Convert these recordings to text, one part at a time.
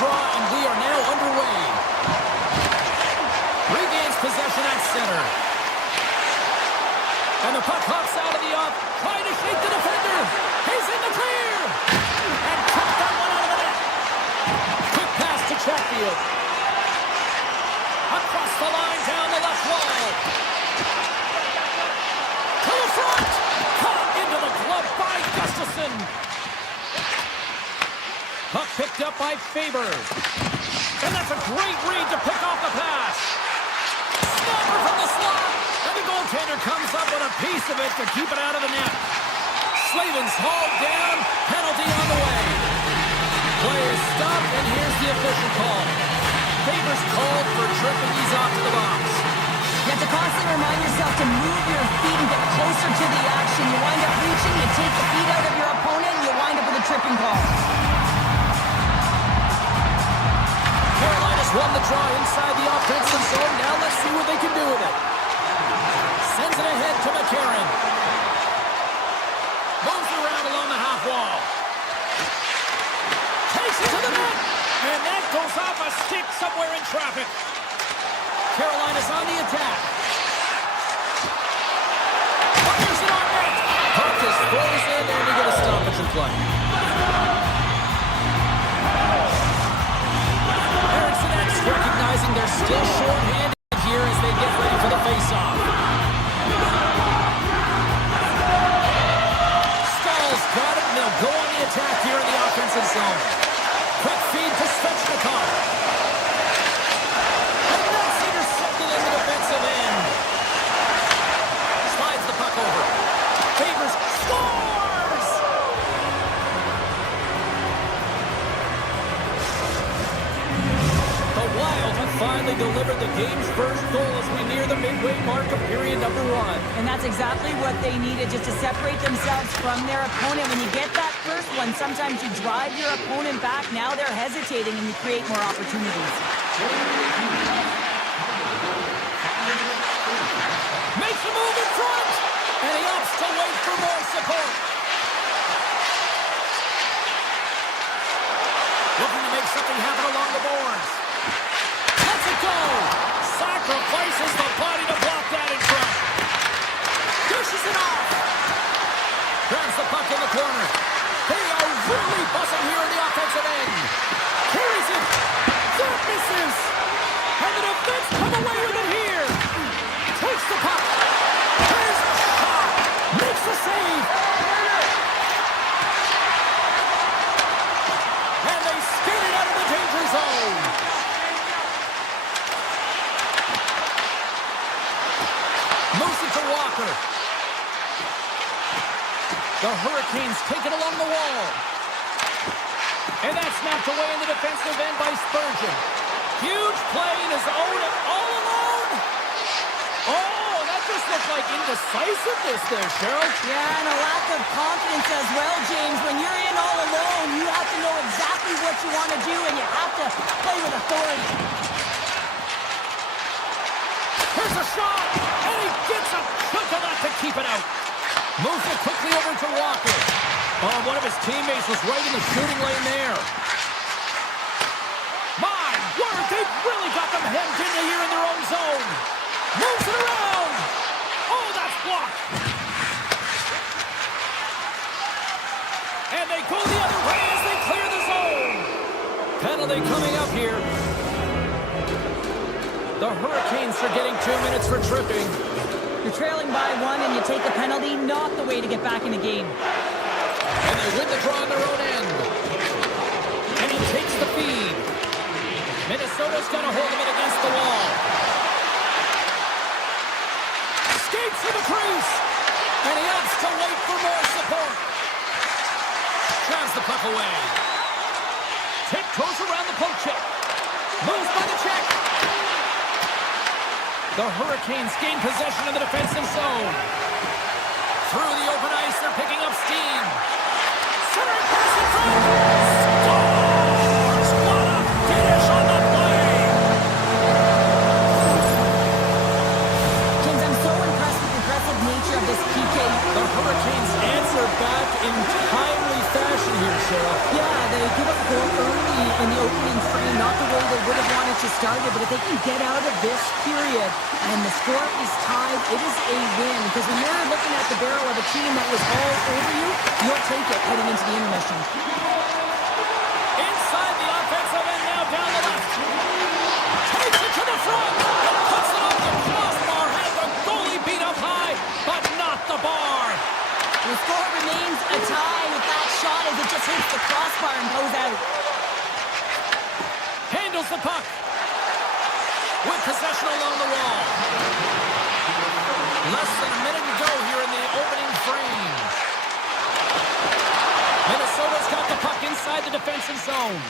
draw, and we are now underway. Regains possession at center. And the puck hops out of the off, trying to shake the defender. He's in the clear. And took that one out of the net. Quick pass to Chatfield. Across the line, down the left wall. To the front. Caught into the glove by Gustafsson. Puck picked up by Faber. And that's a great read to pick off the pass. Snapper from the slot. And the goaltender comes up with a piece of it to keep it out of the net. Slavin's hauled down. Penalty on the way. Play is stopped, and here's the official call. Faber's called for tripping. He's off to the box. You have to constantly remind yourself to move your feet and get closer to the action. You wind up reaching, you take the feet out of your opponent, and you wind up with a tripping call. Carolina's won the draw inside the offensive zone. Now let's see what they can do with it. Sends it ahead to McCarron. Moves around along the half wall. Takes it to the net. And that goes off a stick somewhere in traffic. Carolina's on the attack. Fires it on net. Puck is frozen, and we get a stoppage in play. Erickson X recognizing they're still short-handed here as they get ready for the face-off. Stahl's got it, and they'll go on the attack here in the offensive zone. Quick feed to Svechnikov. And that's intercepted in the defensive end. Slides the puck over. Favors scores! The Wild have finally delivered the game's first goal as we near the midway mark of period number 1. And that's exactly what they needed, just to separate themselves from their opponent. When you get that first one, sometimes you drive your opponent back. Now they're hesitating, and you create more opportunities. Makes a move in front, and he opts to wait for more support. Looking to make something happen along the boards. Lets it go. Sacrifices the body to block that in front. Dishes it off. Grabs the puck in the corner. They are really buzzing here in the offensive end. Carries it. That misses. And the defense come away with it here. Takes the puck. Here's the shot. Makes the save. And they skate it out of the danger zone. Moves it to Walker. The Hurricanes take it along the wall. And that's snapped away in the defensive end by Spurgeon. Huge play in his own all alone. Oh, that just looked like indecisiveness there, Cheryl. Yeah, and a lack of confidence as well, James. When you're in all alone, you have to know exactly what you want to do, and you have to play with authority. Here's a shot, and he gets a chunk of that to keep it out. Moves it quickly over to Walker. Oh, one of his teammates was right in the shooting lane there. My word, they've really got them hemmed in here in their own zone. Moves it around. Oh, that's blocked. And they go the other way as they clear the zone. Penalty coming up here. The Hurricanes are getting 2 minutes for tripping. You're trailing by 1 and you take a penalty, not the way to get back in the game. And they win the draw on their own end. And he takes the feed. Minnesota's got a hold of it against the wall. Skates to the crease. And he opts to wait for more support. Drives the puck away. Tiptoes around the poke check. Moves by the check. The Hurricanes gain possession of the defensive zone. Through the open ice, they're picking up steam. Centering pass in front. Scores! What a finish on the play! James, I'm so impressed with the aggressive nature of this PK. The Hurricanes answer back in timely fashion here, Cheryl. Yeah, they give up a goal early in the opening but if they can get out of this period and the score is tied, it is a win. Because when you're looking at the barrel of a team that was all over you, you'll take it heading into the intermission. Inside the offensive end now, down the left. Takes it to the front. Puts it off the crossbar. Had the goalie beat up high, but not the bar. The score remains a tie with that shot as it just hits the crossbar and goes out. Handles the puck. With possession along the wall. Less than a minute to go here in the opening frame. Minnesota's got the puck inside the defensive zone.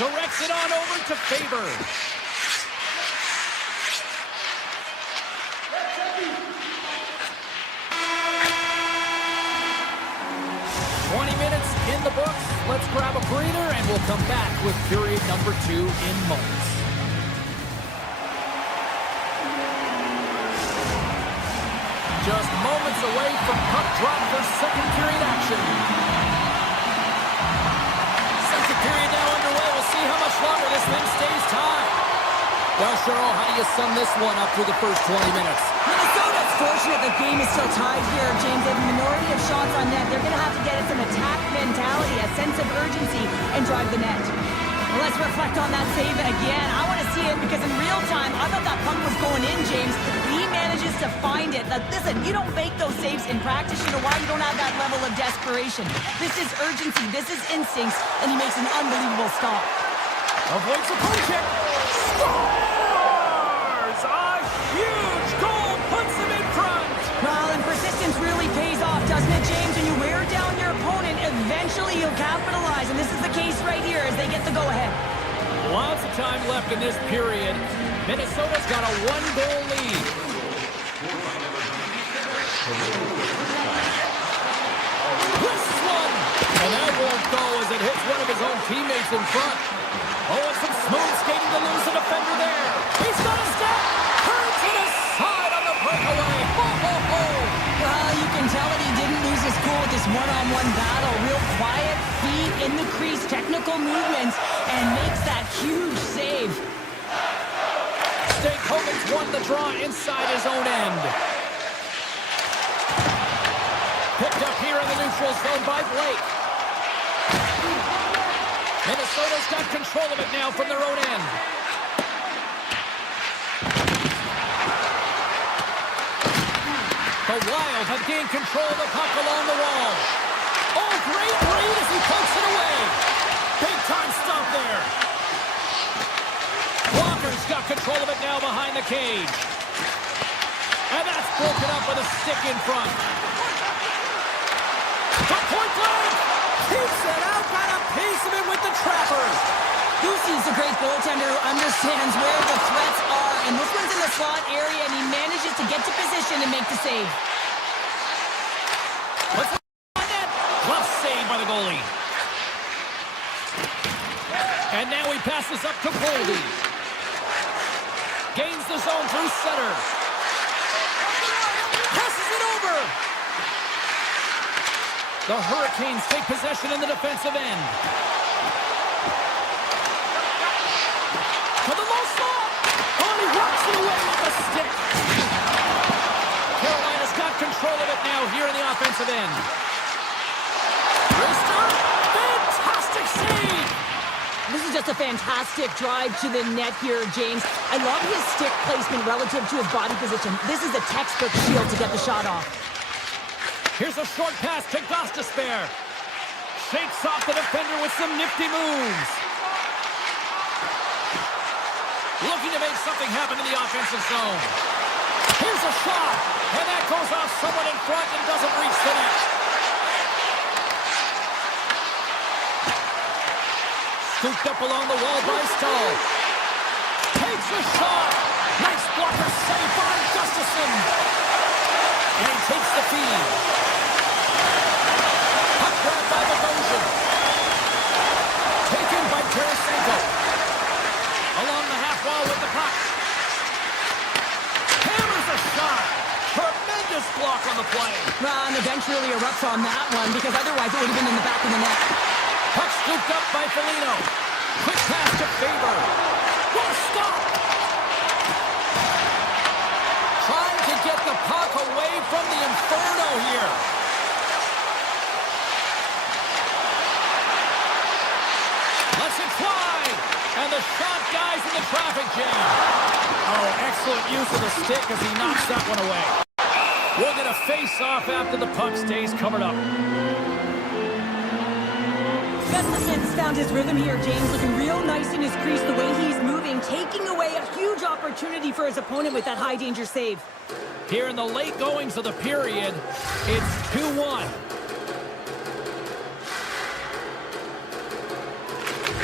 Directs it on over to Faber. In the books, let's grab a breather and we'll come back with period number 2 in moments. Just moments away from puck drop for second period action. Second period now underway. We'll see how much longer this thing stays tied. Well, Cheryl, how do you sum this one up through the first 20 minutes? Minnesota's fortunate the game is still tied here, James. They have a minority of shots on net. They're going to have to get some attack mentality, a sense of urgency, and drive the net. Well, let's reflect on that save again. I want to see it because in real time, I thought that puck was going in, James. He manages to find it. Now, listen, you don't make those saves in practice. You know why? You don't have that level of desperation. This is urgency. This is instincts, and he makes an unbelievable stop. Avoids the puck check. Scores! A huge goal puts him in front. Well, and persistence really pays off, doesn't it, James? When you wear down your opponent, eventually you'll capitalize. And this is the case right here as they get the go-ahead. Lots of time left in this period. Minnesota's got a 1-goal lead. This one! And that won't go as it hits one of his own teammates in front. Oh, and some smooth skating to lose the defender there. He's got a step. Turns to the side on the breakaway. Ho, ho, ho. Well, you can tell that he didn't lose his cool with this one-on-one battle. Real quiet, feet in the crease, technical movements, and makes that huge save. Stake Hogan's won the draw inside his own end. Picked up here in the neutral zone by Blake. Minnesota's got control of it now from their own end. The Wild have gained control of the puck along the wall. Oh, great read as he pokes it away. Big time stop there. Walker's got control of it now behind the cage. And that's broken up with a stick in front. From point blank. Keeps it out, got a piece of it with the Trappers. Goosey's a great goaltender who understands where the threats are, and this one's in the slot area, and he manages to get to position and make the save. Puts it on net. Glove save by the goalie. And now he passes up to Boldy. Gains the zone through center. Passes it over. The Hurricanes take possession in the defensive end. To the low slot. Oh, he walks it away with the stick. Carolina's got control of it now here in the offensive end. Rister, fantastic save. This is just a fantastic drive to the net here, James. I love his stick placement relative to his body position. This is a textbook shield to get the shot off. Here's a short pass to Gostisbehere. Shakes off the defender with some nifty moves. Looking to make something happen in the offensive zone. Here's a shot, and that goes off someone in front and doesn't reach the net. Scooped up along the wall by Stahl. Takes a shot. Nice blocker save by Gustafsson. And he takes the feed. Puck grab by Bogosian. Taken by Tarasenko. Along the half wall with the puck. Hammers a shot. Tremendous block on the play. Well, and the bench really erupts on that one because otherwise it would have been in the back of the net. Puck scooped up by Foligno. Quick pass to Faber. What a stop! Trying to get the puck away from the Inferno here. Lets it fly! And the shot dies in the traffic jam. Oh, excellent use of the stick as he knocks that one away. We'll get a face-off after the puck stays covered up. Gustafson's found his rhythm here, James, looking real nice in his crease the way he's moving, taking away a huge opportunity for his opponent with that high-danger save. Here in the late goings of the period, it's 2-1.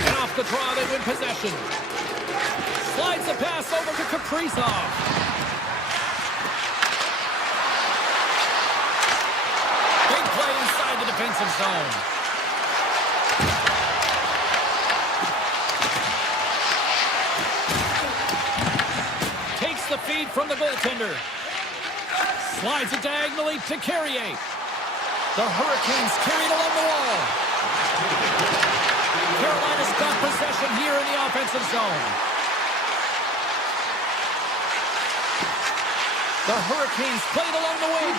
And off the draw, they win possession. Slides the pass over to Kaprizov. Inside the defensive zone. Takes the feed from the goaltender. Slides it diagonally to Carrier. The Hurricanes carried along the wall. Carolina's got possession here in the offensive zone. The Hurricanes played along the wing.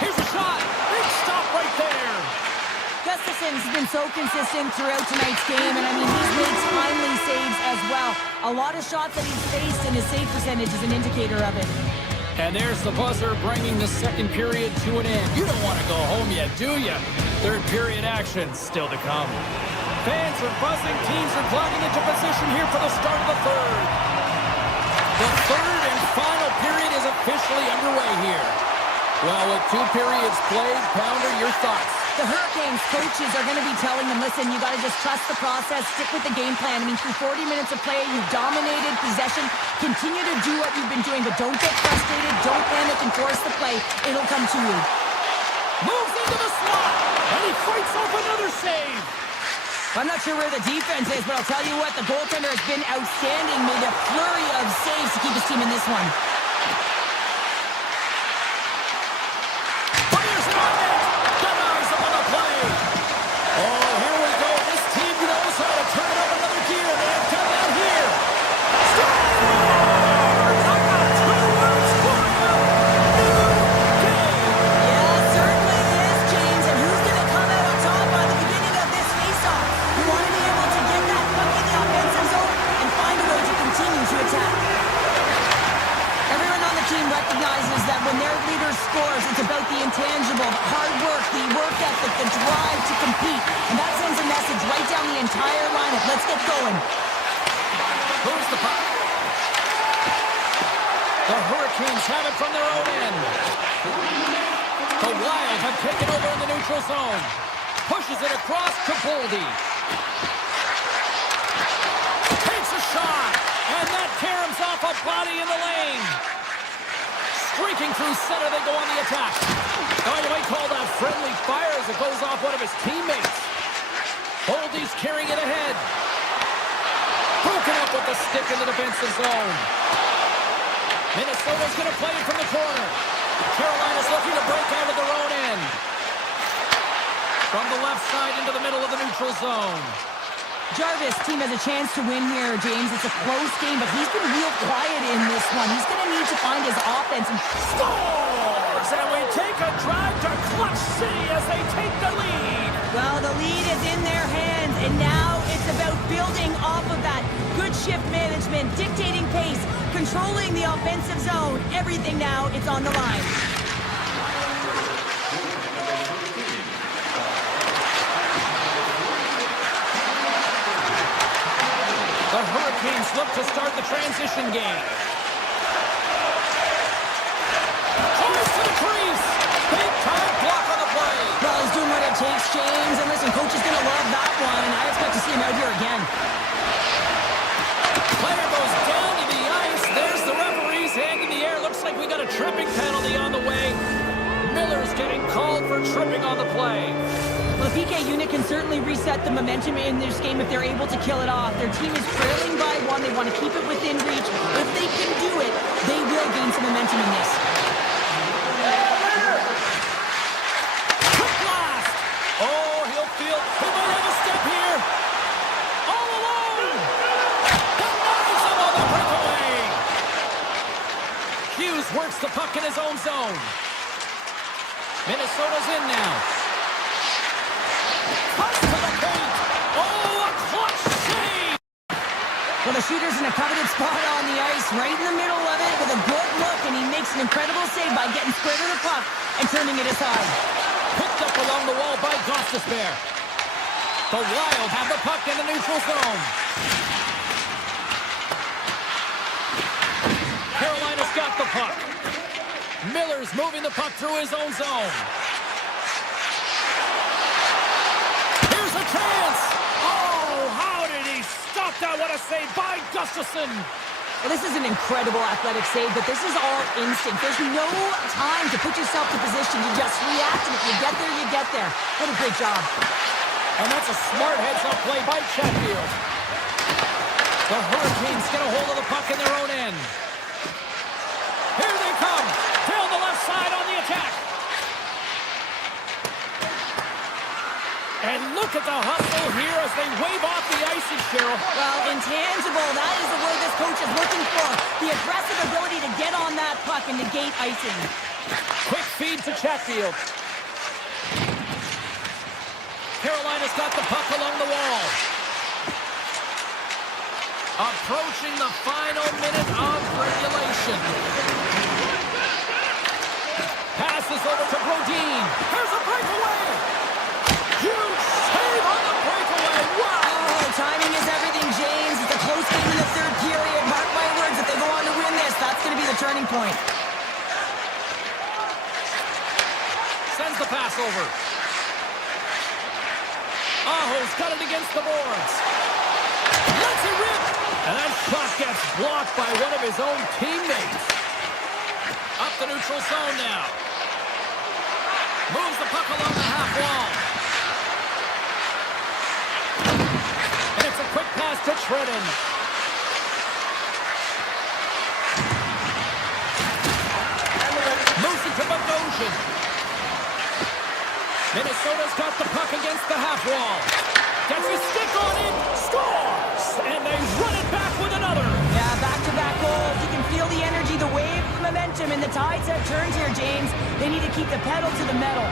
Here's a shot. Big stop right there. Gustafson's been so consistent throughout tonight's game, and I mean, he's made timely saves as well. A lot of shots that he's faced, and his save percentage is an indicator of it. And there's the buzzer bringing the second period to an end. You don't want to go home yet, do you? Third period action still to come. Fans are buzzing. Teams are gliding into position here for the start of the third. The third and final period is officially underway here. Well, with 2 periods played, Pounder, your thoughts? The Hurricanes coaches are going to be telling them, listen, you got to just trust the process, stick with the game plan. I mean, through 40 minutes of play, you've dominated possession. Continue to do what you've been doing, but don't get frustrated. Don't panic and force the play. It'll come to you. Moves into the slot, and he fights off another save. I'm not sure where the defense is, but I'll tell you what, the goaltender has been outstanding. Made a flurry of saves to keep his team in this one. Recognizes that when their leader scores, it's about the intangible, the hard work, the work ethic, the drive to compete. And that sends a message right down the entire lineup. Let's get going. Moves the puck. The Hurricanes have it from their own end. The Wild have taken over in the neutral zone. Pushes it across to Boldy. Takes a shot. And that caroms off a body in the lane. Streaking through center, they go on the attack. Oh, you might call that friendly fire as it goes off one of his teammates. Boldy's carrying it ahead. Broken up with the stick in the defensive zone. Minnesota's going to play it from the corner. Carolina's looking to break out of their own end. From the left side into the middle of the neutral zone. Jarvis' team has a chance to win here, James. It's a close game, but he's been real quiet in this one. He's going to need to find his offense. And scores! And we take a drive to Clutch City as they take the lead. Well, the lead is in their hands, and now it's about building off of that. Good shift management, dictating pace, controlling the offensive zone. Everything now, it's on the line. The Hurricanes look to start the transition game. Tries to the crease. Big time block on the play. Well, he's doing what it takes, James. And listen, coach is going to love that one. I expect to see him out here again. Player goes down to the ice. There's the referee's hand in the air. Looks like we got a tripping penalty on the way. Miller's getting called for tripping on the play. Well, the PK unit can certainly reset the momentum in this game if they're able to kill it off. Their team is trailing by 1. They want to keep it within reach. If they can do it, they will gain some momentum in this. Quick blast! Oh, he might have a step here. All alone! the puck in his own zone. Minnesota's in now. Push to the paint. Oh, a clutch save! Well, the shooter's in a coveted spot on the ice, right in the middle of it with a good look, and he makes an incredible save by getting square to the puck and turning it aside. Picked up along the wall by Gostisbehere. The Wild have the puck in the neutral zone. Carolina's got the puck. Miller's moving the puck through his own zone. Here's a chance! Oh, how did he stop that? What a save by Gustafsson! Well, this is an incredible athletic save, but this is all instinct. There's no time to put yourself in position. You just react, and if you get there, you get there. What a great job. And that's a smart heads-up play by Chatfield. The Hurricanes get a hold of the puck in their own end. Here they come. Down the left side on the attack. And look at the hustle here as they wave off the icing, Cheryl. Well, intangible. That is the word this coach is looking for. The aggressive ability to get on that puck and negate icing. Quick feed to Chatfield. Carolina's got the puck along the wall. Approaching the final minute of regulation. Passes over to Brodin. Here's a breakaway. Huge save on the breakaway. Wow. Oh, timing is everything, James. It's a close game in the third period. Mark my words, if they go on to win this, that's going to be the turning point. Sends the pass over. Aho's got it against the boards. Lets it rip. And that shot gets blocked by one of his own teammates. Up the neutral zone now. Moves the puck along the half wall. And it's a quick pass to Trenton. Moves it to Bogosian. Minnesota's got the puck against the half wall. Gets his stick on it. Scores! And they run it back with another. Yeah, back-to-back goals. You can feel the energy, the wave, the momentum, and the tides have turned here, James. They need to keep the pedal to the metal.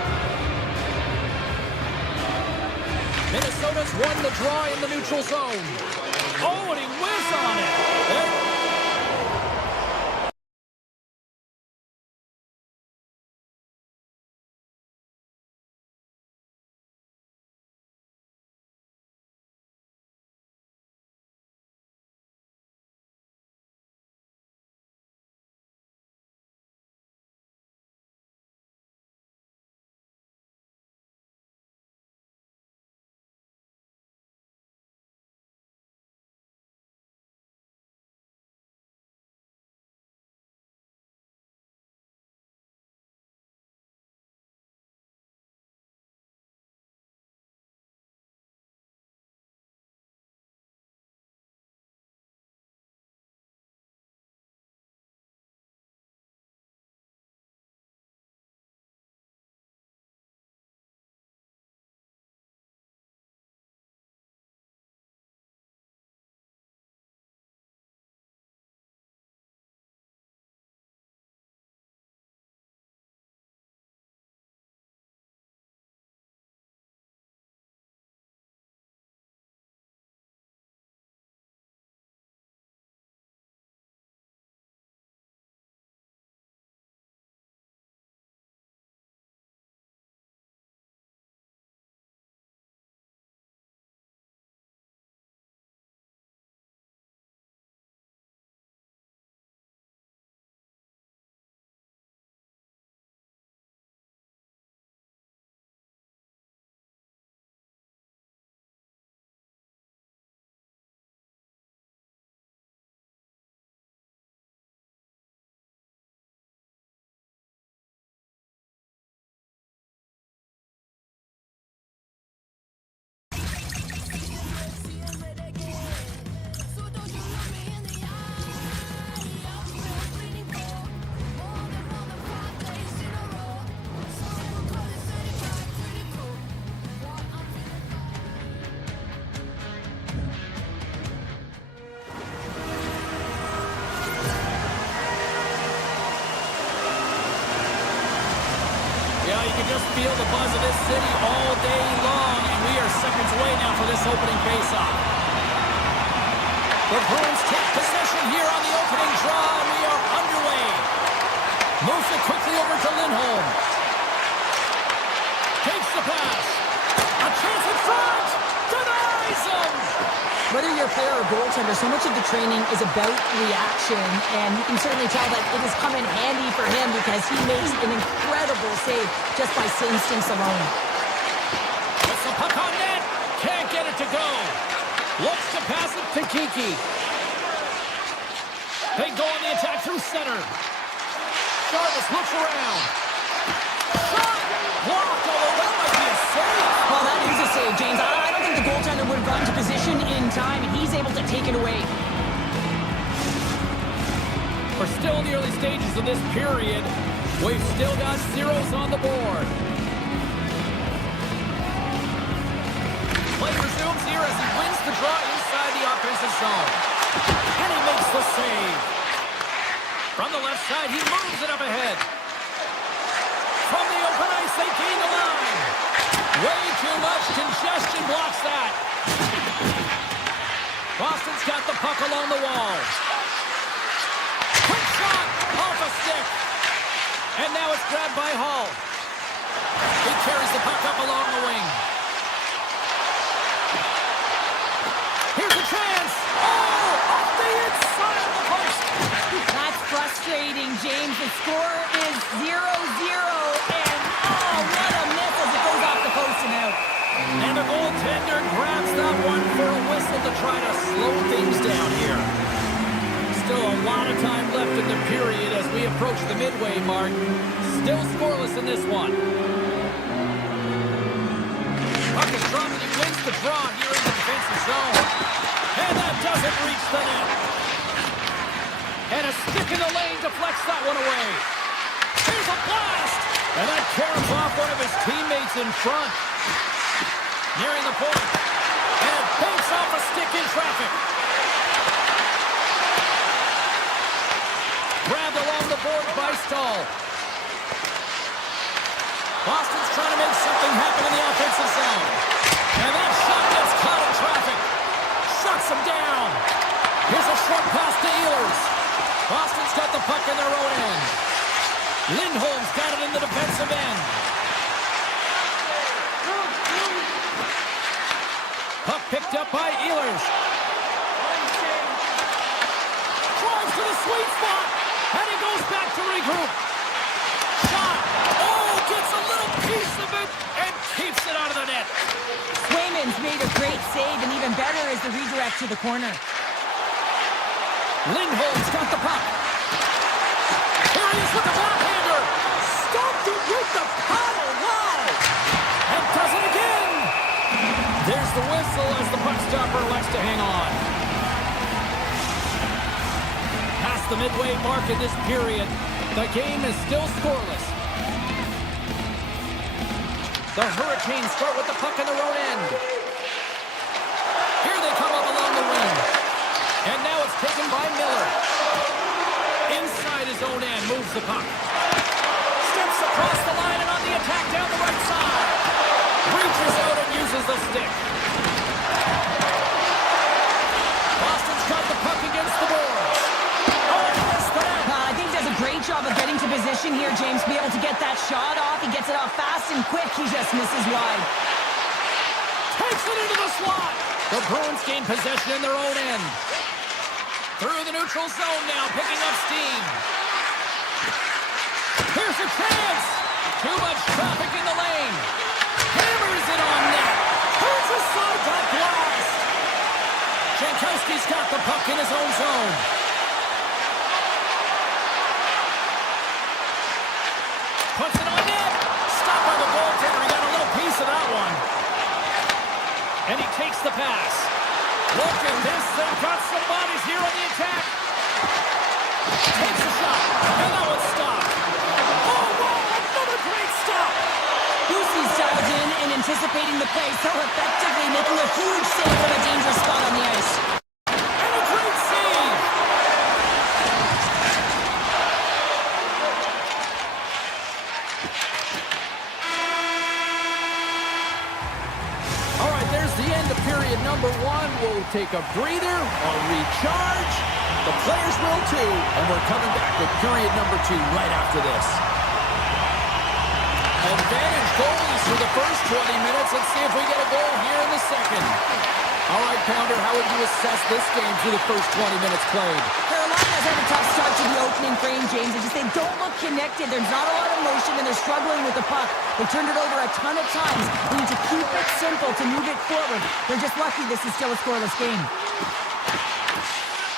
Minnesota's won the draw in the neutral zone. Oh, and he whizzed on it. There just feel the buzz of this city all day long, and we are seconds away now for this opening faceoff. The Bruins take possession here on the opening draw, and we are underway. Moves it quickly over to Lindholm. Takes the pass. A chance in front. Denies him. Whether you're a player or goaltender, so much of the training is about reaction, and you can certainly tell that it has come in handy for him because he makes an incredible save just by instincts alone. Gets the puck on net. Can't get it to go. Looks to pass it to Kiki. They go on the attack through center. Jarvis looks around. Shot! Blocked, although that might be a save. Well, that is a save, James. I don't think the goaltender would have gotten to position in time, and he's able to take it away. We're still in the early stages of this period. We've still got zeros on the board. Play resumes here as he wins the draw inside the offensive zone. And he makes the save. From the left side, he moves it up ahead. From the open ice, they gain the line. Way too much congestion blocks that. Boston's got the puck along the wall. Quick shot off a stick. And now it's grabbed by Hall. He carries the puck up along the wing. Here's a chance. Oh, off the inside of the post. That's frustrating, James. The score is 0-0, and oh, what a miss as it goes off the post and out. And the goaltender grabs that one for a whistle to try to slow things down here. Still a lot of time left in the period as we approach the midway mark. Still scoreless in this one. Puck is dropped and he wins the draw here in the defensive zone. And that doesn't reach the net. And a stick in the lane deflects that one away. Here's a blast! And that caroms off one of his teammates in front. Nearing the point. And it banks off a stick in traffic. Grabbed along the board by Stahl. Boston's trying to make something happen in the offensive zone. And that shot gets caught in traffic. Shuts him down. Here's a short pass to Ehlers. Boston's got the puck in their own end. Lindholm's got it in the defensive end. Puck picked up by Ehlers. Drives to the sweet spot. And he goes back to regroup. Shot. Oh, gets a little piece of it and keeps it out of the net. Swayman's made a great save, and even better is the redirect to the corner. Lindholm's got the puck. Here he is with the backhander. Stopped it with the paddle. Wow. And does it again. There's the whistle as the puck stopper elects to hang on. Past the midway mark in this period, the game is still scoreless. The Hurricanes start with the puck in their own end. Here they come up along the wing. And now it's taken by Miller. Inside his own end, moves the puck. Steps across the line and on the attack down the right side. Reaches out and uses the stick. Boston's got the puck against the boards. Oh, he missed the net. I think he does a great job of getting to position here, James. Be able to get that shot off. He gets it off fast and quick. He just misses wide. Takes it into the slot. The Bruins gain possession in their own end. Through the neutral zone now, picking up steam. Here's a chance. Too much traffic in the lane. Hammers it on net. Turns aside that blast. Jankowski's got the puck in his own zone. Puts it on net. Stopped by the goaltender. He got a little piece of that one. And he takes the pass. Look at this. They've got some bodies here on the attack. Takes a shot. And that one's stopped. Oh, wow. Another great stop. Lucy's dialed in and anticipating the play so effectively, making a huge save from a dangerous spot on the ice. And a great save. take a breather or recharge. The players will too, and we're coming back with period number 2 right after this. Advantage goalies for the first 20 minutes. Let's see if we get a goal here in the second. All right, Pounder, how would you assess this game through the first 20 minutes played? Carolina's had a tough start to the opening frame, James. They don't look connected. There's not a lot of motion, and they're struggling with the puck. They turned it over a ton of times. They need to keep it simple to move it forward. They're just lucky this is still a scoreless game.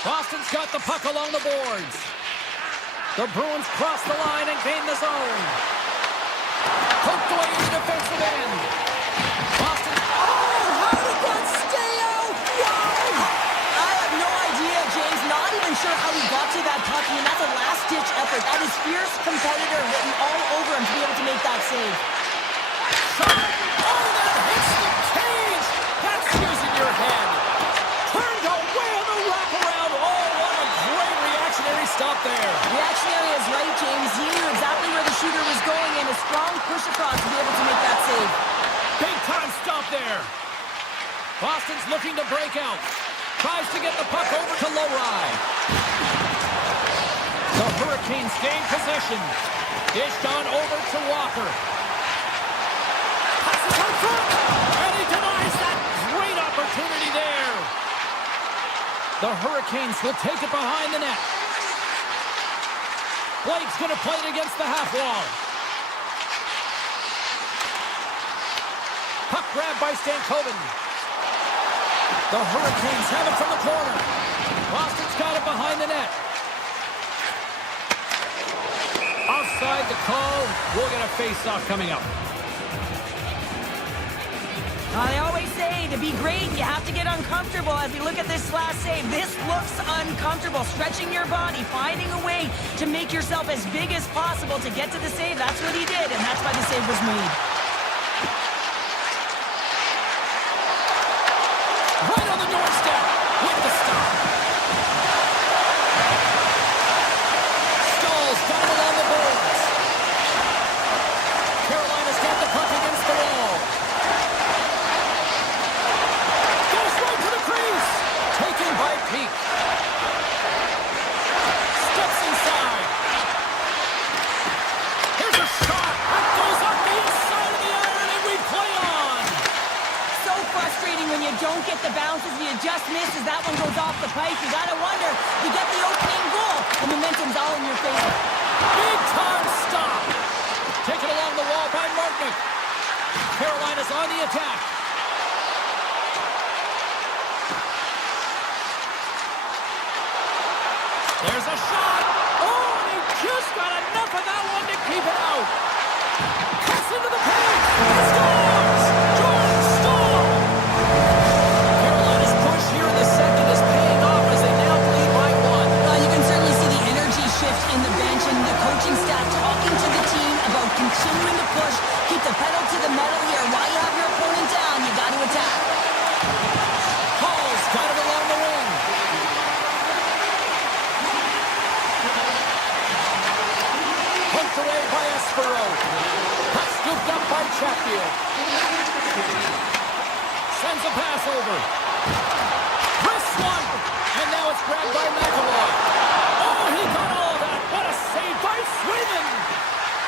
Boston's got the puck along the boards. The Bruins cross the line and gain the zone. Poked away in the defensive end. Boston. Oh, how did that stay out? Wow! I have no idea, James. Not even sure how he got to that puck. I mean, that's a last-ditch effort. That is fierce competitor written all over him to be able to make that save. Shot! Oh, that hits the cage! That's using your head. Turned away on the wraparound. Oh, what a great reactionary stop there. Reactionary is right, James. He knew exactly where the shooter was going and a strong push across to be able to make that save. Big time stop there. Boston's looking to break out. Tries to get the puck over to Lowry. The Hurricanes gain possession. Dished on over to Walker. Passes out front. And he denies that great opportunity there. The Hurricanes will take it behind the net. Blake's going to play it against the half wall. Puck grab by Stankoven. The Hurricanes have it from the corner. Boston's got it behind the net. Offside the call. We'll get a face-off coming up. They always say to be great, you have to get uncomfortable. As we look at this last save, this looks uncomfortable. Stretching your body, finding a way to make yourself as big as possible to get to the save. That's what he did, and that's why the save was made. Right on the doorstep with the stop. Stalls got it along the boards. Carolina's got the puck against the wall. Goes right to the crease. Taken by Peak. Steps inside. Here's a shot. That goes up the inside of the iron, and we play on. So frustrating when you don't get the bounces, you just miss as that one goes off the pipe. You gotta wonder, you get the opening goal, the momentum's all in your favor. Big time stop. Taken along the wall by Martinick. Carolina's on the attack. There's a shot. Oh, and he just got enough of that one to keep it out. Cuts into the paint. He scores. Jordan Staal. Carolina's push here in the second is paying off as they now lead by 1. You can certainly see the energy shift in the bench and the coaching staff talking to the team about continuing to push, keep the pedal to the metal here. While you have your opponent down, you got to attack. Hall's got it along the wing. Pumped away by Espero. Puck scooped up by Chatfield. Sends a pass over. Wrist one. And now it's grabbed by McAvoy. Oh, he got all of that. What a save by Swayman.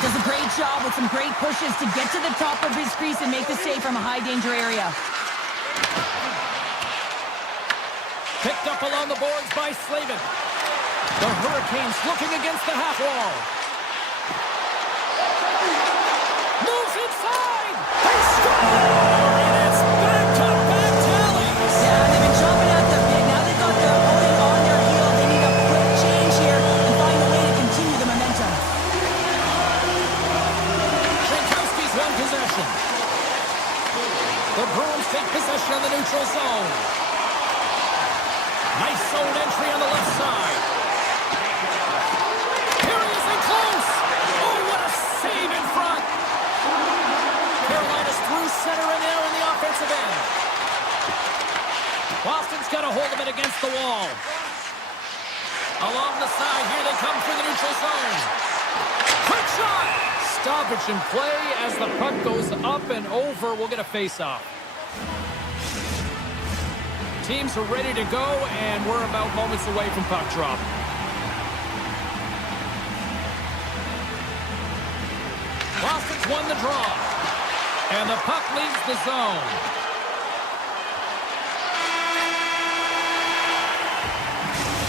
Does a great job with some great pushes to get to the top of his crease and make the save from a high-danger area. Picked up along the boards by Slavin. The Hurricanes looking against the half wall. Moves inside. They score! And it's back-to-back tallies. Yeah, they've been chopping at the big. Now they've got their opponent on their heel. They need a quick change here and find a way to continue the momentum. Shankowski's won possession. The Bruins take possession on the neutral zone. Nice zone entry on the left side. Here he is in close. Oh, what a save in front. Carolina's through center and now in the offensive end. Boston's got a hold of it against the wall. Along the side, here they come through the neutral zone. Quick shot. Stoppage in play as the puck goes up and over. We'll get a face-off. teams are ready to go, and we're about moments away from puck drop. Boston's won the draw. And the puck leaves the zone.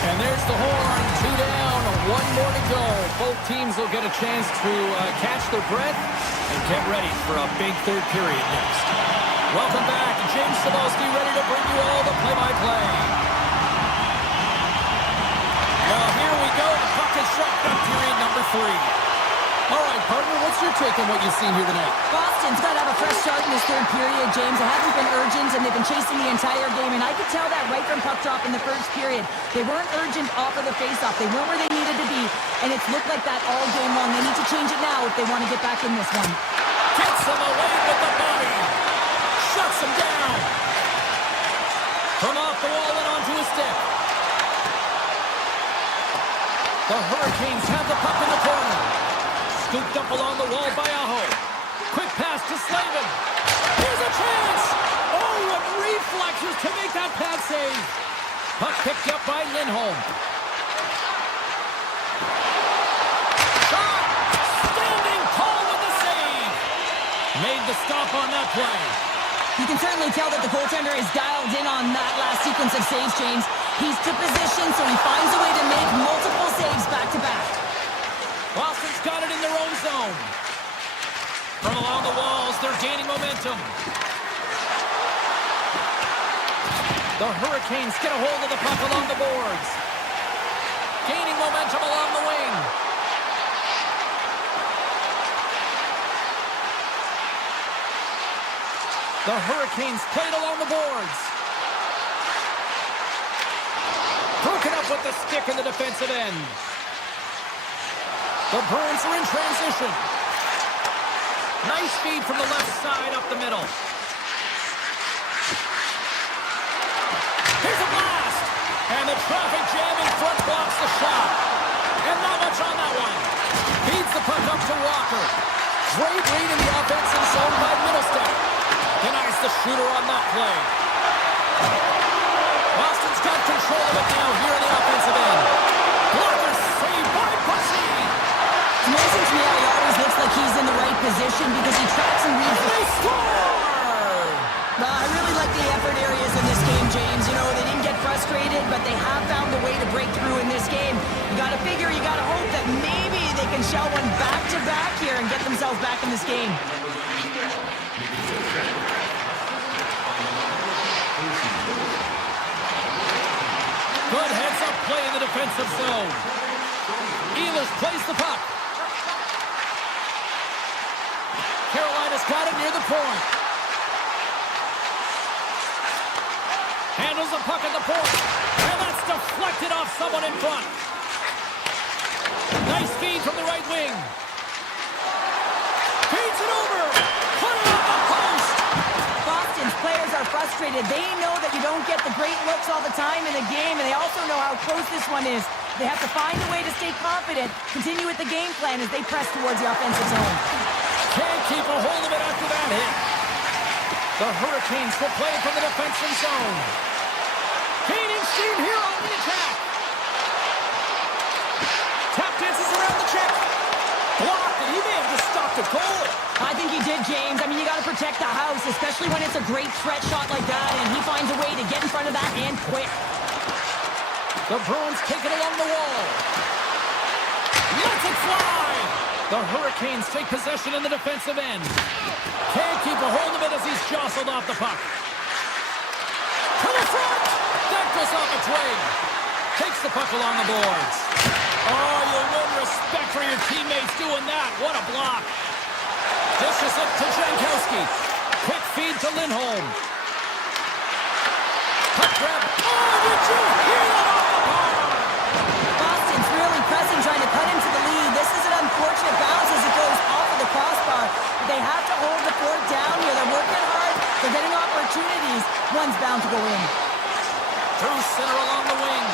And there's the horn. 2 down, 1 more to go. Both teams will get a chance to catch their breath and get ready for a big third period next. Welcome back. James Cebulski ready to bring you all the play-by-play. Well, here we go. The puck is shot up period number 3. All right, partner, what's your take on what you've seen here tonight? Boston's got to have a fresh start in this third period, James. It hasn't been urgent, and they've been chasing the entire game, and I could tell that right from puck drop in the first period. They weren't urgent off of the faceoff. They weren't where they needed to be, and it's looked like that all game long. They need to change it now if they want to get back in this one. Gets him away with the body. Shuts him down. From off the wall and onto his stick. The Hurricanes have the puck in the corner. Scooped up along the wall by Aho. Quick pass to Slavin. Here's a chance! Oh, what reflexes to make that pass save. Puck picked up by Lindholm. Shot! Standing tall with the save. Made the stop on that play. You can certainly tell that the goaltender is dialed in on that last sequence of saves, James. He's to position, so he finds a way to make multiple saves back-to-back. Boston's got it in their own zone. From along the walls, they're gaining momentum. The Hurricanes get a hold of the puck along the boards. Gaining momentum along the wing. The Hurricanes played along the boards. Broken up with the stick in the defensive end. The Bruins are in transition. Nice feed from the left side up the middle. Here's a blast! And the traffic jam in front blocks the shot. And not much on that one. Feeds the puck up to Walker. Great read in the offensive zone by Middlestate. Denies the shooter on that play. Boston's got control of it now here in the offensive end. Blocker saved by Bussy. It's amazing to me how he always looks like he's in the right position because he tracks and reads. They score! I really like the effort areas in this game, James. You know, they didn't get frustrated, but they have found a way to break through in this game. You got to figure, you got to hope that maybe they can shell one back-to-back here and get themselves back in this game. Good heads-up play in the defensive zone. Ehlers plays the puck. Carolina's got it near the point. Handles the puck at the point. And that's deflected off someone in front. Nice feed from the right wing. Feeds it over. Put it on the post. Boston's players are frustrated. They know that you don't get the great looks all the time in a game, and they also know how close this one is. They have to find a way to stay confident, continue with the game plan as they press towards the offensive zone. Can't keep a hold of it after that hit. The Hurricanes will play from the defensive zone. Gaining steam here on the attack. Tap dances around the check. Blocked, and he may have just stopped a goal. I think he did, James. I mean, you got to protect the house, especially when it's a great threat shot like that, and he finds a way to get in front of that and quick. The Bruins take it along the wall. Lets it fly. The Hurricanes take possession in the defensive end. Can't keep a hold of it as he's jostled off the puck. To the front. That goes off a twig. Takes the puck along the boards. Oh, you'll win respect for your teammates doing that. What a block. Dishes it to Jankowski. Quick feed to Lindholm. Puck grab. Oh, did you hear that off the bar? Boston's really pressing, trying to cut into the lead. This is an unfortunate bounce as it goes off of the crossbar. They have to hold the fort down here. They're working hard. They're getting opportunities. One's bound to go in. Through center along the wing.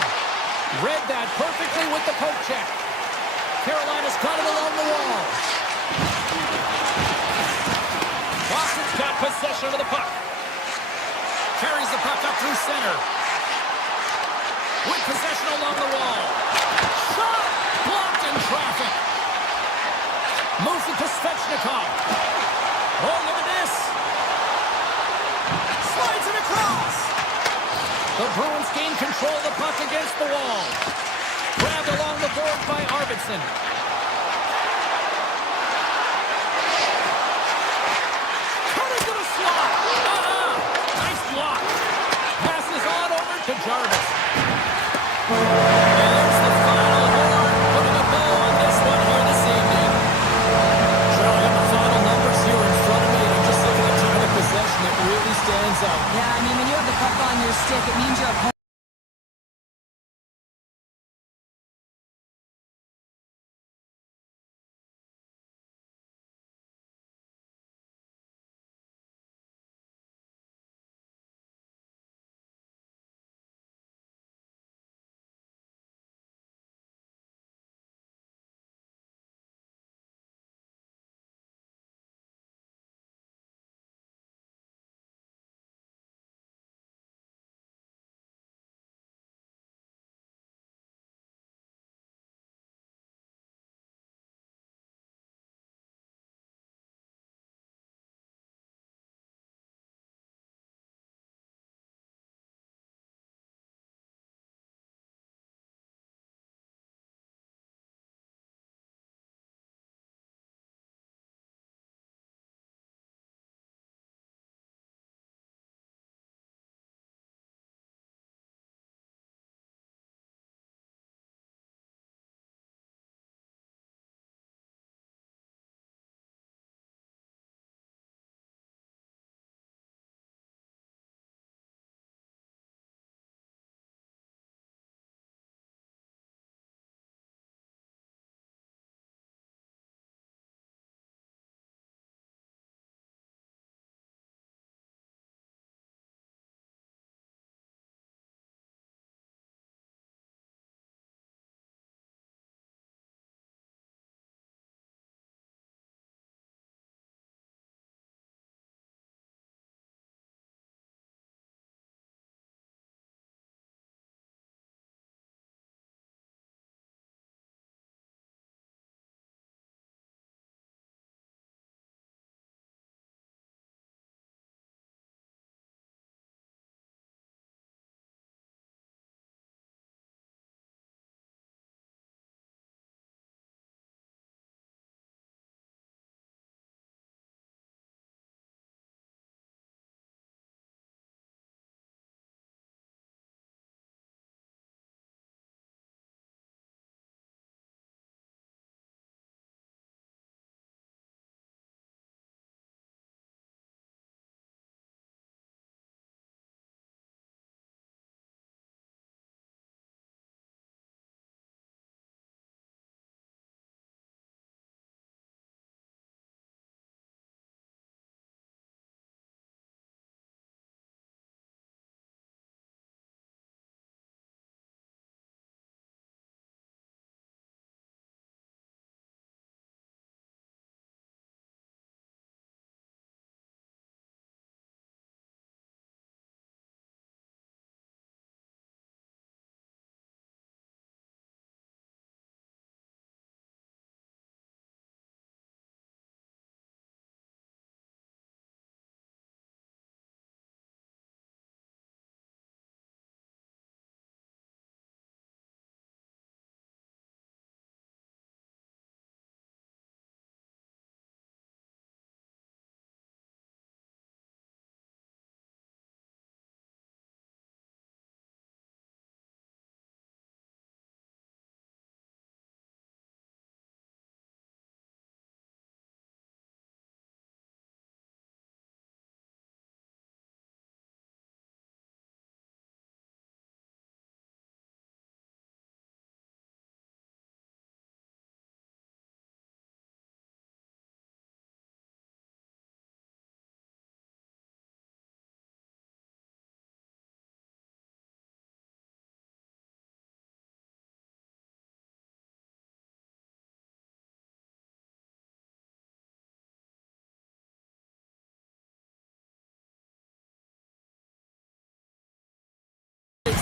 Read that perfectly with the poke check. Carolina's got it along the wall. Boston's got possession of the puck. Carries the puck up through center. with possession along the wall. Shot! Blocked in traffic. Moves it to Svechnikov. Oh, look at this. Slides it across. The Bruins gain control of the puck against the wall. Grabbed along the board by Arvidsson. Cut into the slot. Nice block. Passes on over to Jarvis. There's the final horn, putting a bow on this one here this evening. Joe, I got the final numbers here in front of me, and I'm just looking at time of possession. It really stands out. Yeah, I mean, when you have the puck on your stick, it means your opponent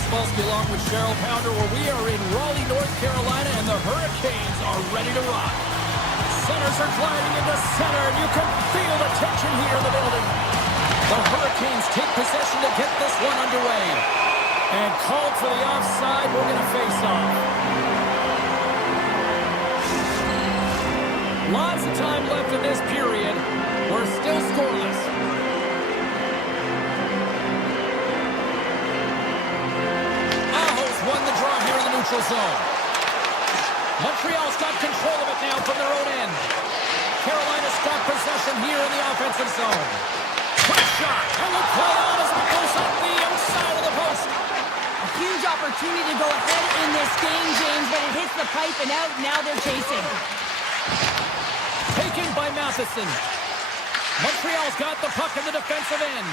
Spolsky along with Cheryl Pounder, where we are in Raleigh, North Carolina, and the Hurricanes are ready to rock. Centers are gliding into center, and you can feel the tension here in the building. The Hurricanes take possession to get this one underway. And called for the offside, we're going to face off. Lots of time left in this period. We're still scoreless. Aho's won the draw here in the neutral zone. Montreal's got control of it now from their own end. Carolina's got possession here in the offensive zone. Quick shot, and we'll play on as it goes up the outside of the post. A huge opportunity to go ahead in this game, James, but it hits the pipe and out. Now they're chasing. Taken by Matheson. Montreal's got the puck in the defensive end.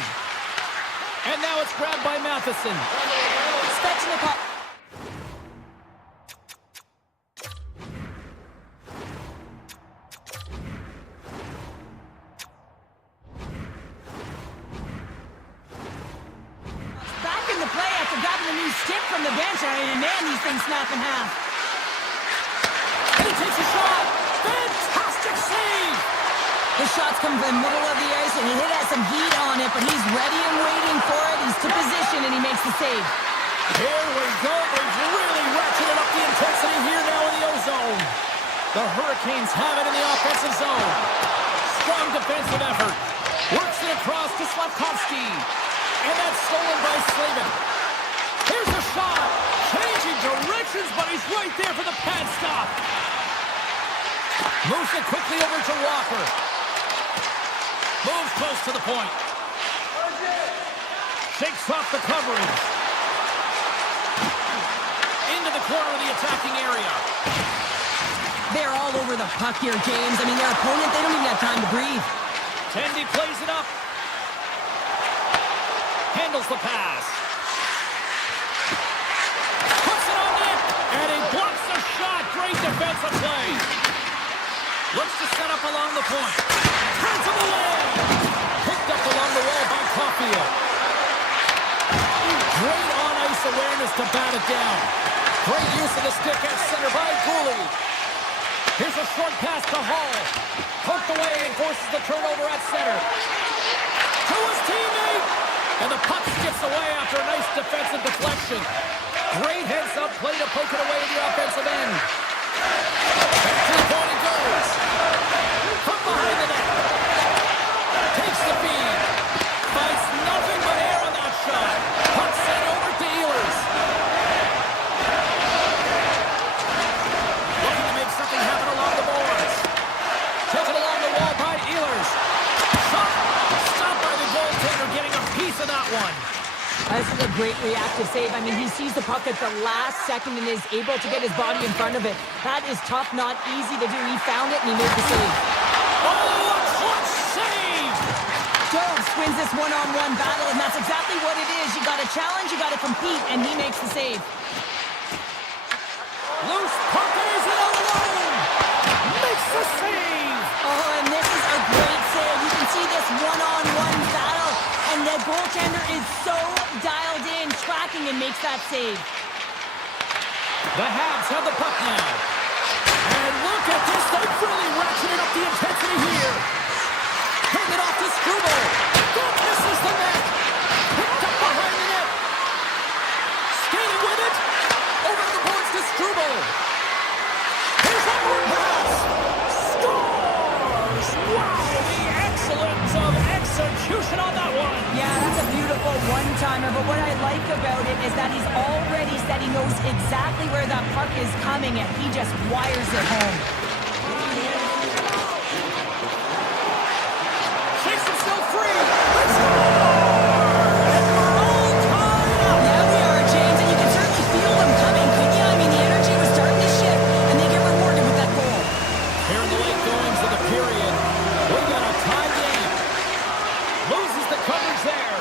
And now it's grabbed by Matheson. Svechnikov. Back in the play after grabbing a new stick from the bench. And man, these things snap in half. He takes a shot. Fantastic save. The shots come from the middle of the ice, and he has some heat on it, but he's ready and waiting for it. He's to position, and he makes the save. Here we go. They've really ratcheted up the intensity here now in the O-zone. The Hurricanes have it in the offensive zone. Strong defensive effort. Works it across to Slavkovsky. And that's stolen by Slavin. Here's a shot. Changing directions, but he's right there for the pad stop. Moves it quickly over to Walker. Moves close to the point. Shakes off the coverage. Into the corner of the attacking area. They're all over the puck here, James. I mean, their opponent, they don't even have time to breathe. Tendy plays it up. Handles the pass. Puts it on net. And he blocks the shot. Great defensive play. Looks to set up along the point. Turns him away. Hooked up along the wall by Caulfield. Great on-ice awareness to bat it down. Great use of the stick at center by Cooley. Here's a short pass to Hall. Poked away and forces the turnover at center. To his teammate. And the puck skips away after a nice defensive deflection. Great heads-up play to poke it away at the offensive end. Back to the point it goes. From behind the net. Takes the feed. Finds nothing but air on that shot. Puck sent over to Ehlers. Looking to make something happen along the boards. Taken along the wall by Ehlers. Shot. Stopped by the goaltender, getting a piece of that one. This is a great reactive save. I mean, he sees the puck at the last second and is able to get his body in front of it. That is tough, not easy to do. He found it and he made the save. Oh, a clutch save! Jones wins this one-on-one battle, and that's exactly what it is. You got to challenge, you got to compete, and he makes the save. Loose puck is it alone! Makes the save! Oh, and this is a great save. You can see this one-on-one battle, and the goaltender is so dialed in, tracking, and makes that save. The Habs have the puck now. And look at this. They've really ratcheted up the intensity here. Hand it off to Struble. That misses the net. Picked up behind the net. Skating with it. Over the boards to Struble. Here's a pass. Scores! Wow, the excellence of execution on that one. Yeah, that's a beautiful one-timer, but what I like about it is that he's already said he knows exactly where that puck is coming, and he just wires it home. Shakes himself free. Let's go! And we're all tied up. Yeah, we are, James, and you can certainly feel them coming, couldn't you? I mean, the energy was starting to shift, and they get rewarded with that goal. Here in the late goings of the period, we got a tie game. Loses the coverage there.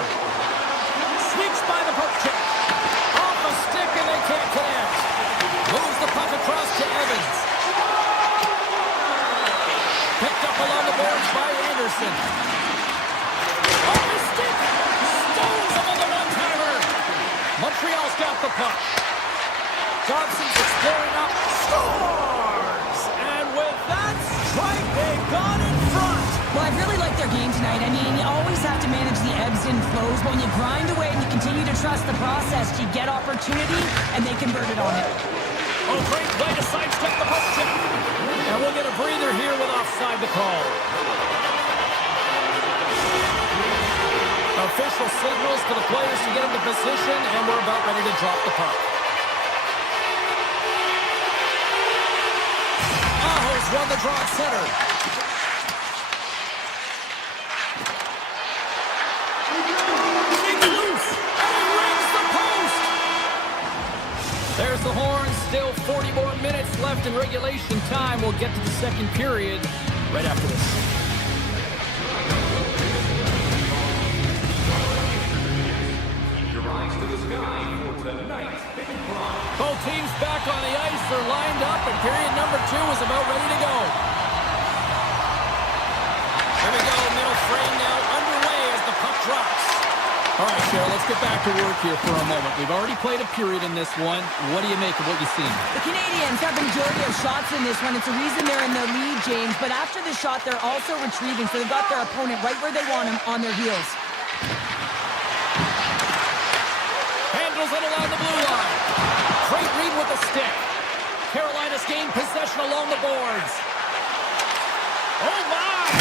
Sneaks by the poke check. Off a stick and they can't connect. Moves the puck across to Evans. Picked up along the boards by Anderson. Off a stick. Stones him on the one-timer. Montreal's got the puck. Dobson's exploring up. Scores! And with that strike, they've gone in front. Well, I really like their game tonight. I mean, you always have to manage the ebbs and flows. When you grind away and you continue to trust the process, you get opportunity, and they convert it on it. Oh, great play to sidestep the puck check. And we'll get a breather here with offside the call. Official signals to the players to get into position, and we're about ready to drop the puck. Aho's won the draw at center. It's loose, and he rings the post. There's the horn. Still 40 more minutes left in regulation time. We'll get to the second period right after this. Both teams back on the ice. They're lined up, and period number 2 is about ready to go. Here we go. Middle frame now underway as the puck drops. All right, Cheryl, let's get back to work here for a moment. We've already played a period in this one. What do you make of what you've seen? The Canadiens have the majority of shots in this one. It's a reason they're in the lead, James. But after the shot, they're also retrieving, so they've got their opponent right where they want him, on their heels. Handles it along the blue line. Great read with the stick. Carolina's gained possession along the boards. Oh, my!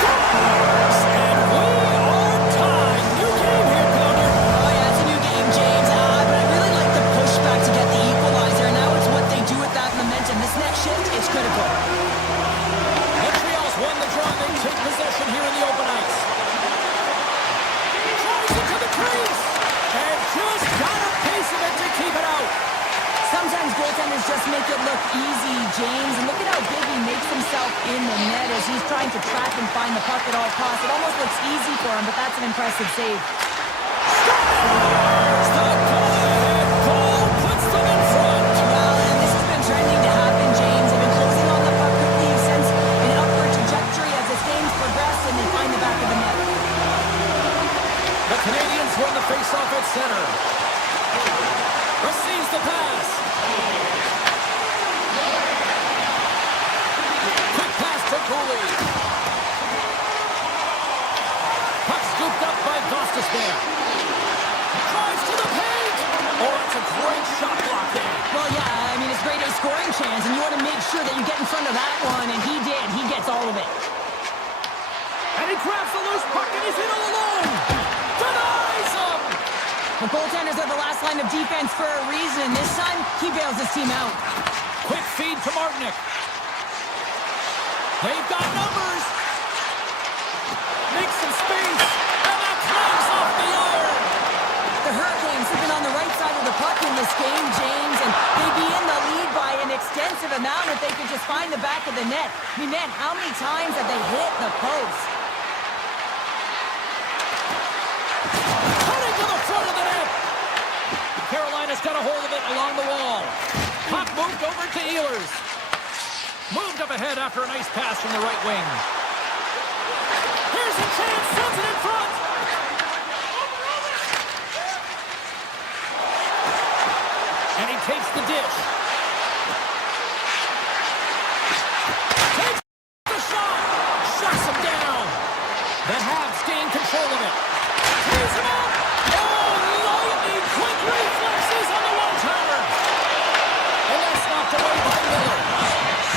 Scores! And we are tied. New game here, Connor. Oh, yeah, it's a new game, James. But I really like the pushback to get the equalizer. Now it's what they do with that momentum. This next shift, it's critical. Montreal's won the draw. They take possession here in the open ice. Drives it to the crease. And just got a piece of it to keep it out. Sometimes goaltenders just make it look easy, James. And look at how big he makes himself in the net as he's trying to track and find the puck at all costs. It almost looks easy for him, but that's an impressive save. Scores! The Kodiak goal puts them in front. Well, and this has been trending to happen, James. They've been closing on the puck quickly. You've sensed an upward trajectory as this game's progressed, and they find the back of the net. The Canadiens win the faceoff at center. Receives the pass. Quick pass to Cooley. Puck scooped up by Gostisbehere. Drives to the paint. Oh, it's a great shot block there. Well, yeah, I mean, it's great a scoring chance, and you want to make sure that you get in front of that one, and he did. He gets all of it. And he grabs the loose puck, and he's in all alone. Denies him. The goaltenders are the last line of defense for a reason. This time, he bails his team out. Quick feed to Martinick. They've got numbers. Makes some space. And that clangs off the iron. The Hurricanes have been on the right side of the puck in this game, James, and they'd be in the lead by an extensive amount if they could just find the back of the net. I mean, man, how many times have they hit the post? Cutting to the front of the net. Carolina's got a hold of it along the wall. Puck moved over to Ehlers. Moved up ahead after a nice pass from the right wing. Here's a chance. Sends it in front. And he takes the dish. Takes the shot. Shuts him down. The Habs gain control of it. Tees him up. Oh, lightning quick reflexes on the one-timer. And that's knocked away by Miller.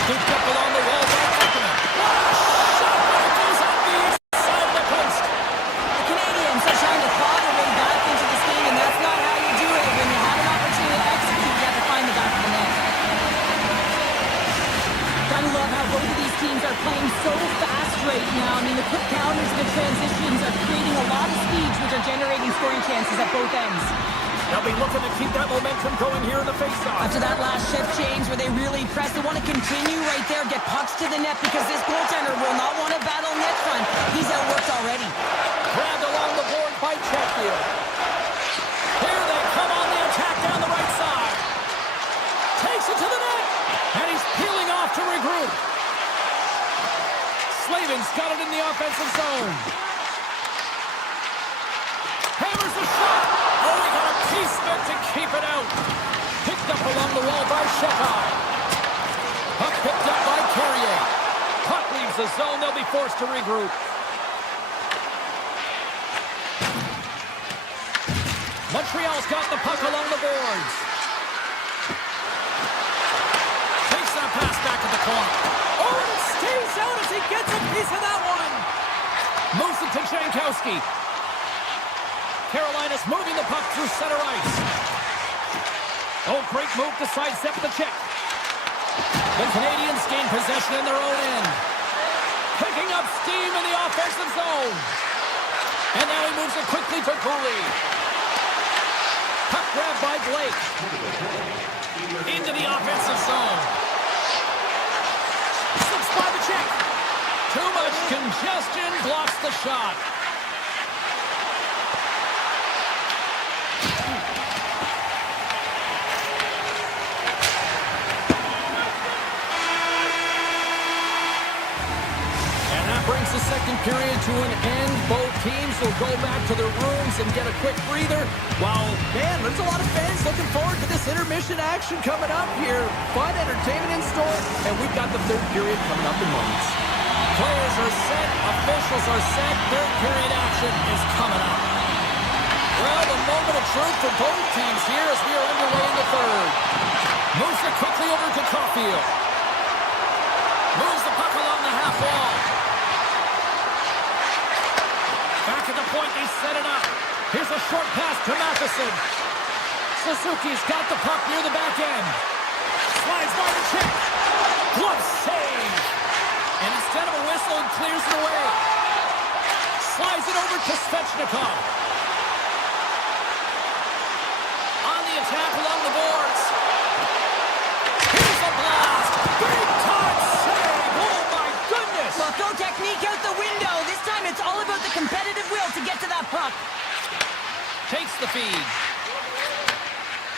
Scooped up along the wall by Ackerman. Shot when it goes off the side of the post. The Canadiens are trying to claw their way back into this game, and that's not how you do it. When you have an opportunity to execute, you have to find the back of the net. Gotta love how both of these teams are playing so fast right now. I mean, the quick counters and the transitions are creating a lot of speeds, which are generating scoring chances at both ends. They'll be looking to keep that momentum going here in the faceoff. After that last shift change where they really press, they want to continue right there, get pucks to the net, because this goaltender will not want to battle net front. He's outworked already. Grabbed along the board by Chatfield. Here they come on the attack down the right side. Takes it to the net. And he's peeling off to regroup. Slavin's got it in the offensive zone. Hammers the shot. Oh, he got a piece of it to keep it out. Picked up along the wall by Shekar. Puck picked up by Carrier. Puck leaves the zone. They'll be forced to regroup. Montreal's got the puck along the boards. Takes that pass back at the corner. Oh, and it stays out as he gets a piece of that one. Moves it to Jankowski. Carolina's moving the puck through center ice. Oh, great move to sidestep the check. The Canadiens gain possession in their own end. Picking up steam in the offensive zone. And now he moves it quickly to Cooley. Puck grab by Blake. Into the offensive zone. Slips by the check. Too much congestion blocks the shot. Brings the second period to an end. Both teams will go back to their rooms and get a quick breather. While, man, there's a lot of fans looking forward to this intermission action coming up here. Fun entertainment in store, and we've got the third period coming up in moments. Players are set, officials are set, third period action is coming up. Well, the moment of truth for both teams here as we are underway in the third. Moves it quickly over to Caulfield. Moves the puck along the half wall. Back at the point, they set it up. Here's a short pass to Matheson. Suzuki's got the puck near the back end. Slides by the check. Glove save. And instead of a whistle, it clears it away. Slides it over to Svechnikov. On the attack along the boards. Here's a blast. Big time save. Oh, my goodness. Well, throw technique out the window. This time it's all about the competitive will to get to that puck. Takes the feed.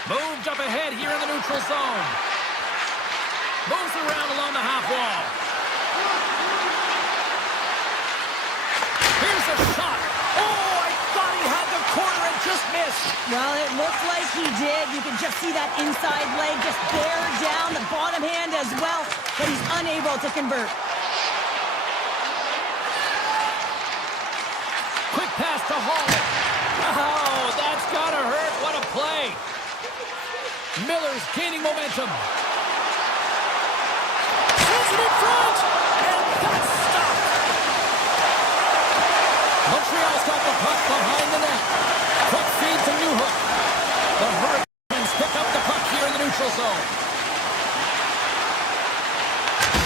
Moved up ahead here in the neutral zone. Moves around along the half wall. Here's a shot. Oh, I thought he had the corner and just missed. Well, it looked like he did. You can just see that inside leg just bear down, the bottom hand as well, but he's unable to convert. Quick pass to Hall. Oh, that's gotta hurt. What a play. Miller's gaining momentum. Sends it in front. And that's stopped. Montreal's got the puck behind the net. Quick feed to Newhook. The Hurricanes pick up the puck here in the neutral zone.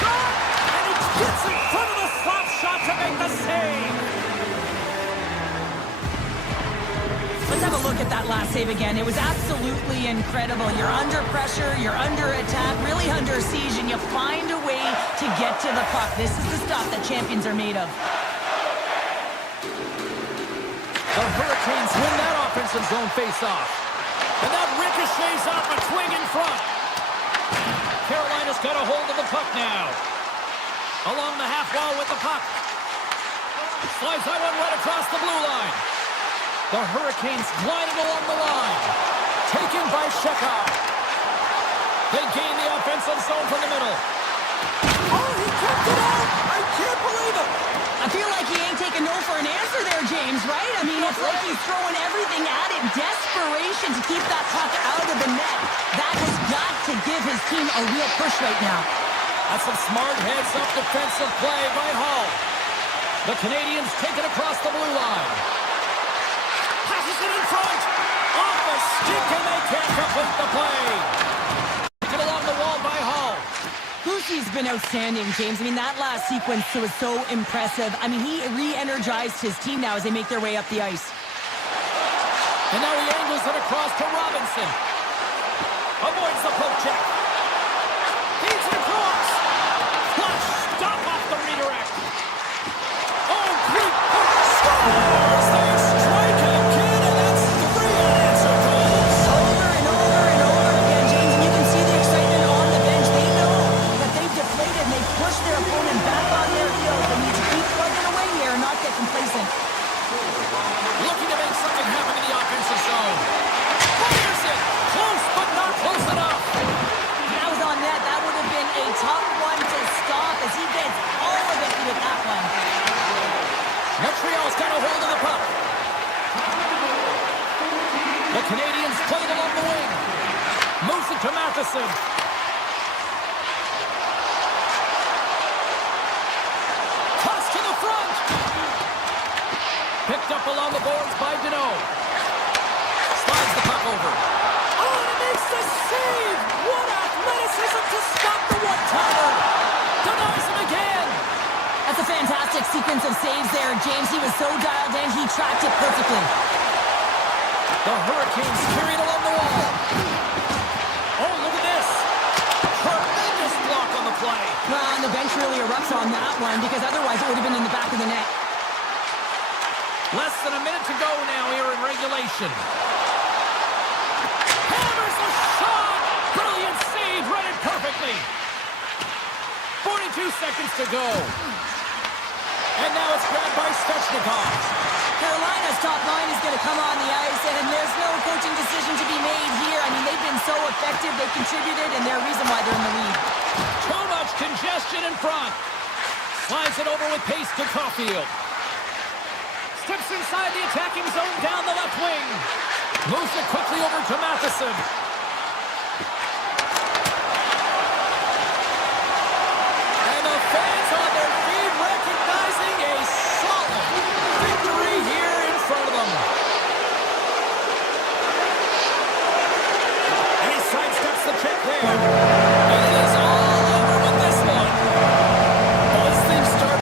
Shot! And he gets in front of the slap shot to make the save. Let's have a look at that last save again. It was absolutely incredible. You're under pressure, you're under attack, really under siege, and you find a way to get to the puck. This is the stuff that champions are made of. The Hurricanes win that offensive zone face-off. And that ricochets off a twig in front. Carolina's got a hold of the puck now. Along the half wall with the puck. Slides that one right across the blue line. The Hurricanes gliding along the line. Taken by Shekar. They gain the offensive zone from the middle. Oh, he kept it out! I can't believe it! I feel like he ain't taking no for an answer there, James, right? I mean, it's like he's throwing everything at it. Desperation to keep that puck out of the net. That has got to give his team a real push right now. That's some smart heads-up defensive play by Hall. The Canadiens take it across the blue line. Passes it in front. Off the stick, and they can't complete the play. Taken along the wall by Hall. Goosey's been outstanding, James. I mean, that last sequence was so impressive. I mean, he re-energized his team now as they make their way up the ice. And now he angles it across to Robinson. Avoids the poke check. Feeds it across. Flush. Stop off the redirect. Oh, great. Scores! They strike again, and that's 3 unanswered goals. Over and over and over again, James. And you can see the excitement on the bench. They know that they've deflated and they've pushed their opponent back on their heels. They need to keep plugging away here and not get complacent. Looking to make something happen in the offensive zone. Fires it. to Matheson. Toss to the front. Picked up along the boards by Deneau. Slides the puck over. Oh, and it makes the save! What athleticism to stop the one-timer! Denies him again! That's a fantastic sequence of saves there, James. He was so dialed in, he tracked it perfectly. The Hurricanes carry it along the wall. Oh, look at this. Tremendous block on the play. Well, and the bench really erupts on that one because otherwise it would have been in the back of the net. Less than a minute to go now here in regulation. Hammers a shot! Brilliant save, read it perfectly. 42 seconds to go. And now it's grabbed by Svechnikov. Carolina's top line is going to come on the ice, and there's no coaching decision to be made here. I mean, they've been so effective, they've contributed, and they're a reason why they're in the lead. Too much congestion in front. Slides it over with pace to Caulfield. Steps inside the attacking zone down the left wing. Moves it quickly over to Matheson. And the fans on their feet recognizing a solid victory here in front of them. And he sidesteps the check there. And it is all over with this one. As things start.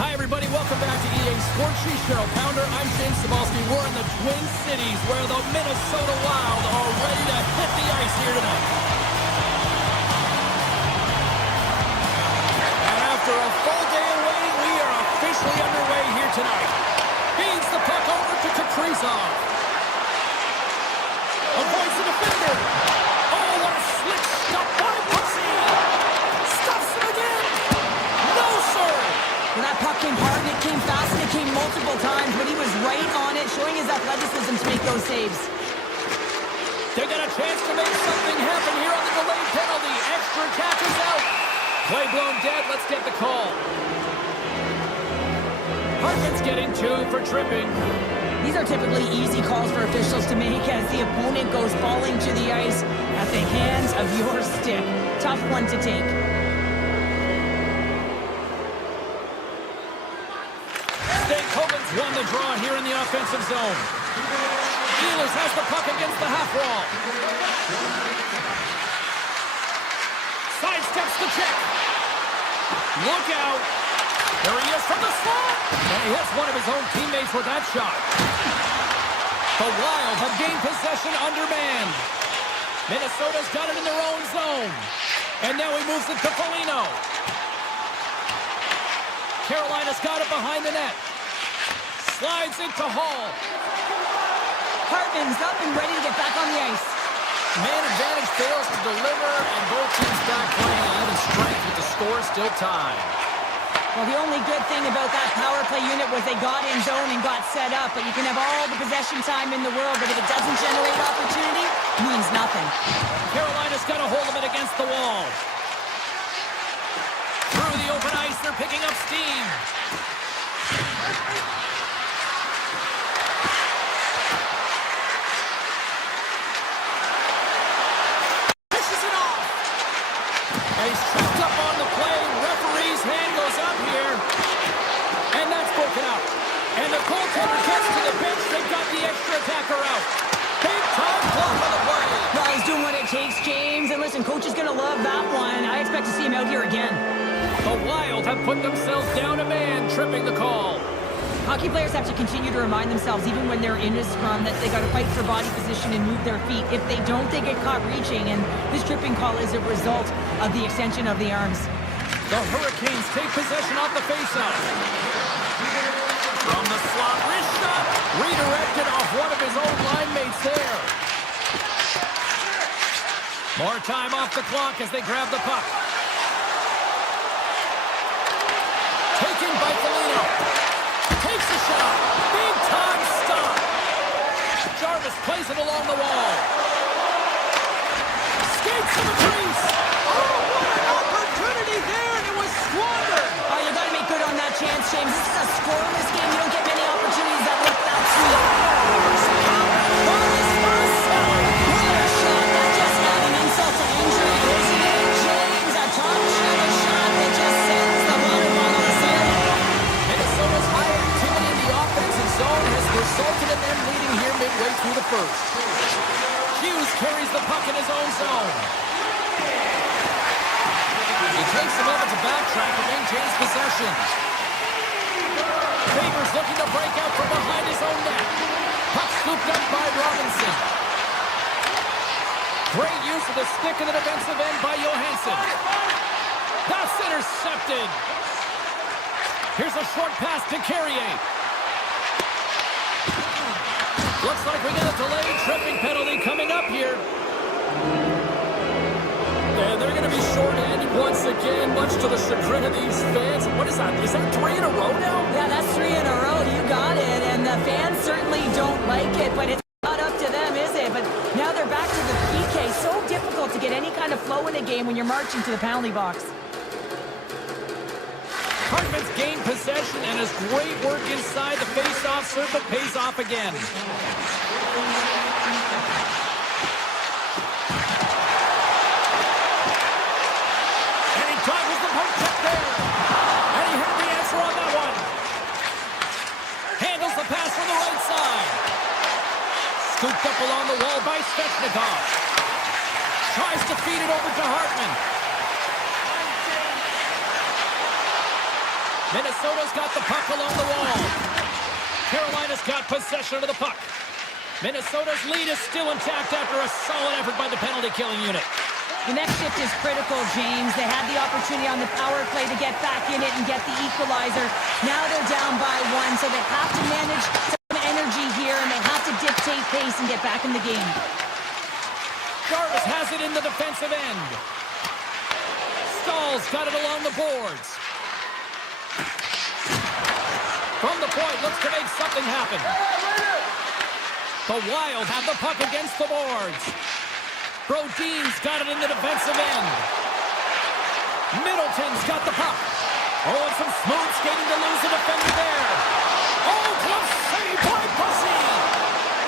Hi, everybody. Welcome back to EA Sports. She's Cheryl Pounder. I'm James Cebulski. We're in the Twin Cities where the Minnesota Wild are ready to hit the ice here tonight. And after a full day of waiting, we are officially underway here tonight. Feeds the puck over to Kaprizov. Avoids the defender. Oh, what a slick stop by Pussy. Stops him again. No, sir. Well, that puck came hard, and it came fast, and it came multiple times, but he was right on it, showing his athleticism to make those saves. They got a chance to make something happen here on the delayed penalty. Extra catches out. Play blown dead. Let's get the call. Harkin's getting 2 for tripping. These are typically easy calls for officials to make as the opponent goes falling to the ice at the hands of your stick. Tough one to take. Hogan's won the draw here in the offensive zone. Ehlers has the puck against the half wall. Sidesteps the check. Look out. There he is from the slot. And he hits one of his own teammates with that shot. The Wild have gained possession undermanned. Minnesota's got it in their own zone. And now he moves it to Foligno. Carolina's got it behind the net. Slides into Hall. Hartman's up and ready to get back on the ice. Man advantage fails to deliver, and both teams back playing at even strength with the score still tied. Well, the only good thing about that power play unit was they got in zone and got set up, but you can have all the possession time in the world, but if it doesn't generate opportunity, it means nothing. Carolina's got a hold of it against the wall. Through the open ice, they're picking up steam. Pushes it off. And he's tripped up on the play. Referee's hand goes up here. And that's broken out. And the goaltender gets to the bench. They've got the extra attacker out. Big time block on the play. Well, he's doing what it takes, James. And listen, coach is going to love that one. I expect to see him out here again. The Wild have put themselves down a man, tripping the call. Hockey players have to continue to remind themselves, even when they're in a scrum, that they got to fight for body position and move their feet. If they don't, they get caught reaching, and this tripping call is a result of the extension of the arms. The Hurricanes take possession off the faceoff. From the slot, wrist shot, redirected off one of his own line mates there. More time off the clock as they grab the puck. Taken by Foligno. Takes a shot. Big time stop. Jarvis plays it along the wall. Skates to the crease. Oh, what an opportunity there, and it was squandered. Oh, you got to make good on that chance, James. This is a scoreless game. You don't get many opportunities that look that sweet. What a shot. That just added insult to injury, isn't it, James? A top-shelf shot that just sends the water bottle to sailing. Minnesota's high activity in the offensive zone has resulted in them leading here midway through the first. Hughes carries the puck in his own zone. He takes a moment to backtrack and maintains possession. Favors looking to break out from behind his own net. Puck scooped up by Robinson. Great use of the stick in the defensive end by Johansson. That's intercepted. Here's a short pass to Carrier. Looks like we got a delayed tripping penalty coming up here. And they're going to be shorthanded once again, much to the chagrin of these fans. What is that? Is that 3 in a row now? Yeah, that's 3 in a row. You got it. And the fans certainly don't like it, but it's not up to them, is it? But now they're back to the PK. So difficult to get any kind of flow in a game when you're marching to the penalty box. Hartman's gained possession, and his great work inside the face-off circle pays off again. And he toggles the poke check there. And he had the answer on that one. Handles the pass from the right side. Scooped up along the wall by Svechnikov. Tries to feed it over to Hartman. Minnesota's got the puck along the wall. Carolina's got possession of the puck. Minnesota's lead is still intact after a solid effort by the penalty-killing unit. The next shift is critical, James. They had the opportunity on the power play to get back in it and get the equalizer. Now they're down by 1, so they have to manage some energy here, and they have to dictate pace and get back in the game. Jarvis has it in the defensive end. Stahl's got it along the boards. From the point, looks to make something happen. The Wild have the puck against the boards. Brodin's got it in the defensive end. Middleton's got the puck. Oh, and some smooth skating to lose the defender there. Oh, glove save by Bussy.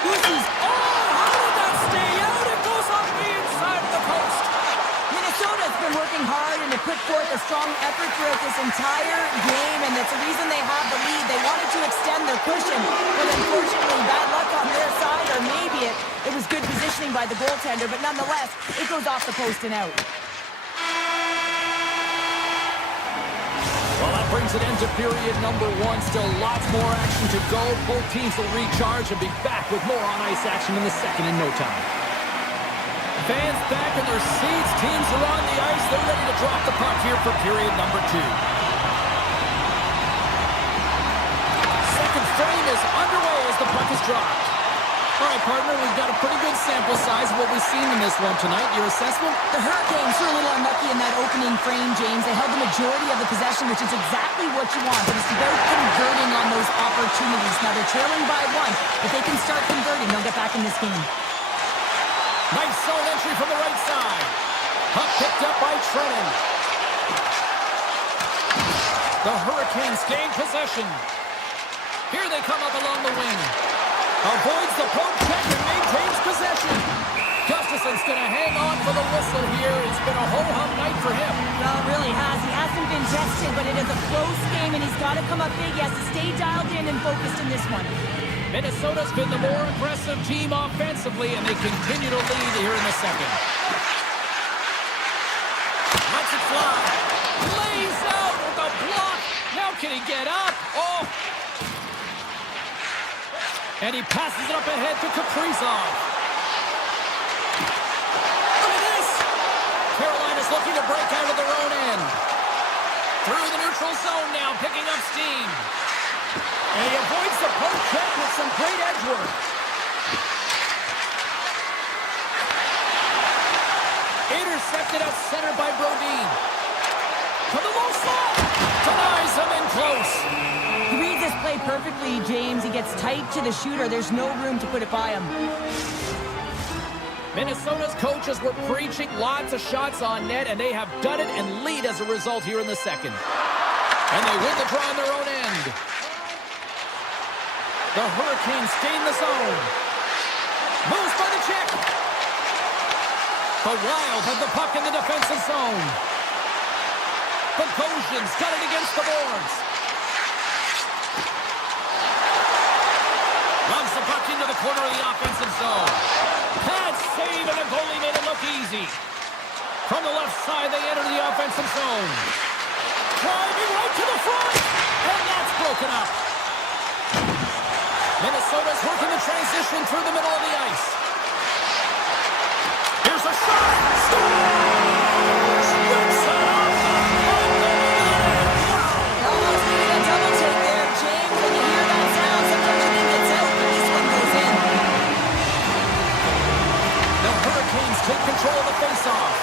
This is, how did that stay out? It goes off the inside of the post. Minnesota's been working hard and have put forth a strong effort throughout this this entire game, and that's the reason they have the lead. They wanted to extend their cushion, but unfortunately, bad luck on their side, or maybe it was good positioning by the goaltender, but nonetheless, it goes off the post and out. Well, that brings an end to period number 1. Still lots more action to go. Both teams will recharge and be back with more on-ice action in the second in no time. Fans back in their seats. Teams are on the ice. They're ready to drop the puck here for period number 2. Second frame is underway as the puck is dropped. All right, partner, we've got a pretty good sample size of what we've seen in this one tonight. Your assessment? The Hurricanes were a little unlucky in that opening frame, James. They held the majority of the possession, which is exactly what you want. But it's about converting on those opportunities. Now they're trailing by 1. If they can start converting, they'll get back in this game. Nice zone entry from the right side. Puck picked up by Trennan. The Hurricanes gain possession. Here they come up along the wing. Avoids the poke check and maintains possession. Gustafson's going to hang on for the whistle here. It's been a ho-hum night for him. Well, it really has. He hasn't been tested, but it is a close game, and he's got to come up big. He has to stay dialed in and focused in this one. Minnesota's been the more aggressive team offensively, and they continue to lead here in the second. Lets it fly. Lays out with a block. Now can he get up? Oh! And he passes it up ahead to Kaprizov. Look at this! Carolina's looking to break out of their own end. Through the neutral zone now, picking up steam. And he avoids the poke check with some great edge work. Intercepted at center by Brodin. To the low slot. Denies him in close. He reads this play perfectly, James. He gets tight to the shooter. There's no room to put it by him. Minnesota's coaches were preaching lots of shots on net, and they have done it and lead as a result here in the second. And they win the draw on their own end. The Hurricanes gain the zone. Moves by the check. The Wild have the puck in the defensive zone. Bogosian's got it against the boards. Runs the puck into the corner of the offensive zone. Pad save, and the goalie made it look easy. From the left side, they enter the offensive zone. Driving right to the front, and that's broken up. Minnesota's working the transition through the middle of the ice. Here's a shot. Scores! Rips it off. Almost needed a double take there, James. When you hear that sound, sometimes you think it's out, but this one goes in. The Hurricanes take control of the faceoff.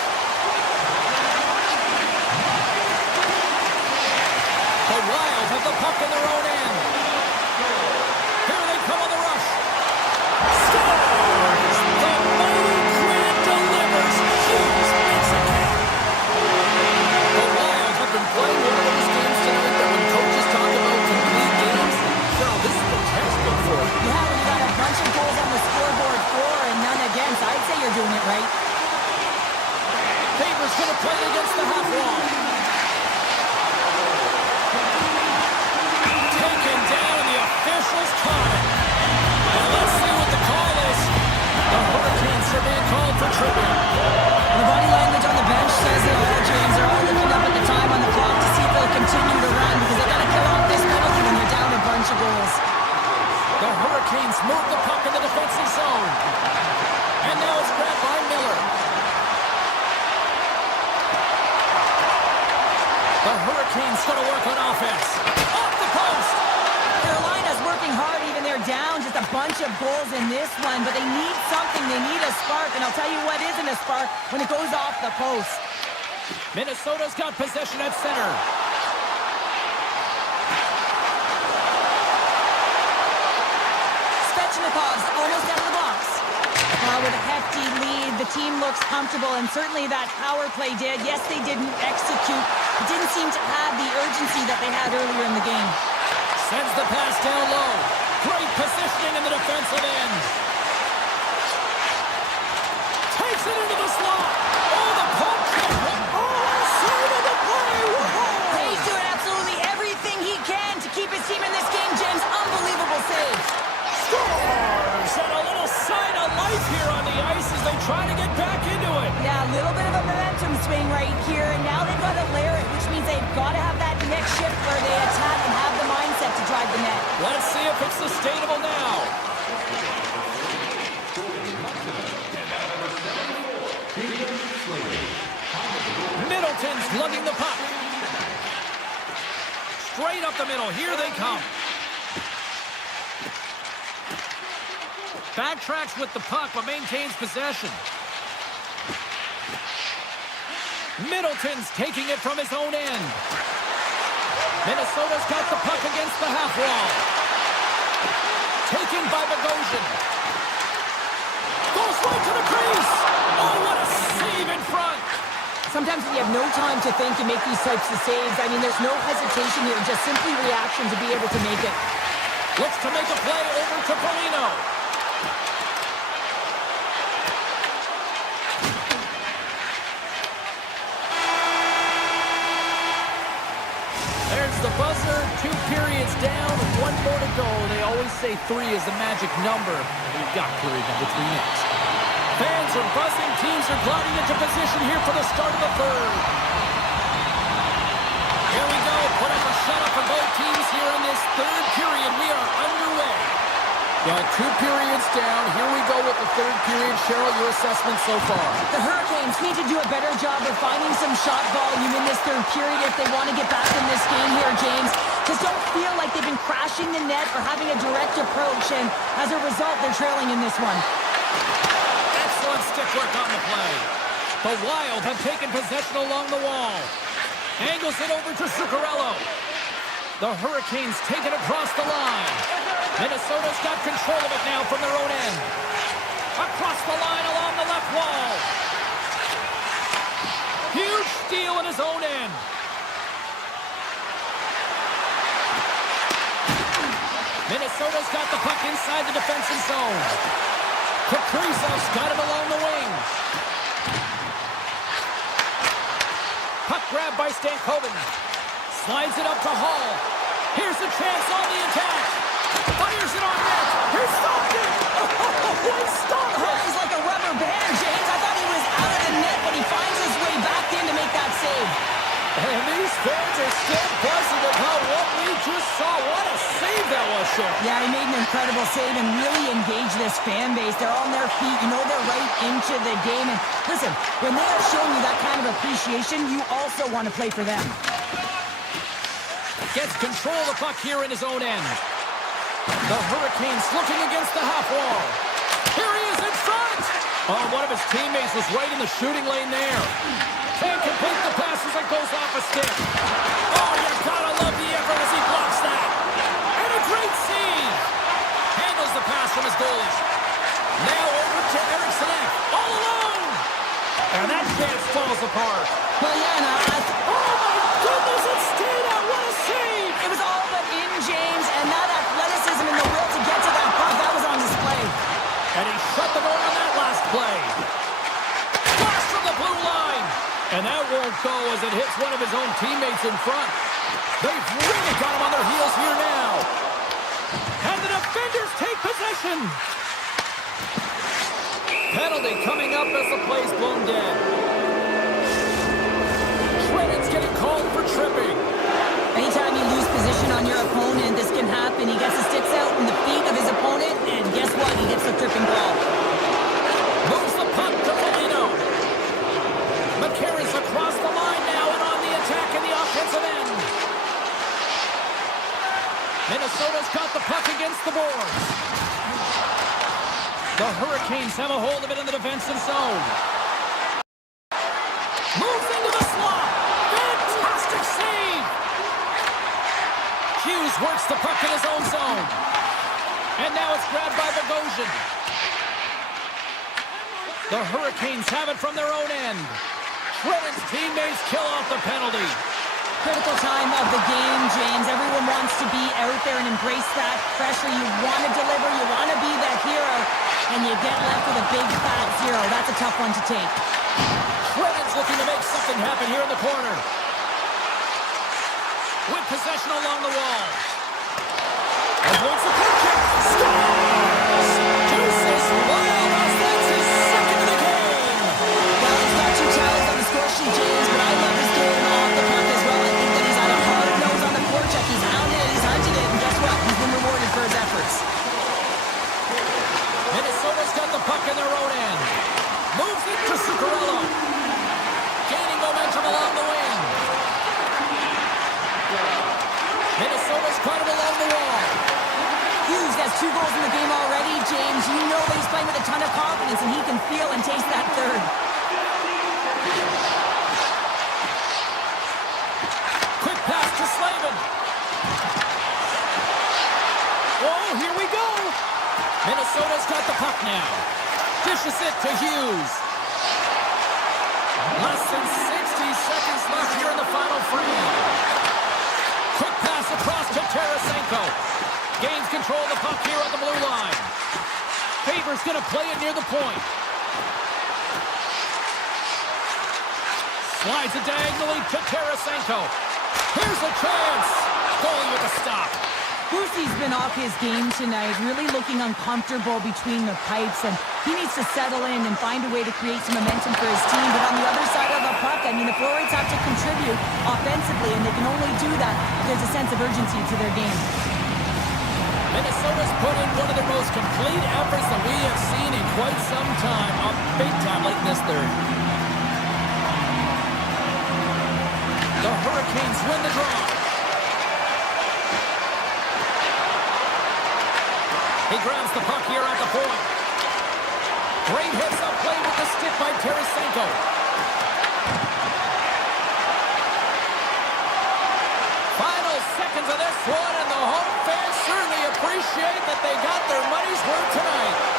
The Wild have the puck in their own end. Here they come on the rush. Scores! The mighty Grant delivers. Hughes makes a catch. The Wild have been playing one of those games tonight that when coaches talk about complete games, well, this is the textbook for it. Yeah, when you got a bunch of goals on the scoreboard for and none against, I'd say you're doing it right. Faber's going to play against the half wall. Taken down, and the officials caught it. And let's see what the call is. The Hurricanes are being called for tripping. The body language on the bench says it all, James. They're all looking up at the time on the clock to see if they'll continue to run because they got to kill off this penalty when they're down a bunch of goals. The Hurricanes move the puck in the defensive zone. And now it's grabbed by Miller. The Hurricanes going to work on offense. Off the post. Carolina's working hard, even they're down just a bunch of goals in this one, but they need something. They need a spark, and I'll tell you what isn't a spark when it goes off the post. Minnesota's got possession at center. Svechnikov's almost out of the box. With a hefty lead, the team looks comfortable, and certainly that power play did. Yes, they didn't execute. It didn't seem to have the urgency that they had earlier in the game. Sends the pass down low. Great positioning in the defensive end. Takes it into the slot. Oh, the poke check. Oh, save of the play. Whoa. He's doing swing right here, and now they've got to layer it, which means they've got to have that next shift where they attack and have the mindset to drive the net. Let's see if it's sustainable now. Middleton's lugging the puck. Straight up the middle. Here they come. Backtracks with the puck, but maintains possession. Middleton's taking it from his own end. Minnesota's got the puck against the half wall. Taken by Bogosian. Goes right to the crease. Oh, what a save in front. Sometimes when you have no time to think and make these types of saves, I mean, there's no hesitation here, just simply reaction to be able to make it. Looks to make a play over to Polino. There's the buzzer. 2 periods down, 1 more to go. They always say 3 is the magic number. We've got period number 3 next. Fans are buzzing. Teams are gliding into position here for the start of the third. Here we go. Put up a shutout for both teams here in this third period. We are underway. Yeah, 2 periods down. Here we go with the third period. Cheryl, your assessment so far? The Hurricanes need to do a better job of finding some shot volume in this third period if they want to get back in this game here, James. Just don't feel like they've been crashing the net or having a direct approach, and as a result, they're trailing in this one. Excellent stick work on the play. The Wild have taken possession along the wall. Angles it over to Zuccarello. The Hurricanes take it across the line. Minnesota's got control of it now from their own end. Across the line along the left wall. Huge steal in his own end. Minnesota's got the puck inside the defensive zone. Kaprizov's got it along the wing. Puck grab by Stankoven. Slides it up to Hall. Here's the chance on the attack. Fires it on net. He stopped it. Oh, he stopped it. He's like a rubber band, James. I thought he was out of the net, but he finds his way back in to make that save. And these fans are still buzzing about what we just saw. What a save that was, Shep. Yeah, he made an incredible save and really engaged this fan base. They're on their feet. You know they're right into the game. And listen, when they are showing you that kind of appreciation, you also want to play for them. Gets control of the puck here in his own end. The Hurricanes looking against the half wall. Here he is in front. Oh, one of his teammates was right in the shooting lane there. Can't complete the pass as it goes off a stick. Oh, you gotta love the effort as he blocks that. And a great save. Handles the pass from his goalies. Now over to Eriksson all alone. And that chance falls apart. Well, yeah, no, Oh, my goodness, it stayed out. What a save. it was all but in, James, and that athleticism and the will to get to that puck, that was on display. And he shut the door on that last play. Flash from the blue line. And that won't go as it hits one of his own teammates in front. They've really got him on their heels here now. And the defenders take possession. Penalty coming up as the play's blown dead. Shredden's getting called for tripping. Anytime you lose position on your opponent, this can happen. He gets the sticks out in the feet of his opponent, and guess what? He gets the tripping call. Moves the puck to Polino. McCarron's across the line now and on the attack in the offensive end. Minnesota's got the puck against the boards. The Hurricanes have a hold of it in the defensive zone. Moves into the slot. Fantastic save. Hughes works the puck in his own zone. And now it's grabbed by Bogosian. The Hurricanes have it from their own end. Shredden's teammates kill off the penalty. Critical time of the game, James. Everyone wants to be out there and embrace that pressure. You want to deliver. You want to be that hero. And you get left with a big, fat zero. That's a tough one to take. Shredden's looking to make something happen here in the corner. With possession along the wall. Avoids the quick check. Scores! Deuces Wild. That's his second of the game. Well, he's got 2 tallies on the score sheet, James. to Zuccarello. Gaining momentum along the wing. Minnesota's got him along the wall. Hughes has 2 goals in the game already, James. You know that he's playing with a ton of confidence, and he can feel and taste that third. Quick pass to Slavin. Oh, here we go. Minnesota's got the puck now. Dishes it to Hughes. Less than 60 seconds left here in the final frame. Quick pass across to Tarasenko. Gains control of the puck here on the blue line. Faber's going to play it near the point. Slides it diagonally to Tarasenko. Here's a chance. Goalie with a stop. Boosie's been off his game tonight, really looking uncomfortable between the pipes, and he needs to settle in and find a way to create some momentum for his team. But on the other side of the puck, I mean, the forwards have to contribute offensively, and they can only do that if there's a sense of urgency to their game. Minnesota's put in one of their most complete efforts that we have seen in quite some time. A big time late in this third. The Hurricanes win the draw. He grabs the puck here at the point. Great hits up play with the stick by Tarasenko. Final seconds of this one, and the home fans certainly appreciate that they got their money's worth tonight.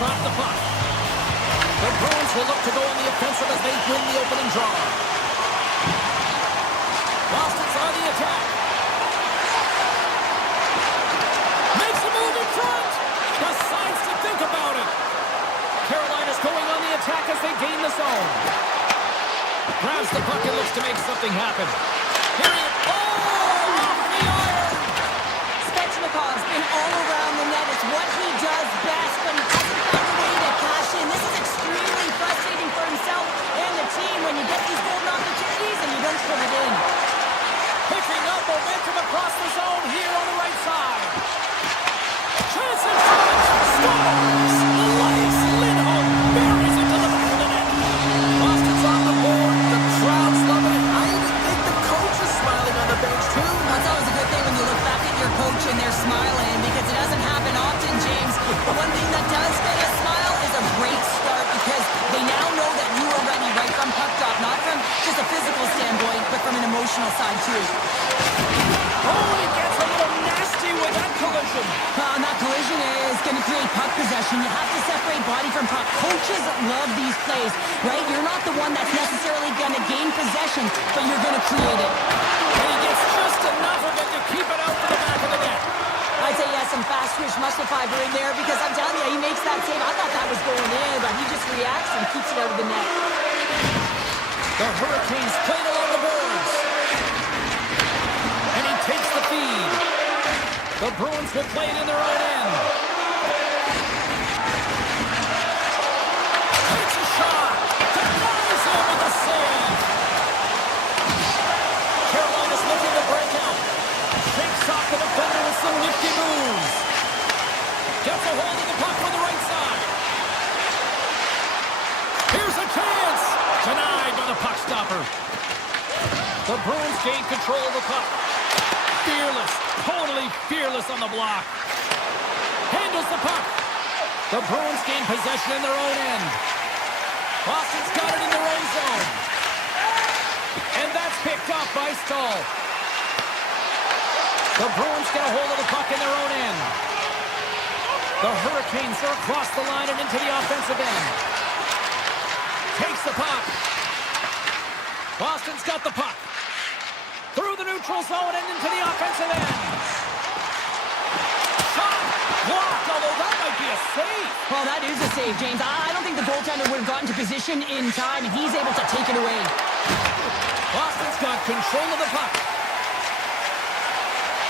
drop the puck. The Bruins will look to go on the offensive as they win the opening draw. Boston's on the attack. Makes a move in front. Decides to think about it. Carolina's going on the attack as they gain the zone. Grabs the puck and looks to make something happen. Here he is. Oh, off the iron. Svechnikov's been all around the net. It's what he does best, but he doesn't find a way to cash in. This is extremely frustrating for himself and the team when you get these golden opportunities and you don't put it in. Picking up momentum across the zone here on the right side. Chance in front. Scores. Elias Lindholm buries it to the back of the net. Boston's on the board. The crowd's loving it. I even think the coach is smiling on the bench, too. That's always a good thing when you look back at your coach and they're smiling, because it doesn't happen often, James. But one thing that does get a smile is a great start, because they now know that you are ready right from puck drop, not from just a physical standpoint, but from an emotional side, too. Oh, he gets a little nasty with that collision. And that collision is going to create puck possession. You have to separate body from puck. Coaches love these plays, right? You're not the one that's necessarily going to gain possession, but you're going to create it. And he gets just enough of it to keep it out to the back of the net. I'd say yes, some fast twitch muscle fiber in there, because I'm telling you, he makes that save. I thought that was going in, but he just reacts and keeps it out of the net. The Hurricanes played along the boards. And he takes the feed. The Bruins will play it in their own end. Takes a shot. Denies him with a save. Carolina's looking to break out. Shakes off the defender with some nifty moves. Gets a hold of the puck on the right side. Here's a chance. Denied by the puck stopper. The Bruins gain control of the puck. Fearless, totally fearless on the block. Handles the puck. The Bruins gain possession in their own end. Boston's got it in their own zone. And that's picked up by Stahl. The Bruins get a hold of the puck in their own end. The Hurricanes are across the line and into the offensive end. Takes the puck. Boston's got the puck. Through the neutral zone and into the offensive end. Shot blocked, although that might be a save. Well, that is a save, James. I don't think the goaltender would have gotten to position in time, and he's able to take it away. Boston's got control of the puck.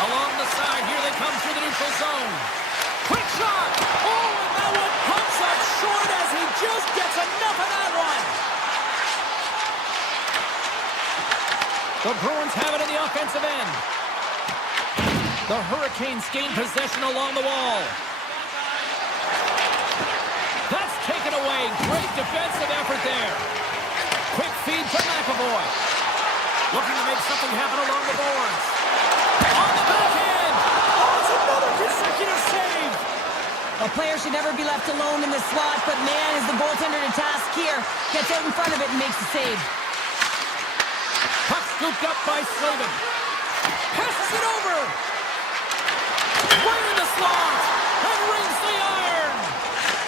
Along the side, here they come through the neutral zone. Quick shot! Oh, and that one pumps up short as he just gets enough of that one. The Bruins have it in the offensive end. The Hurricanes gain possession along the wall. That's taken away. Great defensive effort there. Quick feed to McAvoy. Looking to make something happen along the boards. On the backhand. Oh, it's another consecutive save. A player should never be left alone in the slot, but man, is the goaltender to task here. Gets out in front of it and makes the save. Puck scooped up by Slavin. Passes it over. Right in the slot. And rings the iron.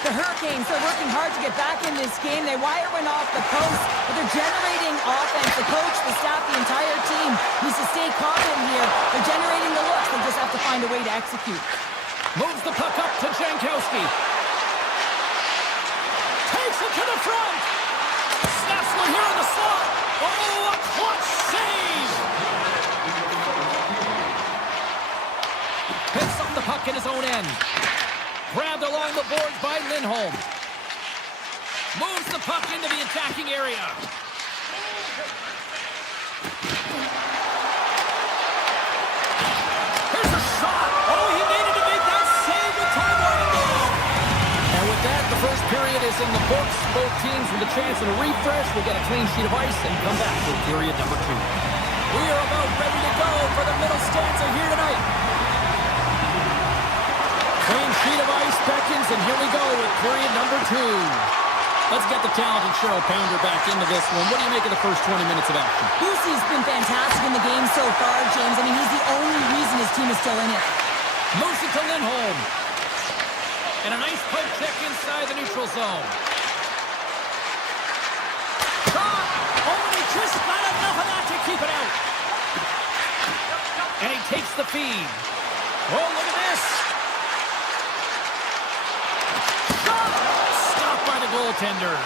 The Hurricanes are working hard to get back in this game. They wire one off the post, but they're generating offense. The coach, the staff, the entire team needs to stay confident here. They're generating the looks. They just have to find a way to execute. Moves the puck up to Jankowski. Takes it to the front. Snaps one here in the slot. Oh, a clutch save. Picks up the puck in his own end. Grabbed along the boards by Lindholm. Moves the puck into the attacking area. Here's a shot. Oh, he needed to make that save with time running down. And with that, the first period is in the books. Both teams with a chance at a refresh will get a clean sheet of ice and come back for period number 2. We are about ready to go for the middle stanza here tonight. Clean sheet of ice beckons, and here we go with period number 2. Let's get the talented Cheryl Pounder back into this one. What do you make of the first 20 minutes of action? Busey's been fantastic in the game so far, James. I mean, he's the only reason his team is still in it. Moves it to Lindholm. And a nice poke check inside the neutral zone. Shot! Oh, and he just got enough of that to keep it out. And he takes the feed. Oh, look at this. Shot! Stopped by the goaltender.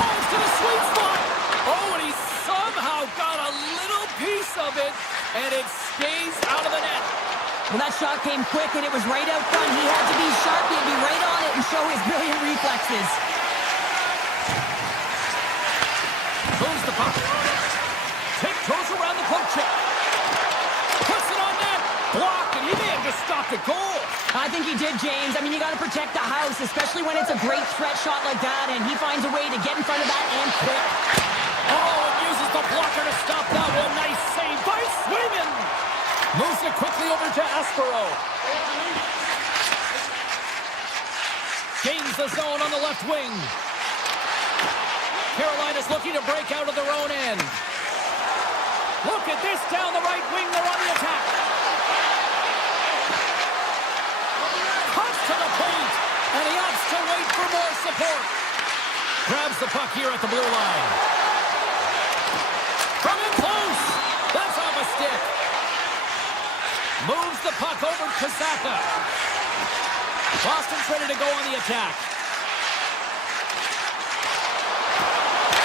Oh, it's to the sweet spot. Oh, and he somehow got a little piece of it, and it stays out of the net. Well, that shot came quick, and it was right out front. He had to be sharp. He had to be right on it and show his brilliant reflexes. Moves the puck. Tiptoes around the poke check. Puts it on net. Block, and he may have just stopped a goal. I think he did, James. I mean, you got to protect the house, especially when it's a great threat shot like that, and he finds a way to get in front of that and quick. Oh, and uses the blocker to stop that one. Nice save by Swayman. Moves it quickly over to Aspero. Gains the zone on the left wing. Carolina's looking to break out of their own end. Look at this down the right wing. They're on the attack. Cuts to the paint, and he opts to wait for more support. Grabs the puck here at the blue line. From in close. That's off a stick. Moves the puck over to Saka. Boston's ready to go on the attack.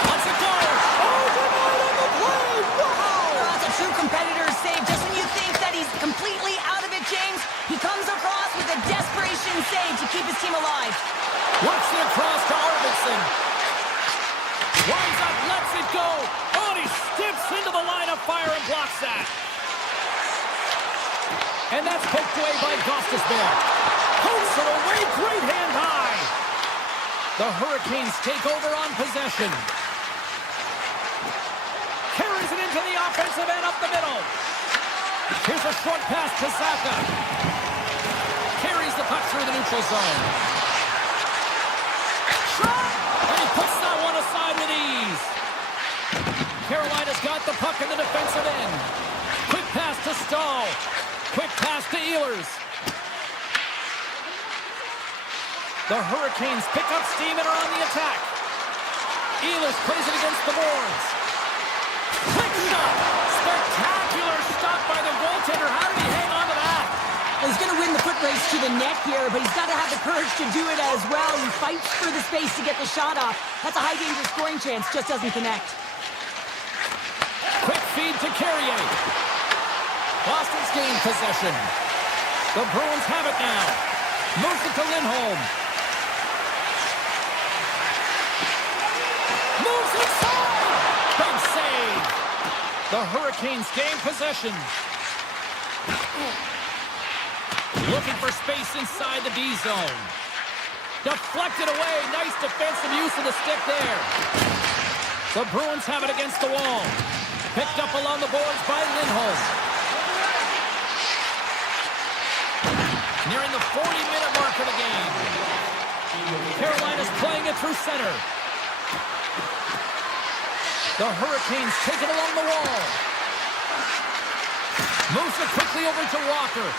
Let's it go. Oh, denied on the play. Wow. That's a true competitor's save. Just when you think that he's completely out of it, James, he comes across with a desperation save to keep his team alive. Works it across to Arvidsson. Winds up, lets it go. Oh, and he steps into the line of fire and blocks that. And that's poked away by Gostisbehere. Pokes it away, great hand high. The Hurricanes take over on possession. Carries it into the offensive end up the middle. Here's a short pass to Saka. Carries the puck through the neutral zone. Shot! And he puts that one aside with ease. Carolina's got the puck in the defensive end. Quick pass to Stahl. Quick pass to Ehlers. The Hurricanes pick up steam and are on the attack. Ehlers plays it against the boards. Quick shot! Spectacular stop by the goaltender. How did he hang on to that? Well, he's going to win the foot race to the net here, but he's got to have the courage to do it as well. He fights for the space to get the shot off. That's a high-danger scoring chance. Just doesn't connect. Quick feed to Carrier. Boston's gained possession. The Bruins have it now. Moves it to Lindholm. Moves inside. Big save. The Hurricanes gain possession. Looking for space inside the D zone. Deflected away. Nice defensive use of the stick there. The Bruins have it against the wall. Picked up along the boards by Lindholm. Nearing the 40-minute mark of the game. Carolina's playing it through center. The Hurricanes take it along the wall. Moves it quickly over to Walker.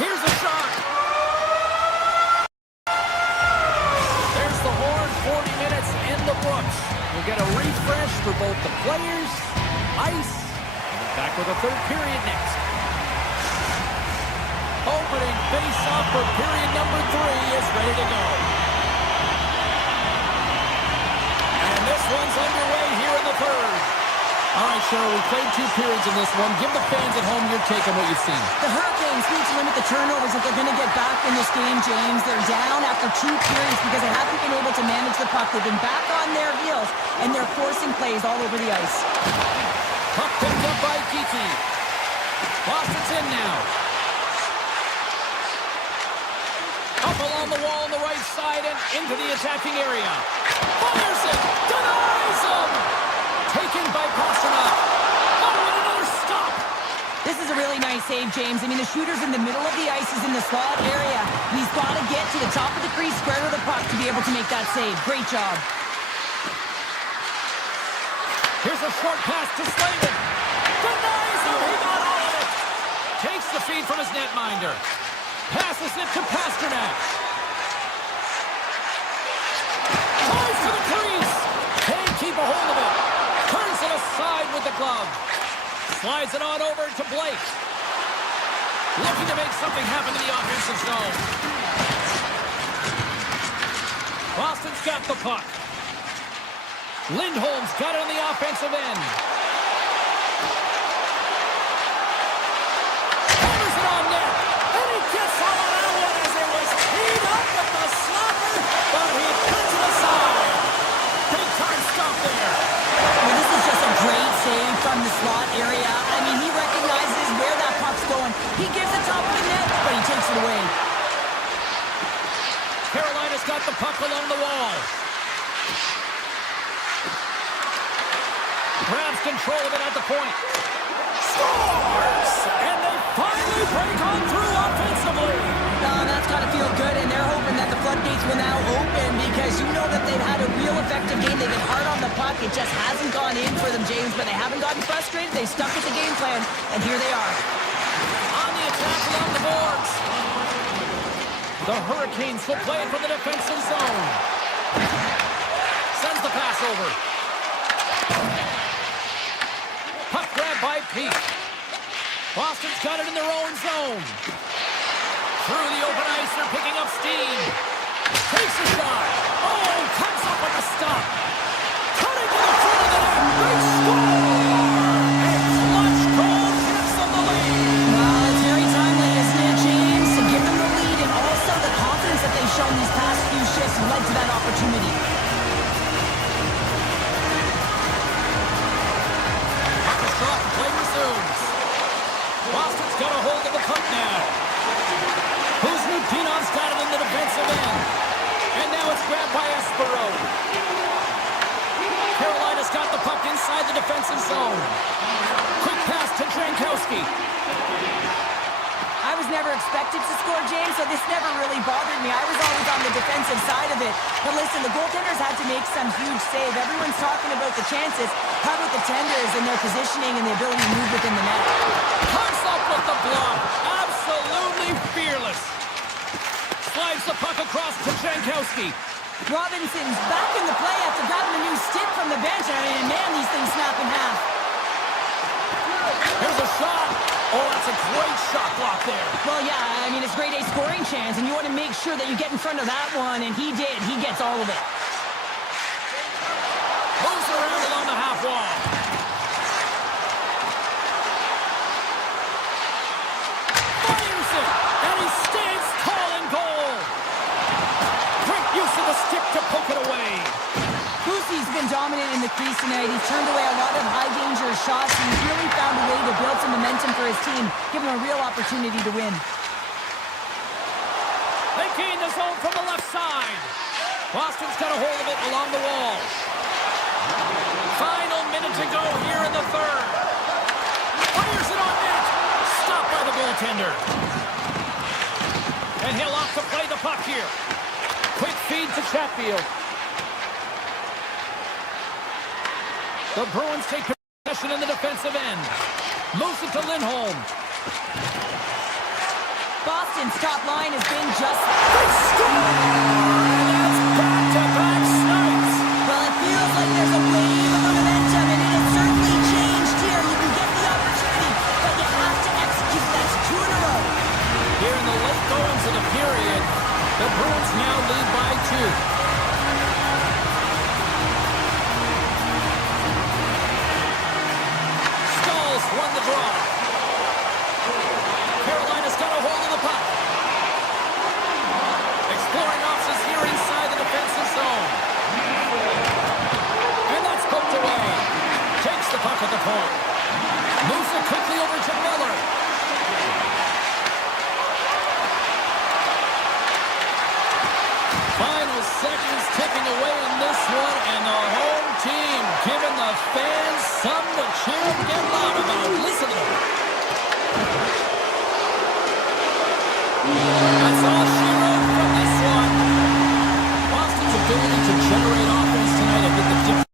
Here's a shot. There's the horn, 40 minutes in the books. We'll get a refresh for both the players, ice, and we're back with a third period next. Opening face-off for period number 3 is ready to go. And this one's underway here in the third. All right, Cheryl, we played 2 periods in this one. Give the fans at home your take on what you've seen. The Hurricanes need to limit the turnovers if they're going to get back in this game, James. They're down after 2 periods because they haven't been able to manage the puck. They've been back on their heels, and they're forcing plays all over the ice. Puck picked up by Kiki. Boston's in now. Up along the wall on the right side and into the attacking area. Fires it! Denies him! Taken by Pasternak. Oh, and another stop! This is a really nice save, James. I mean, the shooter's in the middle of the ice. He's in the slot area. And he's got to get to the top of the crease, square to the puck to be able to make that save. Great job. Here's a short pass to Slavin. Denies him. He got all of it. Takes the feed from his netminder. Passes it to Pasternak. Tries to the crease. Can't keep a hold of it. Turns it aside with the glove. Slides it on over to Blake. Looking to make something happen in the offensive zone. Boston's got the puck. Lindholm's got it on the offensive end. Hammers it on net. And he gets all of that one as it was teed up with the slapper, but he puts it aside. Big time stop there. Well, this is just a great save from the slot area. I mean, he recognizes where that puck's going. He gives it top of the net, but he takes it away. Carolina's got the puck along the wall. Grabs control of it at the point. Scores! And they finally break on through offensively. That's got to feel good, and they're hoping that the floodgates will now open because you know that they've had a real effective game. They've been hard on the puck. It just hasn't gone in for them, James, but they haven't gotten frustrated. They've stuck with the game plan, and here they are. On the attack along the boards. The Hurricanes will play it from the defensive zone. Sends the pass over. Puck grab by Pete. Boston's got it in their own zone. Through the open ice, they're picking up steam. Takes a shot. Oh, comes up with a stop. Cutting to the front of the net. They score! A clutch goal gives them the lead. Well, it's very timely, isn't it, James? To give them the lead, and also the confidence that they've shown these past few shifts led to that opportunity. Puck play resumes. Boston's got a hold of the puck now. Kuznipinov's got it in the defensive end. And now it's grabbed by Espero. Carolina's got the puck inside the defensive zone. Quick pass to Jankowski. I was never expected to score, James, so this never really bothered me. I was always on the defensive side of it. But listen, the goaltenders had to make some huge save. Everyone's talking about the chances. How about the tenders and their positioning and the ability to move within the net? Comes up with the block. Absolutely fearless. Slides the puck across to Jankowski. Robinson's back in the play after grabbing a new stick from the bench. I mean, man, these things snap in half. Here's a shot. Oh, that's a great shot block there. Well, yeah, I mean, it's grade A scoring chance, and you want to make sure that you get in front of that one, and he did. He gets all of it. Moves around along the half wall. Fires it, and he stands tall in goal. Great use of the stick to poke it away. Boosie's been dominant in the crease tonight. He's turned away a lot of high-danger shots, and he's really found a way to build some momentum for his team, give him a real opportunity to win. They gain the zone from the left side. Boston's got a hold of it along the wall. Final minute to go here in the third. Fires it on net. Stopped by the goaltender. And he'll opt to play the puck here. Quick feed to Chatfield. The Bruins take possession in the defensive end. Moves it to Lindholm. Boston's top line has been just... They score! And that's back-to-back snipes. Well, it feels like there's a wave of momentum, and it has certainly changed here. You can get the opportunity, but you have to execute. That's 2 in a row. Here in the late goings of the period, the Bruins now lead by 2. Won the draw. Carolina's got a hold of the puck. Exploring options here inside the defensive zone. And that's poked away. Takes the puck at the point. Moves it quickly over to Miller. Final seconds ticking away in this one, and the home team giving the fans something to cheer and get loud about. Listen to them. That's all she wrote from this one. Boston's ability to generate offense tonight, I think the difference.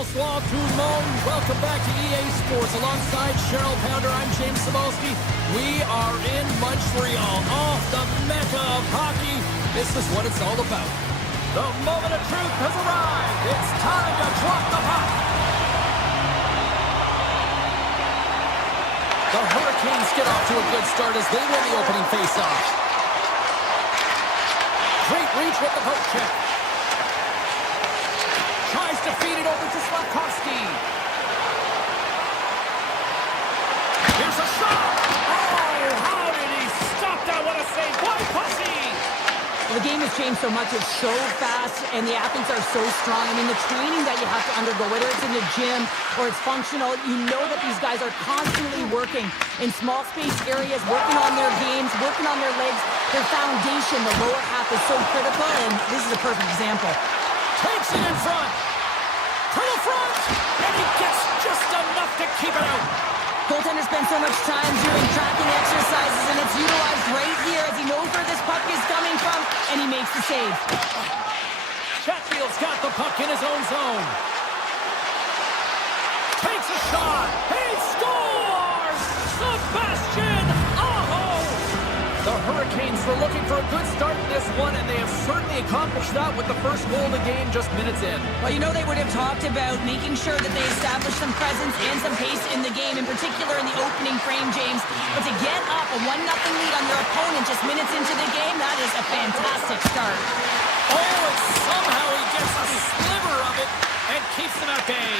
Bonsoir tout le monde. Welcome back to EA Sports. Alongside Cheryl Pounder, I'm James Cebulski. We are in Montreal, off the mecca of hockey. This is what it's all about. The moment of truth has arrived. It's time to drop the puck. The Hurricanes get off to a good start as they win the opening faceoff. Great reach with the poke check. Tries to feed it over to Slavkovsky. Here's a shot. Oh, how did he stop that? What a save by Pussy. Well, the game has changed so much. It's so fast, and the athletes are so strong. I mean, the training that you have to undergo, whether it's in the gym or it's functional, you know that these guys are constantly working in small space areas, working on their games, working on their legs. Their foundation, the lower half, is so critical, and this is a perfect example. Takes it in front. To the front. And he gets just enough to keep it out. Goaltender spends so much time doing tracking exercises, and it's utilized right here as he knows where this puck is coming from, and he makes the save. Chatfield's got the puck in his own zone. Takes a shot. He scores! Sebastian Aho! The Hurricanes were looking for a good start in this one, and they have certainly accomplished that with the first goal of the game just minutes in. Well, you know they would have talked about making sure that they establish some presence and some pace in the game, in particular in the opening frame, James. But to get up a 1-0 lead on your opponent just minutes into the game, that is a fantastic start. Oh, and somehow he gets a sliver of it and keeps them at bay.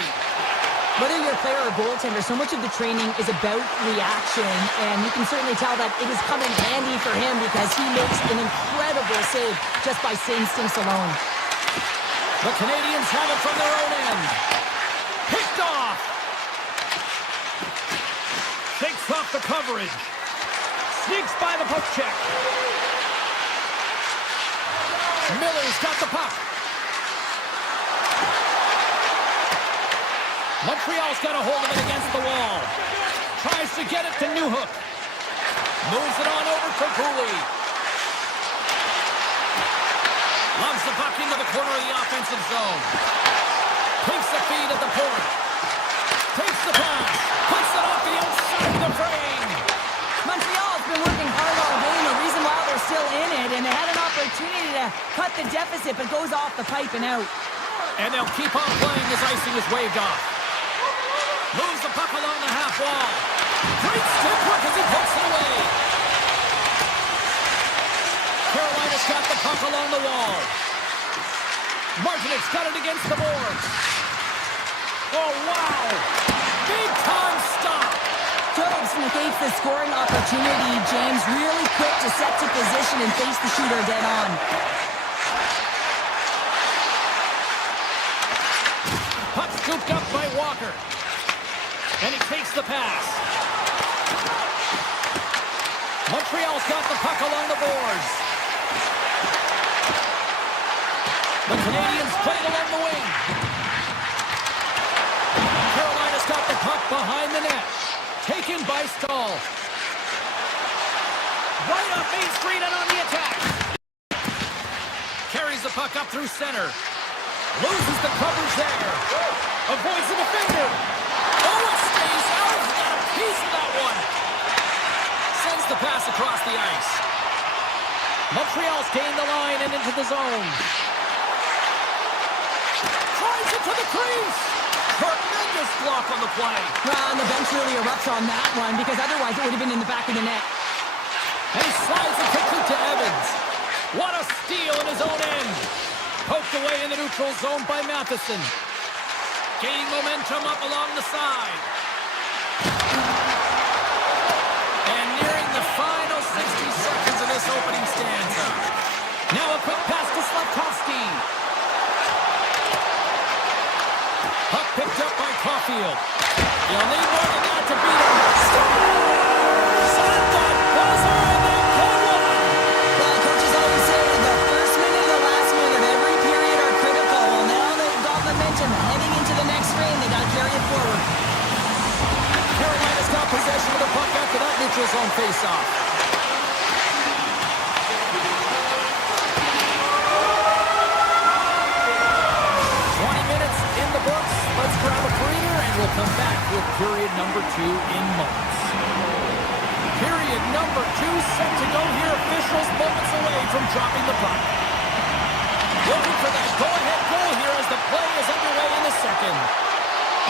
Whether you're a player or goaltender, so much of the training is about reaction, and you can certainly tell that it is coming handy for him because he makes an incredible save just by instincts alone. The Canadiens have it from their own end. Picked off. Shakes off the coverage. Sneaks by the poke check. Miller's got the puck. Montreal's got a hold of it against the wall. Tries to get it to Newhook. Moves it on over to Cooley. Loves the puck into the corner of the offensive zone. Takes the feed at the point. Takes the pass. Puts it off the outside of the frame. Montreal's been working hard all game. The reason why they're still in it, and they had an opportunity to cut the deficit, but goes off the pipe and out. And they'll keep on playing as icing is waved off. Moves the puck along the half wall. Great stick work as he pokes it away. Carolina's got the puck along the wall. Martinek's got it against the boards. Oh, wow. Big time stop. Tobes negates the scoring opportunity. James really quick to set to position and face the shooter dead on. Puck scooped up by Walker. And he takes the pass. Montreal's got the puck along the boards. The Canadiens play it along the wing. Carolina's got the puck behind the net. Taken by Stahl. Right up Main Street and on the attack. Carries the puck up through center. Loses the coverage there. Avoids the defender. Oh, it stays out. He's got a piece of that one. Sends the pass across the ice. Montreal's gained the line and into the zone. Tries it to the crease. Tremendous block on the play. Well, and the bench really erupts on that one because otherwise it would have been in the back of the net. And he slides it quickly to Evans. What a steal in his own end. Poked away in the neutral zone by Matheson. Gaining momentum up along the side. And nearing the final 60 seconds of this opening stanza. Now a quick pass to Slavkovsky. Puck picked up by Caulfield. You'll need more than that to beat him. Scores! At the buzzer, and they get one! Well, coaches always say the first minute and the last minute of every period are critical. Well, now they've got momentum heading into the next frame. They got to carry it forward. Carolina's got possession of the puck after that neutral zone faceoff. 20 minutes in the books. Let's in moments. Period number 2 set to go here. Officials moments away from dropping the puck. Looking for that go-ahead goal here as the play is underway in the second.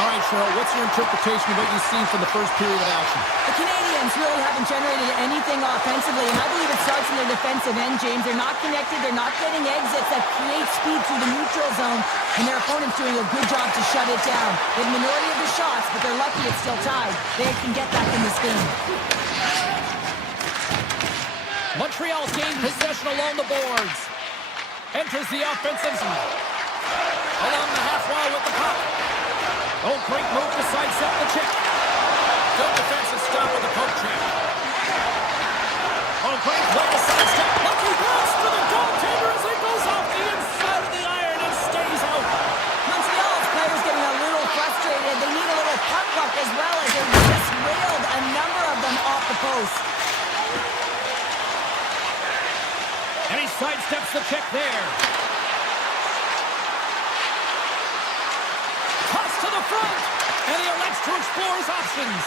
All right, Cheryl, what's your interpretation of what you've seen from the first period of action? The Canadiens really haven't generated anything offensively, and I believe it starts in their defensive end, James. They're not connected. They're not getting exits that create speed through the neutral zone, and their opponent's doing a good job to shut it down. They have the minority of the shots, but they're lucky it's still tied. They can get back in this game. Montreal's gained possession along the boards. Enters the offensive zone. Along the half wall with the puck. Oh, great move to sidestep the check. Good defensive stop with the poke check. Oh, great play to sidestep. Lucky pass for the goaltender as it goes off the inside of the iron and stays out. Montreal's players getting a little frustrated. They need a little puck luck as well as they just railed a number of them off the post. And he sidesteps the check there. Toss to the front. And he elects to explore his options.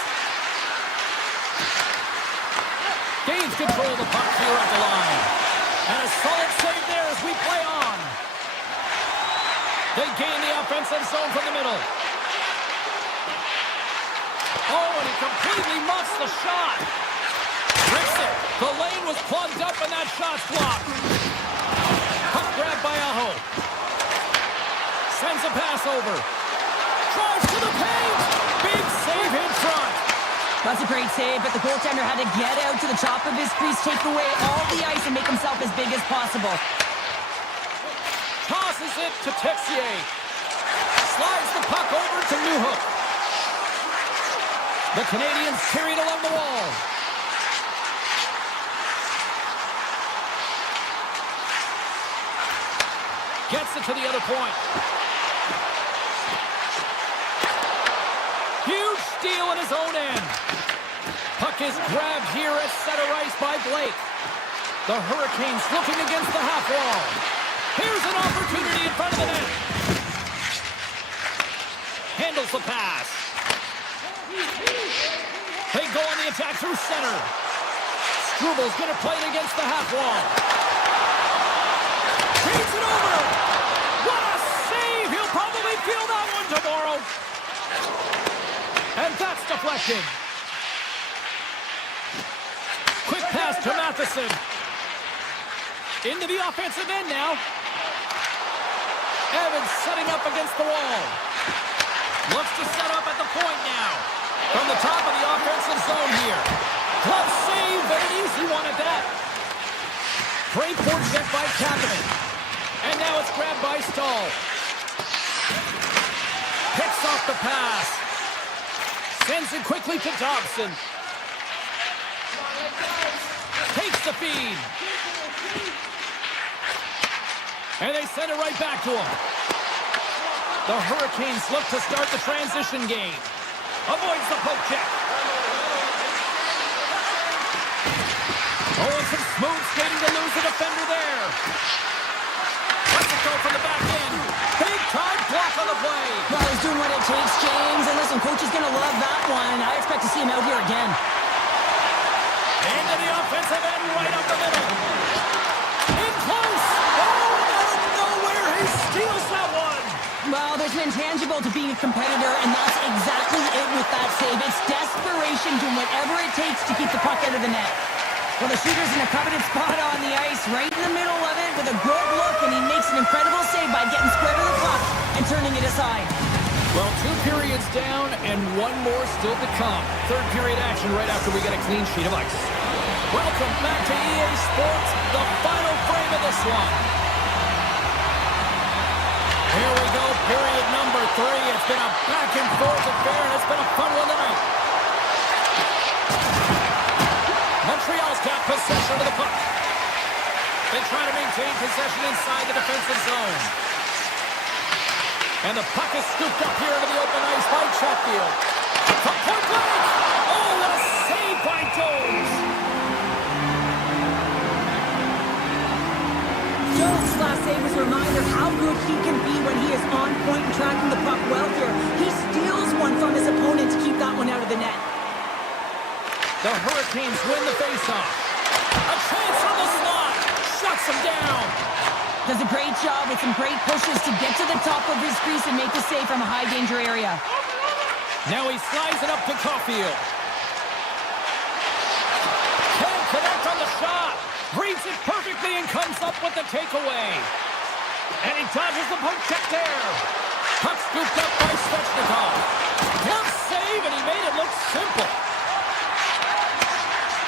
Gains control of the puck here at the line. And a solid save there as we play on. They gain the offensive zone from the middle. Oh, and he completely muffs the shot. Rips it. The lane was plugged up and that shot's blocked. Puck grab by Aho. Sends a pass over. Drives to the paint. Big save in front. That's a great save, but the goaltender had to get out to the top of his crease, take away all the ice, and make himself as big as possible. Tosses it to Texier. Slides the puck over to Newhook. The Canadiens carried along the wall. Gets it to the other point. Huge steal in his own end. Puck is grabbed here at center ice by Blake. The Hurricanes looking against the half wall. Here's an opportunity in front of the net. Handles the pass. They go on the attack through center. Strubal's going to play it against the half wall. Feeds it over. What a save. He'll probably feel that one tomorrow. And that's deflected. Quick pass to Matheson. Into the offensive end now. Evans setting up against the wall. Looks to set up at the point now. From the top of the offensive zone here. Glove save, very easy one at that. Great board check by Kapanen. And now it's grabbed by Stahl. Picks off the pass. Sends it quickly to Dobson. Takes the feed. And they send it right back to him. The Hurricanes look to start the transition game. Avoids the poke check. Oh, some smooth skating to lose the defender there. Lets it go from the back end. Big time block on the play. Well, he's doing what it takes, James. And listen, coach is going to love that one. I expect to see him out here again. Into the offensive end, right up the middle. In close. Oh, out of nowhere, he steals that one. Well, there's an intangible to being a competitor, and that's exactly it with that save. It's desperation, doing whatever it takes to keep the puck out of the net. Well, the shooter's in a coveted spot on the ice, right in the middle of it, with a good look, and he makes an incredible save by getting square to the puck and turning it aside. Well, 2 periods down, and 1 more still to come. Third period action right after we get a clean sheet of ice. Welcome back to EA Sports, the final frame of this one. Here we go, period number 3. It's been a back-and-forth affair, and it's been a fun one tonight. Montreal's got possession of the puck. They try to maintain possession inside the defensive zone. And the puck is scooped up here into the open ice by Chatfield. From point blank! Oh, what a save by Jones! Jones' last save is a reminder of how good he can be when he is on point and tracking the puck well here. He steals one from his opponent to keep that one out of the net. The Hurricanes win the faceoff. A chance on the slot. Shuts him down. Does a great job with some great pushes to get to the top of his crease and make the save from a high-danger area. Now he slides it up to Caulfield. Can't connect on the shot. Reads it perfectly and comes up with the takeaway. And he dodges the poke check there. Puck scooped up by Svechnikov. Glove save, and he made it look simple.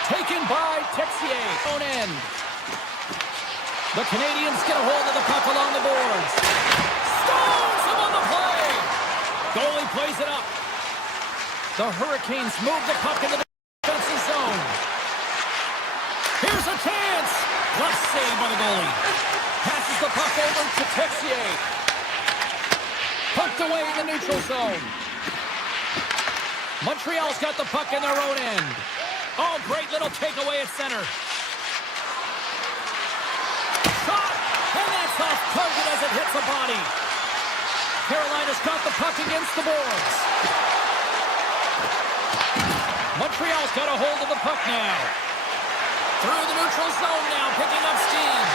Taken by Texier. Own end. The Canadiens get a hold of the puck along the boards. Stones him on the play. Goalie plays it up. The Hurricanes move the puck into the defensive zone. Here's a chance. Glove save by the goalie. Passes the puck over to Texier. Poked away in the neutral zone. Montreal's got the puck in their own end. Oh, great little takeaway at center. Shot! And that's off target as it hits the body. Carolina's got the puck against the boards. Montreal's got a hold of the puck now. Through the neutral zone now, picking up steam.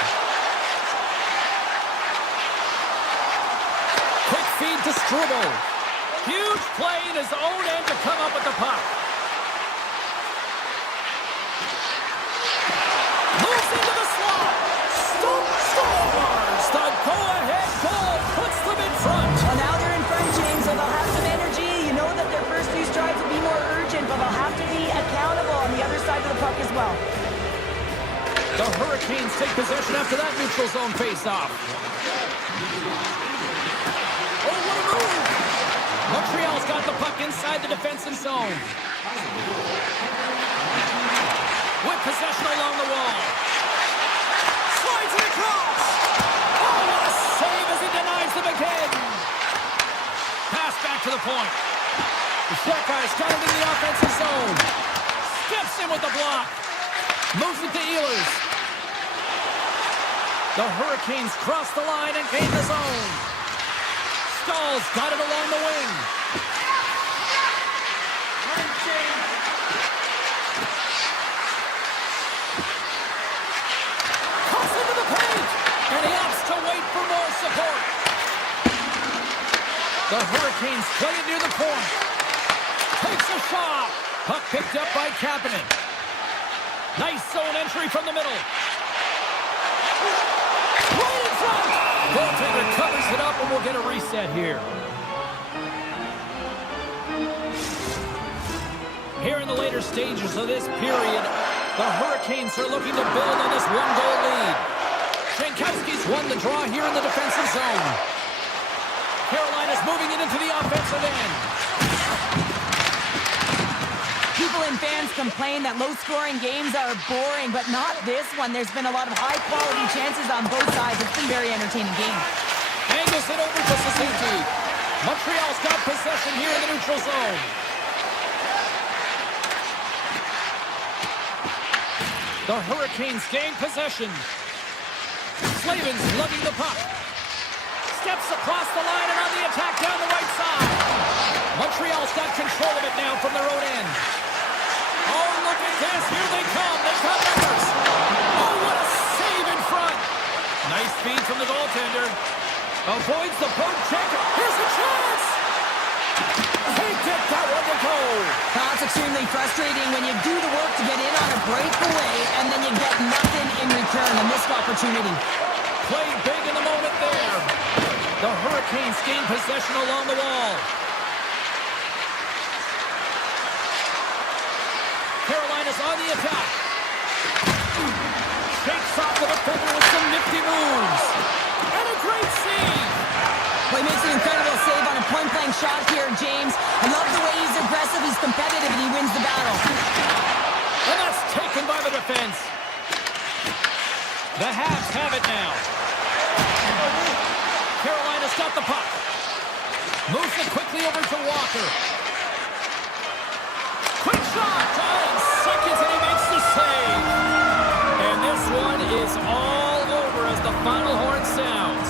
Quick feed to Struble. Huge play in his own end to come up with the puck. Moves into the slot. Scores! The go-ahead goal puts them in front. Well, now they're in front, James, so they'll have some energy. You know that their first few strides will be more urgent, but they'll have to be accountable on the other side of the puck as well. The Hurricanes take possession after that neutral zone face-off. Oh, what a move! Montreal's got the puck inside the defensive zone. With possession along the wall. Slides it across! Oh, what a save as he denies them again! Pass back to the point. The shot guy's got it in the offensive zone. Steps in with the block. Moves it to Ehlers. The Hurricanes cross the line and gain the zone. Stahl's got it along the wing. Cuts into the paint. And he opts to wait for more support. The Hurricanes play it near the point. Takes a shot. Puck picked up by Kapanen. Nice zone entry from the middle. Right in front. Goaltender covers it up, and we'll get a reset here. Here in the later stages of this period, the Hurricanes are looking to build on this one-goal lead. Jankowski's won the draw here in the defensive zone. Carolina's moving it into the offensive end. People and fans complain that low-scoring games are boring, but not this one. There's been a lot of high-quality chances on both sides. It's been a very entertaining game. Angles it over to Suzuki. Montreal's got possession here in the neutral zone. The Hurricanes gain possession. Slavin's lugging the puck. Steps across the line and on the attack down the right side. Montreal's got control of it now from their own end. Oh, look at this. Here they come. They've got numbers. Oh, what a save in front. Nice feed from the goaltender. Avoids the poke check. Here's a chance. He get that one to go. That's extremely frustrating when you do the work to get in on a breakaway and then you get nothing in return. A missed opportunity. Played big in the moment there. The Hurricanes gain possession along the wall. Carolina's on the attack. Shakes off the defender with some nifty moves. And a great save. Well, he makes an incredible save on a point-blank shot here, James. I love the way he's aggressive, he's competitive, and he wins the battle. And that's taken by the defense. The Habs have it now. Carolina's got the puck. Moves it quickly over to Walker. Quick shot! Time seconds and he makes the save. And this one is all over as the final horn sounds.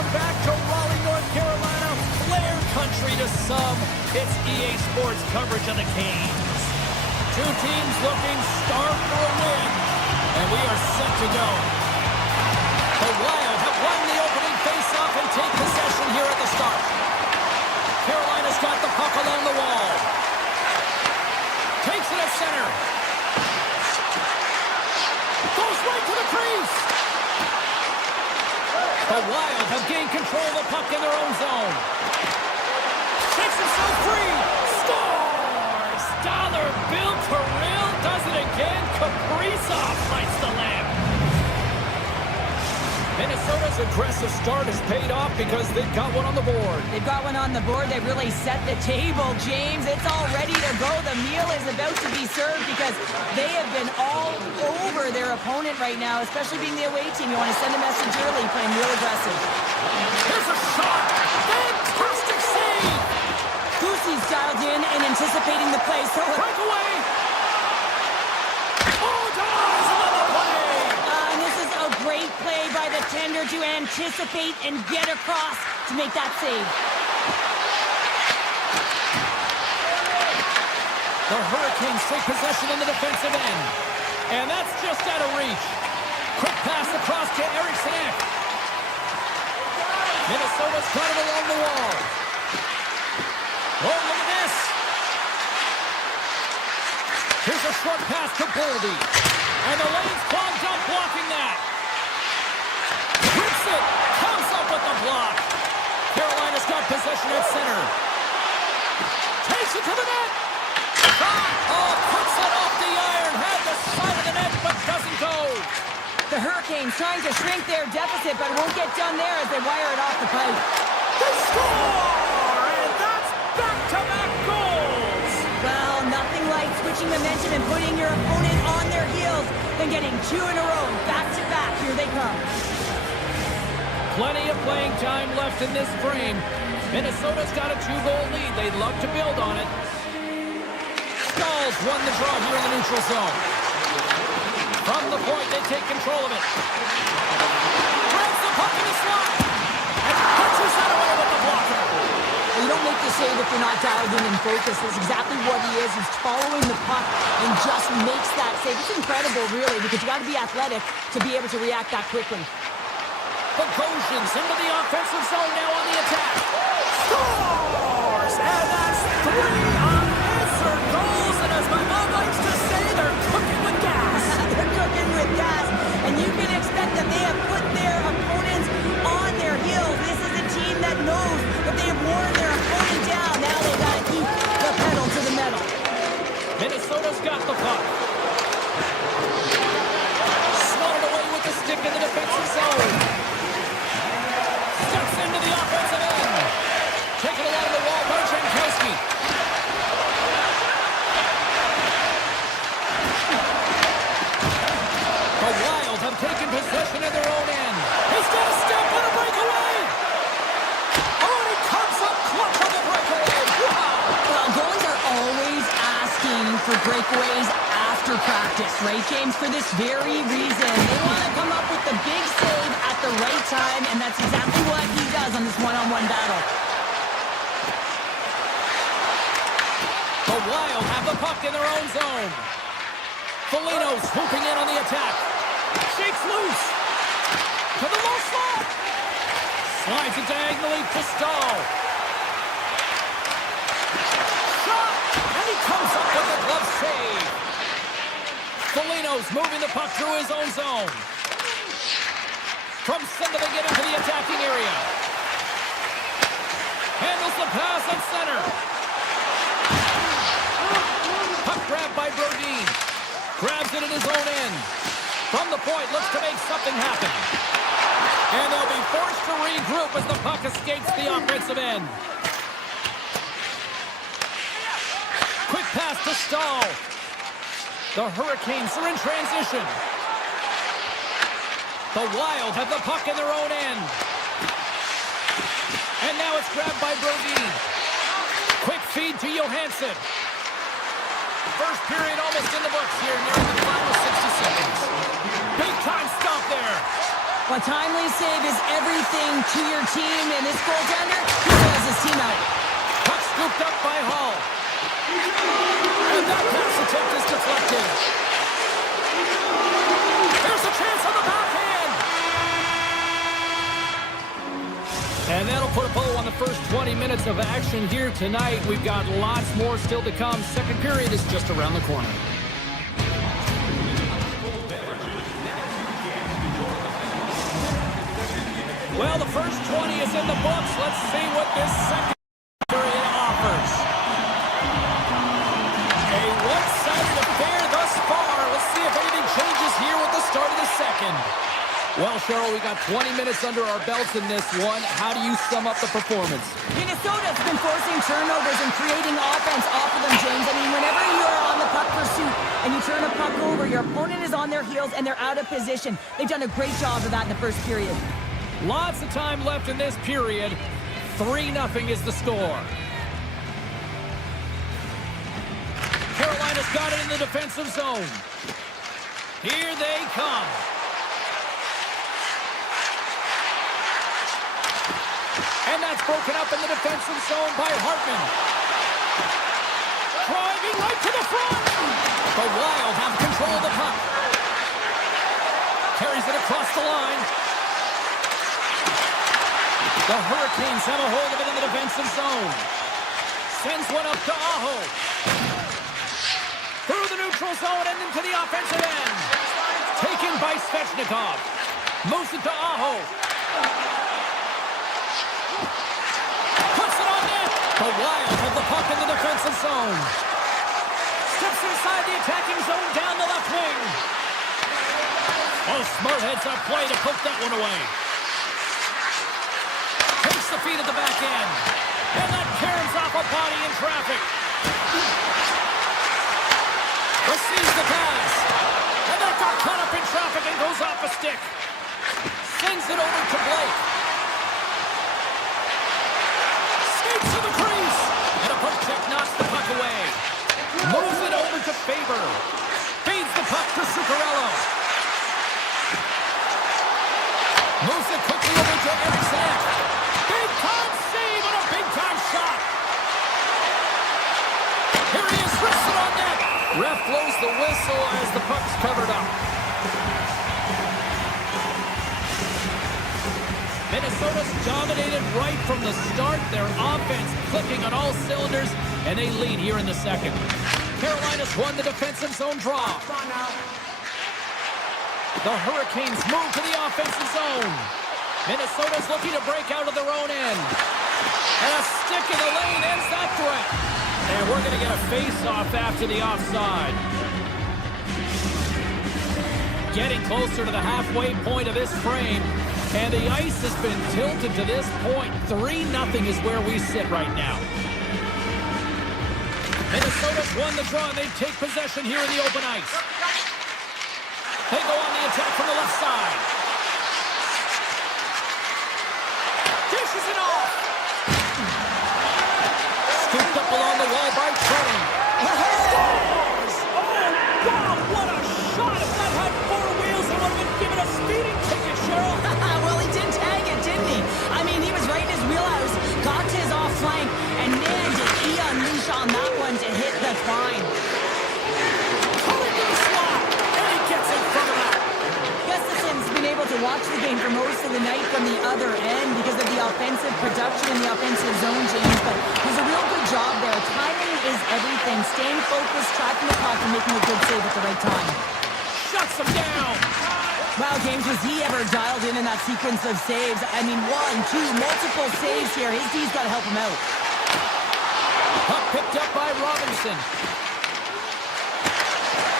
welcome back to Raleigh, North Carolina. Flair country to some. It's EA Sports coverage of the Canes. Two teams looking starved for a win, and we are set to go. The Wild have won the opening faceoff and take possession here at the start. Carolina's got the puck along the wall. Takes it at center. Goes right to the crease. The Wild have gained control of the puck in their own zone. Shakes himself free. Scores! Dollar Bill Terrell does it again. Kaprizov lights the lamp. Minnesota's aggressive start has paid off because they've got one on the board. They've got one on the board. They really set the table, James. It's all ready to go. The meal is about to be served because they have been all over their opponent right now, especially being the away team. You want to send a message early, playing real aggressive. Here's a shot. Fantastic save. Goosey's dialed in and anticipating the play. So breakaway. Oh, dies another play. And this is a great play by the tender to anticipate and get across to make that save. The Hurricanes take possession in the defensive end. And that's just out of reach. Quick pass across to Eriksson. Minnesota's got it along the wall. Oh, look at this. Here's a short pass to Boldy. And the lane's clogged up blocking that. Rips it. Comes up with the block. Carolina's got possession at center. Takes it to the net. Oh, puts it off the iron. Had the side of the net, but doesn't go. The Hurricanes trying to shrink their deficit, but it won't get done there as they wire it off the pipe. They score! And that's back-to-back goals! Well, nothing like switching momentum and putting your opponent on their heels than getting two in a row. Back-to-back. Here they come. Plenty of playing time left in this frame. Minnesota's got a 2-goal lead. They'd love to build on it. Skulls won the draw here in the neutral zone. From the point, they take control of it. Grabs the puck in the slot. And punches that away with the blocker. You don't make the save if you're not dialed in and focused. That's exactly what he is. He's following the puck and just makes that save. It's incredible, really, because you got to be athletic to be able to react that quickly. Bogosian's into the offensive zone now on the attack. Scores! And that's 3 unanswered goals. And as my mom likes to say, they're cooking with gas. They're cooking with gas. And you can expect that they have put their opponents on their heels. This is a team that knows that they have worn their opponent down. Now they got to keep the pedal to the metal. Minnesota's got the puck. Swatted away with the stick in the defensive zone. Steps into the offensive end. Taken along the wall by Jankowski. The Wild have taken possession in their own end. He's got a step and a breakaway. Oh, and he comes up clutch on the breakaway. Wow. Well, goalies are always asking for breakaways after practice, right, James? For this very reason. They want to come up with the big save at the right time, and that's exactly what he does on this one-on-one battle. The Wild have the puck in their own zone. Foligno's swooping in on the attack. Shakes loose. To the low slot. Slides it diagonally to Stahl. Shot! And he comes up with a glove save. Foligno's moving the puck through his own zone. From center they get into the attacking area. Handles the pass at center. Puck grabbed by Brodin. Grabs it in his own end. From the point, looks to make something happen. And they'll be forced to regroup as the puck escapes the offensive end. Quick pass to Stahl. The Hurricanes are in transition. The Wild have the puck in their own end. And now it's grabbed by Brodin. Quick feed to Johansson. First period almost in the books here, nearing the final 60 seconds. Big time stop there. A timely save is everything to your team, and this goaltender, he has his team out. Puck scooped up by Hall. And that pass attempt is deflected. There's a chance on the backhand. And that'll put a bow on the first 20 minutes of action here tonight. We've got lots more still to come. Second period is just around the corner. Well, the first 20 is in the books. Let's see what this second period offers. A one-sided affair thus far. Let's see if anything changes here with the start of the second. Well, Cheryl, we got 20 minutes under our belts in this one. How do you sum up the performance? Minnesota's been forcing turnovers and creating offense off of them, James. I mean, whenever you're on the puck pursuit and you turn a puck over, your opponent is on their heels and they're out of position. They've done a great job of that in the first period. Lots of time left in this period. 3-0 is the score. Carolina's got it in the defensive zone. Here they come. And that's broken up in the defensive zone by Hartman. Driving right to the front. The Wild have control of the puck. Carries it across the line. The Hurricanes have a hold of it in the defensive zone. Sends one up to Aho. Through the neutral zone and into the offensive end. Taken by Svechnikov. Moves it to Aho. Puts it on net. The Wild have the puck in the defensive zone. Steps inside the attacking zone down the left wing. Oh, smart heads up play to poke that one away. Takes the feet at the back end. And that caroms off a body in traffic. Receives the pass. And that got caught up in traffic and goes off a stick. Sends it over to Blake. Skates to the crease. And a poke check knocks the puck away. Moves it over to Faber. Feeds the puck to Zuccarello. Moves it quickly over to Eriksson. Big-time save and a big-time shot. Here he is, wristed on net. Ref blows the whistle as the puck's covered up. Minnesota's dominated right from the start. Their offense clicking on all cylinders, and they lead here in the second. Carolina's won the defensive zone draw. The Hurricanes move to the offensive zone. Minnesota's looking to break out of their own end. And a stick in the lane ends that threat. And we're going to get a face-off after the offside. Getting closer to the halfway point of this frame. And the ice has been tilted to this point. 3-0 is where we sit right now. Minnesota's won the draw, and they take possession here in the open ice. They go on the attack from the left side. Dishes it off. Scooped up along the wall by Trenton. Scores! Oh, wow, what a shot! If that had four wheels, it would have been given a speeding ticket, Cheryl. Well, he did tag it, didn't he? I mean, he was right in his wheelhouse, got to his off flank, and man, did he unleash on that one to hit the fine. To watch the game for most of the night from the other end because of the offensive production in the offensive zone, James, but there's a real good job there. Timing is everything. Staying focused, tracking the puck, and making a good save at the right time. Shuts him down. Wow, James, was he ever dialed in that sequence of saves? I mean, 1, 2, multiple saves here. His D's got to help him out. Puck picked up by Robinson.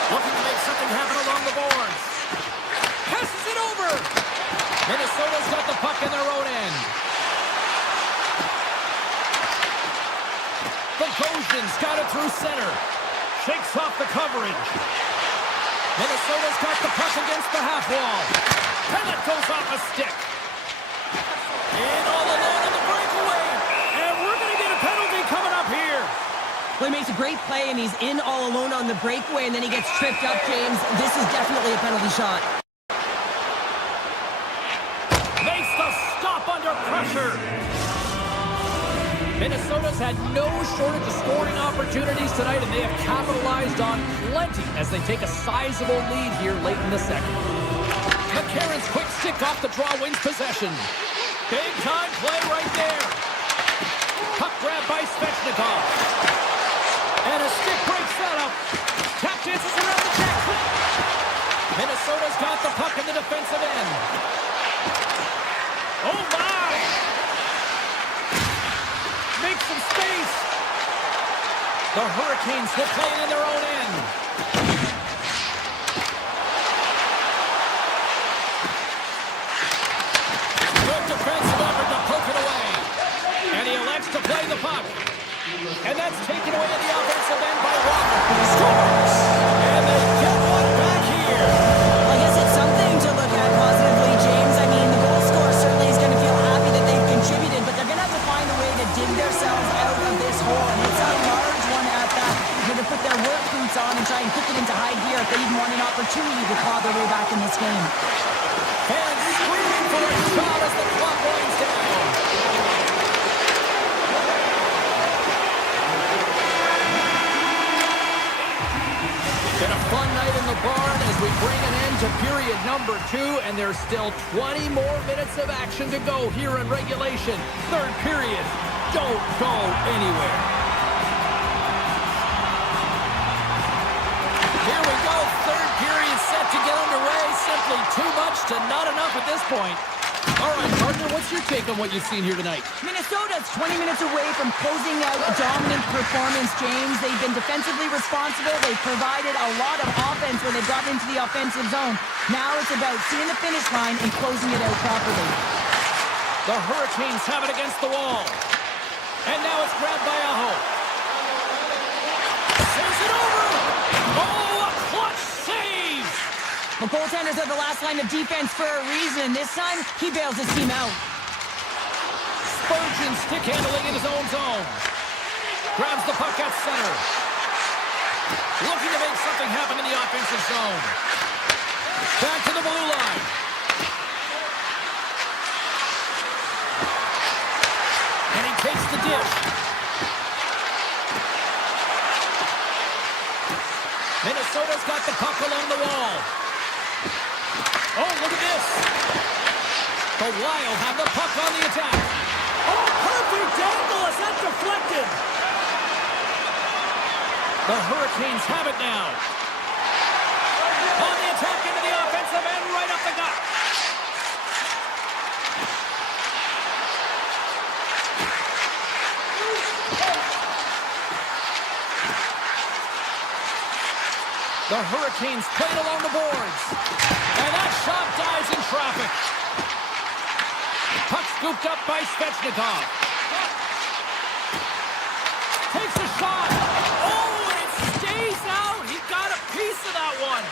Looking to make something happen along the boards. Passes it over. Minnesota's got the puck in their own end. Bogosian's got it through center. Shakes off the coverage. Minnesota's got the puck against the half wall. And it goes off a stick. And all alone in the breakaway. And we're going to get a penalty coming up here. Well, he makes a great play, and he's in all alone on the breakaway, and then he ggets tripped up, James. This is definitely a penalty shot. pressure. Minnesota's had no shortage of scoring opportunities tonight, and they have capitalized on plenty as they take a sizable lead here late in the second. McCarron's quick stick off the draw wins possession. Big time play right there. Puck grab by Svechnikov. And a stick break setup. Tap dances around the check. Minnesota's got the puck in the defensive end. Oh my! Make some space. The Hurricanes will play it in their own end. Good defensive effort to poke it away. And he elects to play the puck. And that's taken away in the offensive end by Walker. Scores! And they get one back here. Well, I guess it's something to look at positively, James. I mean, the goal scorer certainly is going to feel happy that they've contributed, but they're going to have to find a way to dig themselves out of this hole. And it's a large one at that. They're going to put their work boots on and try and kick it into high gear if they even want an opportunity to claw their way back in this game. Fans screaming for a shot as the clock winds down. Been a fun night in the barn as we bring an end to period number 2, and there's still 20 more minutes of action to go here in regulation. Third period. Don't go anywhere. Here we go. Third period set to get underway. Simply too much to not enough at this point. All right, partner, what's your take on what you've seen here tonight? Minnesota's 20 minutes away from closing out a dominant performance, James. They've been defensively responsible. They've provided a lot of offense when they've gotten into the offensive zone. Now it's about seeing the finish line and closing it out properly. The Hurricanes have it against the wall. And now it's grabbed by Aho. Saves it over! Oh, a clutch save! The goaltenders are the last line of defense for a reason. This time, he bails his team out. Spurgeon stick handling in his own zone. Grabs the puck at center. Looking to make something happen in the offensive zone. Back to the blue line. And he takes the dish. Minnesota's got the puck along the wall. Oh, look at this. The Wild have the puck on the attack. Oh, perfect angle as that deflected. The Hurricanes have it now. On the attack into the offensive end, right up the gut. The Hurricanes played along the boards. And that shot dives in traffic. Puck scooped up by Svechnikov. Takes a shot. Oh, and it stays out. He got a piece of that one.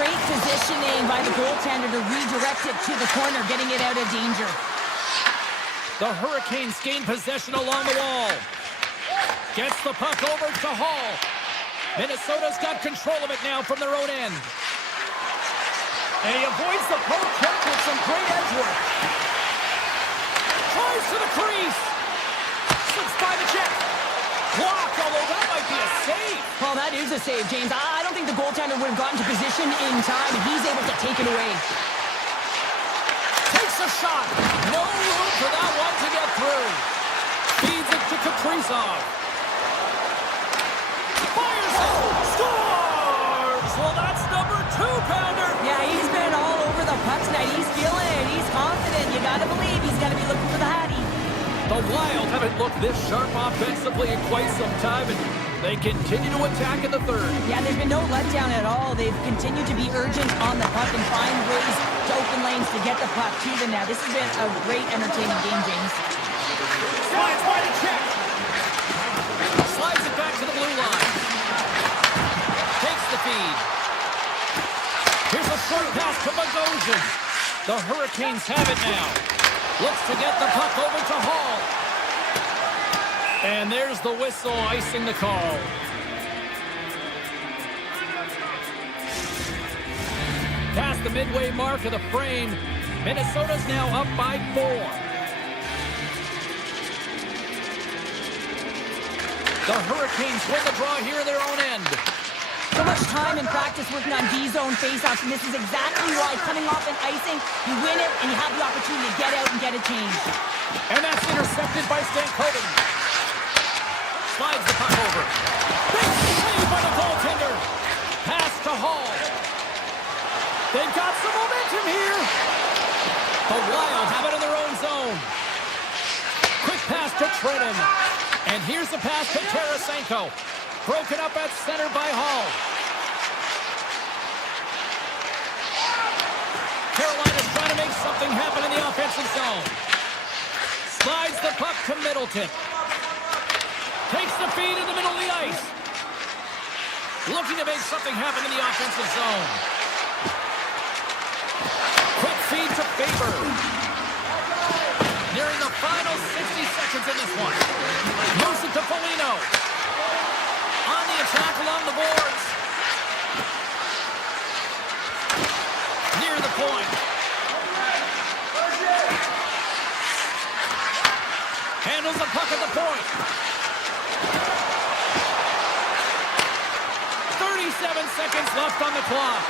Great positioning by the goaltender to redirect it to the corner, getting it out of danger. The Hurricanes gain possession along the wall. Gets the puck over to Hall. Minnesota's got control of it now from their own end. And he avoids the poke check with some great edge work. Tries to the crease. Slips by the check. Blocked, although that might be a save. Well, that is a save, James. I don't think the goaltender would have gotten to position in time, and he's able to take it away. Takes a shot. No room for that one to get through. Feeds it to Kaprizov. Fires it. Scores! Well, that's number 2-pounder. Yeah, he's been all over the puck tonight. He's feeling it. He's confident. You got to believe he's going to be looking for the Hattie. The Wild haven't looked this sharp offensively in quite some time, and they continue to attack in the third. Yeah, there's been no letdown at all. They've continued to be urgent on the puck and find ways to open lanes to get the puck to the net. This has been a great, entertaining game, James. Slides by the check. Slides it back to the blue line. Takes the feed. Here's a short pass to Bogosian. The Hurricanes have it now. Looks to get the puck over to Hall. And there's the whistle icing the call. Past the midway mark of the frame, Minnesota's now up by 4. The Hurricanes win the draw here in their own end. So much time in practice working on D-zone faceoffs, and this is exactly why coming off an icing, you win it, and you have the opportunity to get out and get a change. And that's intercepted by Stankoven. Slides the puck over. Big save by the goaltender. Pass to Hall. They've got some momentum here. The Wild have it in their own zone. Quick pass to Trenton. And here's the pass to Tarasenko. Broken up at center by Hall. Carolina's trying to make something happen in the offensive zone. Slides the puck to Middleton. Takes the feed in the middle of the ice. Looking to make something happen in the offensive zone. Quick feed to Faber. Nearing the final 60 seconds in this one. Moves it to Foligno. On the attack along the boards. Near the point. Handles the puck at the point. 37 seconds left on the clock.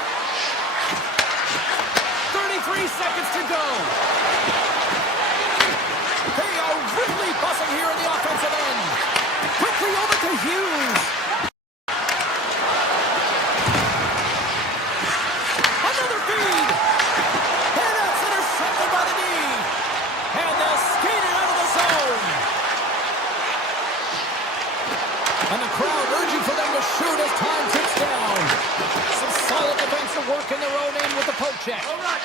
33 seconds to go. They are really buzzing here in the offensive end. Quickly over to Hughes. Another feed. And that's intercepted by the D. And they'll skate it out of the zone. And the crowd urging for them to shoot as time ticks down. Some solid defensive work in their own end with the poke check. All right.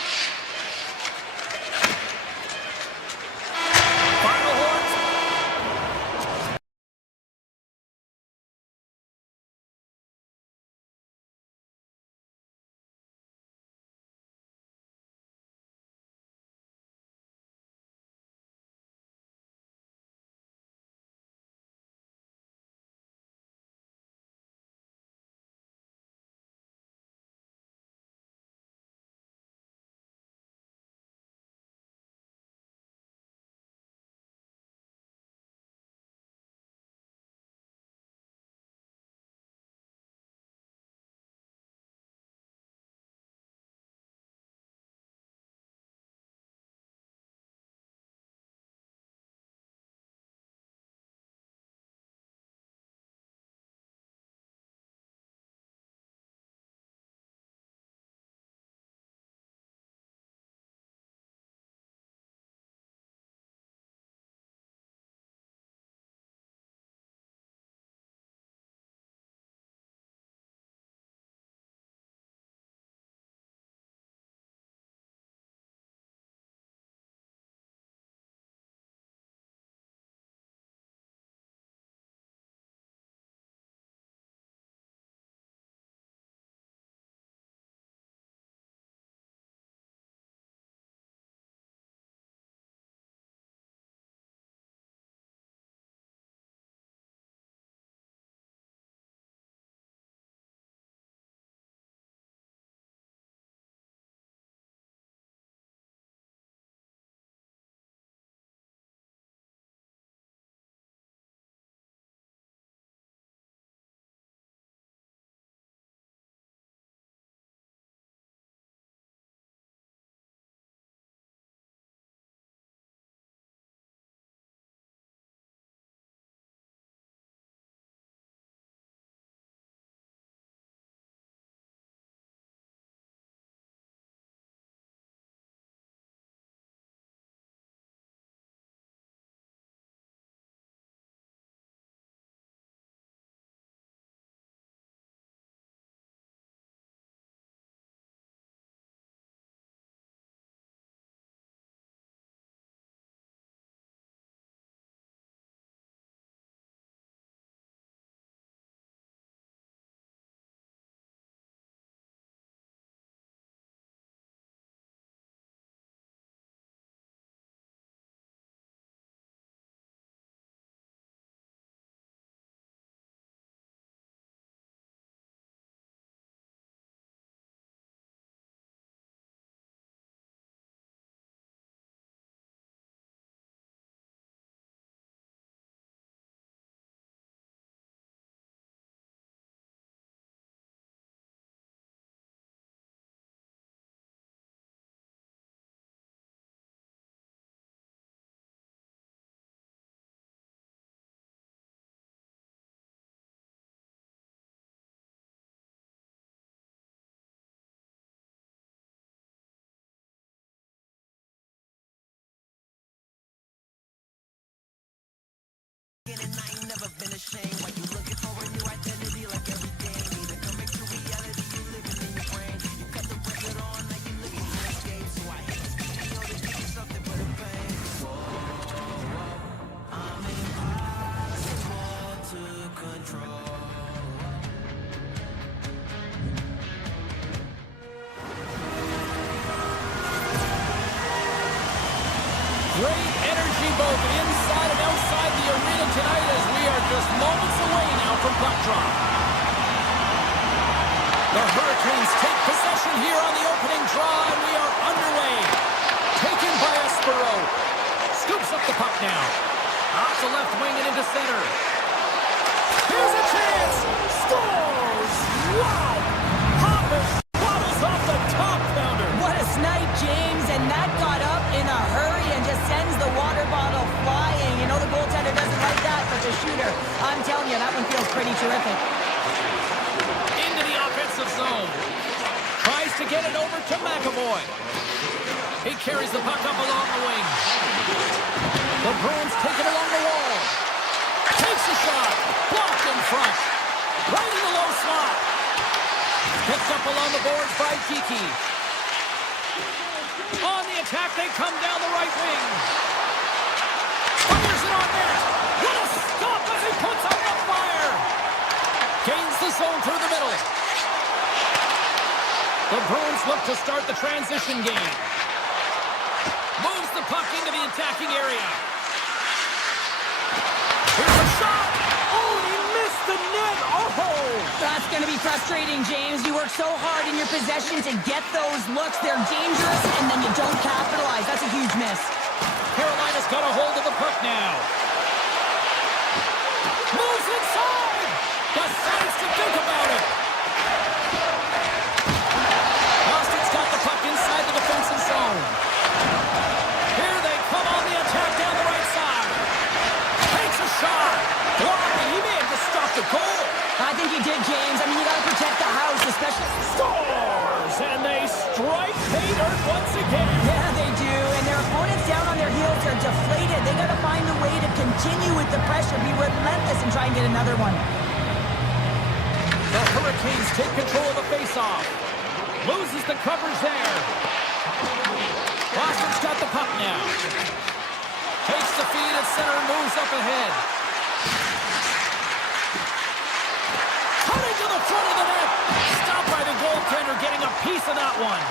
Great energy both inside and outside the arena tonight as we are just moments away now from puck drop. The Hurricanes take possession here on the opening draw, and we are underway. Taken by Espero. Scoops up the puck now. Off the left wing and into center. Here's a chance. Scores! Wow! Hopper bottles off the top pounder. What a snipe, James, and that got up in a hurry and just sends the water bottle flying. You know the goaltender doesn't like that, but the shooter, I'm telling you, that one feels pretty terrific. Into the offensive zone. Tries to get it over to McAvoy. He carries the puck up along the wing. The Bruins take it along the wall. Takes a shot. Blocked in front. Right in the low slot. Picked up along the boards by Kiki. On the attack, they come down the right wing. Fires it on net. What a stop as he puts out the fire. Gains the zone through the middle. The Bruins look to start the transition game. Moves the puck into the attacking area. Here's a shot. Oh, he missed the net. Oh! That's going to be frustrating, James. You work so hard in your possession to get those looks. They're dangerous, and then you don't capitalize. That's a huge miss. Carolina's got a hold of the puck now. Moves inside. Decides to think about it. Austin's got the puck inside the defensive zone. Here they come on the attack down the right side. Takes a shot. Blocked, and he may have just stopped the goal. I think you did, James. I mean, you got to protect the house, especially... Scores! And they strike pay dirt once again. Yeah, they do. And their opponents down on their heels are deflated. They got to find a way to continue with the pressure, be relentless, and try and get another one. The Hurricanes take control of the faceoff. Loses the coverage there. Boston's got the puck now. Takes the feed at center and moves up ahead. Cutting to the front of the net. Stopped by the goaltender, getting a piece of that one.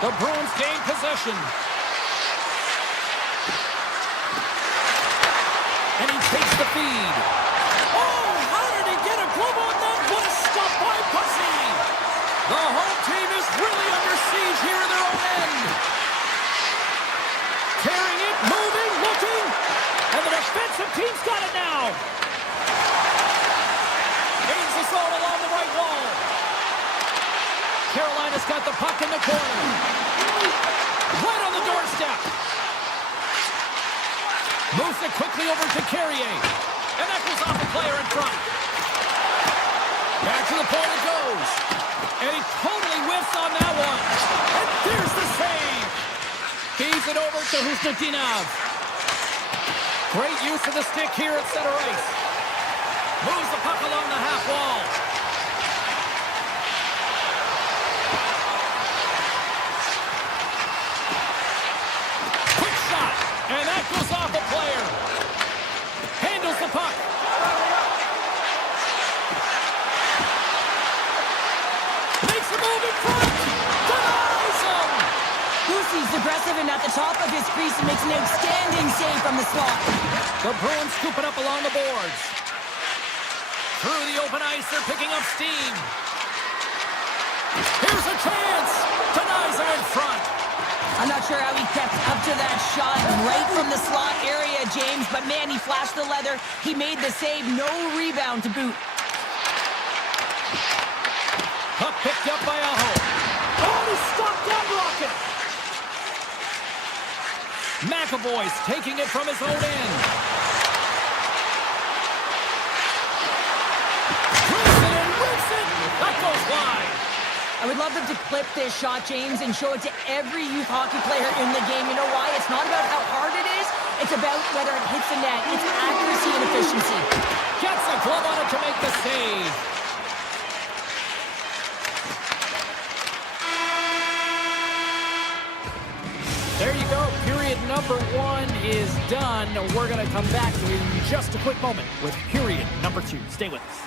The Bruins gain possession. And he takes the feed. Oh, how did he get a glove on that? What a stop by Pussy. The home team is really under siege here in their own end. Carrying it, moving, looking. And the defensive team's got it now. Gains the zone along the right wall. Carolina's got the puck in the corner. Right on the doorstep. Moves it quickly over to Carrier. And that goes off the player in front. Back to the point it goes. And he totally whiffs on that one. And there's the save. Feeds it over to Husnudinov. Great use of the stick here at center ice. Moves the puck along the half wall. Quick shot. And that goes off a player. Handles the puck. Makes a move in front. Denies him. Lucy's aggressive and at the top of his crease and makes an outstanding save from the slot. The Bruins scoop it up along the boards. Through the open ice, they're picking up steam. Here's a chance. Denies him in front. I'm not sure how he kept up to that shot right from the slot area, James, but man, he flashed the leather. He made the save, no rebound to boot. Puck picked up by Aho. Oh, he stopped that rocket. McAvoy's taking it from his own end. Rips it and rips it. That goes wide. I would love them to clip this shot, James, and show it to every youth hockey player in the game. You know why? It's not about how hard it is. It's about whether it hits the net. It's accuracy and efficiency. Gets a glove on it to make the save. There you go. Period number 1 is done. We're going to come back in just a quick moment with period number 2. Stay with us.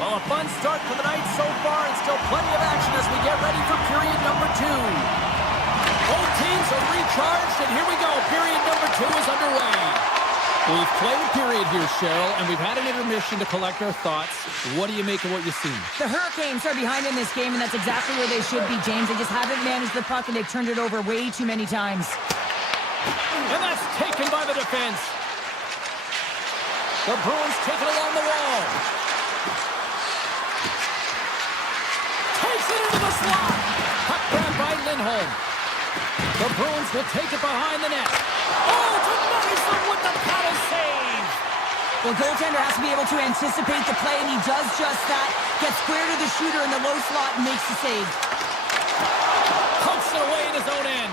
Well, a fun start to the night so far, and still plenty of action as we get ready for period number 2. Both teams are recharged, and here we go. Period number 2 is underway. We've played a period here, Cheryl, and we've had an intermission to collect our thoughts. What do you make of what you've seen? The Hurricanes are behind in this game, and that's exactly where they should be, James. They just haven't managed the puck, and they've turned it over way too many times. And that's taken by the defense. The Bruins take it along the wall. Takes it into the slot. Puck grabbed by Lindholm. The Bruins will take it behind the net. Oh, tremendous with the paddle save. Well, goaltender has to be able to anticipate the play, and he does just that. Gets square to the shooter in the low slot and makes the save. Pokes it away in his own end.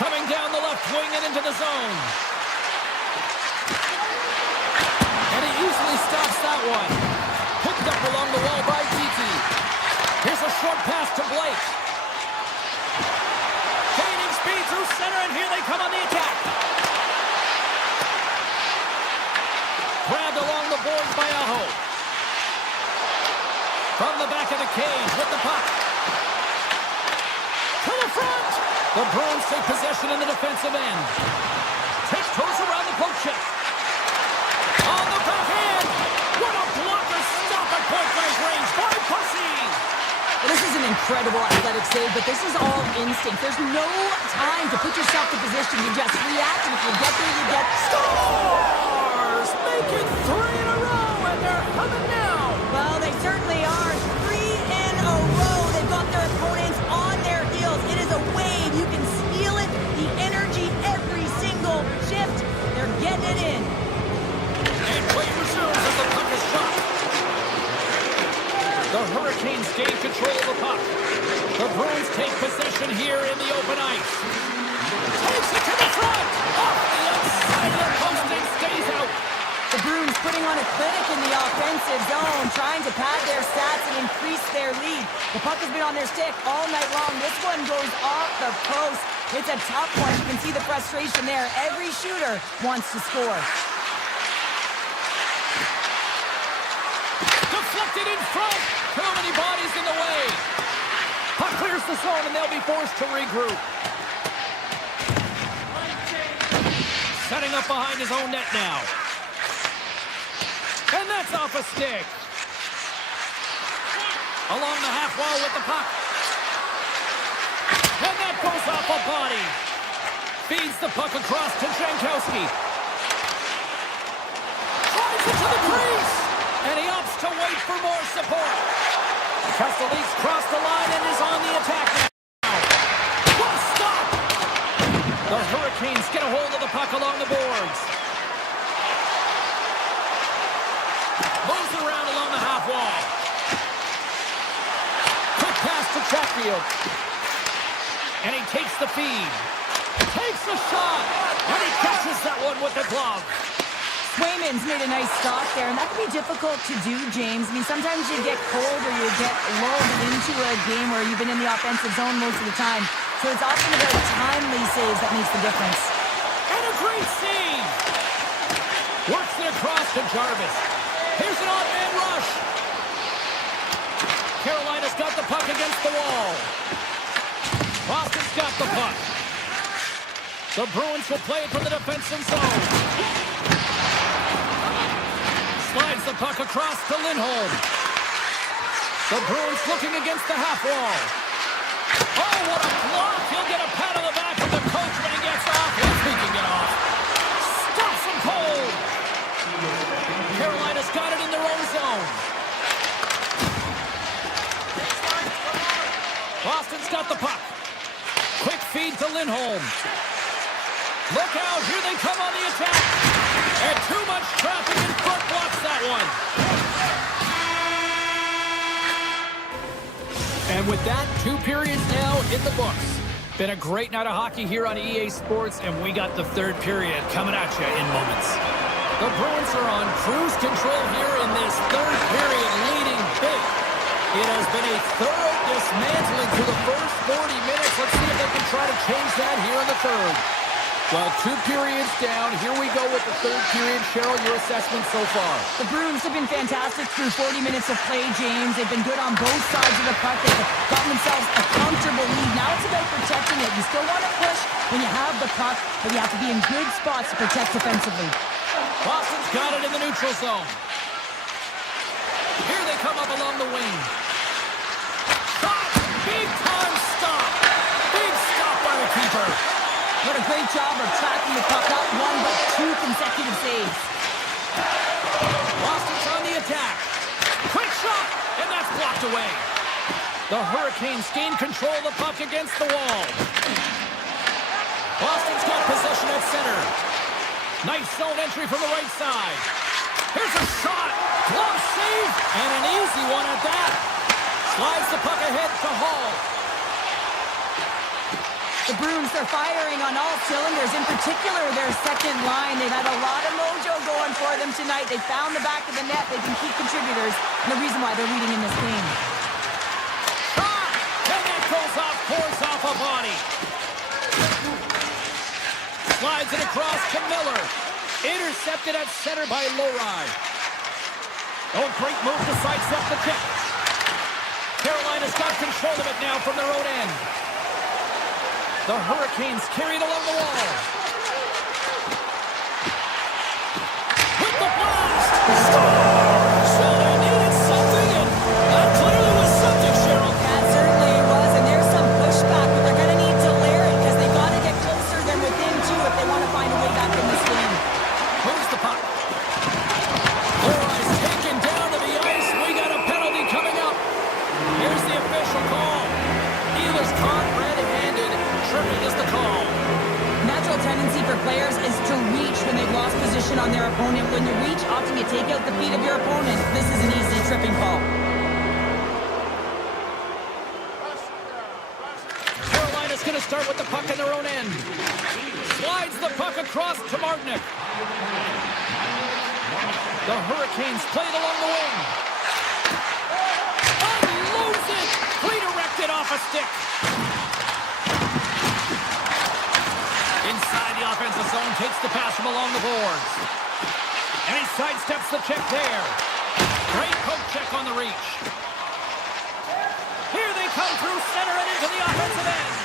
Coming down the left wing and into the zone. And he easily stops that one. Picked up along the wall by Deke. Here's a short pass to Blake. Gaining speed through center, and here they come on the attack. Grabbed along the boards by Aho. From the back of the cage with the puck. To the front. The Bruins take possession in the defensive end. Tiptoes around the poke check. On the backhand. What a blocker stop at point-blank range by Pussy. Well, this is an incredible athletic save, but this is all instinct. There's no time to put yourself in position. You just react, and if you get there, you get... Scores! Make it 3 in a row, and they're coming now. Well, they certainly are. 3 in a row. They've got their opponents on their heels. It is a wave. You can feel it. The energy every single shift. They're getting it in. And play resumes as the puck is shot. The Hurricanes gain control of the puck. The Bruins take possession here in the open ice. Takes it to the front. Off the outside of the post and stays out. The Bruins putting on a clinic in the offensive zone, trying to pad their stats and increase their lead. The puck has been on their stick all night long. This one goes off the post. It's a tough one. You can see the frustration there. Every shooter wants to score. Deflected in front. Too many bodies in the way. Puck clears the zone, and they'll be forced to regroup. Setting up behind his own net now. And that's off a stick. Along the half wall with the puck. And that goes off a body. Feeds the puck across to Jankowski. Drives it to the crease. And he opts to wait for more support. Castelli's crossed the line and is on the attack now. What a stop! The Hurricanes get a hold of the puck along the boards. Moves around along the half wall. Quick pass to Chatfield. And he takes the feed. Takes the shot. And he catches that one with the glove. Swayman's made a nice stop there, and that can be difficult to do, James. I mean, sometimes you get cold or you get lulled into a game where you've been in the offensive zone most of the time. So it's often the very timely saves that makes the difference. And a great save. Works it across to Jarvis. Here's an odd-man rush. Carolina's got the puck against the wall. Boston's got the puck. The Bruins will play it from the defensive zone. Slides the puck across to Lindholm. The Bruins looking against the half wall. Oh, what a block. He'll get a pat on the back from the coach when he gets off. If he can get off. Stops him cold. Carolina's got it in their own zone. Boston's got the puck. Quick feed to Lindholm. Look out, here they come on the attack. And too much traffic in front blocks that one. And with that, 2 periods now in the books. Been a great night of hockey here on EA Sports, and we got the 3rd period coming at you in moments. The Bruins are on cruise control here in this 3rd period, leading big. It has been a thorough dismantling through the first 40 minutes. Let's see if they can try to change that here in the 3rd. Well, 2 periods down. Here we go with the 3rd period. Cheryl, your assessment so far? The Bruins have been fantastic through 40 minutes of play, James. They've been good on both sides of the puck. They've gotten themselves a comfortable lead. Now it's about protecting it. You still want to push when you have the puck, but you have to be in good spots to protect defensively. Boston's got it in the neutral zone. Here they come up along the wing. Shot! Big time stop! Big stop by the keeper. What a great job of tracking the puck. Not 1, but 2 consecutive saves. Boston's on the attack. Quick shot! And that's blocked away. The Hurricanes gain control of the puck against the wall. Boston's got possession at center. Nice zone entry from the right side. Here's a shot. Glove save. And an easy one at that. Slides the puck ahead to Hall. The Bruins are firing on all cylinders, in particular their second line. They've had a lot of mojo going for them tonight. They found the back of the net. They've been key contributors, and the reason why they're leading in this game. Shot! And that goes off, pours off a body. Slides it across to Miller. Intercepted at center by Lowry. Oh, great move to sidestep the kick. Carolina's got control of it now from their own end. The Hurricanes carried along the wall. With the blast! Score! So they needed something, and that clearly was something, Cheryl. That certainly was, and there's some pushback, but they're going to need to layer it because they've got to get closer than within 2 if they want to find a way back in this game. Moves the puck. Lowry's taken down to the ice. We got a penalty coming up. Here's the official call. Ehlers caught red-handed. Tripping is the call. Natural tendency for players is to reach when they've lost position on their opponent. When you reach, often you take out the feet of your opponent. This is an easy tripping call. Carolina's going to start with the puck in their own end. Slides the puck across to Martinick. The Hurricanes played along the wing. Unloads it. Redirected off a stick. Inside the offensive zone, takes the pass from along the boards. And he sidesteps the check there. Great poke check on the reach. Here they come through center and into the offensive end.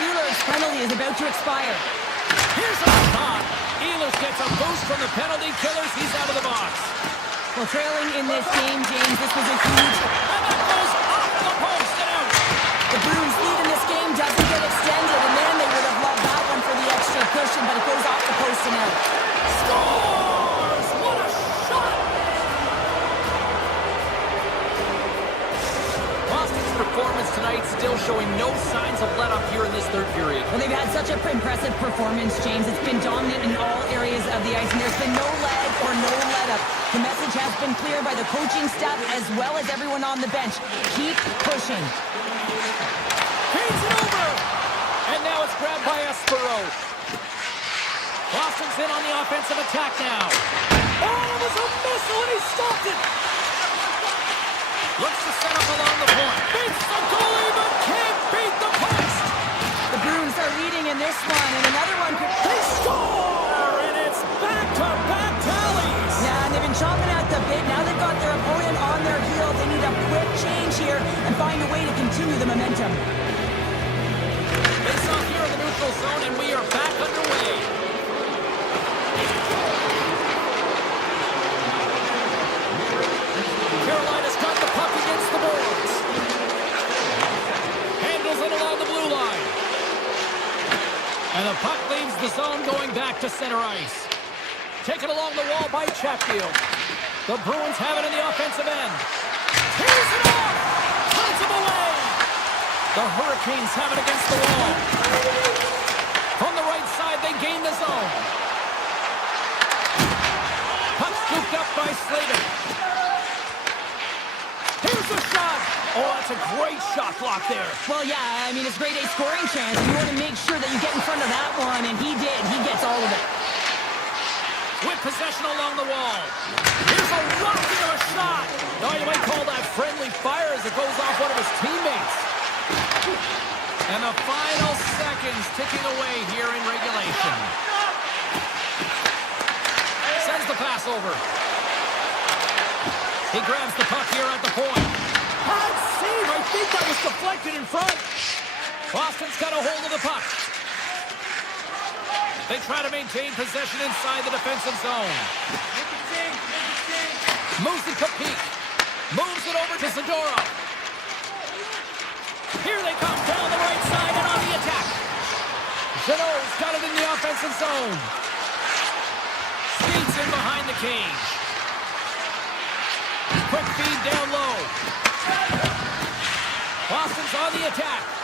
Ehlers' penalty is about to expire. Here's a shot. Ehlers gets a boost from the penalty killers. He's out of the box. Well, trailing in this game, James, this was a huge... And that goes off the post and out. The Bruins lead in this game doesn't get extended, and then they would have loved that one for the extra cushion, but it goes off the post and out. Scores! What a shot! Boston's performance tonight still showing no signs of let-up here in this 3rd period. Well, they've had such an impressive performance, James. It's been dominant in all areas of the ice, and there's been no lag or no let-up. The message has been clear by the coaching staff as well as everyone on the bench. Keep pushing. Feeds it over! And now it's grabbed by Espero. Boston's in on the offensive attack now. Oh, it was a missile and he stopped it! Looks to set up along the point. Beats the goalie but can't beat the post! The Bruins are leading in this one, and another one could... They score! And it's back-to-back tallies! Yeah, and they've been chomping at the bit. Now they've got their opponent on their heels. They need a quick change here and find a way to continue the momentum. Face off here in the neutral zone, and we are back underway. Carolina's got the puck against the boards. Handles it along the blue line. And the puck leaves the zone going back to center ice. Taken along the wall by Chatfield. The Bruins have it in the offensive end. Here's it off! Turns him away! The Hurricanes have it against the wall. From the right side, they gain the zone. Puck scooped up by Slater. Here's the shot. Oh, that's a great shot block there. Well, yeah, I mean, it's grade A scoring chance. You want to make sure that you get in front of that one, and he did. He gets all of it. With possession along the wall. Here's a rocket of a shot. Oh, you might call that friendly fire as it goes off one of his teammates. And And the final seconds ticking away here in regulation. Sends the pass over. He grabs the puck here at the point. Hard save. I think that was deflected in front. Boston's got a hold of the puck. They try to maintain possession inside the defensive zone. Moves it to Peak. Moves it over to Zadorov. Here they come down the right side and on the attack. Jeannot's got it in the offensive zone. Speeds in behind the cage. Quick feed down low. Boston's on the attack.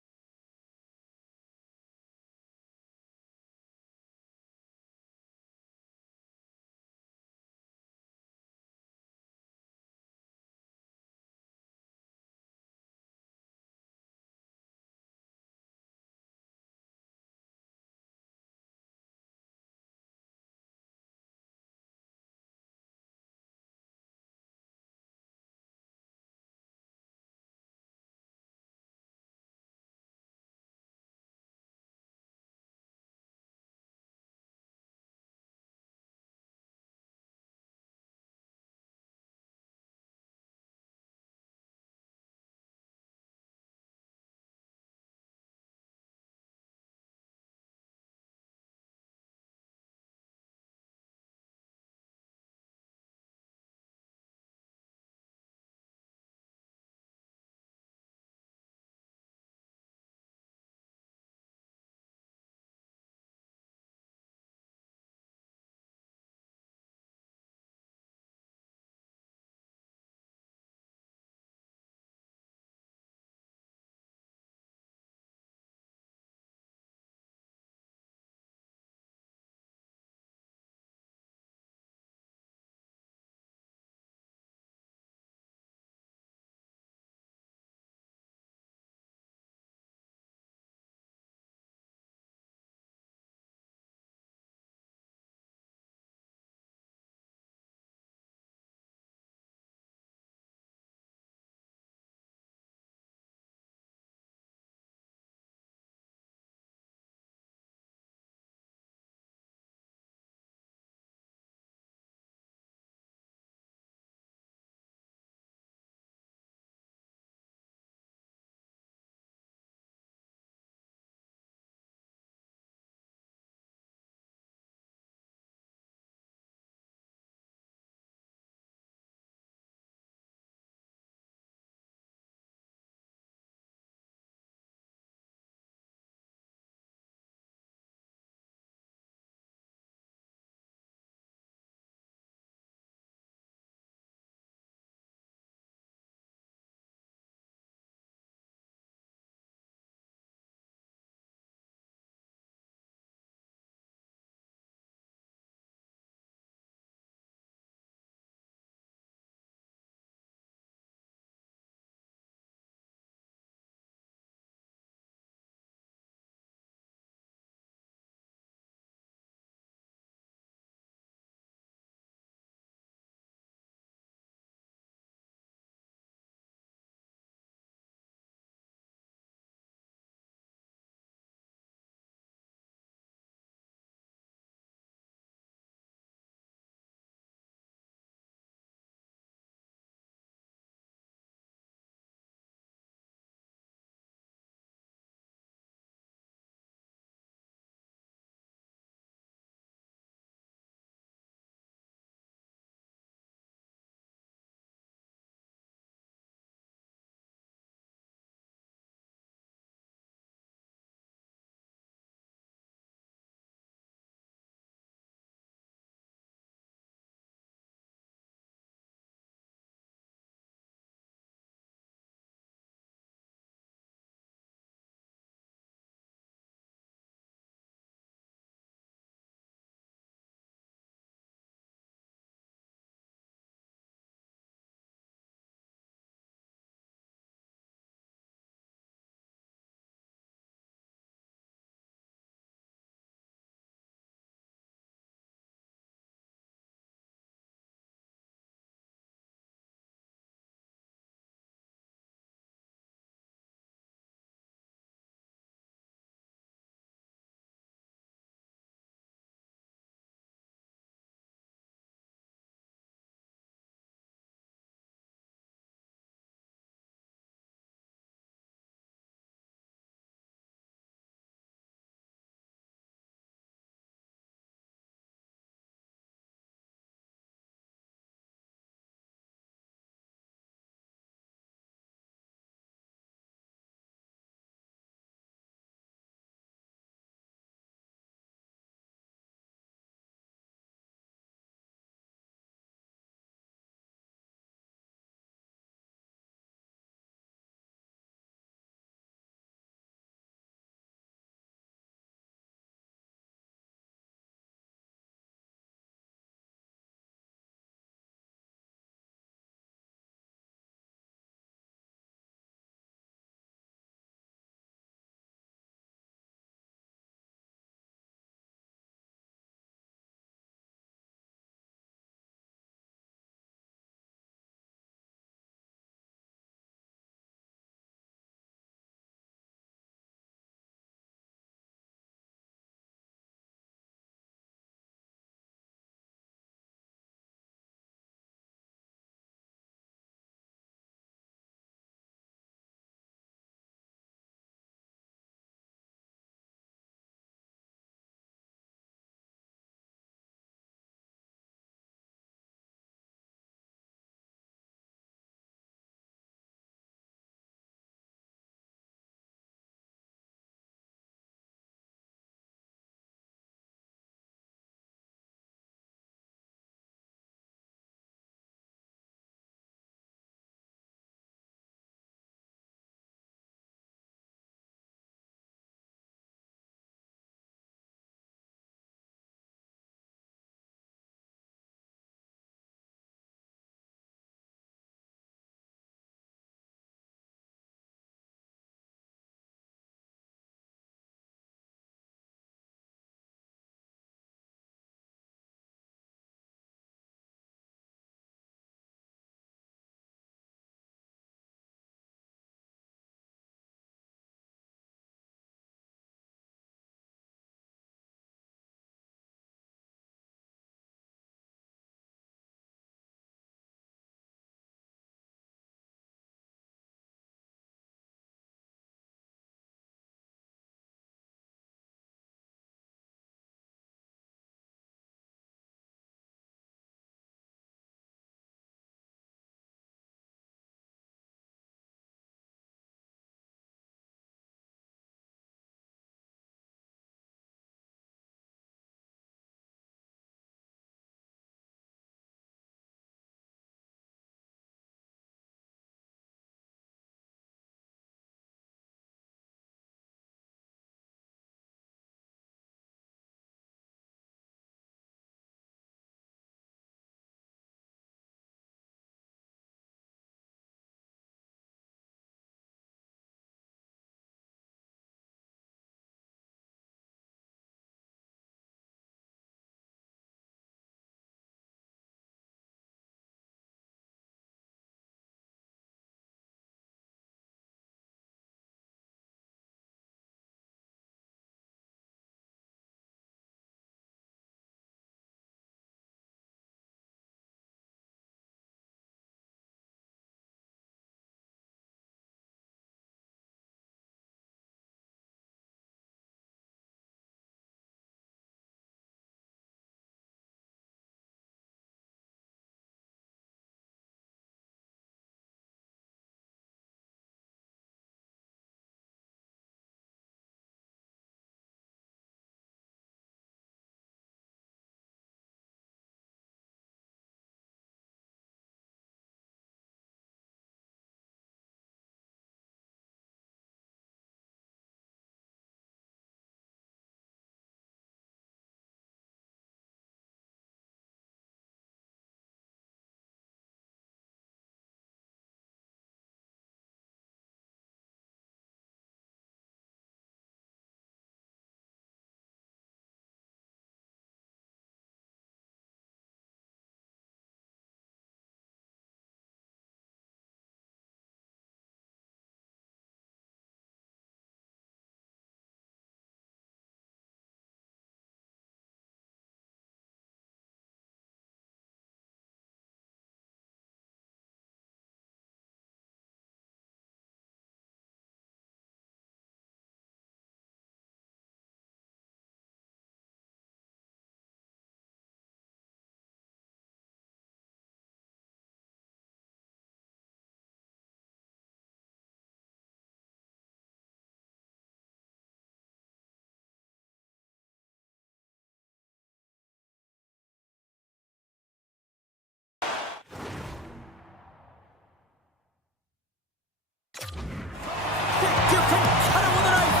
can cut it with a knife.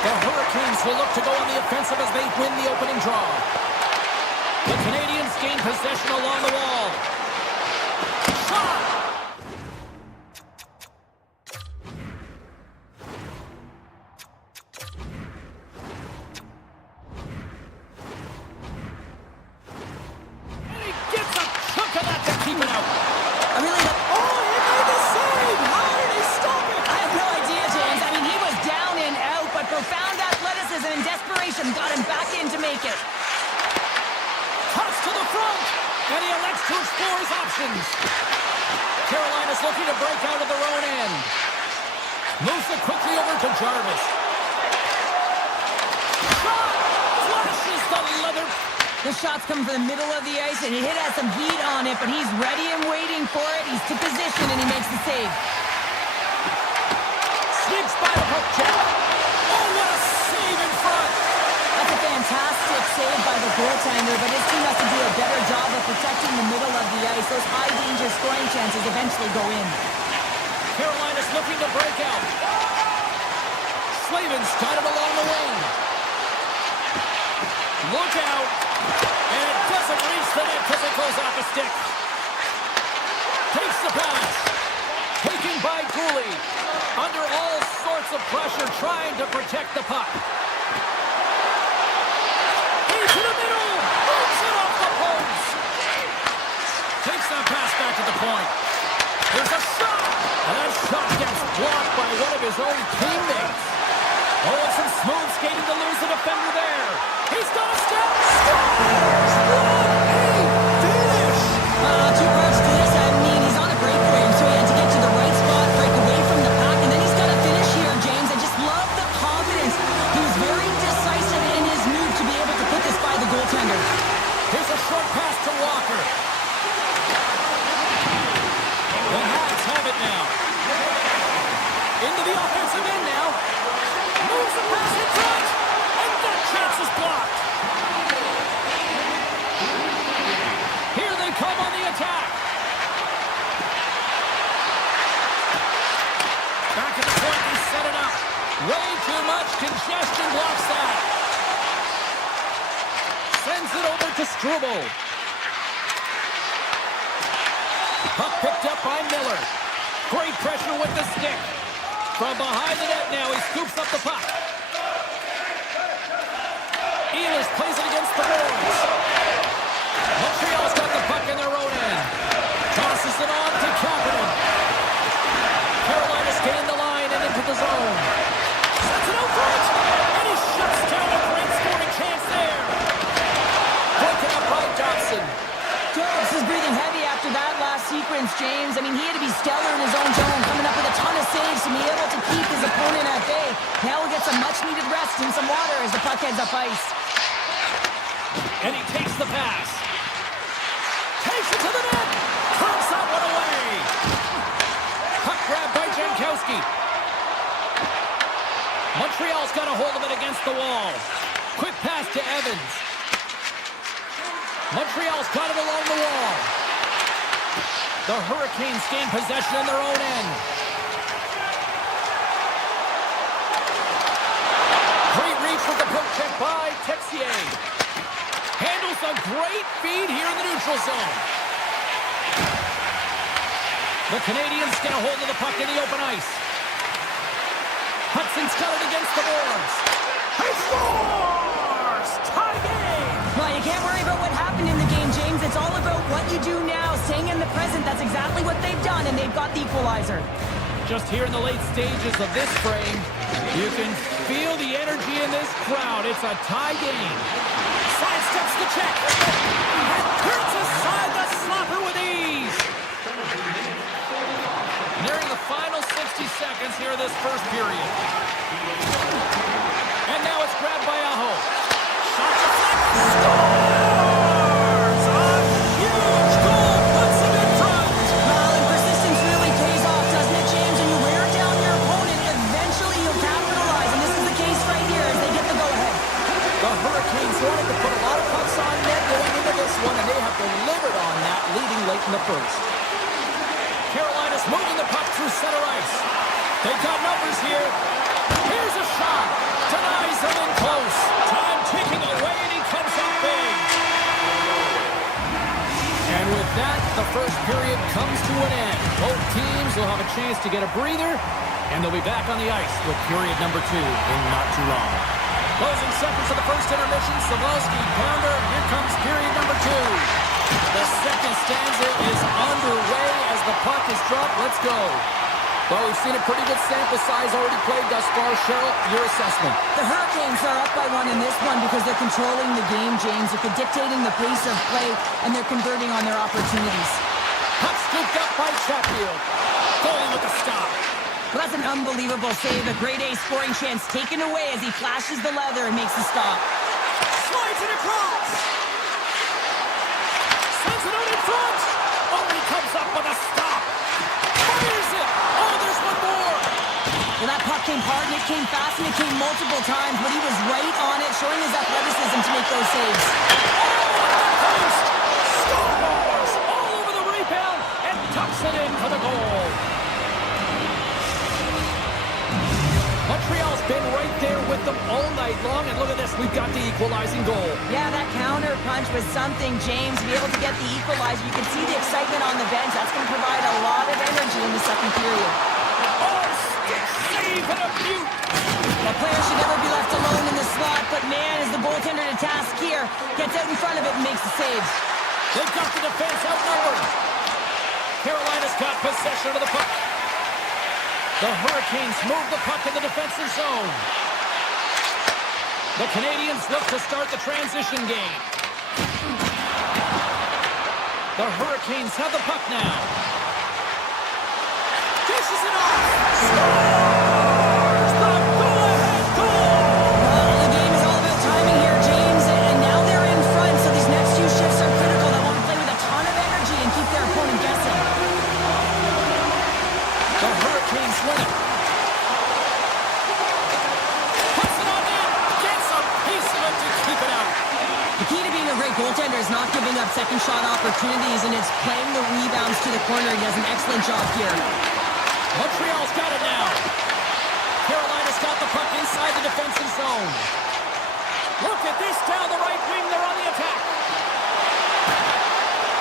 The Hurricanes will look to go on the offensive as they win the opening draw. The Canadiens gain possession along the wall. Shot! And he gets a chunk of that to keep it out. I really don't... Oh, he made the save! How did he stop it? I have no idea, James. I mean, he was down and out, but profound athleticism and desperation got him back in to make it. Toss to the front, and he elects to explore his options. Carolina's looking to break out of their own end. Moves it quickly over to Jarvis. Shot! Flashes the leather. The shot's coming from the middle of the ice, and it has some heat on it, but he's ready and waiting for it. He's to position, and he makes the save. Sneaks by the poke check. Oh, what a save in front! That's a fantastic save by the goaltender, but his team has to do a better job of protecting the middle of the ice. Those high-danger scoring chances eventually go in. Carolina's looking to break out. Slavin's got it along the wing. Look out! And it doesn't reach the net because it goes off a stick. Takes the pass. Taken by Cooley. Under all sorts of pressure, trying to protect the puck. Into the middle. Moves it off the post. Takes that pass back to the point. There's a shot. And that shot gets blocked by one of his own teammates. Oh, and some smooth skating to lose the defender there. He's got a step. Scores! What a finish! Two parts to this. I mean, he's on a breakaway, so he had to get to the right spot, break away from the pack, and then he's got to finish here, James. I just love the confidence. He was very decisive in his move to be able to put this by the goaltender. Here's a short pass to Walker. The Hawks have it now. Into the offensive end now. Moves the pass in front. And that chance is blocked. Here they come on the attack. Back at the point, they set it up. Way too much congestion blocks that. Sends it over to Struble. Puck picked up by Miller. Great pressure with the stick. From behind the net now, he scoops up the puck. Ehlers plays it against the boards. Montreal's got the puck in their own end. Tosses it on to Kapanen. Carolina's gained the line and into the zone. Sets it out front. And he shuts down a great scoring chance there. Broken up by Dobson. Dobbs is breathing heavy after that last sequence, James. I mean, he had to be stellar in his own zone, coming up with a ton of saves to be able to keep his opponent at bay. Now he'll get some much-needed rest and some water as the puck heads up ice. And he takes the pass. Takes it to the net. Turns that one away. Puck grabbed by Jankowski. Montreal's got a hold of it against the wall. Quick pass to Evans. Montreal's got it along the wall. The Hurricanes gain possession in their own end. Great reach with the poke check by Texier. Handles a great feed here in the neutral zone. The Canadiens get a hold of the puck in the open ice. Hudson's got it against the boards. He scores! Tie game! Well, you can't worry about what happened in the game, James. It's all about what you do now, staying in the present. That's exactly what they've done, and they've got the equalizer. Just here in the late stages of this frame, you can feel the energy in this crowd. It's a tie game. Sidesteps the check. And turns aside the slapper with ease. Nearing the final 60 seconds here of this first period. And now it's grabbed by Aho. Shot deflected. Scores! A huge goal puts him in front. Well, and persistence really pays off, doesn't it, James? And you wear down your opponent, eventually you'll capitalize. And this is the case right here as they get the go-ahead. The Hurricanes wanted to put a lot of pucks on net going into this one, and they have delivered on that, leading late in the first. Carolina They've got numbers here. Here's a shot. Denies him in close. Time ticking away, and he comes up big. And with that, the first period comes to an end. Both teams will have a chance to get a breather, and they'll be back on the ice with period number 2 in not too long. Closing seconds of the first intermission. Slavoski, pounder. Here comes period number 2. The second stanza is underway as the puck is dropped. Let's go. Well, we've seen a pretty good sample size already played thus far. Cheryl, your assessment. The Hurricanes are up by 1 in this one because they're controlling the game, James. They're dictating the pace of play, and they're converting on their opportunities. Puck scooped up by Chatfield. Goalie with the stop. Well, that's an unbelievable save. A grade A scoring chance taken away as he flashes the leather and makes the stop. Slides it across. Sends it out in front. Oh, he comes up with a stop. Fires it. Oh, there's one more. Well, that puck came hard, and it came fast, and it came multiple times, but he was right on it, showing his athleticism to make those saves. Oh, post. Scores all over the rebound and tucks it in for the goal. Montreal's been right there with them all night long, and look at this, we've got the equalizing goal. Yeah, that counter punch was something, James. To be able to get the equalizer, you can see the excitement on the bench. That's going to provide a lot of energy in the second period. Oh, stick save and a beaut. The player should never be left alone in the slot, but man, is the goaltender to task here. Gets out in front of it and makes the saves. They've got the defense outnumbered. Carolina's got possession of the puck. The Hurricanes move the puck in the defensive zone. The Canadiens look to start the transition game. The Hurricanes have the puck now. Dishes it off. Scores! The go-ahead goal! Well, the game is all about timing here, James, and now they're in front, so these next few shifts are critical. They want to play with a ton of energy and keep their opponent guessing. The Hurricanes win it. Puts it on net. Gets a piece of it to keep it out. The key to being a great goaltender is not giving up second shot opportunities, and it's playing the rebounds to the corner. He does an excellent job here. Montreal's got it now. Carolina's got the puck inside the defensive zone. Look at this down the right wing. They're on the attack.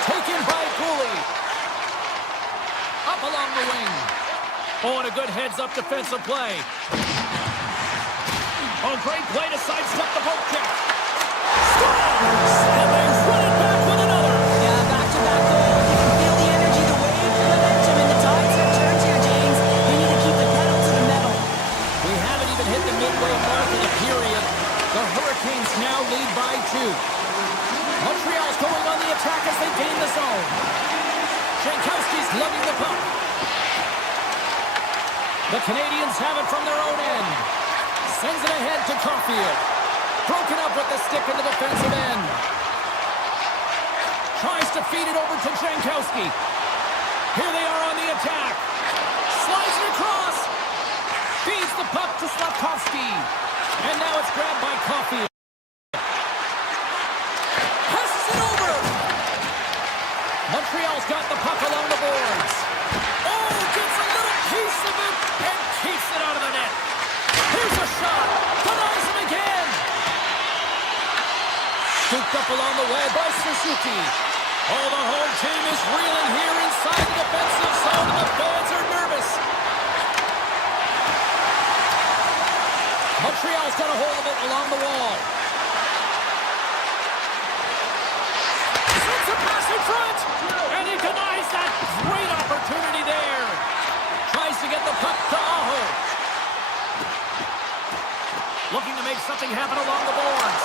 Taken by Cooley. Up along the wing. Oh, and a good heads-up defensive play. Oh, great play to sidestep the poke check. Scores! And they run it back with another. Yeah, back-to-back goals. You can feel the energy, the wave, the momentum, and the tides have turned here, James. They need to keep the pedal to the metal. We haven't even hit the midway mark of the period. The Hurricanes now lead by 2. Montreal's going on the attack as they gain the zone. Jankowski's lugging the puck. The Canadiens have it from their own end. Sends it ahead to Caulfield. Broken up with the stick in the defensive end. Tries to feed it over to Jankowski. Here they are on the attack. Slides it across. Feeds the puck to Slafkovsky. And now it's grabbed by Caulfield. Passes it over. Montreal's got the puck along the boards. Oh, gets a little piece of it and keeps it out of the net. Here's a shot. Denies him again. Scooped up along the way by Suzuki. Oh, the home team is reeling here inside the defensive zone, and the fans are nervous. Montreal's got a hold of it along the wall. Sends a pass in front, and he denies that great opportunity there. Tries to get the puck to Aho. Looking to make something happen along the boards.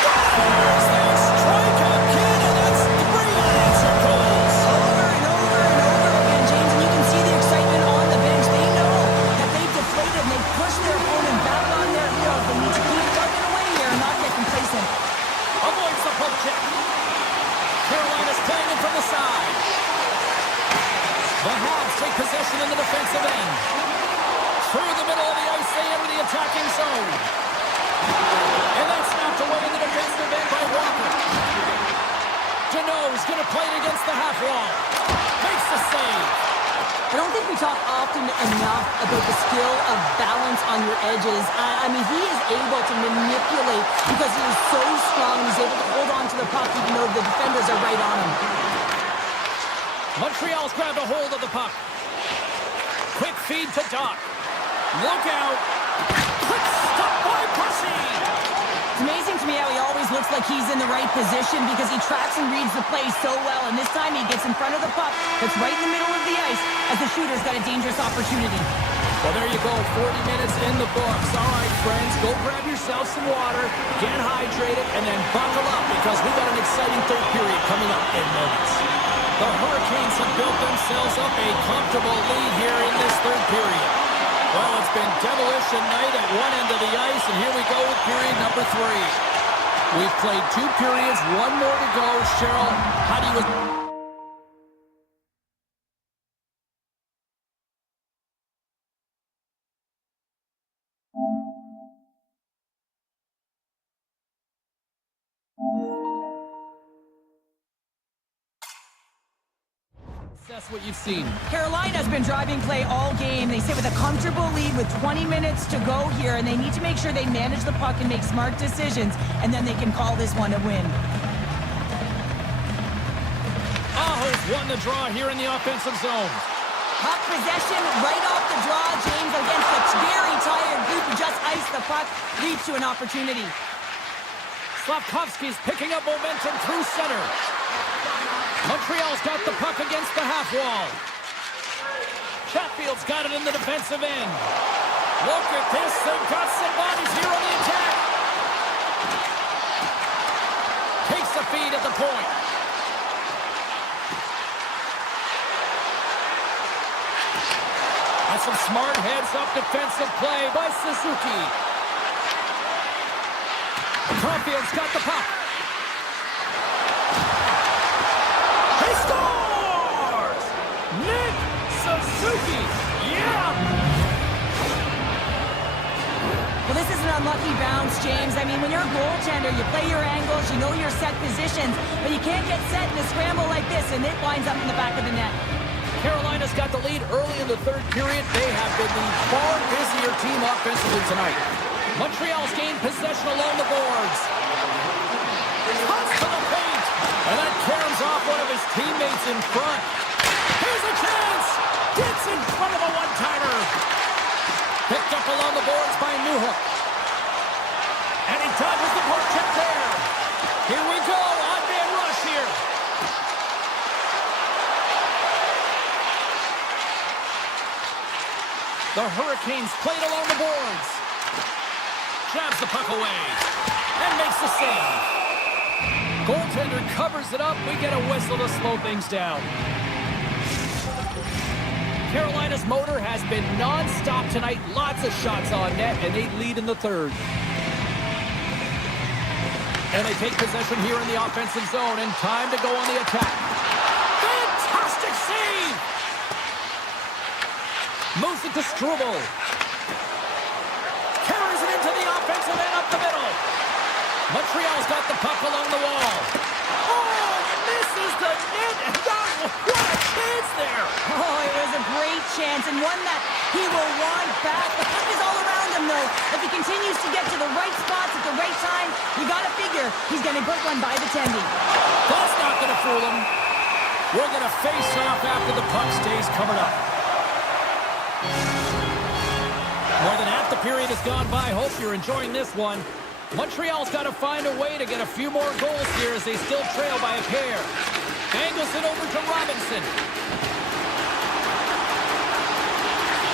Scores! They strike again, and that's 3 unanswered goals. Over and over and over again, James, and you can see the excitement on the bench. They know that they've deflated and they've pushed their opponent back on their heels. They need to keep plugging away here and not get complacent. Avoids the poke check. Carolina's playing it from the side. The Habs take possession in the defensive end. Through the middle of the ice, they enter the attacking zone. And that's knocked away in the defensive end by Walker. mentioned enough about the skill of balance on your edges. I mean, he is able to manipulate because he is so strong. He's able to hold on to the puck even though the defenders are right on him. Montreal's grabbed a hold of the puck. Quick feed to Doc. Look out. Quick stop by Percy. It's amazing to me how he always looks like he's in the right position because he tracks and reads the play so well. And this time he gets in front of the puck that's right in the middle of the ice as the shooter's got a dangerous opportunity. Well, there you go. 40 minutes in the books. All right, friends, go grab yourself some water, get hydrated, and then buckle up because we've got an exciting third period coming up in moments. The Hurricanes have built themselves up a comfortable lead here in this third period. Well, it's been demolition night at one end of the ice, and here we go with period number 3. We've played 2 periods, 1 more to go. Cheryl, how do you... That's what you've seen. Carolina's been driving play all game. They sit with a comfortable lead with 20 minutes to go here, and they need to make sure they manage the puck and make smart decisions, and then they can call this one a win. Aho's won the draw here in the offensive zone. Puck possession right off the draw, James, against a very tired group who just iced the puck, leads to an opportunity. Slavkovsky's picking up momentum through center. Montreal's got the puck against the half wall. Chatfield's got it in the defensive end. Look at this. They've got some bodies here on the attack. Takes the feed at the point. That's some smart heads-up defensive play by Suzuki. Caulfield's got the puck. He scores! Nick Suzuki! Yeah! Well, this is an unlucky bounce, James. I mean, when you're a goaltender, you play your angles, you know your set positions, but you can't get set in a scramble like this, and it winds up in the back of the net. Carolina's got the lead early in the third period. They have been the far busier team offensively tonight. Montreal's gained possession along the boards. Cuts to the paint. And that caroms off one of his teammates in front. Here's a chance. Gets in front of a one-timer. Picked up along the boards by Newhook. And he dodges the poke check there. Here we go. Odd man rush here. The Hurricanes played along the boards. Jabs the puck away. And makes the save. Goaltender covers it up. We get a whistle to slow things down. Carolina's motor has been non-stop tonight. Lots of shots on net, and they lead in the third. And they take possession here in the offensive zone, and time to go on the attack. Fantastic save! Moves it to Struble. Carries it into the offensive end up the middle. Montreal's got the puck along the wall. Oh, misses the net, and what a chance there! Oh, it was a great chance, and one that he will want back. The puck is all around him, though. If he continues to get to the right spots at the right time, you got to figure he's going to put one by the tendy. That's not going to fool him. We're going to face off after the puck stays covered up. More than half the period has gone by. Hope you're enjoying this one. Montreal's got to find a way to get a few more goals here as they still trail by a pair. Angles it over to Robinson.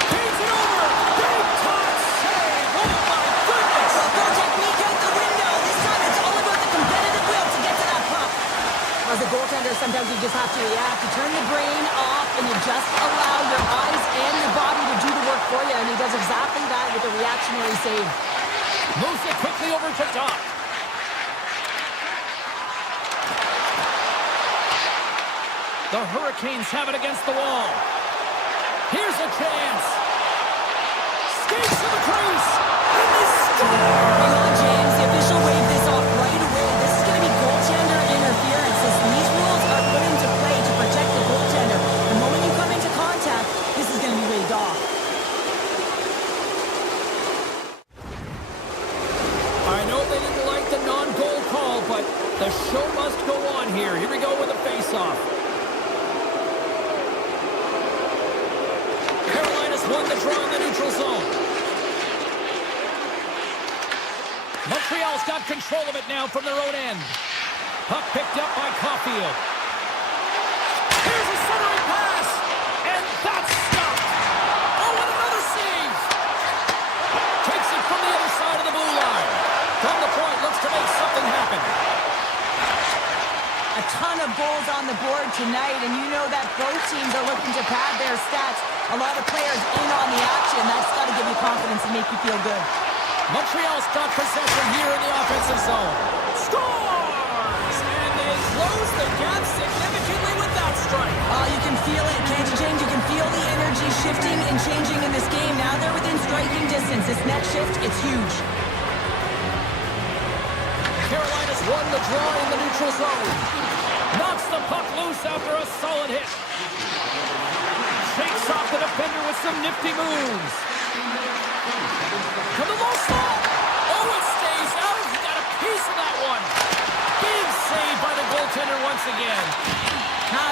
Paints it over. Big time save. Oh, my goodness. Well, go technique out the window. This time it's all about the competitive will to get to that puck. As a goaltender, sometimes you just have to react. You turn the brain off, and you just allow your eyes and your body to do the work for you, and he does exactly that with a reactionary save. Moves it quickly over to Doc. The Hurricanes have it against the wall. Here's a chance. Skates to the crease. And they score! Hang on, James. The official waved this off right away. This is going to be goaltender interference. These rules are put into play to protect the goaltender. The moment you come into contact, this is going to be waved off. The show must go on here. Here we go with the face-off. Carolina's won the draw in the neutral zone. Montreal's got control of it now from their own end. Puck picked up by Caulfield. Here's a centering pass, and that's stopped. Oh, and another save. Takes it from the other side of the blue line. From the point, looks to make something happen. A ton of goals on the board tonight, and you know that both teams are looking to pad their stats. A lot of players in on the action. That's got to give you confidence and make you feel good. Montreal's got possession here in the offensive zone. Scores! And they close the gap significantly with that strike. You can feel it, can't you, James? You can feel the energy shifting and changing in this game. Now they're within striking distance. This next shift, it's huge. Carolina's won the draw in the neutral zone. Knocks the puck loose after a solid hit. Shakes off the defender with some nifty moves. From the low slot. Oh, it stays out. He got a piece of that one. Big save by the goaltender once again.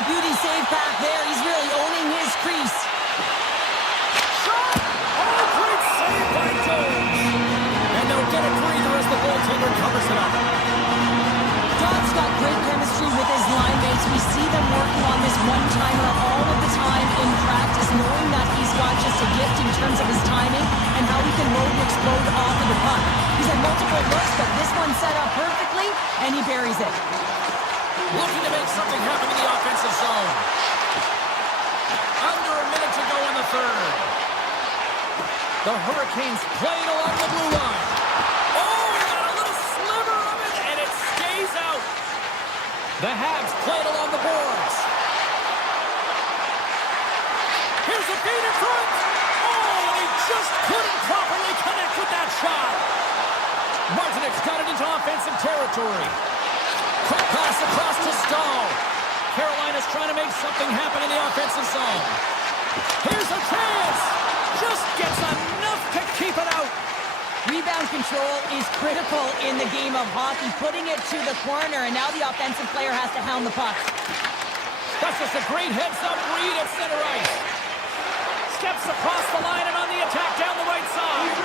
Beauty save back there. He's really owning his crease. Shot! Oh, great save by Jones. And they'll get a breather as the goaltender covers it up. Dodd's got great chemistry with his line mates. We see them working on this one-timer all of the time in practice, knowing that he's got just a gift in terms of his timing and how he can load and explode off of the puck. He's had multiple looks, but this one set up perfectly, and he buries it. Looking to make something happen in the offensive zone. Under a minute to go in the third. The Hurricanes playing along the blue line. Oh, he got a little sliver of it, and it stays out. The Habs playing along the boards. Here's a feed in front. Oh, and he just couldn't properly connect with that shot. Martinek's got it into offensive territory. Quick pass across to Stahl. Carolina's trying to make something happen in the offensive zone. Here's a chance. Just gets enough to keep it out. Rebound control is critical in the game of hockey, putting it to the corner, and now the offensive player has to hound the puck. That's just a great heads-up read at center ice. Steps across the line and on the attack down the right side.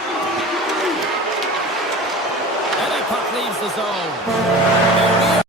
And that puck leaves the zone.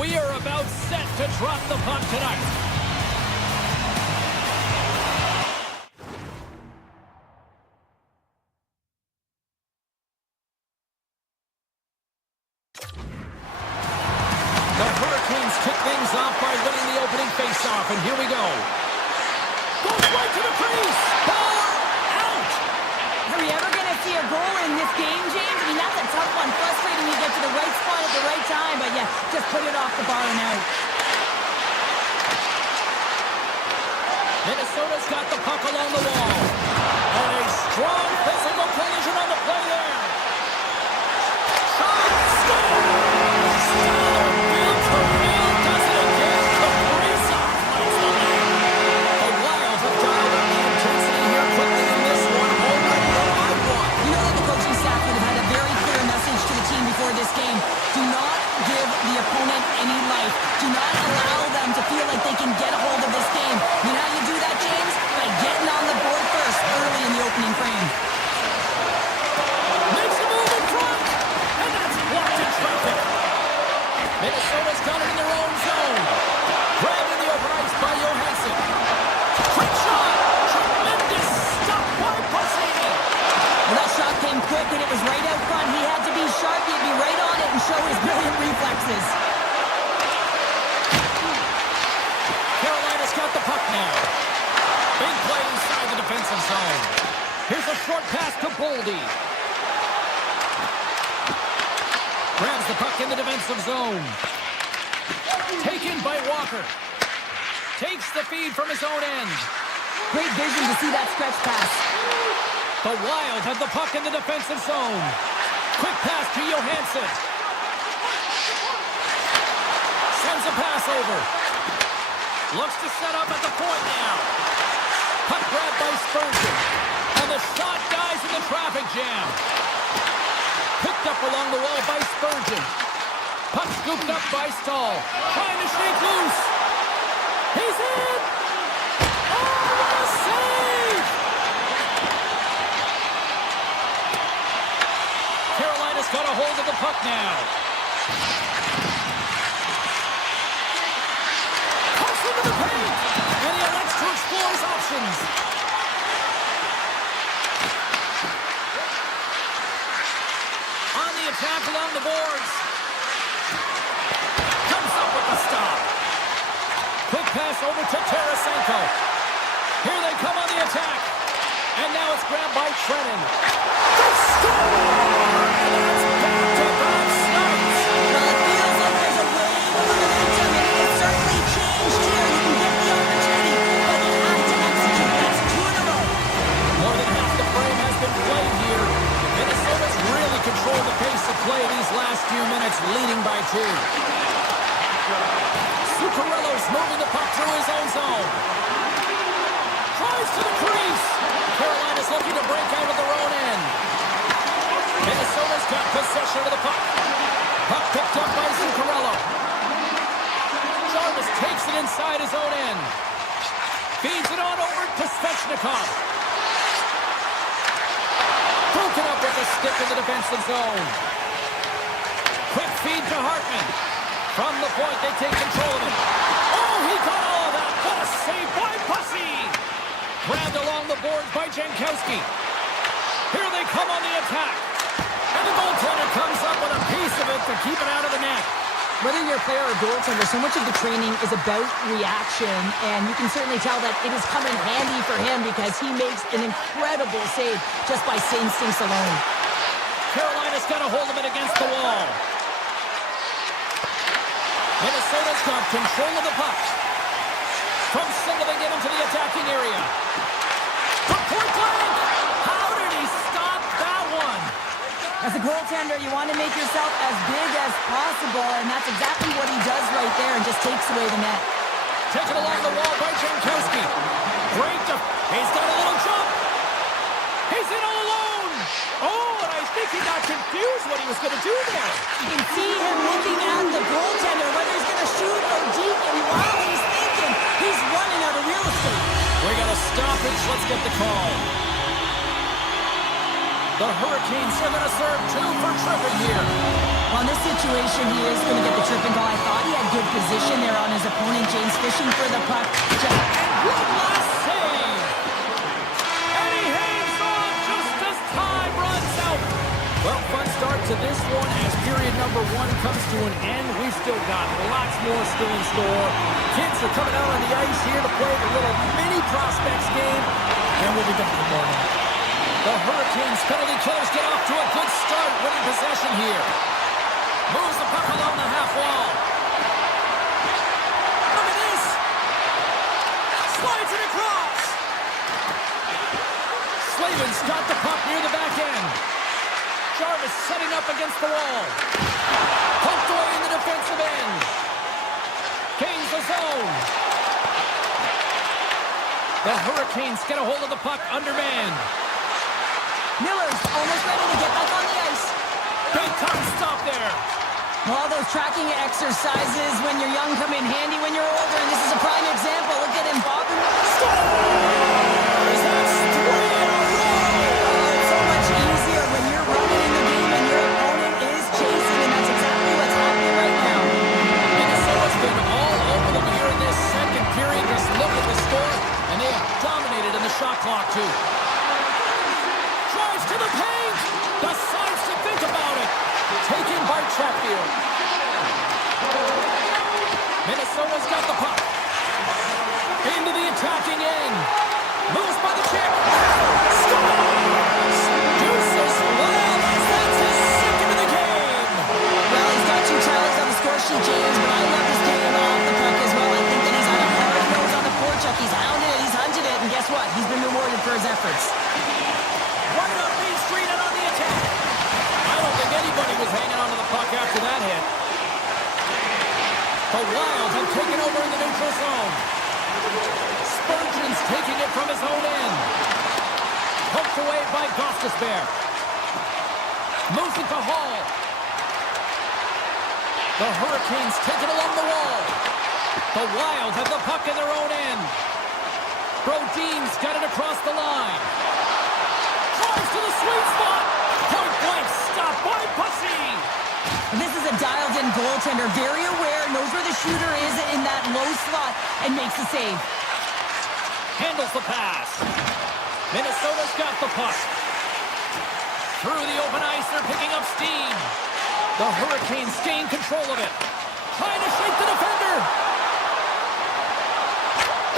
We are about set to drop the puck tonight. The Hurricanes kick things off by winning the opening faceoff, and here we go. Goes right to the crease. Ball out. Are we ever going to see a goal in this game, James? I mean, that's a tough one. Frustrating you get to the right spot at the right time, but yeah, just put it off the bar and out. Minnesota's got the puck along the wall. And a strong physical collision on the play there. Shot, score! Stellar field for Hill does it again. Kaprizov lights the net. The Wild have dialed up the intensity here quickly in this one. Already a 5-1. You know that the coaching staff would have had a very clear message to the team before this game. Do not give the opponent any life. Do not allow them to feel like they can get a hold of this game. You know how you do that, James? By getting on the board first early in the opening frame. Makes a move in front. And that's blocked in traffic. Minnesota's got it in their own zone. Grabbed in the open ice by Johansson. Quick shot. Tremendous stop by Bussini. Well, that shot came quick and it was right out front. He had to be sharp. He'd be right on it and show his brilliant reflexes. Carolina's got the puck now. Big play inside the defensive zone. Here's a short pass to Boldy. Grabs the puck in the defensive zone. Taken by Walker. Takes the feed from his own end. Great vision to see that stretch pass. The Wild have the puck in the defensive zone. Quick pass to Johansson. Sends a pass over. Looks to set up at the point now. Puck grabbed by Spurgeon. And the shot dies in the traffic jam. Picked up along the wall by Spurgeon. Puck scooped up by Stahl. Trying to shake loose. He's in! Oh, what a save! Carolina's got a hold of the puck now. Push into the paint! And he elects to explore his options. On the attack along the boards. Comes up with the stop. Quick pass over to Tarasenko. Here they come on the attack. And now it's grabbed by Trennan. They score! And that's back-to-back snipes. Well, it feels like there's a wave of momentum, and it certainly changed here. You can get the opportunity, but you have to execute. That's 2 in a row. More than half the frame has been played here. Minnesota's really controlled the pace of play these last few minutes, leading by 2. Zuccarello's moving the puck through his own zone. Tries to the crease. Carolina's looking to break out of their own end. Minnesota's got possession of the puck. Puck picked up by Zuccarello. Jarvis takes it inside his own end. Feeds it on over to Svechnikov. Broken up with a stick in the defensive zone. Quick feed to Hartman. From the point, they take control of it. Oh, he got all of that. What a save by Bussy. Grabbed along the boards by Jankowski. Here they come on the attack. And the goaltender comes up with a piece of it to keep it out of the net. Whether you're a player or goaltender, so much of the training is about reaction, and you can certainly tell that it has come in handy for him because he makes an incredible save just by instincts alone. Carolina's got a hold of it against the wall. Minnesota's got control of the puck. From singling it into the attacking area. From point blank! How did he stop that one? As a goaltender, you want to make yourself as big as possible, and that's exactly what he does right there and just takes away the net. Taken along the wall by Jankowski. Great. He's got a little jump. He's in all alone. Oh, and I think he got confused what he was going to do there. You can see him looking at the goaltender, whether he's going to shoot or deke, and while he's thinking, he's running out of real estate. We got a stoppage. Let's get the call. The Hurricanes are going to serve 2 for tripping here. Well, in this situation, he is going to get the tripping call. I thought he had good position there on his opponent. James fishing for the puck. One last save. And he hangs on just as time runs out. Well, fun start to this one as period number 1 comes to an end. We've still got lots more still in store. Kids are coming out on the ice here to play the little mini prospects game. And we'll be back in a moment. The Hurricanes penalty killers get off to a good start, winning possession here. Moves the puck along the half wall. Look at this. Slides it across. Slavin's got the puck near the back end. Jarvis setting up against the wall. Poked away in the defensive end. Gains the zone. The Hurricanes get a hold of the puck undermanned. Miller's almost ready to get back on the ice. Big time stop there. All those tracking exercises when you're young come in handy when you're older, and this is a prime example. Look at him bobbing. Scores! That's 3 in a row! It's so much easier when you're running in the game and your opponent is chasing, and that's exactly what's happening right now. Minnesota's been all over them here in this second period. Just look at the score, and they have dominated in the shot clock, too. Drives to the paint! Decides to think about it. Taken by Chatfield. Minnesota's got the puck. Into the attacking end. Moves by the chick. Scores! Deuces Wild. That's his second of the game. Well, he's got 2 tallies on the score sheet, James, but I love his game off the puck as well. I think that he's had a hard nose on the forecheck. He's hounded it, he's hunted it, and guess what? He's been rewarded for his efforts. Right up Main Street and on the attack. I don't think anybody was hanging on to the puck after that hit. The Wild have taken over in the neutral zone. Spurgeon's taking it from his own end. Poked away by Gostisbehere. Moves it to Hall. The Hurricanes take it along the wall. The Wild have the puck in their own end. Brodin's got it across the line. Drives to the sweet spot. Point blank stop by Pussy. This is a dialed-in goaltender, very aware, knows where the shooter is in that low slot, and makes the save. Handles the pass. Minnesota's got the puck. Through the open ice, they're picking up steam. The Hurricanes gain control of it. Trying to shake the defender.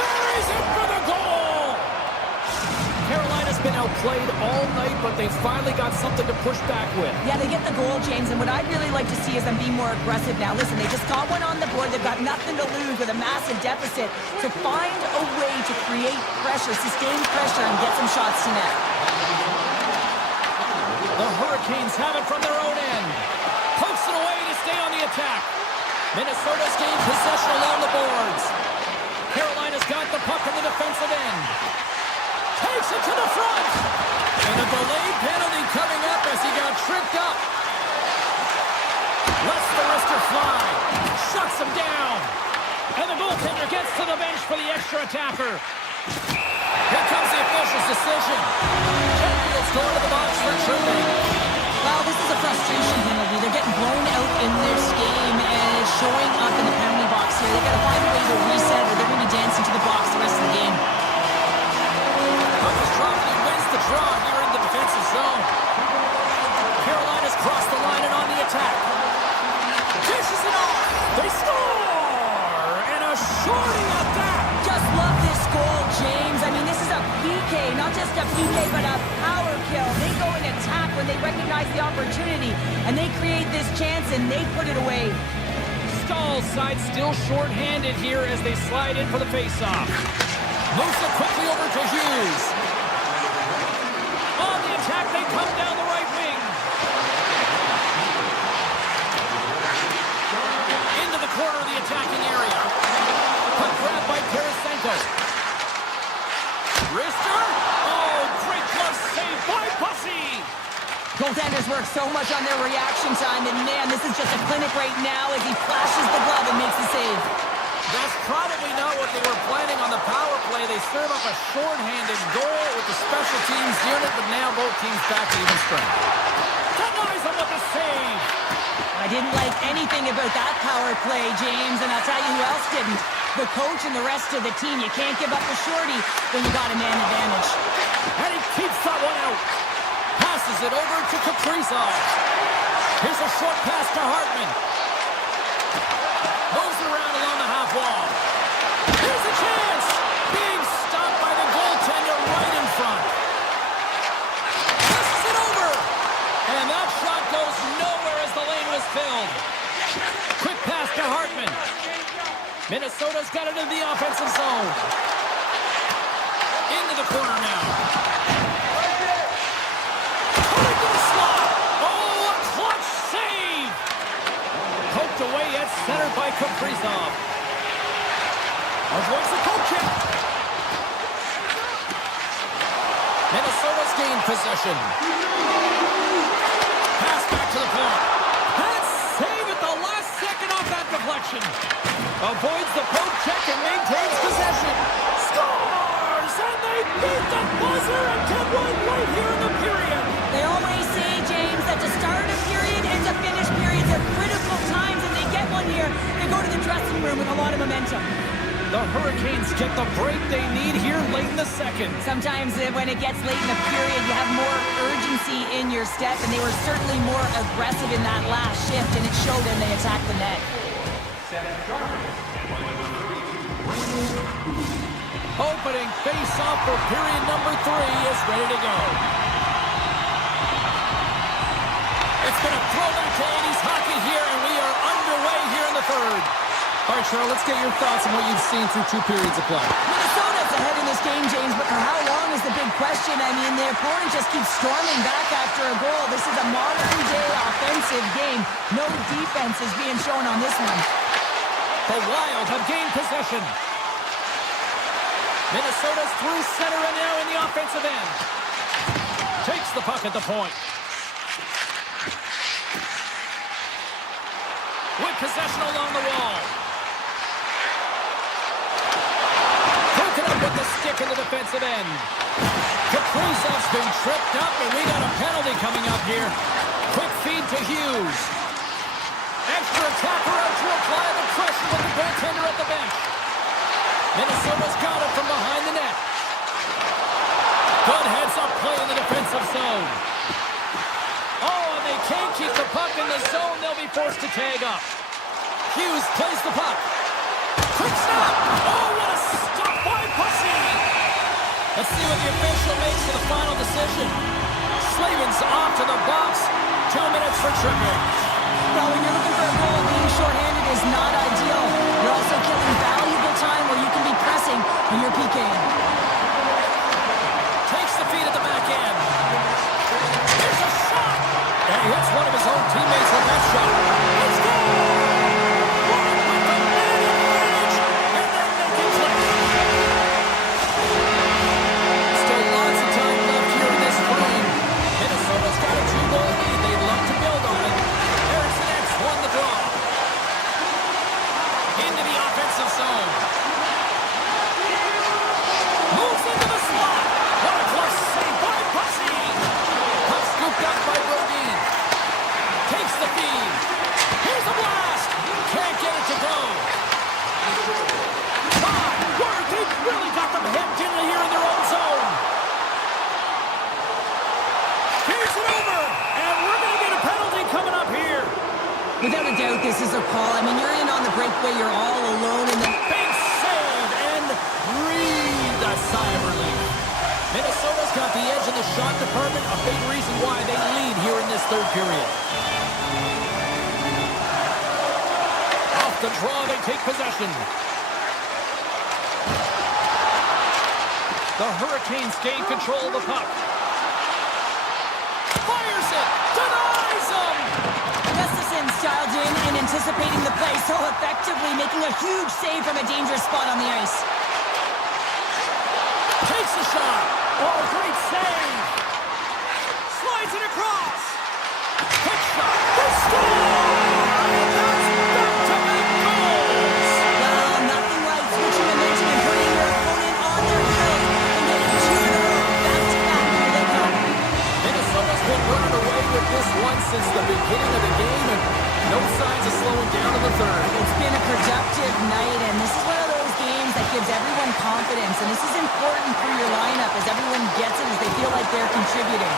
Buries it for the goal. Carolina's been outplayed all night, but they finally got something to push back with. Yeah, they get the goal, James, and what I'd really like to see is them be more aggressive now. Listen, they just got one on the board. They've got nothing to lose with a massive deficit. So find a way to create pressure, sustain pressure, and get some shots to net. The Hurricanes have it from their own end. Pokes it away to stay on the attack. Minnesota's gained possession along the boards. Carolina's got the puck in the defensive end. Takes it to the front. And a delayed penalty coming up as he got tripped up. Lets the wrister fly. Shuts him down. And the goaltender gets to the bench for the extra attacker. Here comes the official's decision. Chatfield's going to the box for tripping. Well, this is a frustration penalty. They're getting blown out in this game, and it's showing up in the penalty box here. They've got to find a way to reset, or they're going to be dancing to the box the rest of the game. Puck is dropped, and he wins the draw here in the defensive zone. Carolina's crossed the line and on the attack. Dishes it off. They score! And a shorty at that. Just love this goal, James. I mean, this is a PK, not just a PK, but a power kill. They go and attack when they recognize the opportunity, and they create this chance, and they put it away. Stahl's side still short-handed here as they slide in for the face-off. Moves it quickly over to Hughes. On the attack, they come down the right wing. Into the corner of the attacking area. Puck grab by Tarasenko. Wrister. Oh, great glove save by Pussy. Goaltenders work so much on their reaction time, and man, this is just a clinic right now as he flashes the glove and makes the save. That's probably not what they were planning on the power play. They serve up a short-handed goal with the special teams unit, but now both teams back to even strength. Denies him with the save. I didn't like anything about that power play, James, and I'll tell you who else didn't. The coach and the rest of the team. You can't give up the shorty when you got a man advantage. And he keeps that one out. Passes it over to Kaprizov. Here's a short pass to Hartman. Moves it around along the half wall. Here's a chance. Being stopped by the goaltender right in front. Passes it over. And that shot goes nowhere as the lane was filled. Quick pass to Hartman. Minnesota's got it in the offensive zone. Into the corner now. Putting to the slot. Oh, a clutch save. Poked away at center by Kaprizov. Avoids the poke check. Minnesota's gained possession. Pass back to the point. And save at the last second off that deflection. Avoids the poke check and maintains possession. Scores! And they beat the buzzer and get one right here in the period. They always say, James, that to start a period and to finish periods are critical times, and they get one here. They go to the dressing room with a lot of momentum. The Hurricanes get the break they need here late in the second. Sometimes when it gets late in the period, you have more urgency in your step, and they were certainly more aggressive in that last shift, and it showed when they attacked the net. Opening face-off for period number 3 is ready to go. It's been a throwback to 80s hockey here, and we are underway here in the third. All right, Cheryl, let's get your thoughts on what you've seen through 2 periods of play. Minnesota's ahead in this game, James, but for how long is the big question? I mean, the opponent just keeps storming back after a goal. This is a modern-day offensive game. No defense is being shown on this one. The Wild have gained possession. Minnesota's through center and now in the offensive end. Takes the puck at the point. With possession along the wall. Broken up with the stick in the defensive end. Kaprizov's been tripped up, and we got a penalty coming up here. Quick feed to Hughes. Extra attacker out to apply the pressure with the goaltender at the bench. Minnesota's got it from behind the net. Good heads-up play in the defensive zone. Oh, and they can't keep the puck in the zone. They'll be forced to tag up. Hughes plays the puck. Quick stop. Oh, what a stop by Pussy. Let's see what the official makes for the final decision. Slavin's off to the box. 2 minutes for tripping. Well, when you're looking for a goal, being shorthanded is not ideal. You're also killing valuable time where you can be pressing when you're PKing. Takes the feed at the back end. Here's a shot. And he hits one of his own teammates with that shot. Let's go. Right with the man advantage. And then they can click. Still lots of time left here in this frame. Minnesota's got a 2-goal lead. They'd love to build on it. Harrison X won the draw. Into the offensive zone. Moves into the slot. What a close save by Pussy. Puck scooped up by Brodin. Takes the feed. Here's a blast. Can't get it to go. My word, they've really got them hemmed in here in their own zone. Here's it over. And we're going to get a penalty coming up here. Without a doubt, this is a call. I mean, you're in on the breakaway. You're all alone in the... Big save and breathe a sigh of relief. Minnesota's got the edge in the shot department, a big reason why they lead here in this third period. Off the draw, they take possession. The Hurricanes gain control of the puck. Fires it! Denies him! Gustafson's dialed in and anticipating the play so effectively, making a huge save from a dangerous spot on the ice. Takes the shot. Oh, great save. Slides it across. Quick shot. They score! And that's back-to-back goals. Well, nothing like switching dimension and putting your opponent on their heels and getting 2 in a row. Back-to-back, here they come. Minnesota's been running away with this one as everyone gets it, as they feel like they're contributing.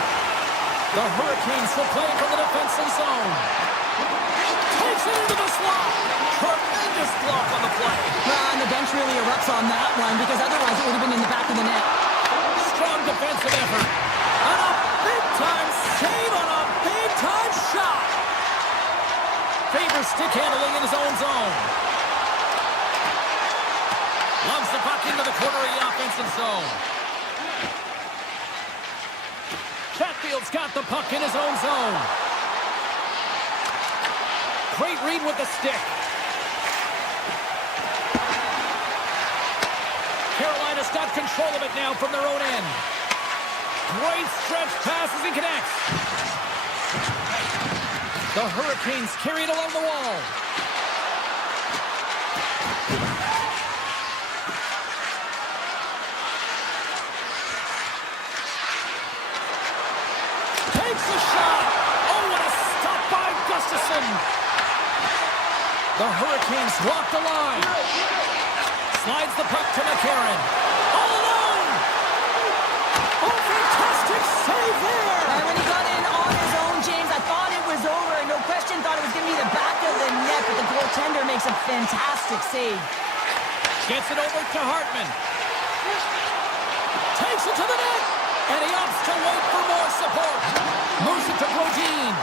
The Hurricanes will play from the defensive zone. Takes it into the slot. Tremendous block on the play. And the bench really erupts on that one, because otherwise it would have been in the back of the net. Strong defensive effort. And a big-time save on a big-time shot. Favors stick handling in his own zone. Loves the puck into the corner of the offensive zone. Chatfield's got the puck in his own zone. Great read with the stick. Carolina's got control of it now from their own end. Great stretch passes and connects. The Hurricanes carry it along the wall. Takes the shot. Oh, what a stop by Gustafsson. The Hurricanes walk the line. Slides the puck to McCarron. All alone. Oh, fantastic save there. And when he got in on his own, James, I thought it was over. No question, thought it was going to be the back of the net, but the goaltender makes a fantastic save. Gets it over to Hartman. Takes it to the net. And he opts to wait for more support. Moves it to Brodin.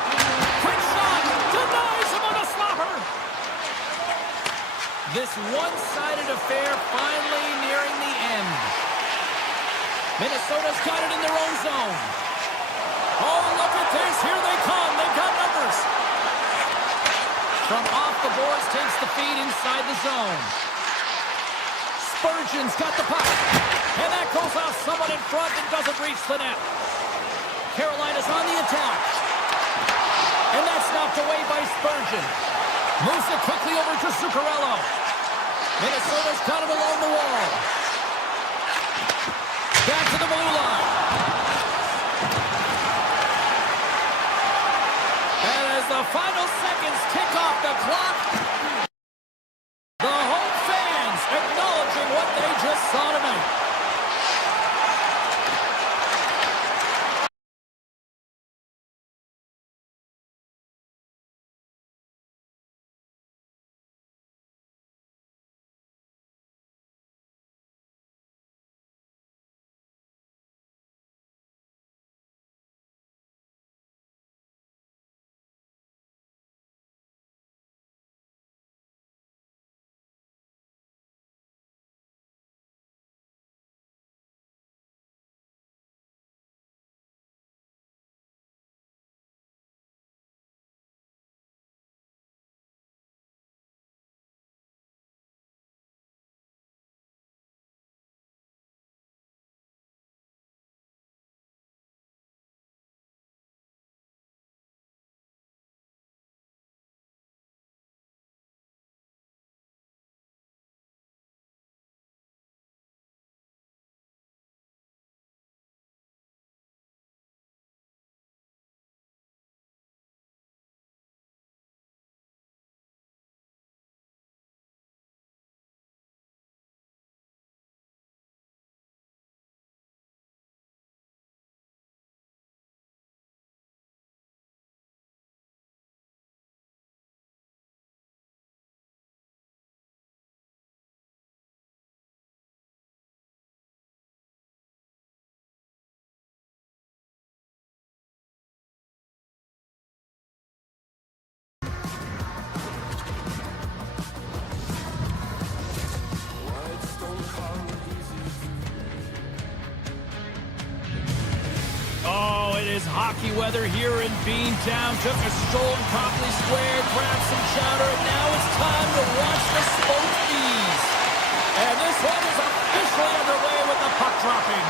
Quick shot. Denies him on a slapper. This one-sided affair finally nearing the end. Minnesota's got it in their own zone. Oh, look at this. Here they come. They've got numbers. From off the boards, takes the feed inside the zone. Spurgeon's got the puck. And that goes off someone in front and doesn't reach the net. Carolina's on the attack. And that's knocked away by Spurgeon. Moves it quickly over to Zuccarello. Minnesota's got it along the wall. Back to the blue line. And as the final seconds tick off the clock, the home fans acknowledging what they just saw tonight. Is hockey weather here in Beantown. Took a stroll in Copley Square, grabbed some chowder, and now it's time to watch the Spoke Bees. And this one is officially underway with the puck dropping.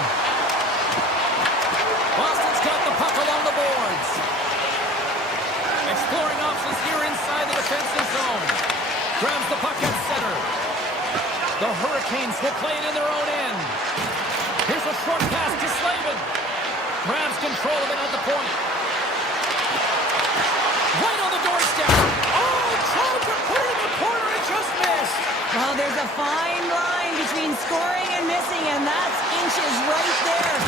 Boston's got the puck along the boards. Exploring options here inside the defensive zone. Grabs the puck at center. The Hurricanes will play it in their own end. Here's a short pass to Slavin. Grabs control of it at the point. Right on the doorstep. Oh, tried to put it in the corner and just missed. Well, there's a fine line between scoring and missing, and that's inches right there.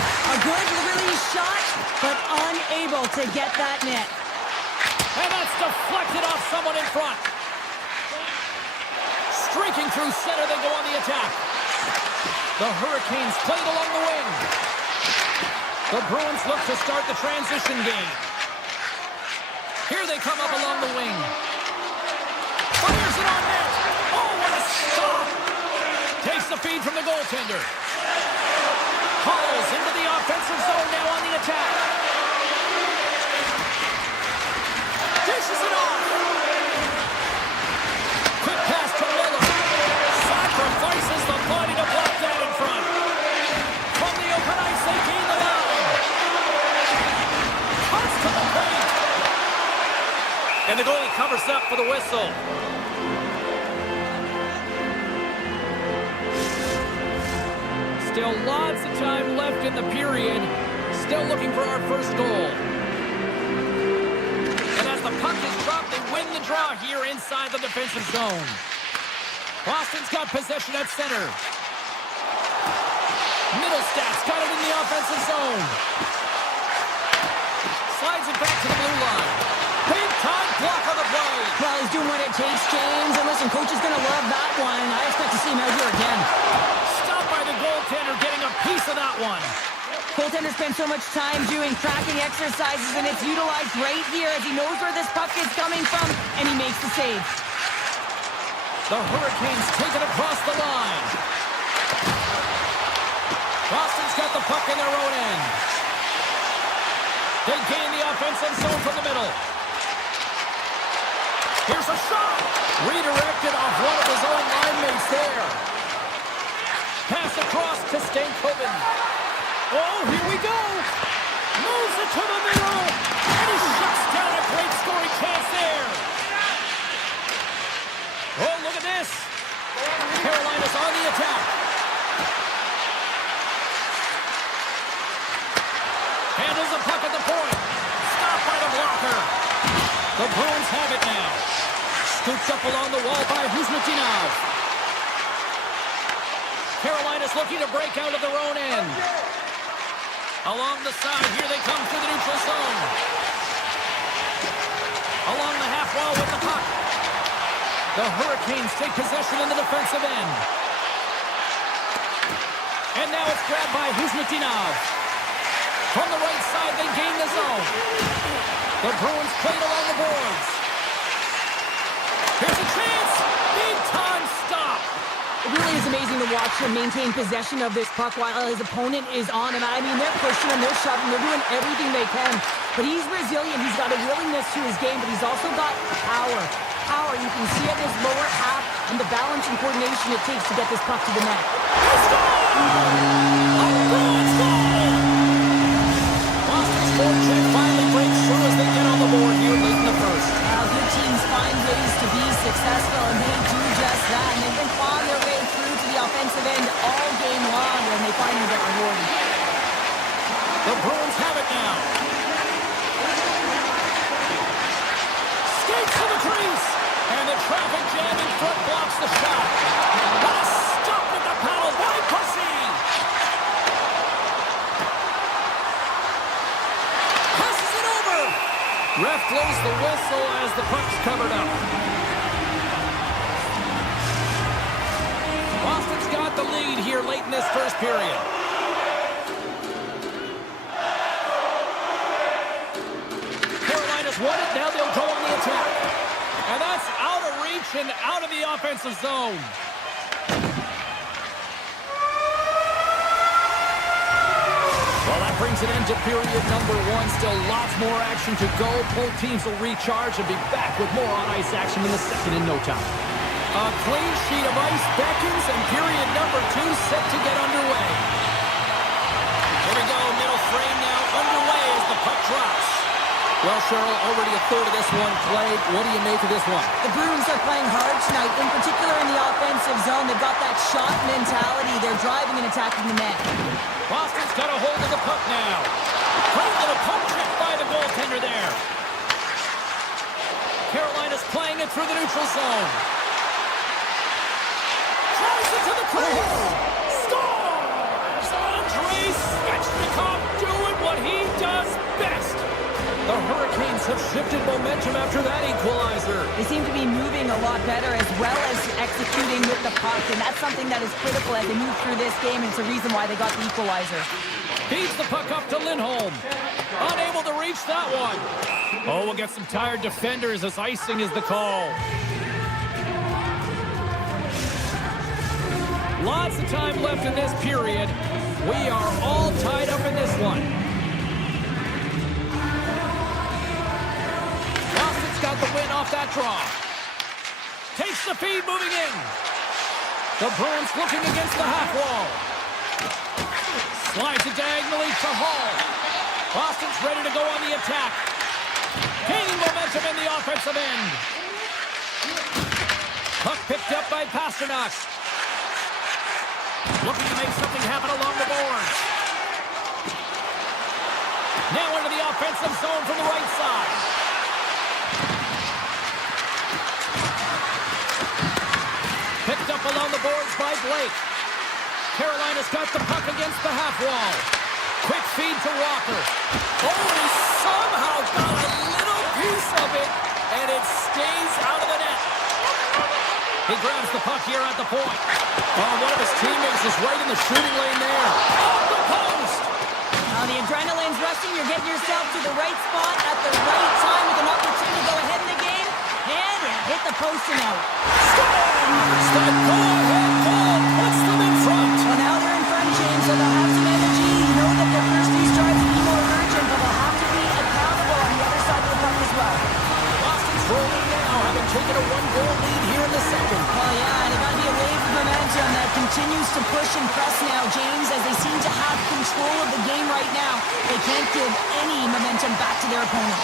able to get that net. And that's deflected off someone in front. Streaking through center, they go on the attack. The Hurricanes played along the wing. The Bruins look to start the transition game. Here they come up along the wing. Fires it on net. Oh, what a stop. Takes the feed from the goaltender. Hauls into the offensive zone now on the attack. Dishes it off. Quick pass to Miller. Sacrifices the body to block that in front. From the open ice, they gain the line. Cuts to the paint. And the goalie covers up for the whistle. Still lots of time left in the period. Still looking for our first goal. And as the puck is dropped, they win the draw here inside the defensive zone. Boston's got possession at center. Middlestats got it in the offensive zone. Slides it back to the blue line. Big time block on the play. Well, he's doing what it takes, James. And listen, coach is going to love that one. I expect to see him out here again. Stopped by the goaltender, getting a piece of that one. Goaltender spends so much time doing tracking exercises, and it's utilized right here as he knows where this puck is coming from, and he makes the save. The Hurricanes take it across the line. Boston's got the puck in their own end. They gain the offensive zone from the middle. Here's a shot. Redirected off one of his own line mates there. Pass across to Stankoven. Oh, here we go. Moves it to the middle. And he shuts down a great scoring chance there. Oh, look at this. Carolina's on the attack. Handles the puck at the point. Stopped by the blocker. The Bruins have it now. Scoops up along the wall by Huzmatinov. Carolina's looking to break out of their own end. Along the side, here they come through the neutral zone. Along the half wall with the puck. The Hurricanes take possession in the defensive end. And now it's grabbed by Huzmatinov. From the right side, they gain the zone. The Bruins played along the boards. Here's a chance. Big time stop. It really is amazing to watch him maintain possession of this puck while his opponent is on him. I mean, they're pushing him, they're shoving, they're doing everything they can. But he's resilient. He's got a willingness to his game, but he's also got power. Power, you can see it in his lower half and the balance and coordination it takes to get this puck to the net. Let's go! A Bruins goal! Boston's forecheck finally breaks through as they get on the board here late in the first. Good teams find ways to be successful, and they do just that. And they've been clawing their way through to the offensive end all game long, and they finally get rewarded. The Bruins have it now. Skates to the crease, and the traffic jam in front blocks the shot. What a stop with the paddle by Pussy. Passes it over. Ref blows the whistle as the puck's covered up. Boston's got the lead here late in this first period. Carolina's won it. Now they'll go on the attack. And that's out of reach and out of the offensive zone. Well, that brings an end to period number one. Still lots more action to go. Both teams will recharge and be back with more on-ice action in the second in no time. A clean sheet of ice beckons, and period number two set to get underway. Here we go, middle frame now underway as the puck drops. Well, Cheryl, already a third of this one played. What do you make of this one? The Bruins are playing hard tonight, in particular in the offensive zone. They've got that shot mentality. They're driving and attacking the net. Boston's got a hold of the puck now. Great little puck check by the goaltender there. Carolina's playing it through the neutral zone. Tries it to the crease. Scores! Andrei Svechnikov doing what he does best. The Hurricanes have shifted momentum after that equalizer. They seem to be moving a lot better as well as executing with the puck, and that's something that is critical as they move through this game, and it's a reason why they got the equalizer. Feeds the puck up to Lindholm. Unable to reach that one. Oh, we'll get some tired defenders as icing is the call. Lots of time left in this period. We are all tied up in this one. Boston's got the win off that draw. Takes the feed moving in. The Bruins looking against the half wall. Slides it diagonally to Hall. Boston's ready to go on the attack. Gaining momentum in the offensive end. Puck picked up by Pasternak. Looking to make something happen along the boards. Now into the offensive zone from the right side. Picked up along the boards by Blake. Carolina's got the puck against the half wall. Quick feed to Walker. Oh, he somehow got a little piece of it, and it stays out of the net. He grabs the puck here at the point. Oh, one of his teammates is right in the shooting lane there. Off the post! Now the adrenaline's rushing. You're getting yourself to the right spot at the right time with an opportunity to go ahead in the game. And it hit the post and out. Scores! The go-ahead goal puts them in front. Well, now they're in front, James, so they'll have some energy. You know that their first few strides will be more urgent, but they'll have to be accountable on the other side of the puck as well. Boston's rolling now, having taken a one-goal lead here in the second. Well, yeah, and it got to be a wave of momentum that continues to push and press now, James, as they seem to have control of the game right now. They can't give any momentum back to their opponent.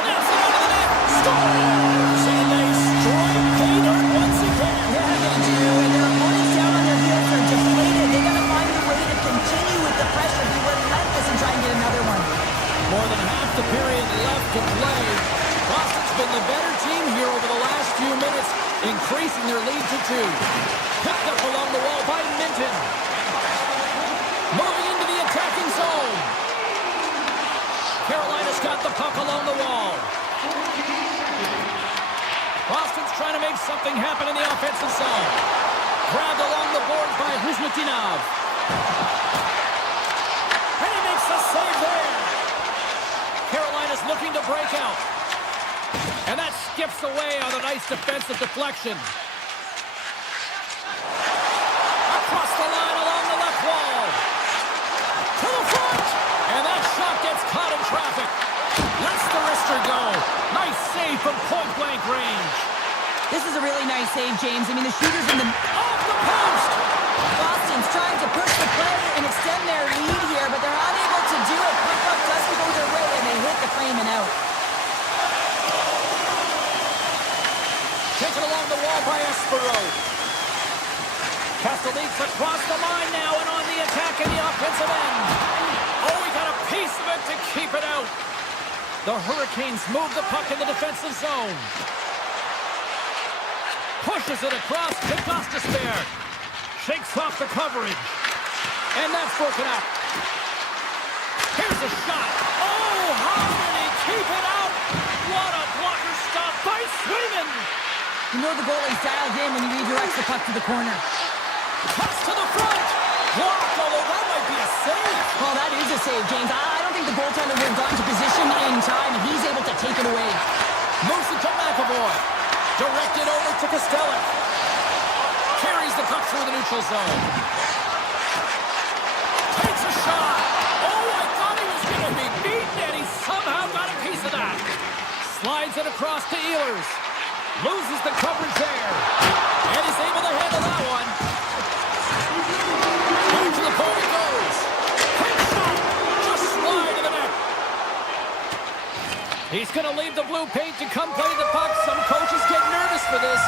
Snaps it out of the net. Scores! And they strike pay dirt once again. Yeah, they do, and their opponents down on their heels are deflated. They got to find a way to continue with the pressure, be relentless, and try and get another one. More than half the period left to play. Boston's been the better team here over the last few minutes, increasing their lead to 2. Picked up along the wall by Minton. Moving into the attacking zone. Carolina's got the puck along the wall. Boston's trying to make something happen in the offensive zone. Grabbed along the boards by Huzmatinov. And he makes a save there. Carolina's looking to break out. And that skips away on a nice defensive deflection. Across the line along the left wall. To the front. And that shot gets caught in traffic. Lets the wrister go. Nice save from point-blank range. This is a really nice save, James. I mean, the shooter's in the... Off the post. Boston's trying to push the play and extend their lead here, but they're unable to do it. Puck doesn't go their way, and they hit the frame and out. Taken along the wall by Espero. Castellites across the line now and on the attack in the offensive end. Oh, he got a piece of it to keep it out. The Hurricanes move the puck in the defensive zone. Pushes it across to Gostisbehere. Shakes off the coverage. And that's broken up. Here's a shot. Oh, how did he keep it out? What a blocker stop by Swayman. You know the goalie's dialed in when he redirects the puck to the corner. Pass to the front. Blocked, although that might be a save. Well, that is a save, James. I don't think the goaltender would have gotten to position in time, and he's able to take it away. Moves it to McAvoy. Directed over to Costello. Carries the puck through the neutral zone. Takes a shot. Oh, I thought he was going to be beaten, and he somehow got a piece of that. Slides it across to Ehlers. Loses the coverage there. And he's able to handle that one. Back to the point it goes. Quick shot. Just slide to the net. He's going to leave the blue paint to come play the puck. Some coaches get nervous for this.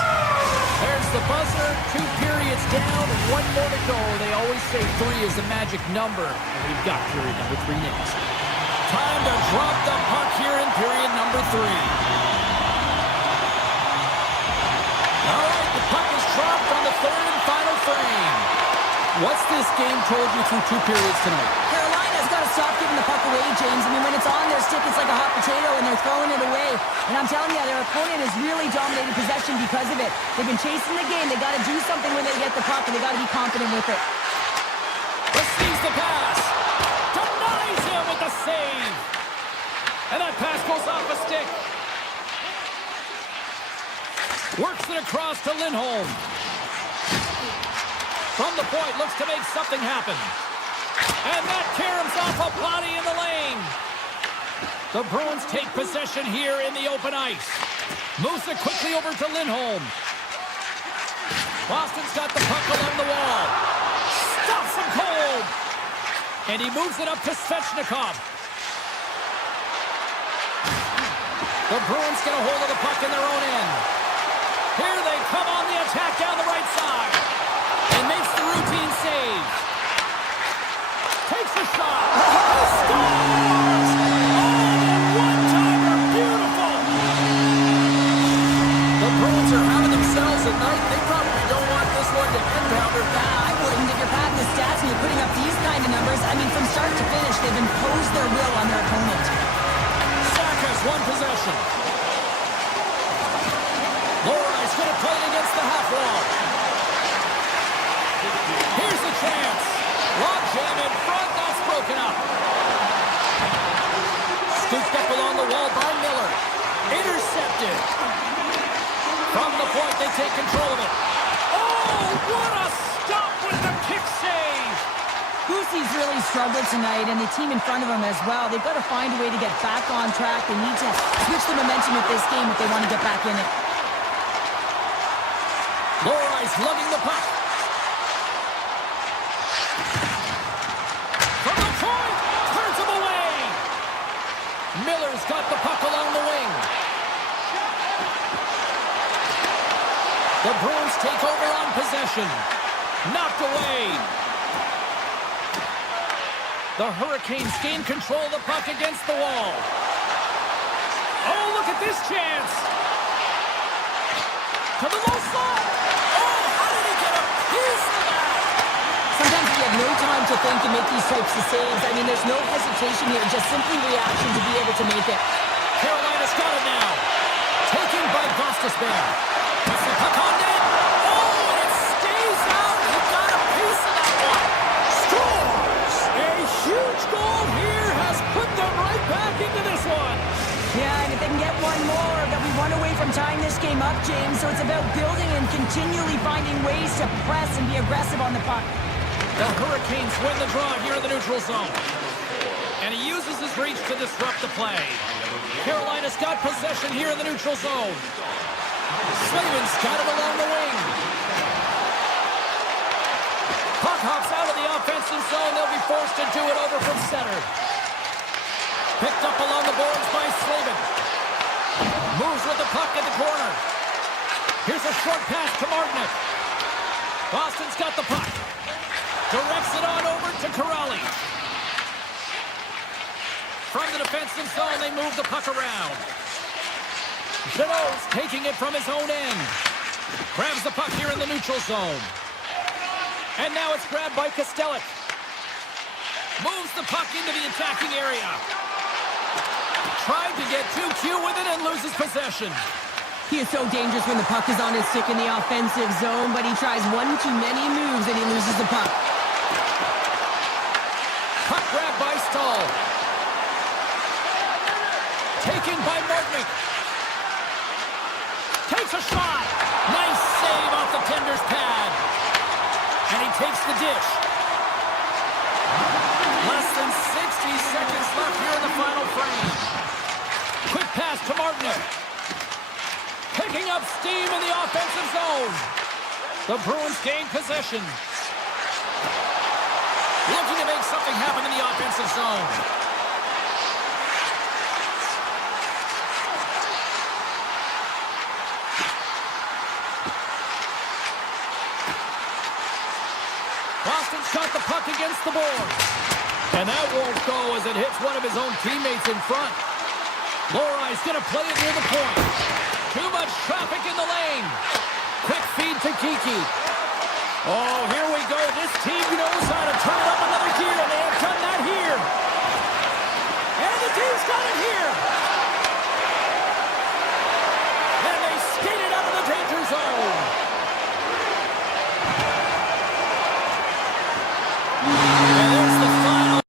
There's the buzzer. 2 periods down. 1 more to go. They always say 3 is the magic number. And we've got period number 3 next. Time to drop the puck here in period number 3. All right, the puck is dropped on the 3rd and final frame. What's this game told you through 2 periods tonight? Carolina's got to stop giving the puck away, James. I mean, when it's on their stick, it's like a hot potato, and they're throwing it away. And I'm telling you, their opponent has really dominated possession because of it. They've been chasing the game. They got to do something when they get the puck, and they got to be confident with it. Receives the pass. Denies him with the save. And that pass goes off a stick. Works it across to Lindholm. From the point, looks to make something happen. And that caroms off a body in the lane. The Bruins take possession here in the open ice. Moves it quickly over to Lindholm. Boston's got the puck along the wall. Stops him cold. And he moves it up to Svechnikov. The Bruins get a hold of the puck in their own end. Here they come on the attack down the right side. And makes the routine save. Takes the shot. He scores! Oh, one-timer. Beautiful. The Bruins are having themselves a night. They probably don't want this one to end, Pounder. I wouldn't. If you're padding the stats and you're putting up these kind of numbers, I mean, from start to finish, they've imposed their will on their opponent. Sakas won possession. Lori's going to play it against the half wall. Here's a chance. Log jam in front. That's broken up. Scooped up along the wall by Miller. Intercepted. From the point, they take control of it. Oh, what a stop with the kick save. Boosie's really struggled tonight, and the team in front of him as well. They've got to find a way to get back on track. They need to switch the momentum of this game if they want to get back in it. Lori's lugging the puck. From the point, turns him away. Miller's got the puck along the wing. The Bruins take over on possession. Knocked away. The Hurricanes gain control of the puck against the wall. Oh, look at this chance. To the low slot. Oh, how did he get a piece of that? Sometimes you have no time to think and make these types of saves. I mean, there's no hesitation here, just simply reaction to be able to make it. Carolina's got it now. Taken by Gostisbehere. Puts the puck on net. Oh, and it stays out. He got a piece of that one. Scores! A huge goal here has put them right back into this one. Yeah, and if they can get one more, they'll be one away from tying this game up, James. So it's about building and continually finding ways to press and be aggressive on the puck. The Hurricanes win the draw here in the neutral zone. And he uses his reach to disrupt the play. Carolina's got possession here in the neutral zone. Slavin's got it along the wing. Puck hops out of the offensive zone. They'll be forced to do it over from center. Picked up along the boards by Slavin. Moves with the puck in the corner. Here's a short pass to Martinick. Boston's got the puck. Directs it on over to Corrali. From the defensive zone, they move the puck around. Jeannot's taking it from his own end. Grabs the puck here in the neutral zone. And now it's grabbed by Kostelic. Moves the puck into the attacking area. Tried to get too cute with it and loses possession. He is so dangerous when the puck is on his stick in the offensive zone, but he tries one too many moves and he loses the puck. Puck grab by Stahl. Taken by Martinick. Takes a shot. Nice save off the tender's pad. And he takes the dish. Less than 60 seconds left here in the final frame. Quick pass to Martinick. Picking up steam in the offensive zone. The Bruins gain possession. Looking to make something happen in the offensive zone. Boston's got the puck against the board. And that won't go as it hits one of his own teammates in front. Lori's going to play it near the point. Too much traffic in the lane. Quick feed to Kiki. Oh, here we go. This team knows how to turn it up another gear, and they have done that here. And there's the final.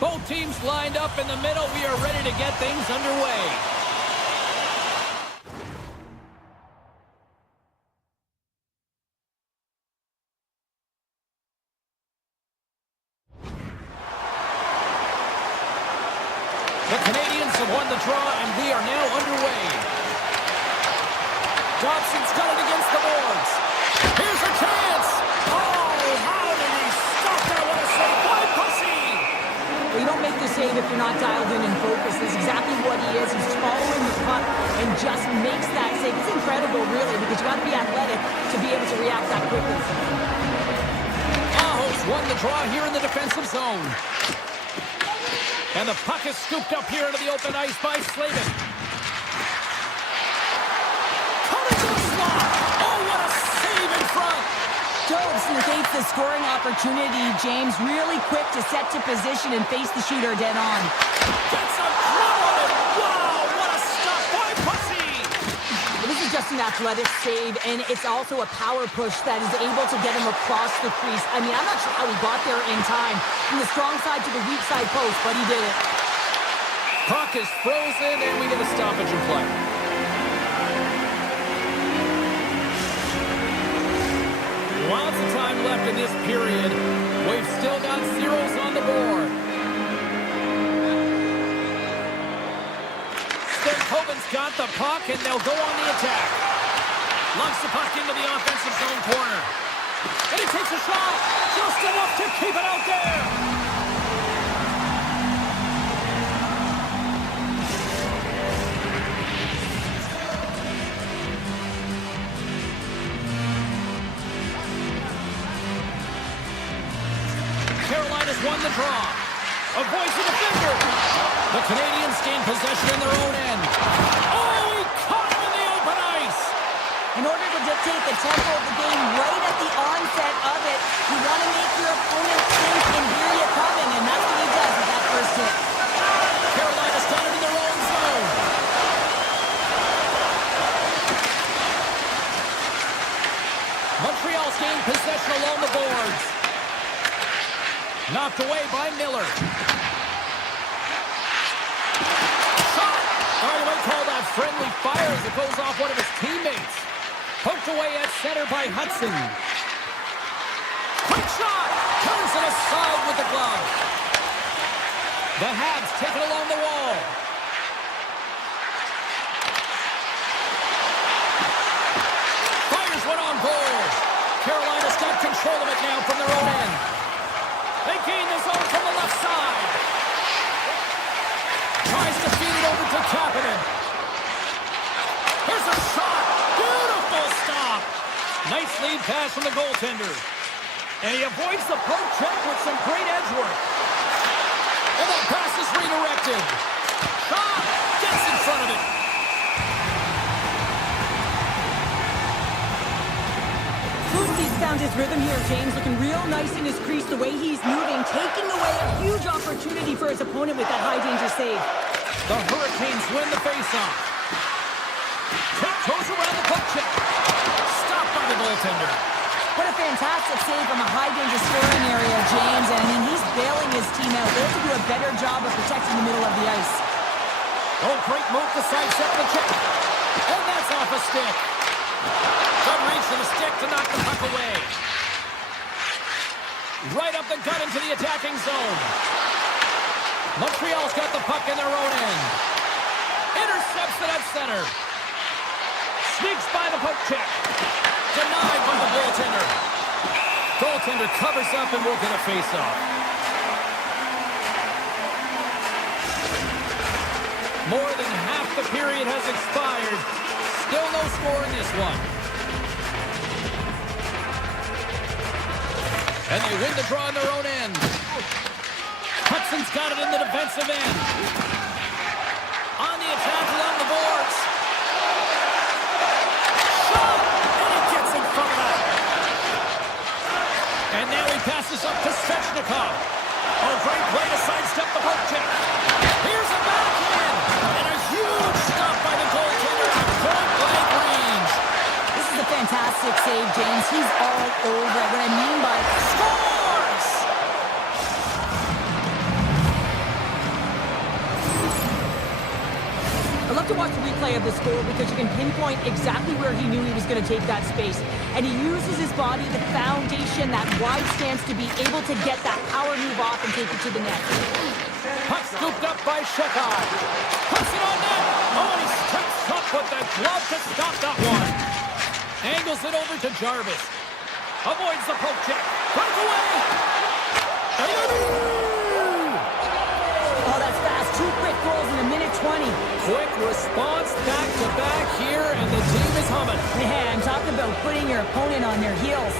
Both teams lined up in the middle. We are ready to get things underway. The Canadiens have won the draw, and we are now underway. Dobson's got it against the boards. Here's a chance. Oh, how did he stop that? What a save by Pussy! Well, you don't make the save if you're not dialed in and focused. That's exactly what he is. He's following the puck and just makes that save. It's incredible, really, because you got to be athletic to be able to react that quickly. Aho's won the draw here in the defensive zone. And the puck is scooped up here into the open ice by Slavin. Coming to the slot. Oh, what a save in front. Dobes negates the scoring opportunity. James really quick to set to position and face the shooter dead on. Gets a glove on it. Wow, what a stop by Pussy. This is just an an athletic save, and it's also a power push that is able to get him across the crease. I mean, I'm not sure how he got there in time. From the strong side to the weak side post, but he did it. Puck is frozen, and we get a stoppage in play. Lots of time left in this period. We've still got zeros on the board. Stenkoven's got the puck, and they'll go on the attack. Lunks the puck into the offensive zone corner. And he takes a shot. Just enough to keep it out there. Carolina's won the draw. Avoids the defender. The Canadiens gain possession in their own end. Oh, he caught him in the open ice. In order to dictate the tempo of the game right at the onset of it, you want to make your opponent think and hear you coming, and that's what he does with that first hit. Carolina's got him in their own zone. Montreal's gained possession along the boards. Knocked away by Miller. Shot! Right away, called that friendly fire as it goes off one of his teammates. Poked away at center by Hudson. Quick shot! Turns it aside with the glove. The Habs take it along the wall. Fires one on goal. Carolina's got control of it now from their own end. They gain the zone from the left side. Tries to feed it over to Kapanen. Here's a shot. Beautiful stop. Nice lead pass from the goaltender. And he avoids the poke check with some great edge work. And that pass is redirected. Shot. Gets in front of it. He's found his rhythm here, James. Looking real nice in his crease, the way he's moving, taking away a huge opportunity for his opponent with that high-danger save. The Hurricanes win the faceoff. Tiptoes around the puck check. Stopped by the goaltender. What a fantastic save from a high-danger scoring area, James. And I mean, he's bailing his team out. They have to do a better job of protecting the middle of the ice. Oh, great move to sidestep the check. And that's off a stick. Good reach to the stick to knock the puck away. Right up the gut into the attacking zone. Montreal's got the puck in their own end. Intercepts it at center. Sneaks by the poke check. Denied by the goaltender. Goaltender covers up and will get a face-off. More than half the period has expired. Still no score in this one. And they win the draw in their own end. Hudson's got it in the defensive end. On the attack along the boards. Shot! And he gets in front of that. And now he passes up to Svechnikov. Oh, great play to sidestep the poke check. Here's a backhand. And a huge stop by the goaltender at point-blank range. This is a fantastic save, James. He's all over it. What I mean by Scores! I love to watch the replay of this goal because you can pinpoint exactly where he knew he was going to take that space. And he uses his body, the foundation, that wide stance to be able to get that power move off and take it to the net. Puck scooped up by Shekai. Puts it on net. Oh, and he steps up with the glove to stop that one. Angles it over to Jarvis. Avoids the poke check. Runs away. Oh, that's fast. 2 quick goals in a minute 20. Quick response back-to-back here, and the team is humming. Man, talk about putting your opponent on their heels.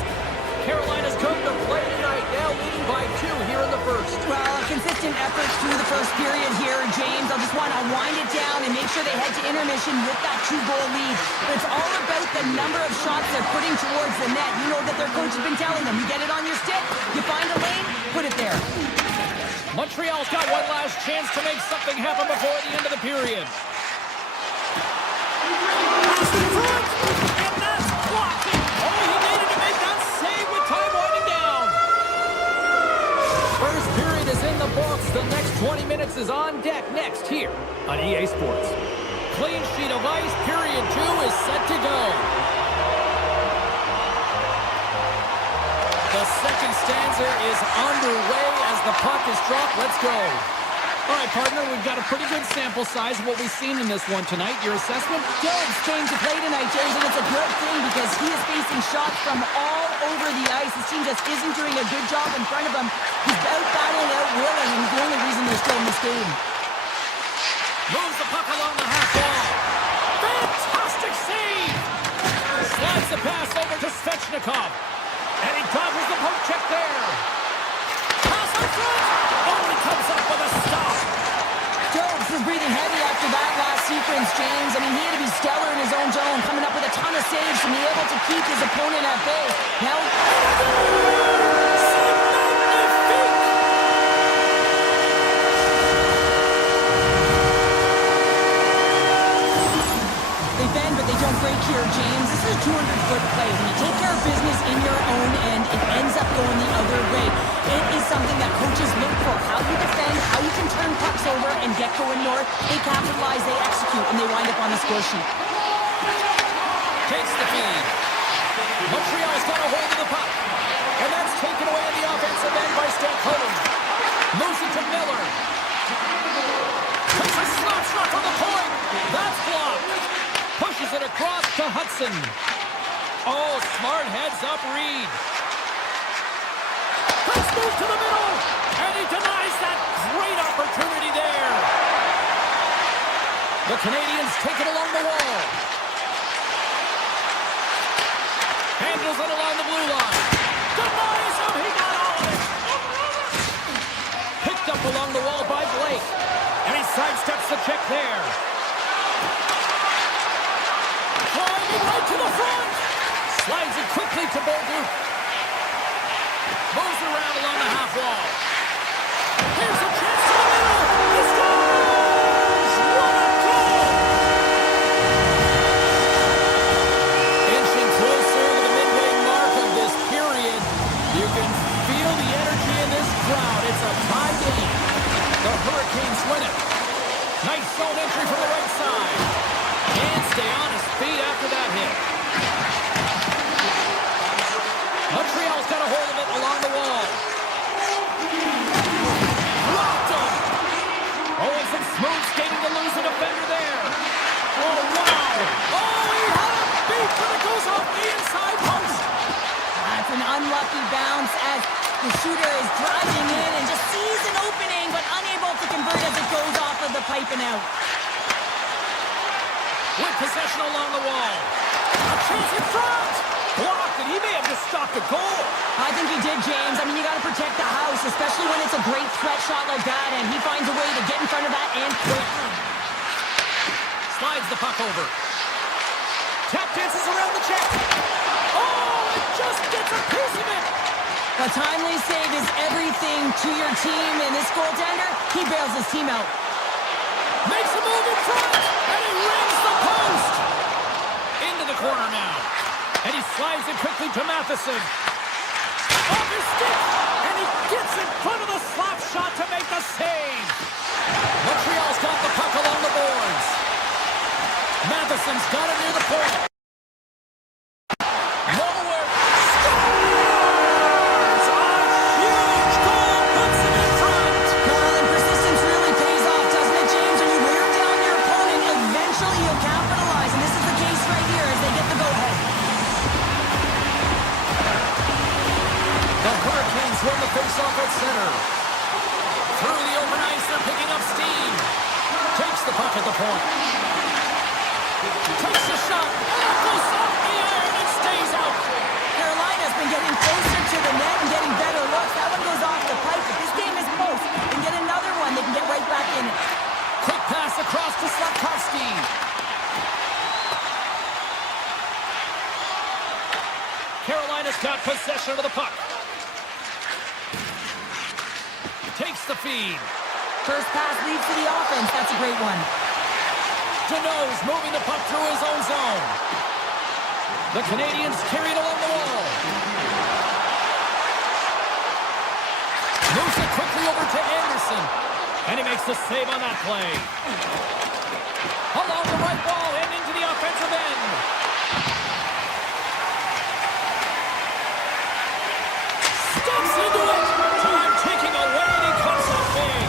Carolina's come to play tonight, now leading by 2 here in the first. Well, a consistent effort through the first period here, James. I'll just want to wind it down and make sure they head to intermission with that 2-goal lead. But it's all about the number of shots they're putting towards the net. You know that their coach has been telling them, you get it on your stick, you find a lane, put it there. Montreal's got one last chance to make something happen before the end of the period. Pass in front. 20 minutes is on deck next here on EA Sports. Clean sheet of ice, period 2 is set to go. The second stanza is underway as the puck is dropped. Let's go. All right, partner, we've got a pretty good sample size of what we've seen in this one tonight. Your assessment? Jones came to play tonight, James, and it's a good thing because he is facing shots from all over the ice. His team just isn't doing a good job in front of him. He's out battling, out willing, and he's the only reason they're still in this game. Moves the puck along the half wall. Fantastic save! Slides the pass over to Svechnikov. And he dodges the poke check there. Pass in front! Only comes up with a stop. Jones was breathing heavy after that last sequence, James. I mean, he had to be stellar in his own zone, coming up with a ton of saves to be able to keep his opponent at bay. Now, they bend, but they don't break here, James. This is a 200-foot play. When you take care of business in your own end, it ends up going the other way. It is something that coaches look for. How you defend, how you can turn pucks over and get going north. They capitalize, they execute, and they wind up on the score sheet. Takes the feed. Montreal's got a hold of the puck. And that's taken away in the offensive end by Stankoven. Moves it to Miller. Takes a slap shot from the point. That's blocked. Pushes it across to Hudson. Oh, smart heads up Reed. Let's move to the middle. And he denies that great opportunity there. The Canadiens take it along the wall. Handles it along the blue line. Denies him. He got all of it. Picked up along the wall by Blake. And he sidesteps the check there. Climbing right to the front. Slides it quickly to Bolduc. Moves around along the half wall. Here's a chance to the middle. He scores! What a goal! Inching closer to the midway mark of this period. You can feel the energy in this crowd. It's a tie game. The Hurricanes win it. Nice zone entry from the right side. Can't stay on his feet after that hit. Montreal's got a hold of it along the wall. Blocked him. Oh, and some smooth skating to lose a defender there. Oh, wow. Oh, he had a beat, but it goes off the inside post. That's an unlucky bounce as the shooter is driving in and just sees an opening, but unable to convert as it goes off of the pipe and out. With possession along the wall. A chance in front. Blocked, and he may have just stopped a goal. I think he did, James. I mean, you got to protect the house, especially when it's a great threat shot like that, and he finds a way to get in front of that and quick. Slides the puck over. Tap dances around the check. Oh, it just gets a piece of it. A timely save is everything to your team, and this goaltender, he bails his team out. Makes a move in front, and he rings the post. Into the corner now. And he slides it quickly to Matheson. Off his stick, and he gets in front of the slap shot to make the save. Montreal's got the puck along the boards. Matheson's got it near the point. Nowhere. Scores! A huge goal puts him in front. Well, and persistence really pays off, doesn't it, James? When you wear down your opponent, eventually you'll capitalize, and this is the case right here as they get the go-ahead. The Hurricanes win the face-off at center. Through the open ice, they're picking up steam. Takes the puck at the point. Takes the shot. Goes off the iron and stays out. Carolina's been getting closer to the net and getting better looks. That one goes off the pipe, but this game is close. They can get another one. They can get right back in it. Quick pass across to Slavkovsky. Carolina's got possession of the puck. Takes the feed. First pass leads to the offense. That's a great one. Deneau's moving the puck through his own zone. The Canadiens carry it along the wall. Moves it quickly over to Anderson. And makes the save on that play. Along the right wall and into the offensive end. Steps into it. Time ticking away, and he comes up big.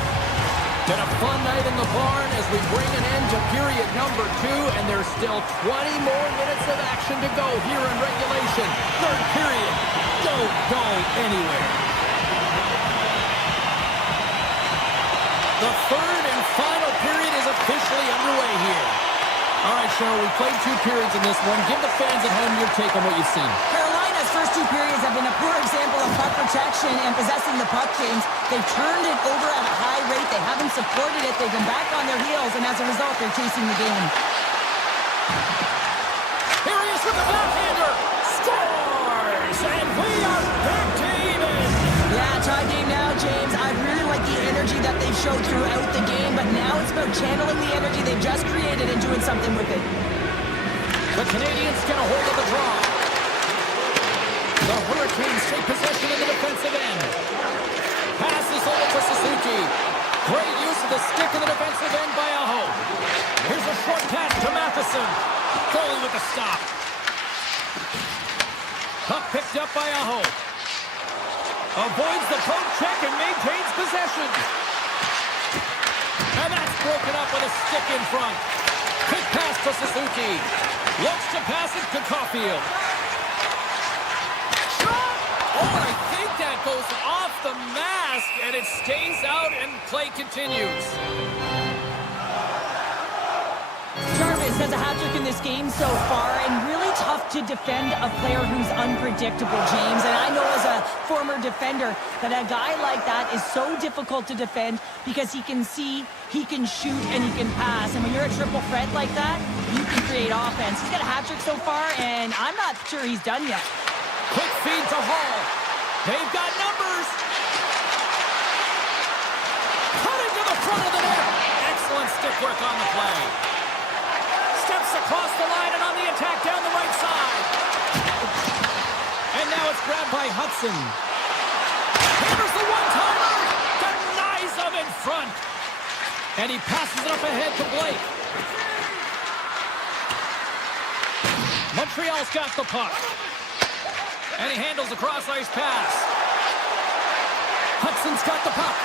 Been a fun night in the barn as we bring an end to period number 2, and there's still 20 more minutes of action to go here in regulation. Third period. Don't go anywhere. The third and final period is officially underway here. All right, Cheryl, we played 2 periods in this one. Give the fans at home your take on what you've seen. Carolina's first 2 periods have been a poor example of puck protection and possessing the puck, James. They've turned it over at a high rate. They haven't supported it. They've been back on their heels, and as a result, they're chasing the game. Here he is with the backhander. Scores! And we are back to even. Yeah, tie game now, James. I really like the energy that they've showed throughout the game, but now it's about channeling the energy they've just created and doing something with it. The Canadiens get a hold of the draw. The Hurricanes take possession in the defensive end. Passes over to Suzuki. Great use of the stick in the defensive end by Aho. Here's a short pass to Matheson. Goalie with the stop. Puck picked up by Aho. Avoids the poke check and maintains possession. And that's broken up with a stick in front. Quick pass to Suzuki. Looks to pass it to Caulfield. Shot! Oh, I think that goes off the mask, and it stays out, and play continues. Jarvis has a hat-trick in this game so far, and really tough to defend a player who's unpredictable, James. And I know as a former defender that a guy like that is so difficult to defend because he can see, he can shoot, and he can pass. And when you're a triple threat like that, you can create offense. He's got a hat-trick so far, and I'm not sure he's done yet. Quick feed to Hall. They've got numbers. Cutting to the front of the net. Excellent stick work on the play. Steps across the line and on the attack down the right side. And now it's grabbed by Hudson. Here's the one-timer. Denies him in front. And he passes it up ahead to Blake. Montreal's got the puck. And he handles a cross-ice pass. Hudson's got the puck.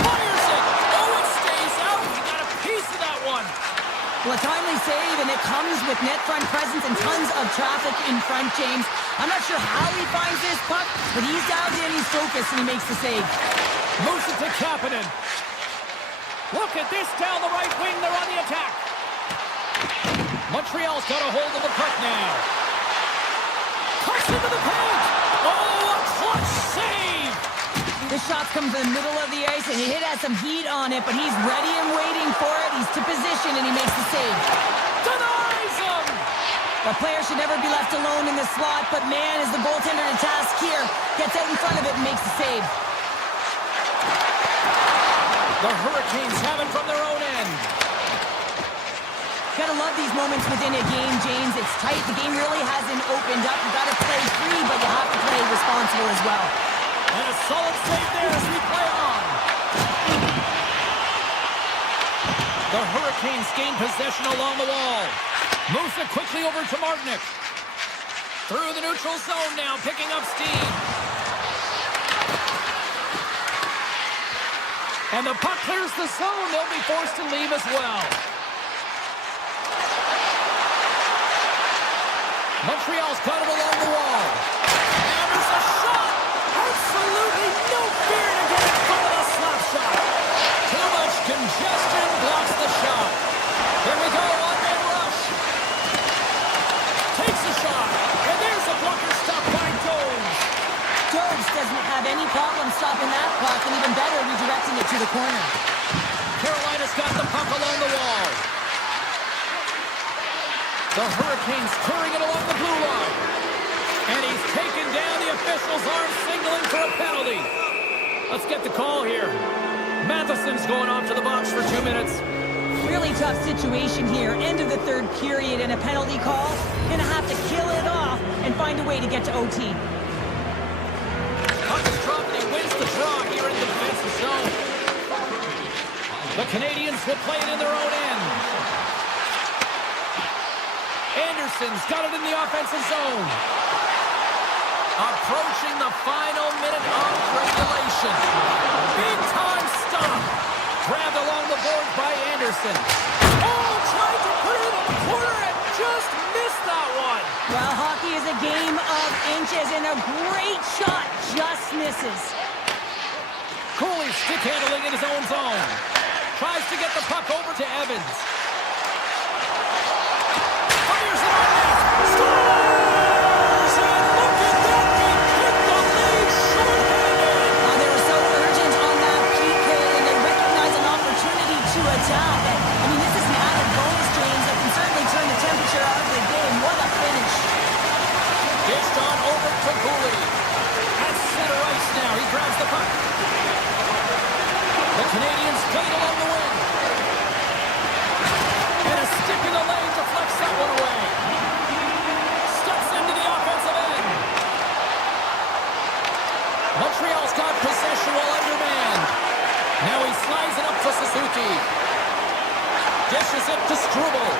Fires it. Oh, it stays out. He got a piece of that one. Well, a timely save, and it comes with net front presence and tons of traffic in front, James. I'm not sure how he finds this puck, but he's dialed in, he's focused, and he makes the save. Moves it to Kapanen. Look at this down the right wing. They're on the attack. Montreal's got a hold of the puck now. Cuts into the paint. Oh, a clutch save. This shot comes in the middle of the ice, and he has some heat on it, but he's ready and waiting for it. He's to position, and he makes the save. Denies him. The player should never be left alone in the slot, but man, is the goaltender to task here. Gets out in front of it and makes the save. The Hurricanes have it from their own end. Gotta love these moments within a game, James. It's tight. The game really hasn't opened up. You gotta play free, but you have to play responsible as well. And a solid save there as we play on. The Hurricanes gain possession along the wall. Moves it quickly over to Martinick. Through the neutral zone now, picking up steam. And the puck clears the zone. They'll be forced to leave as well. Montreal's got it along the wall. And there's a shot! Absolutely no fear to get in front of the slap shot. Too much congestion blocks the shot. Here we go, one-man rush. Takes a shot. And there's a blocker stop by Jones. Jones doesn't have any problem stopping that puck, and even better, redirecting it to the corner. Carolina's got the puck along the wall. The Hurricanes clearing it along the blue line. And he's taken down. The officials are signaling for a penalty. Let's get the call here. Matheson's going off to the box for 2 minutes. Really tough situation here. End of the third period and a penalty call. Gonna have to kill it off and find a way to get to OT. Puck is dropped and he wins the draw here in the defensive zone. The Canadiens will play it in their own end. Anderson's got it in the offensive zone. Approaching the final minute of regulation. Big time stop. Grabbed along the boards by Anderson. Oh, tried to put it in the corner and just missed that one. Well, hockey is a game of inches, and a great shot just misses. Cooley stick handling in his own zone. Tries to get the puck over to Evans. Fires it on net. Scores! And look at that. They put the lead short-handed. They were so urgent on that PK, and they recognize an opportunity to attack. I mean, this is an added bonus, James, that can certainly turn the temperature of the game. What a finish. Dished on over to Cooley. At center ice now. He grabs the puck. The Canadiens played along the wing. And a stick in the lane deflects that one away. Steps into the offensive end. Montreal's got possession while undermanned. Now he slides it up to Suzuki. Dishes it to Struble.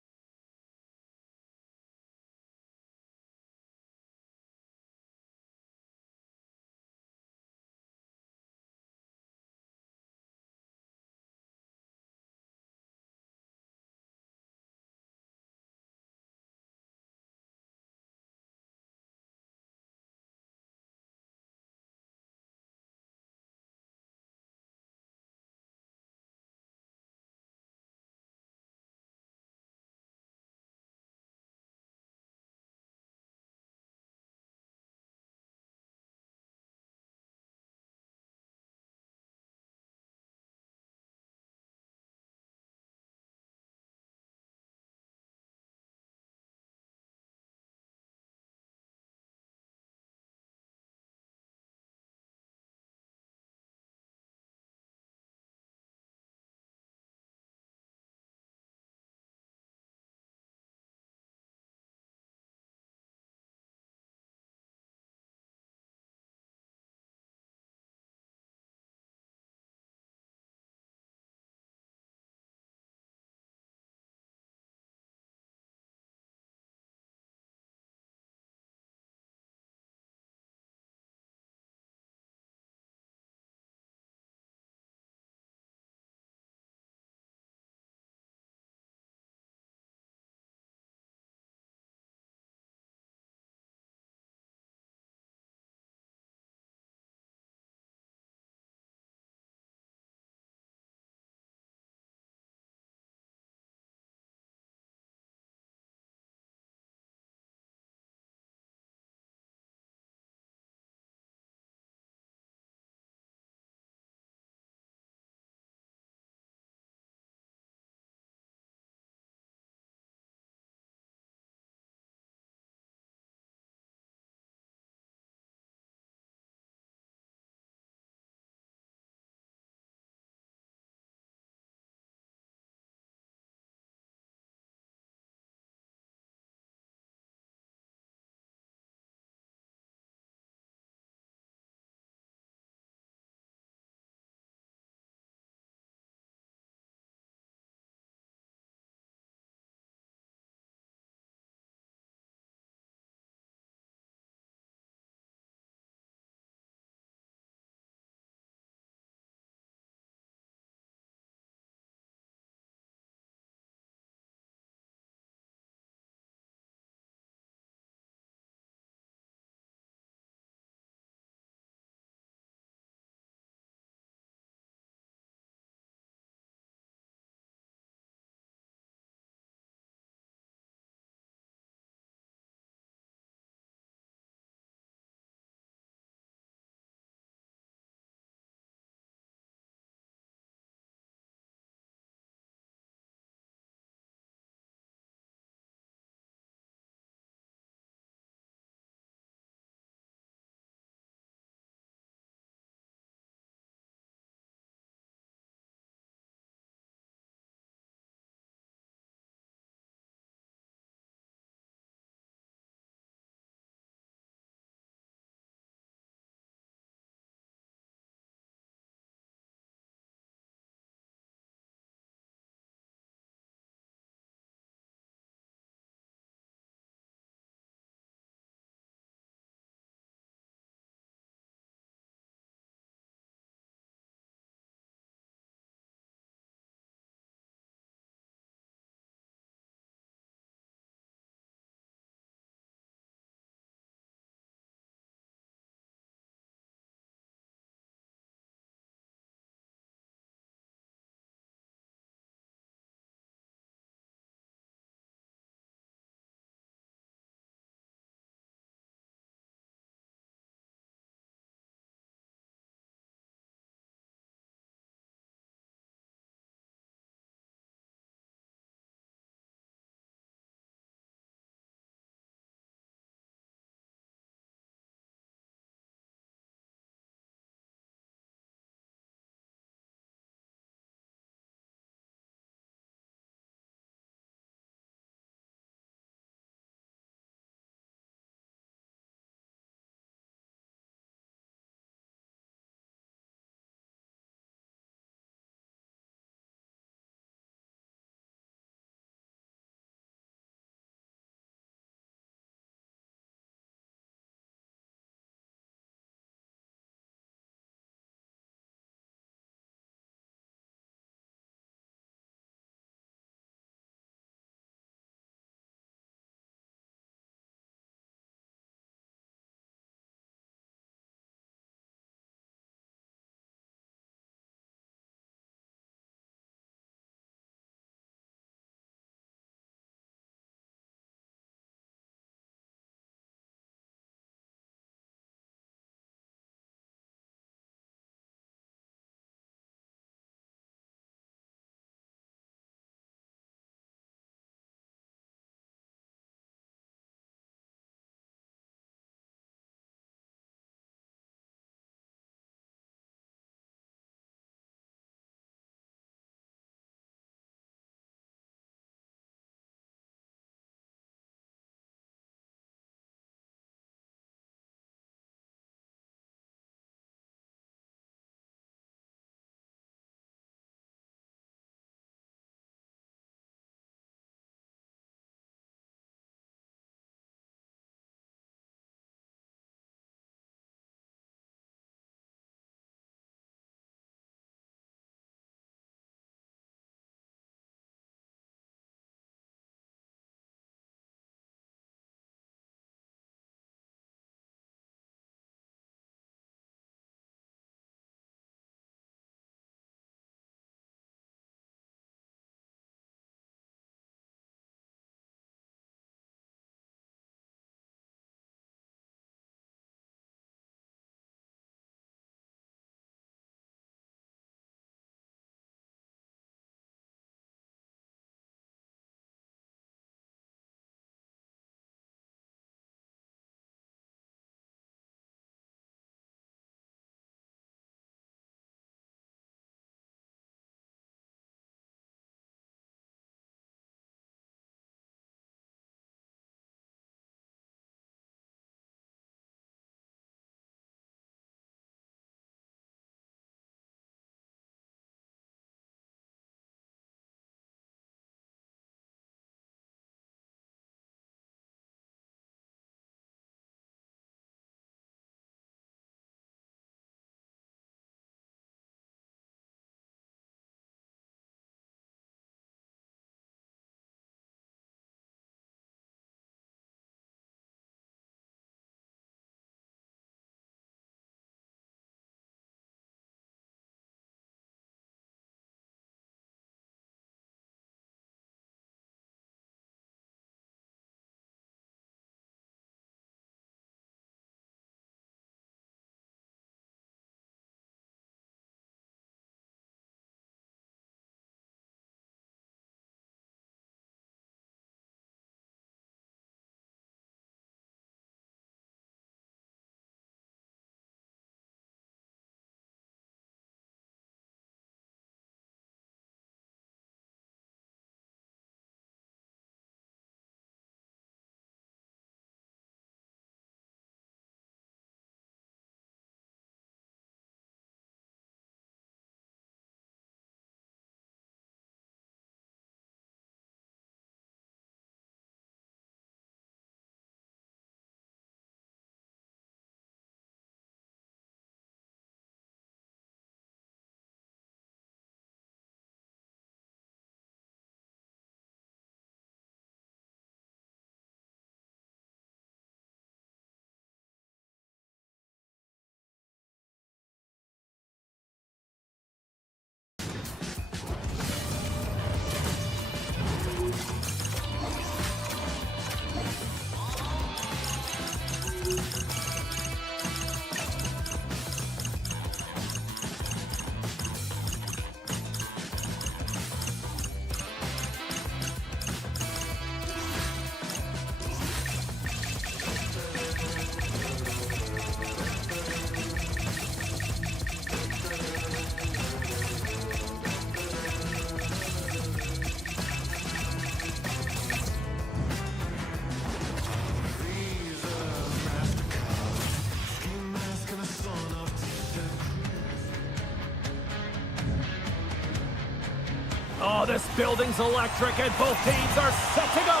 Oh, this building's electric, and both teams are set to go.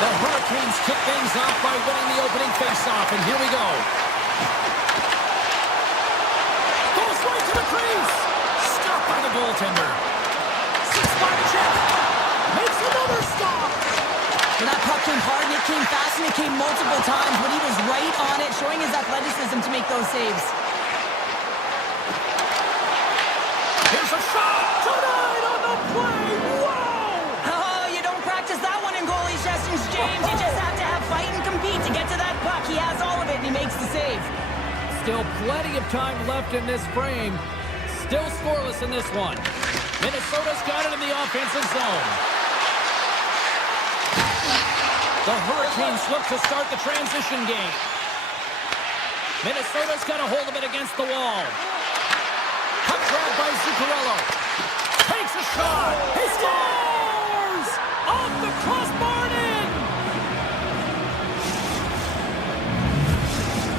The Hurricanes kick things off by winning the opening faceoff, and here we go. Goes right to the crease. Stopped by the goaltender. Six-spot check. Makes another stop. Well, that puck came hard, and it came fast, and it came multiple times, but he was right on it, showing his athleticism to make those saves. Here's a shot. Tonight on the play. Whoa! Oh, you don't practice that one in goalie sessions, James. You just have to have fight and compete to get to that puck. He has all of it, and he makes the save. Still plenty of time left in this frame. Still scoreless in this one. Minnesota's got it in the offensive zone. The Hurricanes look to start the transition game. Minnesota's got a hold of it against the wall. Puck grab by Zuccarello. Takes a shot. He scores! Off the crossbar and in!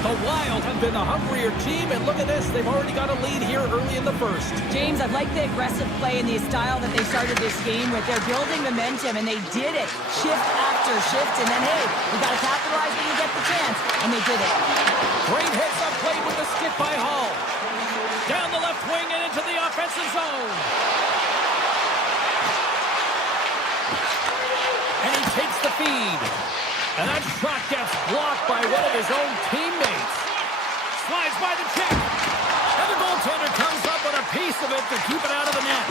The Wild have been the hungrier team, and look at this. They've already got a lead here early in the first. James, I like the aggressive play and the style that they started this game with. They're building momentum, and they did it shift after shift. And then, hey, we got to capitalize when you get the chance. And they did it. Great hits up play with the skip by Hall. Down the left wing and into the offensive zone. And he takes the feed. And that shot gets blocked by one of his own teammates. Slides by the check. And the goaltender comes up with a piece of it to keep it out of the net.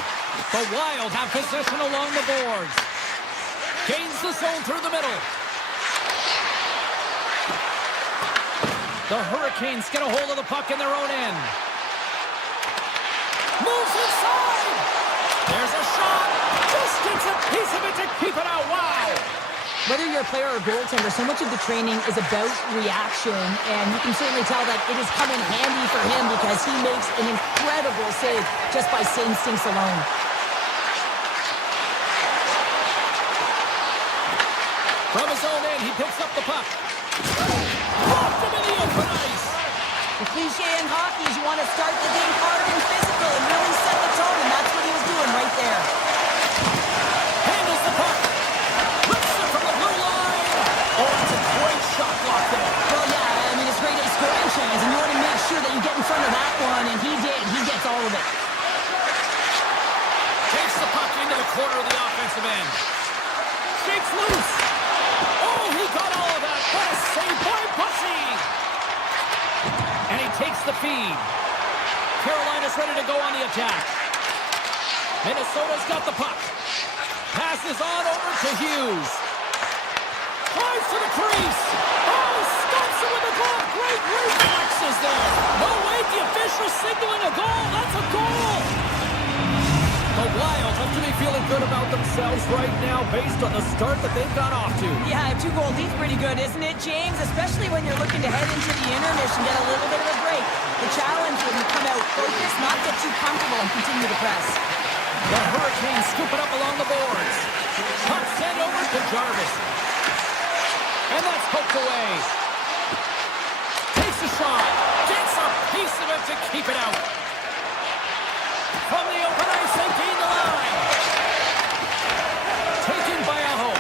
The Wild have possession along the boards. Gains the zone through the middle. The Hurricanes get a hold of the puck in their own end. Moves inside. There's a shot. Just gets a piece of it to keep it out. Wow. Whether you're a player or a goaltender, so much of the training is about reaction, and you can certainly tell that it has come in handy for him because he makes an incredible save just by instincts alone. From his own end, he picks up the puck. Blocked him in the open ice. The cliche in hockey is you want to start the game hard and physical and really set the tone, and that's what he was doing right there. Handles the puck. Rips it from the blue line. Oh, that's a great shot block there. Well, yeah, I mean, it's great at scoring chance, and you want to make sure that you get in front of that one, and he did. He gets all of it. Takes the puck into the corner of the offensive end. Shakes loose. Oh, he got all of that. What a save by Bussy. And he takes the feed. Carolina's ready to go on the attack. Minnesota's got the puck. Passes on over to Hughes. Drives to the crease. Oh, stops it with a glove. Great reflexes there. No, wait, the official signaling a goal. That's a goal. The Wild have to be feeling good about themselves right now based on the start that they've got off to. Yeah, 2 goal lead's pretty good, isn't it, James? Especially when you're looking to head into the intermission, get a little bit of a break. The challenge when you come out focused, not get too comfortable and continue to press. The Hurricanes scoop it up along the boards. Puck sent over to Jarvis. And that's poked away. Takes a shot. Gets a piece of it to keep it out. From the open ice, they gain the line. Taken by Aho.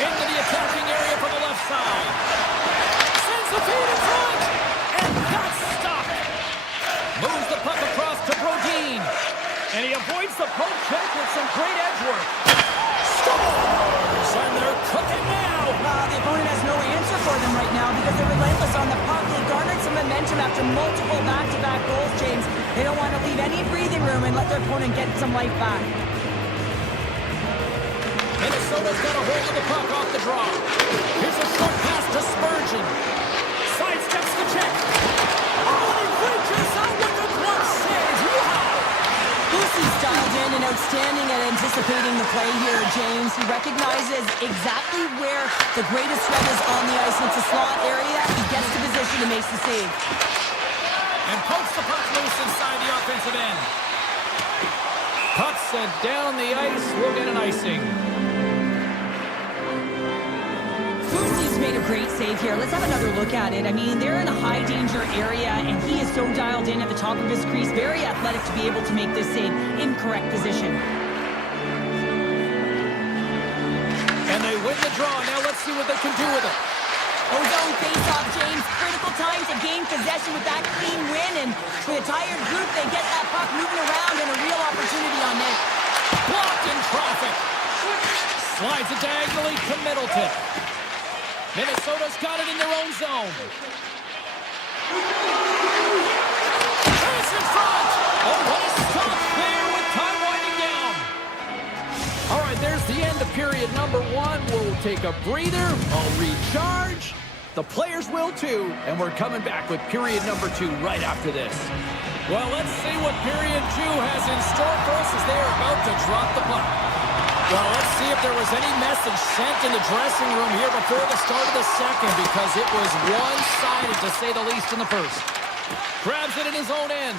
Into the attacking area from the left side. Sends the feed in front. And that's stopped. Moves the puck across to Brodin. And he avoids the poke check with some great edge work. Scores! And they're cooking now. The opponent has no answer for them right now because they're relentless on the puck. They garnered some momentum after multiple back-to-back goals, James. They don't want to leave any breathing room and let their opponent get some life back. Minnesota's got a hold of the puck off the draw. Here's a short pass to Spurgeon. Sidesteps the check. Oh, he reaches out with a glove save. Wow! Lucy's dialed in and outstanding at anticipating the play here, James. He recognizes exactly where the greatest threat is on the ice. It's a slot area. He gets to position and makes the save. And pokes the puck loose inside the offensive end. Puck sent down the ice. We'll get an icing. Lucy's made a great save here. Let's have another look at it. I mean, they're in a high-danger area, and he is so dialed in at the top of his crease, very athletic to be able to make this save in correct position. And they win the draw. Now let's see what they can do with it. Ozone face-off, James. Critical time to gain possession with that clean win, and for the tired group, they get that puck moving around and a real opportunity on net. Blocked in traffic. Slides it diagonally to Middleton. Minnesota's got it in their own zone. Chase in front. Oh, what a stop there with time winding down. All right, there's the end of period number 1. We'll take a breather. I'll recharge. The players will too. And we're coming back with period number 2 right after this. Well, let's see what period 2 has in store for us as they are about to drop the puck. Well, let's see if there was any message sent in the dressing room here before the start of the second, because it was one-sided, to say the least, in the first. Grabs it in his own end.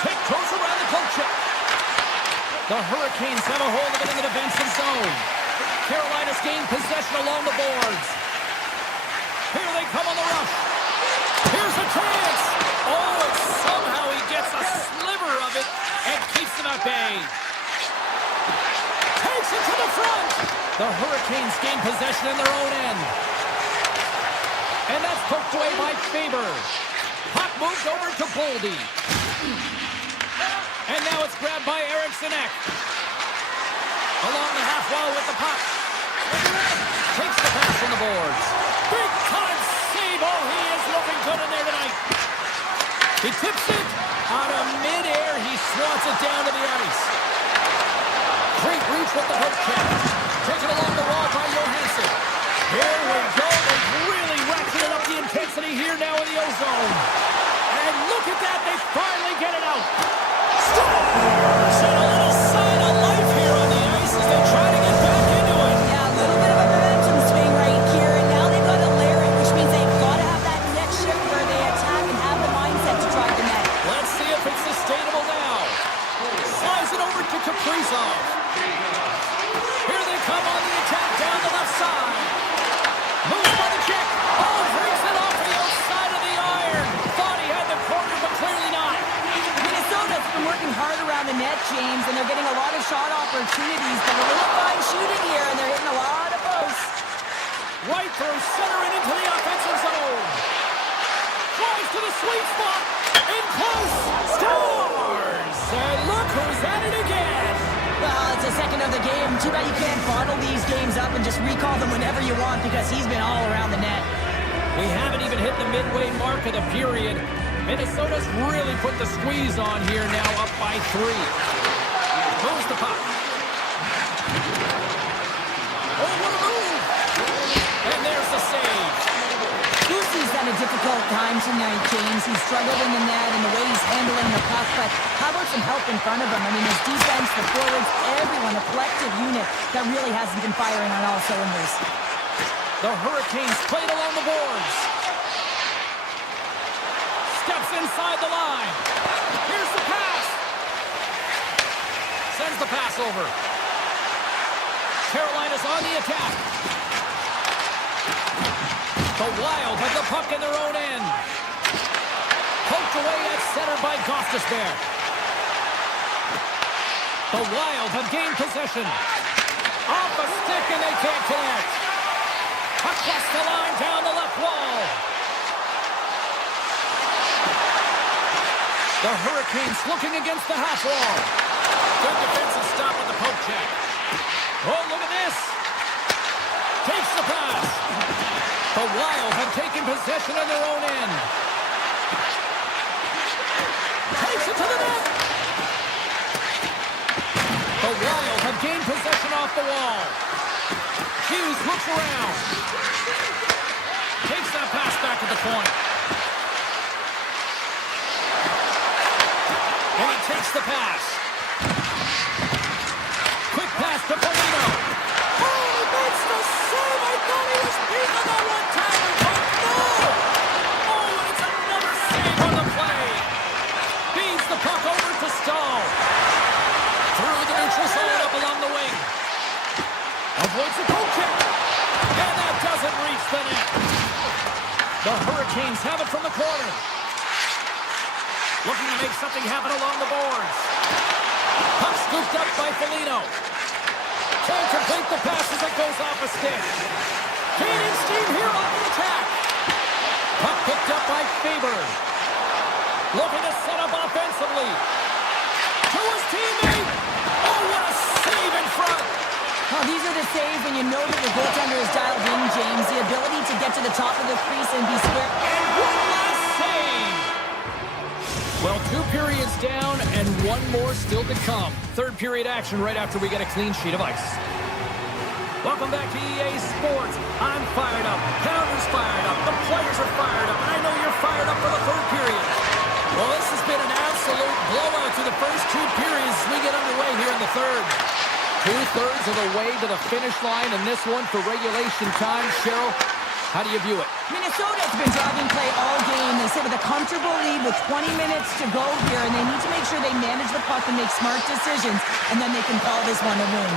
Tiptoes around the poke check. The Hurricanes have a hold of it in the defensive zone. Carolina's gained possession along the boards. Here they come on the rush. Here's a chance. Oh, and somehow he gets a sliver of it and keeps them at bay. Takes it to the front. The Hurricanes gain possession in their own end. And that's poked away by Faber. Puck moved over to Boldy. And now it's grabbed by Eriksson Ek. Along the half wall with the puck. Takes the pass from the boards. Big time save. Oh, he is looking good in there tonight. He tips it. Out of midair, he swats it down to the ice. Great reach with the hook check. Taken along the wall by Johansson. Here we go. They've really ratcheted up the intensity here now in the ozone. And look at that. They finally get it out. Scores! And a little sign of life here on the ice as they try to get back into it. Yeah, a little bit of a momentum swing right here, and now they've got to layer it, which means they've got to have that next shift where they attack and have the mindset to drive the net. Let's see if it's sustainable now. Slides it over to Kaprizov. Here they come on the attack down the left side. Moves by the check. Oh, brings it off the outside of the iron. Thought he had the corner, but clearly not. Minnesota's been working hard around the net, James, and they're getting a lot of shot opportunities, but a little fine shooting here, and they're hitting a lot of posts. Right through center and into the offensive zone. Drives to the sweet spot. In close. Scores! And look who's at it again. Well, it's the second of the game. Too bad you can't bottle these games up and just recall them whenever you want, because he's been all around the net. We haven't even hit the midway mark of the period. Minnesota's really put the squeeze on here now, up by 3. Moves the puck. Oh, what a move! And there's the save. Lucy's had a difficult time tonight, James. He's struggled in the net and the way he's handling the puck, but how about some help in front of him? I mean, his defense, the forwards, everyone, a collective unit that really hasn't been firing on all cylinders. The Hurricanes played along the boards. Steps inside the line. Here's the pass. Sends the pass over. Carolina's on the attack. The Wild have the puck in their own end. Poked away at center by Gostisbehere. The Wild have gained possession. Off a stick and they can't connect. Across the line down the left wall. The Hurricanes looking against the half wall. Good defensive stop with the poke check. Oh, look at this. Takes the pass. The Wild have taken possession of their own end. Takes it to the net. The Wild have gained possession off the wall. Hughes looks around. Takes that pass back at the point. And he takes the pass. Quick pass to Polino. Oh, he makes the save. I thought he was beat on that one time. But no! Oh, and it's another save on the play. Feeds the puck over to Stahl. Through the neutral zone up along the wing. Avoids the poke check. And that doesn't reach the net. The Hurricanes have it from the corner. Looking to make something happen along the boards. Puck scooped up by Foligno. Can't complete the pass as it goes off a stick. Canadiens team here on the attack. Puck picked up by Faber. Looking to set up offensively. To his teammate. Oh, what a save in front. Oh, these are the saves when you know that your goaltender is dialed in, James. The ability to get to the top of the crease and be square. And one last save. Well, 2 periods down and 1 more still to come. Third period action right after we get a clean sheet of ice. Welcome back to EA Sports. I'm fired up. Pounder's fired up. The players are fired up. And I know you're fired up for the third period. Well, this has been an absolute blowout through the first 2 periods as we get underway here in the third. 2/3 of the way to the finish line, and this one for regulation time. Cheryl, how do you view it? Minnesota's been driving play all game. They sit with a comfortable lead with 20 minutes to go here, and they need to make sure they manage the puck and make smart decisions, and then they can call this one a win.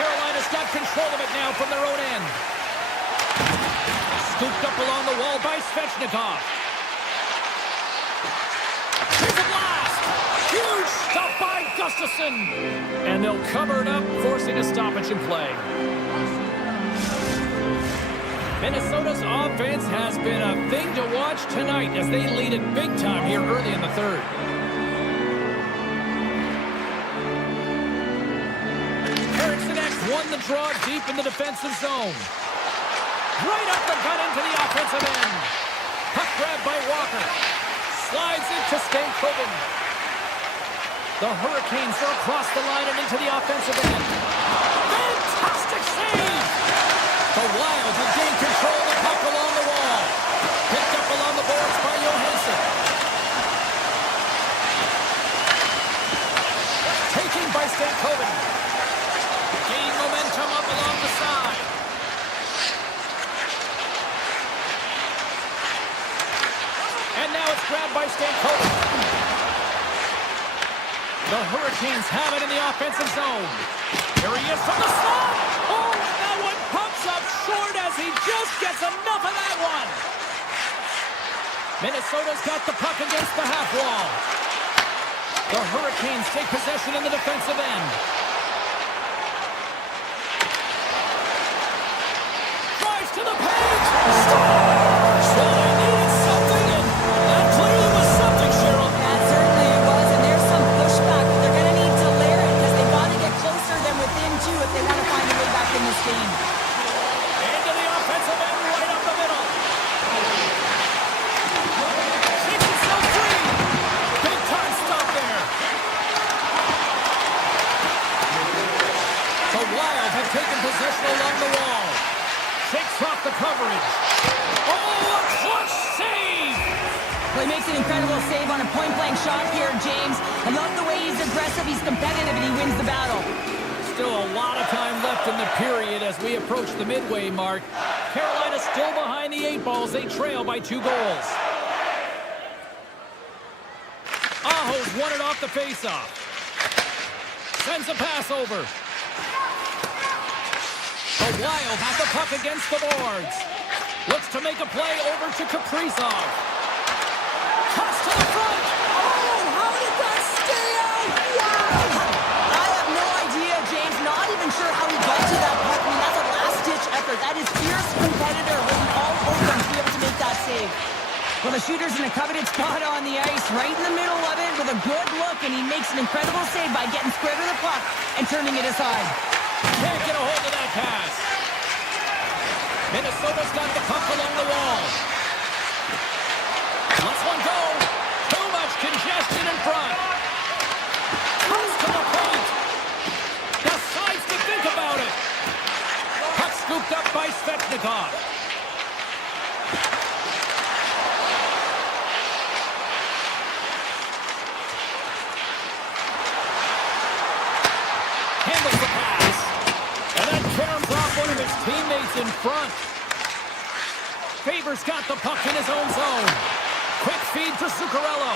Carolina's got control of it now from their own end. Scooped up along the wall by Svechnikov. Here's a blast! Huge stop by Gustafsson! And they'll cover it up, forcing a stoppage in play. Minnesota's offense has been a thing to watch tonight as they lead it big time here early in the third. Eriksson X won the draw deep in the defensive zone. Right up the gut into the offensive end. Puck grab by Walker. Slides into Stankoven. The Hurricanes are across the line and into the offensive end. Fantastic save! The Wild have gained control of the puck along the wall. Picked up along the boards by Johansson. Taken by Stankoven. Gain momentum up along the side. And now it's grabbed by Stankoven. The Hurricanes have it in the offensive zone. Here he is from the slot. Oh, that one pumps up short as he just gets enough of that one. Minnesota's got the puck against the half wall. The Hurricanes take possession in the defensive end. Drives to the paint. So they needed something, and that clearly was something, Cheryl. That certainly it was, and there's some pushback, but they're going to need to layer it because they've got to get closer than within 2 if they want to find a way back in this game. Into the offensive end, right up the middle. Shakes himself free. Big time stop there. The Wild have taken possession along the wall. Shakes off the coverage. Oh, a clutch save! Well, he makes an incredible save on a point-blank shot here, James. I love the way he's aggressive, he's competitive, and he wins the battle. Still a lot of time left in the period as we approach the midway mark. Carolina still behind the 8 balls. They trail by 2 goals. Aho's won it off the faceoff. Sends a pass over. The Wild have the puck against the boards. Looks to make a play over to Kaprizov. Cuts to the front. Oh, how did that stay out? Wow! I have no idea, James. Not even sure how he got to that puck. I mean, that's a last-ditch effort. That is fierce competitor holding all over him to be able to make that save. Well, the shooter's in a coveted spot on the ice, right in the middle of it with a good look, and he makes an incredible save by getting square to the puck and turning it aside. Can't get a hold of that pass. Minnesota's got the puck along the wall. Lets one go. Too much congestion in front. Comes to the point. Decides to think about it. Puck scooped up by Svechnikov. Handles the pass. And then caroms off one of his teammates in front. Faber's got the puck in his own zone. Quick feed to Zuccarello.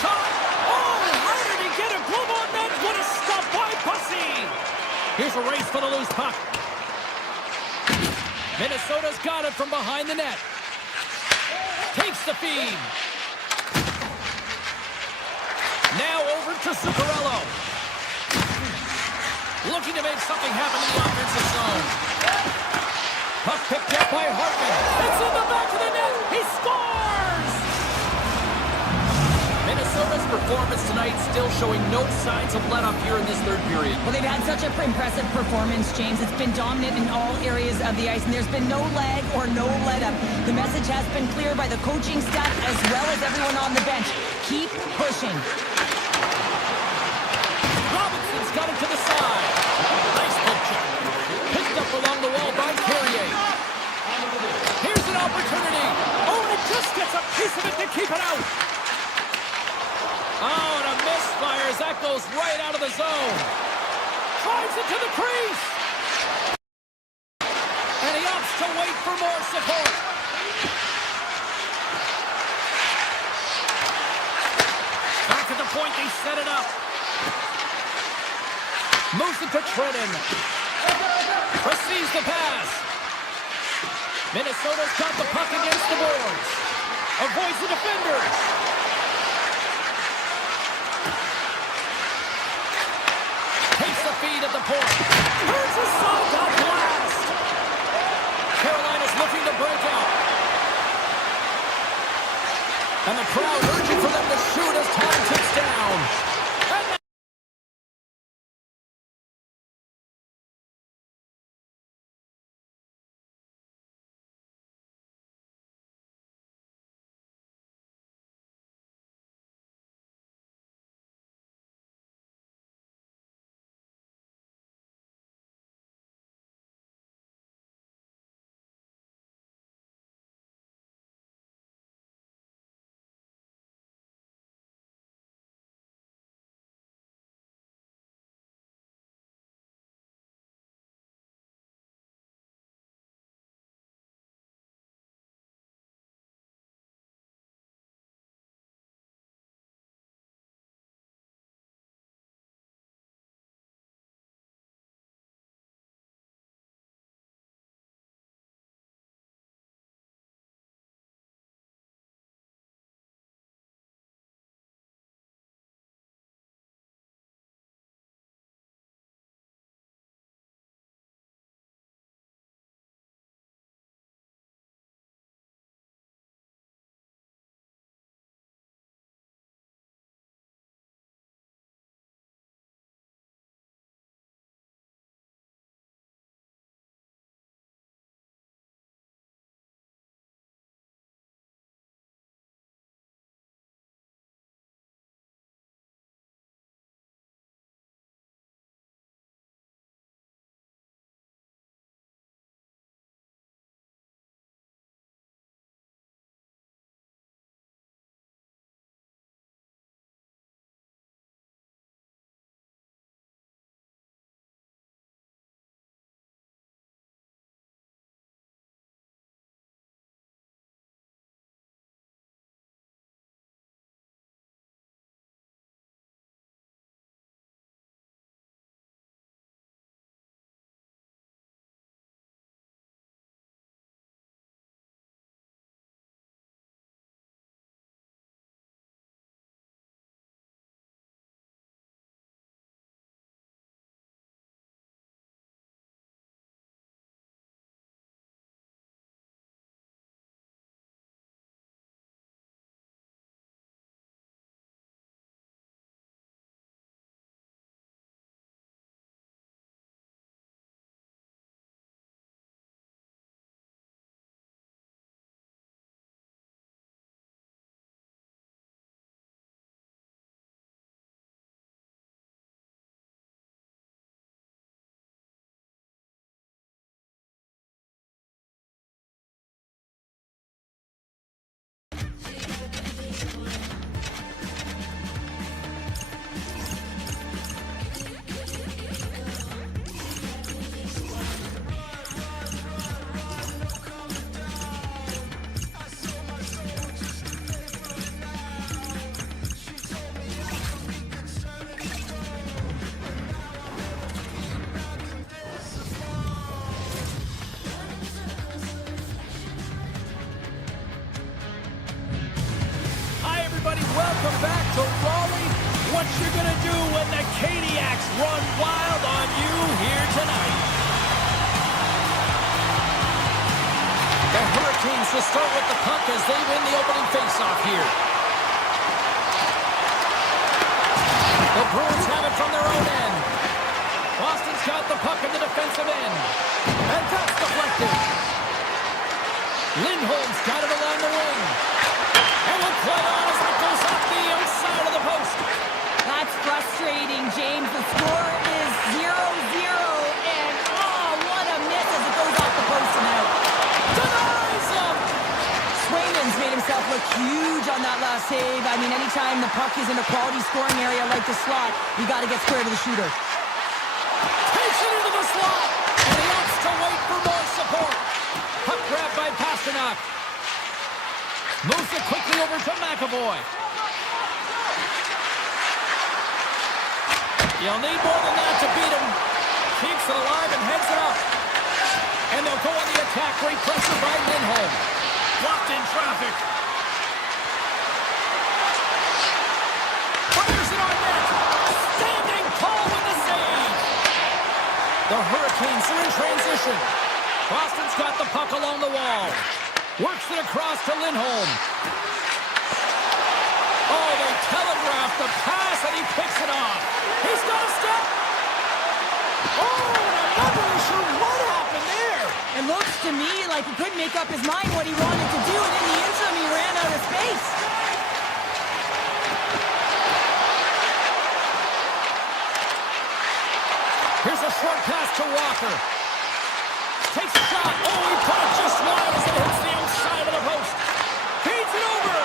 Shot! Oh, how did he get a glove on that? What a stop by Bussy! Here's a race for the loose puck. Minnesota's got it from behind the net. the feed. Now over to Zuccarello. Looking to make something happen in the offensive zone. Puck picked up by Hartman. It's in the back of the net. He scores! Minnesota's performance tonight still showing no signs of let up here in this third period. Well, they've had such an impressive performance, James. It's been dominant in all areas of the ice, and there's been no lag or no let-up. The message has been clear by the coaching staff as well as everyone on the bench. Keep pushing. Robinson's got it to the side. Nice poke check. Picked up along the wall by Carrier. Here's an opportunity. Oh, and it just gets a piece of it to keep it out. Oh, and a misfire as that goes right out of the zone. Drives it to the crease. And he opts to wait for more support. Back at the point, they set it up. Moves it to Trenton. Receives the pass. Minnesota's got the puck against the boards. Avoids the defenders. Takes the feed at the point. Turns his side on blast. Carolina's looking to break out. And the crowd urging for them to shoot as time ticks down. welcome back to Raleigh. What you're going to do when the Kodiaks run wild on you here tonight. The Hurricanes will start with the puck as they win the opening faceoff here. The Bruins have it from their own end. Boston's got the puck in the defensive end. And that's deflected. Lindholm's got it along the wing. And will play on as it goes off the outside of the post. That's frustrating, James. The score is 0-0, and what a miss as it goes off the post and out. Denies him! Swayman's made himself look huge on that last save. I mean, anytime the puck is in a quality scoring area like the slot, you got to get square to the shooter. Takes it into the slot, and he opts to wait for more support. Puck grab by Pasternak. Moves it quickly over to McAvoy. You'll need more than that to beat him. Keeps it alive and heads it up. And they'll go on the attack. Great pressure by Lindholm. Blocked in traffic. Fires it on net. Standing tall with the save. The Hurricanes are in transition. Boston's got the puck along the wall. Works it across to Lindholm. Oh, they telegraphed the pass, and he picks it off. He's got a step. Oh, and I'm not really sure what happened there. It looks to me like he couldn't make up his mind what he wanted to do, and in the interim, he ran out of space. Here's a short pass to Walker. Takes a shot. Oh, he put it just wide as it hits the outside of the post. Feeds it over.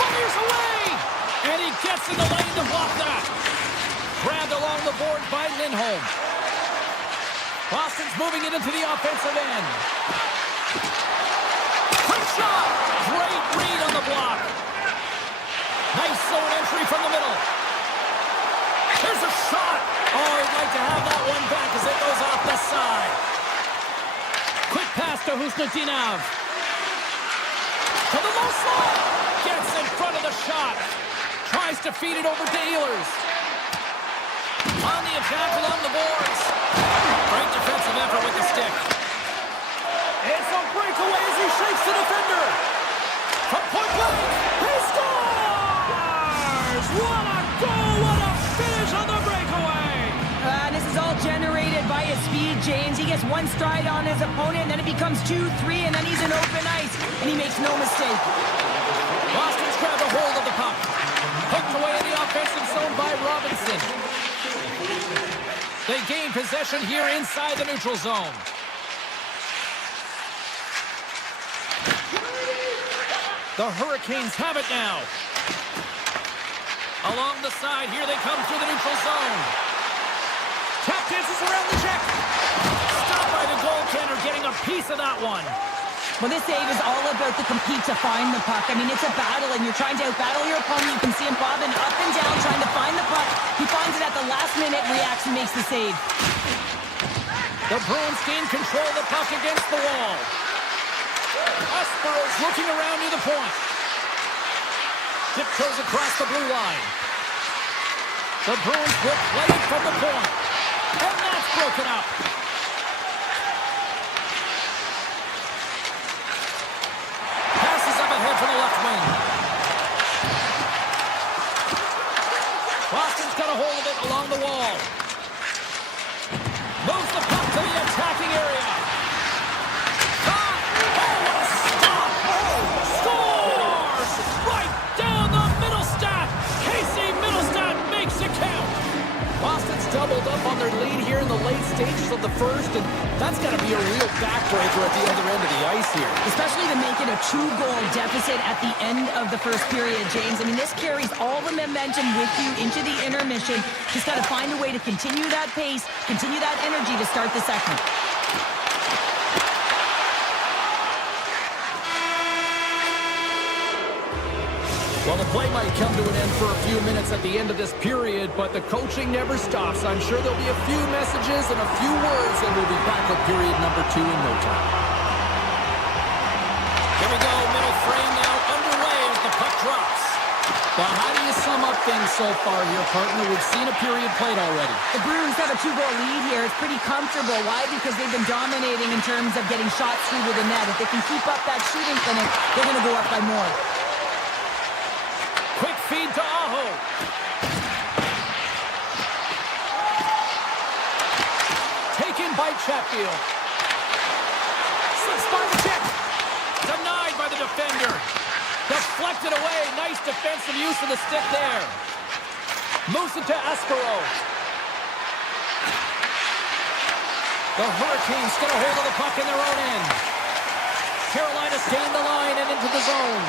Fires away. And he gets in the lane to block that. Grabbed along the board by Lindholm. Boston's moving it into the offensive end. Quick shot. Great read on the block. Nice zone entry from the middle. There's a shot. Oh, he'd like to have that one back as it goes off the side. Quick pass to Husnudinov. To the low slot. Gets in front of the shot. Tries to feed it over to Ehlers. On the attack along the boards. Great defensive effort with the stick. It's a breakaway as he shakes the defender. From point blank, he scores! What a goal! What a finish on the breakaway! This is all generated by his speed, James. He gets one stride on his opponent, and then it becomes 2, 3, and then he's in open ice, and he makes no mistake. Boston's grabbed a hold of the puck. Hooked away in the offensive zone by Robinson. They gain possession here inside the neutral zone. The Hurricanes have it now. Along the side, here they come through the neutral zone. Tap dances around the check. Stopped by the goaltender, getting a piece of that one. Well, this save is all about the compete to find the puck. I mean, it's a battle, and you're trying to out-battle your opponent. You can see him bobbing up and down, trying to find the puck. He finds it at the last minute, reacts and makes the save. The Bruins gain control of the puck against the wall. Esperos looking around near the point. Tiptoes across the blue line. The Bruins will play it from the point. And that's broken up. Passes up ahead from the left wing. Boston's got a hold of it along the wall. Moves the puck to the attacking area. Shot! Oh, what a stop! Scores! Right down the middle stat! Casey Middlestat makes it count! Boston's doubled up on their lead here in the late stages of the first, and that's got to be a real backbreaker at the other end of the ice here. Especially to make it a 2-goal deficit at the end of the first period, James. I mean, this carries all the momentum with you into the intermission. Just got to find a way to continue that pace, continue that energy to start the second. Well, the play might come to an end for a few minutes at the end of this period, but the coaching never stops. I'm sure there'll be a few messages and a few words, and we'll be back with period number 2 in no time. Here we go, middle frame now underway as the puck drops. By so far here, partner? We've seen a period played already. The Bruins have a 2-goal lead here. It's pretty comfortable. Why? Because they've been dominating in terms of getting shots through to the net. If they can keep up that shooting clinic, they're going to go up by more. Quick feed to Aho. Taken by Chatfield. Slips by the check. Denied by the defender. Deflected away. Nice defensive use of the stick there. Moves it to Espero. The Hurricanes get a hold of the puck in their own end. Carolina staying the line and into the zone.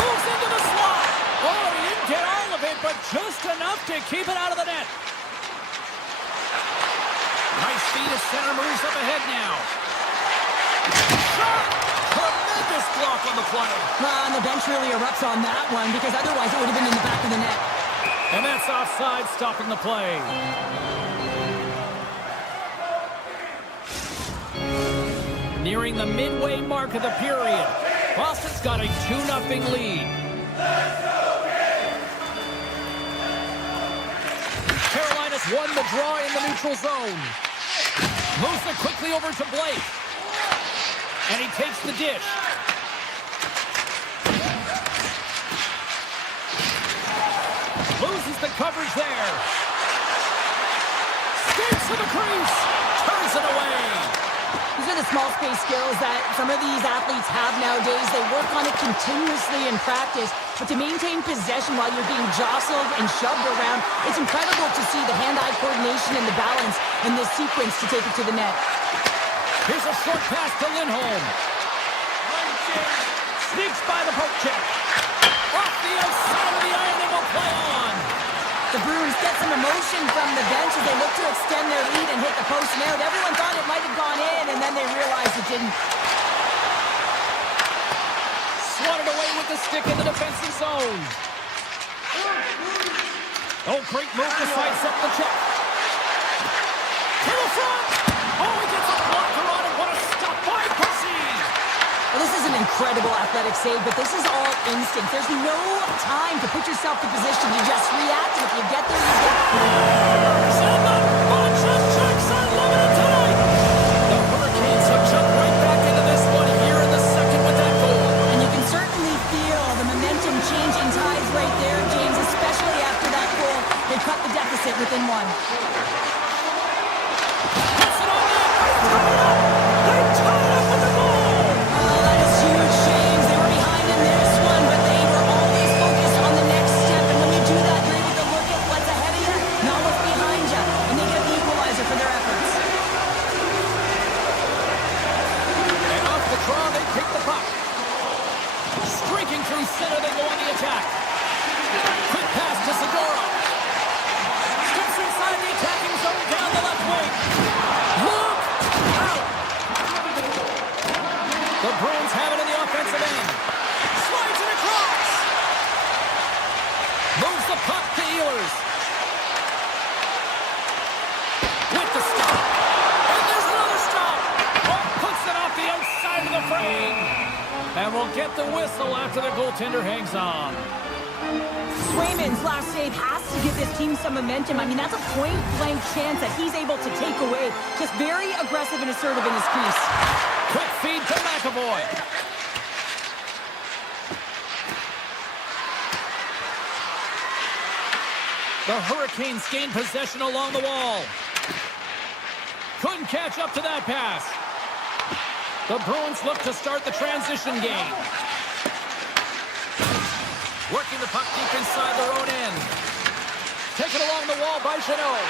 Moves into the slot. Oh, he didn't get all of it, but just enough to keep it out of the net. Nice feed of center, moves up ahead now. Shot! Tremendous block on the play. Well, and the bench really erupts on that one because otherwise it would have been in the back of the net. And that's offside, stopping the play. Nearing the midway mark of the period. Boston's got a 2-0 lead. Carolina's won the draw in the neutral zone. Moves it quickly over to Blake. And he takes the dish. Loses the coverage there. Skates to the crease. Turns it away. These are the small space skills that some of these athletes have nowadays. They work on it continuously in practice. But to maintain possession while you're being jostled and shoved around, it's incredible to see the hand-eye coordination and the balance in this sequence to take it to the net. Here's a short pass to Lindholm. Sneaks by the poke check. Off the outside of the iron and will play on. The Bruins get some emotion from the bench as they look to extend their lead and hit the post and out. Everyone thought it might have gone in, and then they realized it didn't. Swatted away with the stick in the defensive zone. Oh, great move to sidestep the check. To the front. Oh, he gets a blocker on it. What a stop by Percy. Well, this is an incredible athletic save, but this is all instinct. There's no time to put yourself in position to just react, and if you get there, you get And the bunch of checks unlimited tonight. The Hurricanes have jumped right back into this one here in the second with that goal. And you can certainly feel the momentum changing tides right there, James, especially after that goal. They cut the deficit within one. Puts it on net. They tie it up with the goal. Oh, that is huge, James. They were behind in this one, but they were always focused on the next step. And when you do that, you're able to look at what's ahead of you, not what's behind you. And they get the equalizer for their efforts. And off the draw, they pick the puck. Streaking through center, they go on the attack. Quick pass to Segura. Steps inside the attacking zone down the left wing. Look out! The Bruins have it in the offensive end. Slides it across. Moves the puck to Ehlers. With the stop. And there's another stop. Oh, puts it off the outside of the frame. And we'll get the whistle after the goaltender hangs on. Swayman's last save has to give this team some momentum. I mean, that's a point-blank chance that he's able to take away. Just very aggressive and assertive in his crease. Quick feed to McAvoy. The Hurricanes gain possession along the wall. Couldn't catch up to that pass. The Bruins look to start the transition game. Working the puck deep inside their own end. Taken along the wall by Jeannot.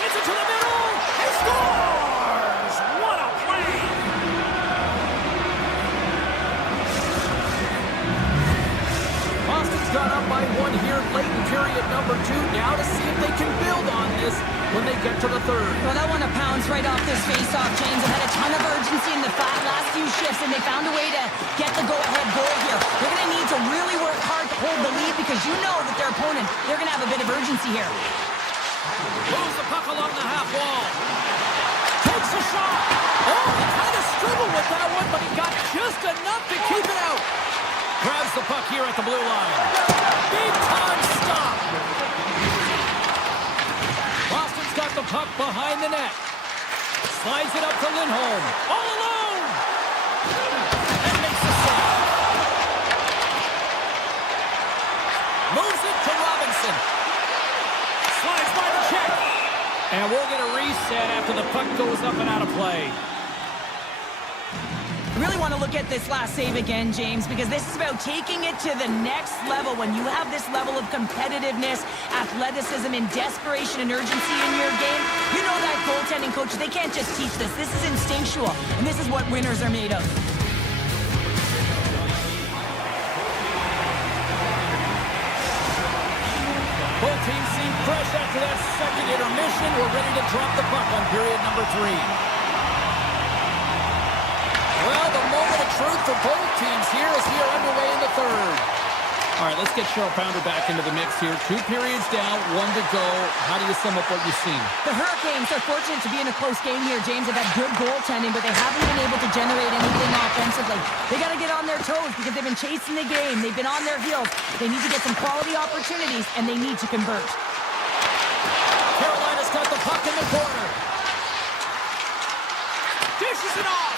Sends it to the middle. He scores! What a play! Boston's got up by one here late in period number 2. Now to see if they can build on this when they get to the third. Well, that one pounds right off this face-off, James. It had a ton of urgency in the last few shifts, and they found a way to get the go-ahead goal here. They're going to need to really work hard to hold the lead because you know that their opponent, they're going to have a bit of urgency here. Moves the puck along the half wall. Takes a shot. Oh, he kind of struggled with that one, but he got just enough to keep it out. Grabs the puck here at the blue line. Big time stop. Boston's got the puck behind the net. Slides it up to Lindholm. All alone. And makes the save. Moves it to Robinson. Slides by the check. And we'll get a reset after the puck goes up and out of play. Really want to look at this last save again, James, because this is about taking it to the next level. When you have this level of competitiveness, athleticism, and desperation and urgency in your game, you know that goaltending coaches, they can't just teach this. This is instinctual, and this is what winners are made of. Both teams seem fresh after that second intermission. We're ready to drop the puck on period number 3. Well, the moment of truth for both teams here as we are underway in the third. All right, let's get Cheryl Pounder back into the mix here. 2 periods down, 1 to go. How do you sum up what you've seen? The Hurricanes are fortunate to be in a close game here, James. They've had good goaltending, but they haven't been able to generate anything offensively. They got to get on their toes because they've been chasing the game. They've been on their heels. They need to get some quality opportunities, and they need to convert. Carolina's got the puck in the corner. Dishes it off.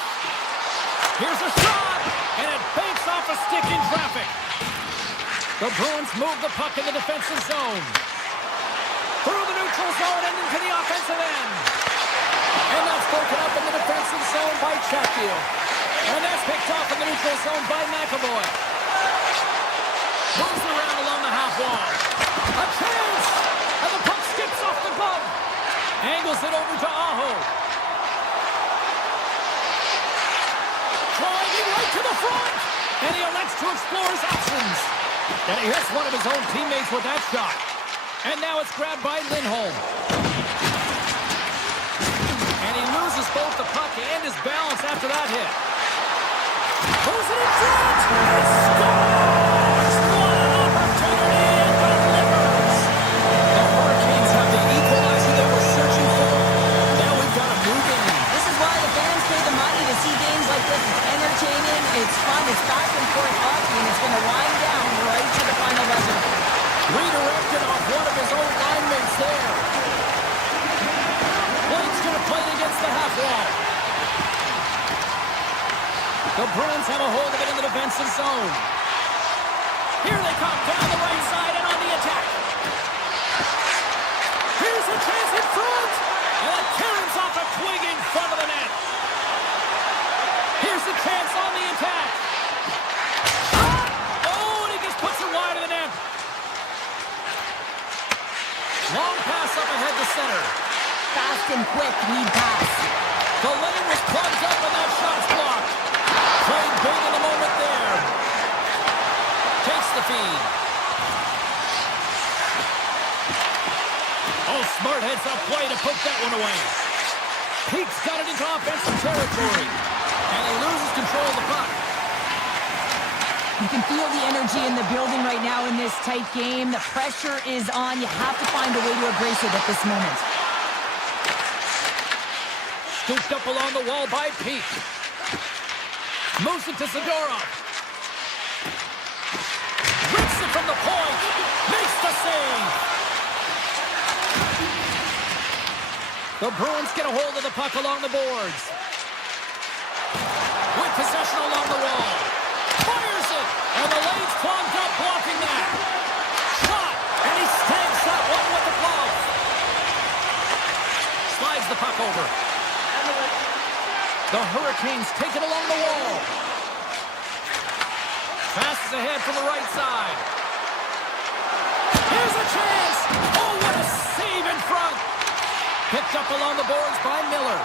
Here's a shot, and it banks off a stick in traffic. The Bruins move the puck in the defensive zone. Through the neutral zone and into the offensive end. And that's broken up in the defensive zone by Chatfield. And that's picked off in the neutral zone by McAvoy. Moves around along the half wall. A chance! And the puck skips off the glove. Angles it over to Aho. Driving right to the front. And he elects to explore his options. And he hits one of his own teammates with that shot. And now it's grabbed by Lindholm. And he loses both the puck and his balance after that hit. Moves it in front. And scores! What an opportunity and delivers. The Hurricanes have the equalizer they were searching for. Now we've got a move in. This is why the fans pay the money to see games like this. It's entertaining, it's fun, it's back and forth hockey, and it's going to wind down right to the final buzzer. Redirected off one of his own line mates there. Blake's going to play it against the half wall. The Bruins have a hold of it in the defensive zone. Here they come down the right side and on the attack. Here's a chance in front. And it carries off a twig in front of the net. Here's a chance on the attack. Shot! Oh, and he just puts it wide of the net. Long pass up ahead to center. Fast and quick lead pass. The lane was plugged up and that shot's blocked. Played big in the moment there. Takes the feed. Oh, smart heads up play to put that one away. Pete's got it into offensive territory. And he loses control of the puck. You can feel the energy in the building right now in this tight game. The pressure is on. You have to find a way to embrace it at this moment. Scooped up along the wall by Pete. Moves it to Zadorov. Rips it from the point. Makes the save. The Bruins get a hold of the puck along the boards. With possession along the wall. Fires it. And the lane's clogged up blocking that. Shot. And he stamps that one with the glove. Slides the puck over. The Hurricanes take it along the wall. Passes ahead from the right side. Here's a chance. Oh, what a save in front. Picked up along the boards by Miller.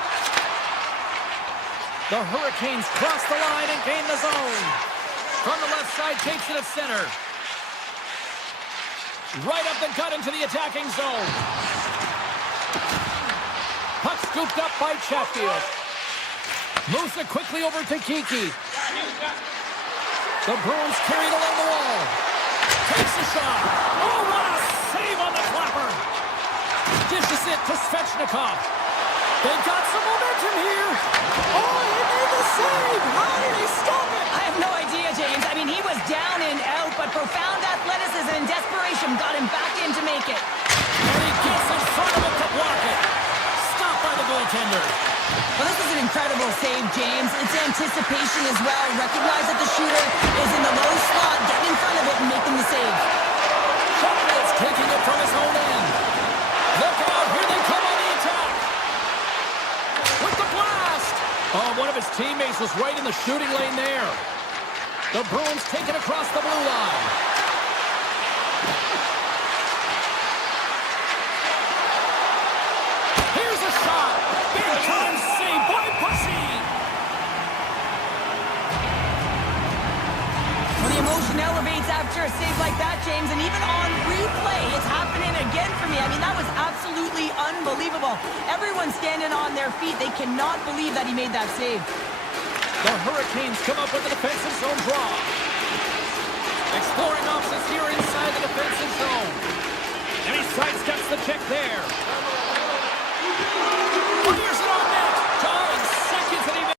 The Hurricanes cross the line and gain the zone. From the left side, takes it at center. Right up the gut into the attacking zone. Puck scooped up by Chatfield. Moves it quickly over to Kiki. The Bruins carried along the wall. Takes a shot. Oh, what a save on the clapper. Dishes it to Svechnikov. They got some momentum here. Oh, he made the save. How did he stop it? I have no idea, James. I mean, he was down and out, but him, got him back in to make it. And he gets in front of it to block it. Stopped by the goaltender. Well, this is an incredible save, James. It's anticipation as well. Recognize that the shooter is in the low slot, getting in front of it and making the save. Shotwell's taking it from his own end. Look out, here they come on the attack. With the blast. Oh, one of his teammates was right in the shooting lane there. The Bruins take it across the blue line. Here's a shot. Big time save by Pussy. Well, the emotion elevates after a save like that, James, and even on replay, it's happening again for me. I mean, that was absolutely unbelievable. Everyone's standing on their feet. They cannot believe that he made that save. The Hurricanes come up with the defensive zone draw. Exploring options here inside the defensive zone. And he sidesteps the check there. Fires it on net. John in seconds and he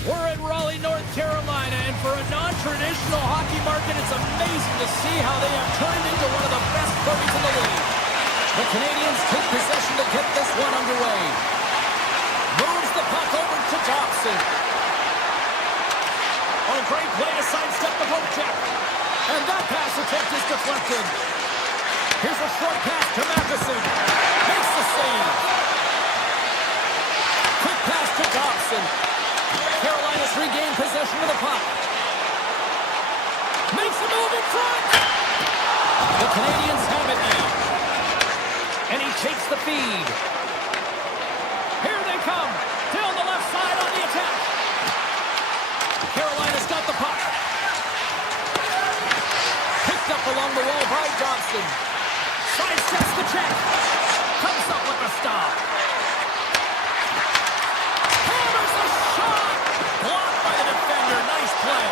We're in Raleigh, North Carolina, and for a non-traditional hockey market, it's amazing to see how they have turned into one of the best parties in the league. The Canadiens take possession to get this one underway. Moves the puck over to Dobson. Oh, great play to sidestep the poke check. And that pass attempt is deflected. Here's a short pass to Matheson. Makes the save. Quick pass to Dobson. Carolina's regained possession of the puck. Makes a move in front. The Canadiens have it now. And he takes the feed. Here they come. Down the left side on the attack. Carolina's got the puck. Picked up along the wall by Dobson. Sidesteps the check. Comes up with a stop. Hammers a shot. Blocked by the defender. Nice play.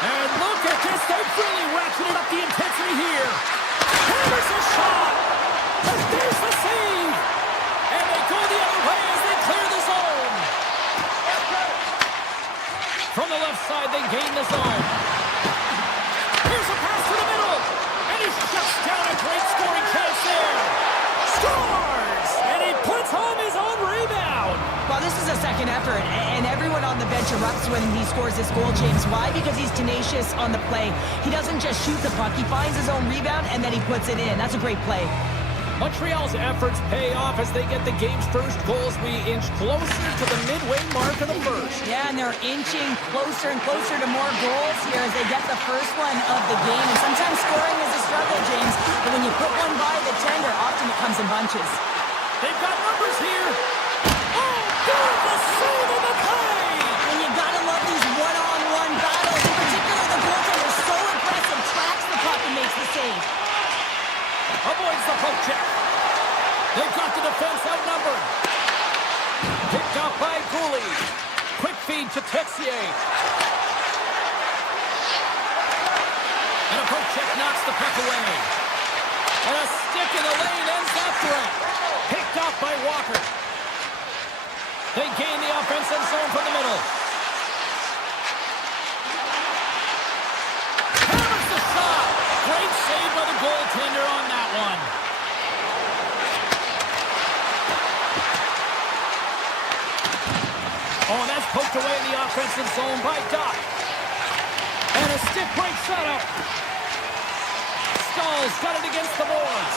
And look at this. They've really ratcheted up the intensity here. Hammers a shot. And there's the save. And they go the other way as they clear the zone. From the left side, they gain the zone. Here's a pass to the middle. And he shuts down a great scoring chance there. Scores! And he puts home his own rebound. Well, this is a second effort, and everyone on the bench erupts when he scores this goal, James. Why? Because he's tenacious on the play. He doesn't just shoot the puck. He finds his own rebound, and then he puts it in. That's a great play. Montreal's efforts pay off as they get the game's first goals. We inch closer to the midway mark of the first. Yeah, and they're inching closer and closer to more goals here as they get the first one of the game. And sometimes scoring is a struggle, James. But when you put one by the tender, often it comes in bunches. They've got numbers here. Oh, good! The save of the play! And you gotta love these one-on-one battles. In particular, the goaltender is so impressive, tracks the puck and makes the save. Avoids the poke check. They've got the defense outnumbered. Picked up by Cooley. Quick feed to Texier. And a poke check knocks the puck away. And a stick in the lane ends that threat. Picked off by Walker. They gain the offensive zone from the middle. Hammers the shot. Great save by the goaltender on that one. Oh, and that's poked away in the offensive zone by Doc. And a stick break setup. Stahl's got it against the boards.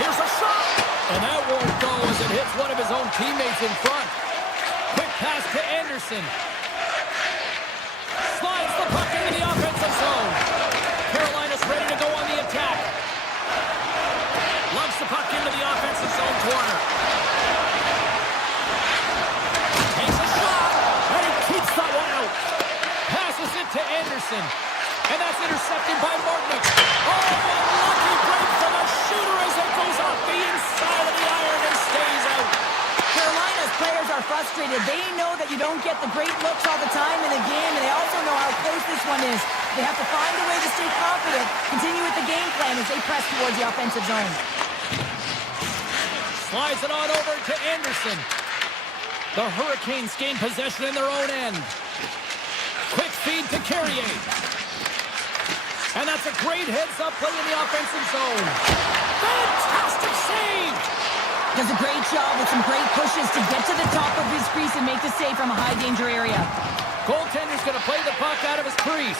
Here's a shot. And that won't go as it hits one of his own teammates in front. Quick pass to Anderson. Slides the puck into the offensive zone. Carolina's ready to go on the attack. Lumps the puck into the offensive zone corner. Takes a shot, and he keeps that one out. Passes it to Anderson, and that's intercepted by Martinick. Oh, a lucky break for the shooter as it goes off the inside of the iron and stays out. Carolina's players are frustrated. They know that you don't get the great looks all the time in the game, and they also know how close this one is. They have to find a way to stay confident, continue with the game plan as they press towards the offensive zone. Slides it on over to Anderson. The Hurricanes gain possession in their own end. Quick feed to Carrier. And that's a great heads-up play in the offensive zone. Fantastic save! Does a great job with some great pushes to get to the top of his crease and make the save from a high-danger area. Goaltender's going to play the puck out of his crease.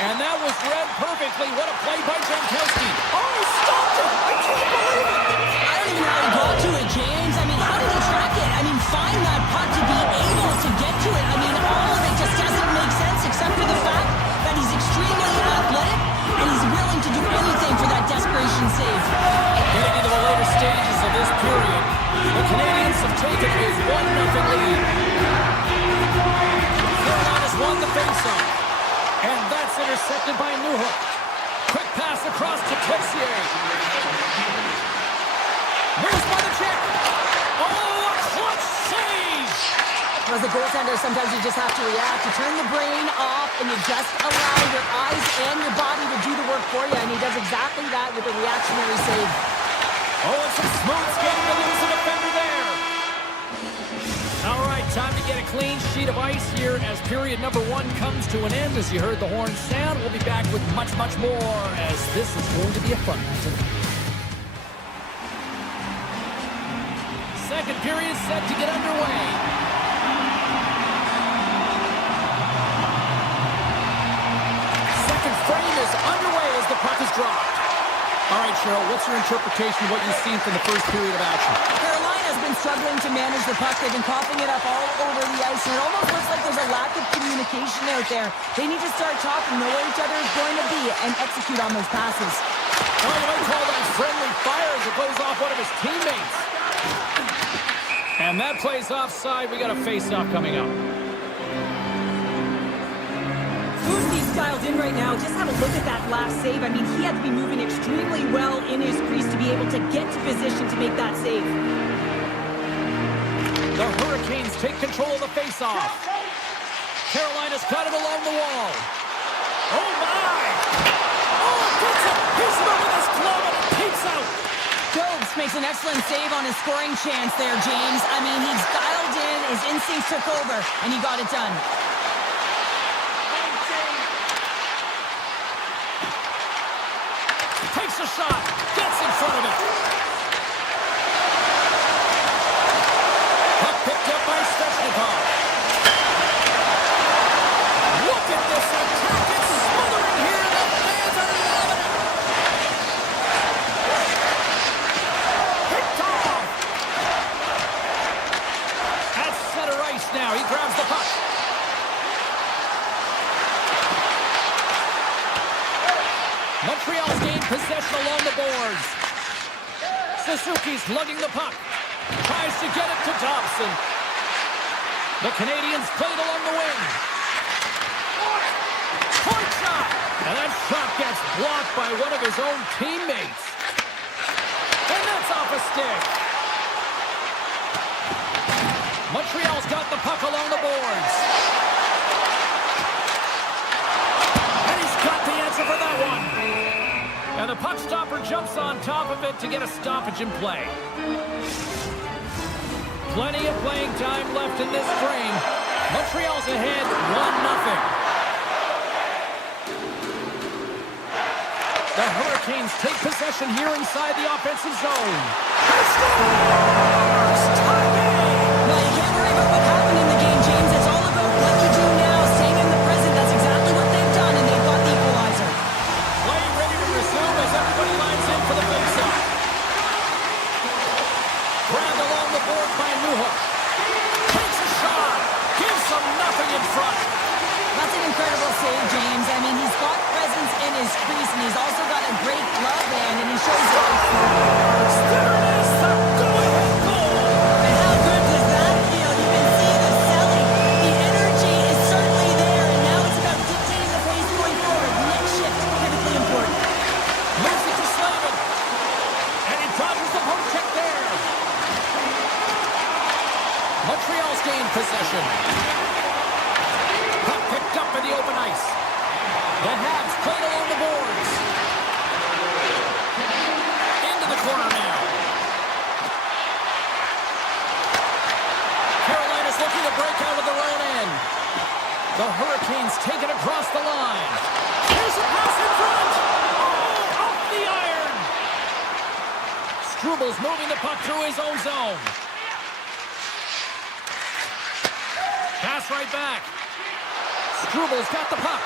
And that was read perfectly. What a play by Jankowski. Oh, he stopped it! I can't believe it! I don't even know how he got to it, James. I mean, how did he track it? I mean, find that puck to be able to get to it. I mean, all of it just doesn't make sense except for the fact that he's extremely athletic and he's willing to do anything for this period. The Canadiens have taken a 1-0 lead. Carolina's won the faceoff. And that's intercepted by Newhook. Quick pass across to Tessier. Moves by the check. Oh, a clutch save! As a goaltender, sometimes you just have to react. You turn the brain off, and you just allow your eyes and your body to do the work for you. And he does exactly that with a reactionary save. Oh, it's a smooth skating to lose a defender there. All right, time to get a clean sheet of ice here as period number 1 comes to an end. As you heard the horn sound, we'll be back with much, much more as this is going to be a fun one tonight. Second period set to get underway. Second frame is underway as the puck is dropped. All right, Cheryl, what's your interpretation of what you've seen from the first period of action? Carolina's been struggling to manage the puck. They've been coughing it up all over the ice, and it almost looks like there's a lack of communication out there. They need to start talking, know where each other is going to be, and execute on those passes. Well, you might call that friendly fire as it goes off one of his teammates. And that plays offside. We got a face-off coming up. He's dialed in right now. Just have a look at that last save. I mean, he had to be moving extremely well in his crease to be able to get to position to make that save. The Hurricanes take control of the face-off. Carolina's got it along the wall. Oh, my! Oh, gets it! He's moving his glove and it peeks out. Jobs makes an excellent save on his scoring chance there, James. I mean, he's dialed in, his instincts took over, and he got it done. Takes a shot, gets in front of it. Puck picked up by Svechnikov. Look at this attack, it's smothering here, and the fans are loving it. Picked off. At center ice now, he grabs the puck. Montreal's gained possession along the boards. Suzuki's lugging the puck. Tries to get it to Dobson. The Canadiens played along the wing. Point shot! And that shot gets blocked by one of his own teammates. And that's off a stick. Montreal's got the puck along the boards. And he's got the answer for that one. And the puck stopper jumps on top of it to get a stoppage in play. Plenty of playing time left in this frame. Montreal's ahead 1-0. The Hurricanes take possession here inside the offensive zone. He scores! Tie game! No, you can't worry about what happened in the game, James. It's all about what you do now, staying in the present. That's exactly what they've done, and they've got the equalizer. Play ready to resume as everybody lines in for the face-off. Grabbed along the board by Newhook. Takes a shot. Gives them nothing in front. That's an incredible save, James. I mean, he's got presence in his crease, and he's also got a great glove hand, and he shows it. There it is, the go-ahead goal. And how good does that feel? You can see the selling. The energy is certainly there, and now it's about dictating the pace going forward. Next shift, critically important. Moves it to Slavin. And he dodges the poke check there. Montreal's gained possession. Puck picked up in the open ice. The Habs played along the boards. Into the corner now. Carolina's looking to break out of their own end. The Hurricanes take it across the line. Here's a pass in front. Oh, off the iron. Strubal's moving the puck through his own zone. Pass right back. Strubal's got the puck.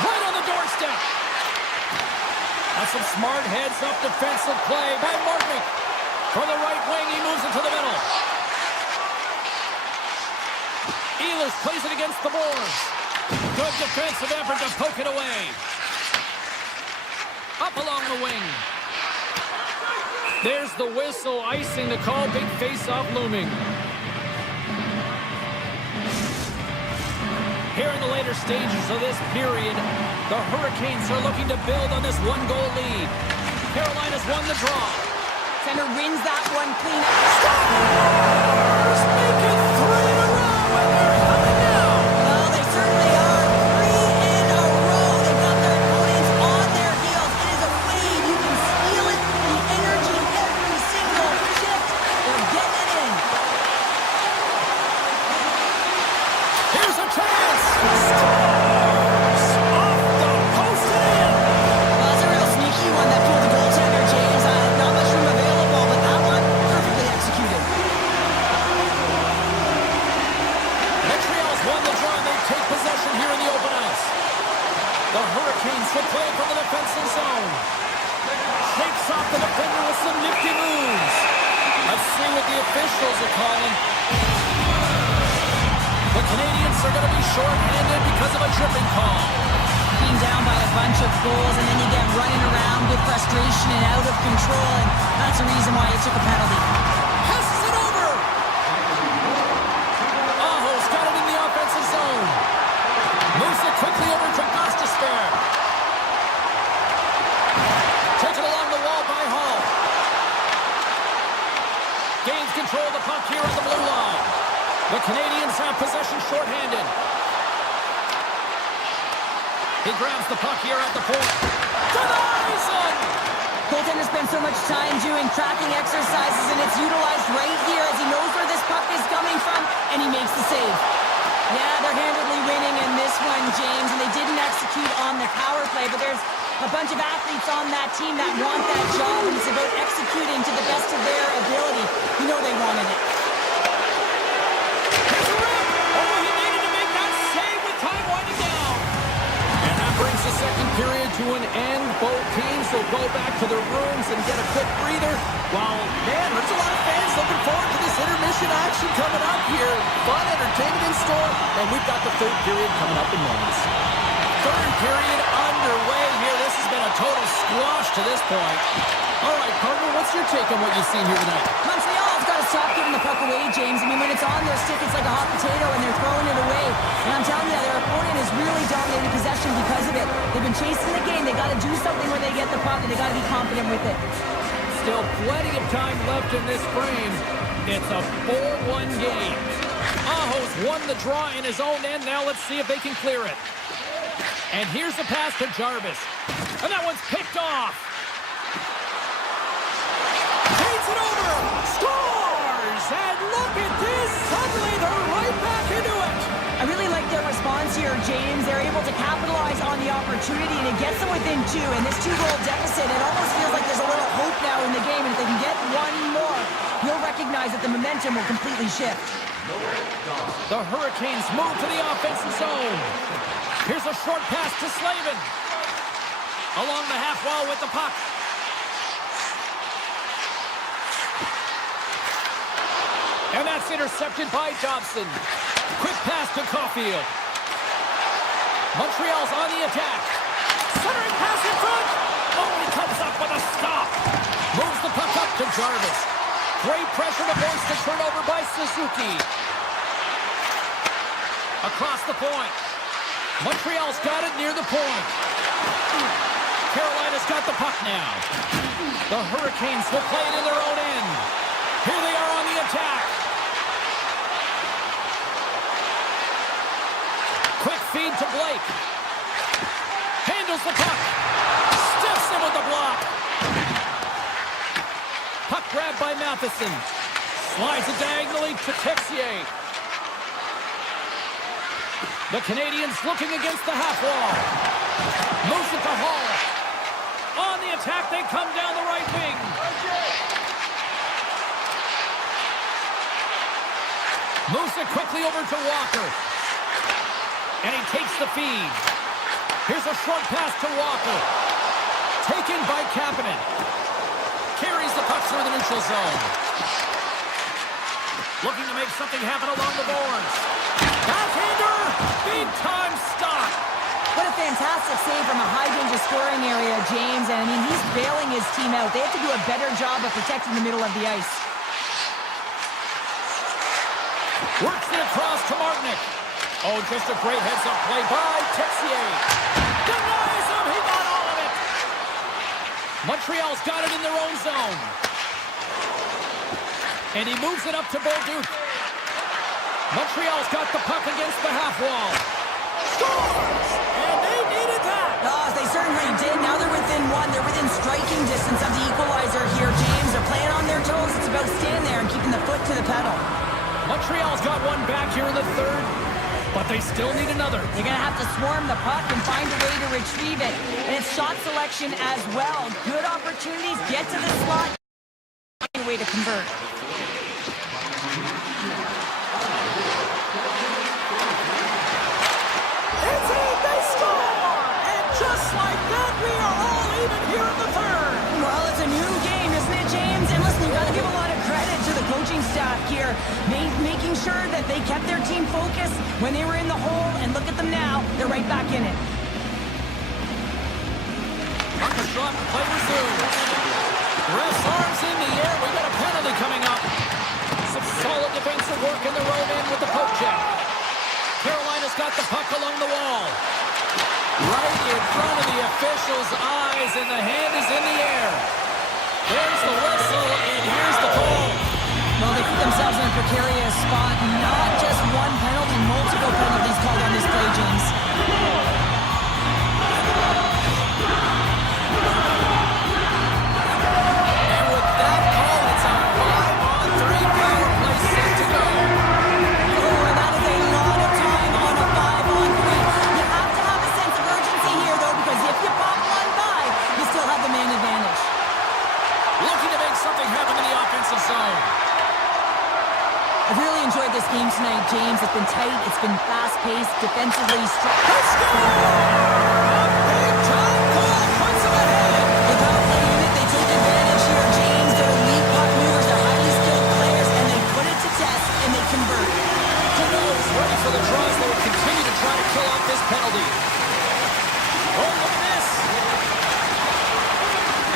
Right on the doorstep. That's some smart heads-up defensive play by Martinick. From the right wing, he moves it to the middle. Ehlers plays it against the boards. Good defensive effort to poke it away. A Up along the wing. There's the whistle, icing the call. Big face-off looming. Here in the later stages of this period, the Hurricanes are looking to build on this one-goal lead. Carolina's won the draw. Center wins that one clean. Stars make it 3 in a row, and they're coming down. Well, they certainly are. 3 in a row. They've got their opponents on their heels. It is a wave. You can feel it. The energy every single shift. They're getting it in. Here's a chance. Stars off the post and in. Well, that's a real sneaky one that pulled the goaltender, James. Not much room available, but that one perfectly executed. Montreal's won the draw. They take possession here in the open ice. The Hurricanes will play from the defensive zone. Shakes off the defender with some nifty moves. Let's see what the officials are calling. The Canadiens are going to be short-handed because of a tripping call. Being down by a bunch of goals, and then you get running around with frustration and out of control, and that's the reason why you took a penalty. Passes it over. Aho's got it in the offensive zone. Moves it quickly over to Gostisbehere. Taken along the wall by Hall. Gains control of the puck here at the blue line. The Canadiens have possession shorthanded. He grabs the puck here at the point. To the horizon! Goaltender spends so much time doing tracking exercises, and it's utilized right here as he knows where this puck is coming from, and he makes the save. Yeah, they're handedly winning in this one, James, and they didn't execute on the power play, but there's a bunch of athletes on that team that want that job, and it's about executing to the best of their ability. You know they wanted it. Here's a rip! Oh, he needed to make that save with time winding down. And that brings the second period to an end. Both teams will go back to their rooms and get a quick breather. While, man, there's a lot of fans looking forward to this intermission action coming up here. Fun entertainment in store, and we've got the third period coming up in moments. Third period underway here. This has been a total squash to this point. All right, partner, what's your take on what you've seen here tonight? Montreal's got to stop giving the puck away, James. I mean, when it's on their stick, it's like a hot potato, and they're throwing it away. And I'm telling you, their opponent is really dominating possession because of it. They've been chasing the game. They got to do something when they get the puck, and they got to be confident with it. Still plenty of time left in this frame. It's a 4-1 game. Aho's won the draw in his own end. Now let's see if they can clear it. And here's the pass to Jarvis. And that one's picked off. Takes it over. Scores! And look at this. Suddenly they're right back into it. I really like their response here, James. They're able to capitalize on the opportunity, and it gets them within 2. And this 2-goal deficit, it almost feels like there's a little hope now in the game. And if they can get one more, you'll recognize that the momentum will completely shift. The Hurricanes move to the offensive zone. Here's a short pass to Slavin. Along the half wall with the puck. And that's intercepted by Dobson. Quick pass to Caulfield. Montreal's on the attack. Centering pass in front. Oh, he comes up with a stop. Moves the puck up to Jarvis. Great pressure to force the turnover by Suzuki. Across the point. Montreal's got it near the point. Carolina's got the puck now. The Hurricanes will play it in their own end. Here they are on the attack. Quick feed to Blake. Handles the puck. Stiffs him with the block. Puck grabbed by Matheson. Slides it diagonally to Texier. The Canadiens looking against the half wall. Moves it to Hall. On the attack, they come down the right wing. Moves it quickly over to Walker. And he takes the feed. Here's a short pass to Walker. Taken by Kapanen. Carries the puck through the neutral zone. Looking to make something happen along the boards. Backhander! Big time stop! What a fantastic save from a high-danger scoring area, James. And, I mean, he's bailing his team out. They have to do a better job of protecting the middle of the ice. Works it across to Martinick. Oh, just a great heads-up play by Texier. Denies him. He got all of it. Montreal's got it in their own zone. And he moves it up to Bolduc. Montreal's got the puck against the half wall. Scores! And they needed that. Oh, they certainly did. Now they're within one. They're within striking distance of the equalizer here, James. They're playing on their toes. It's about staying there and keeping the foot to the pedal. Montreal's got one back here in the third, but they still need another. They're going to have to swarm the puck and find a way to retrieve it. And it's shot selection as well. Good opportunities. Get to the slot. Find a way to convert. It's in, they score! And just like that, we are all even here in the third. Well, it's a new game, isn't it, James? And listen, you got to give a lot of credit to the coaching staff here, making sure that they kept their team focused when they were in the hole. And look at them now; they're right back in it. Puck is dropped, play resumes. Ref's arms in the air. We got a penalty coming up. Some solid defensive work in the road in with the poke check. Carolina's got the puck along the wall. Right in front of the official's eyes, and the hand is in the air. There's the whistle, and here's the call. Well, they put themselves in a precarious spot. Not just one penalty, multiple penalties called on this play, James. And with that call, it's a 5-on-3 power play set to go. Oh, and that is a lot of time on a 5-on-3. You have to have a sense of urgency here, though, because if you pop one by, you still have the man advantage. Looking to make something happen in the offensive zone. I've really enjoyed this game tonight, James. It's been tight, it's been fast-paced, defensively strong. They score! A big-time goal puts them ahead. Without playing it, they take advantage here, James. They're elite puck movers, they're highly skilled players, and they put it to test, and they convert. Canoes ready for the draws. They will continue to try to kill off this penalty. Oh, look at this.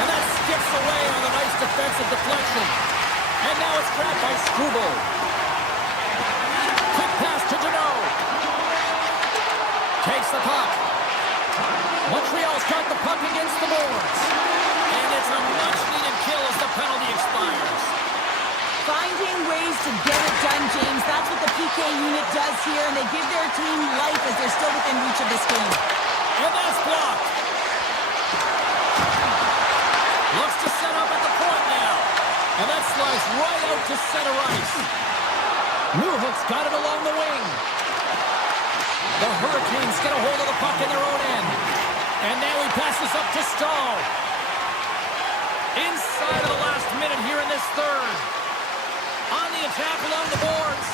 And that skips away on a nice defensive deflection. And now it's grabbed by Struble. Quick pass to Deneau. Takes the puck. Montreal's got the puck against the boards. And it's a much-needed kill as the penalty expires. Finding ways to get it done, James. That's what the PK unit does here, and they give their team life as they're still within reach of this game. And that's blocked. Looks to set up at the point now. And that slides right out to center ice. Newhook's got it along the wing. The Hurricanes get a hold of the puck in their own end. And now he passes up to Stahl. Inside of the last minute here in this third. On the attack along the boards.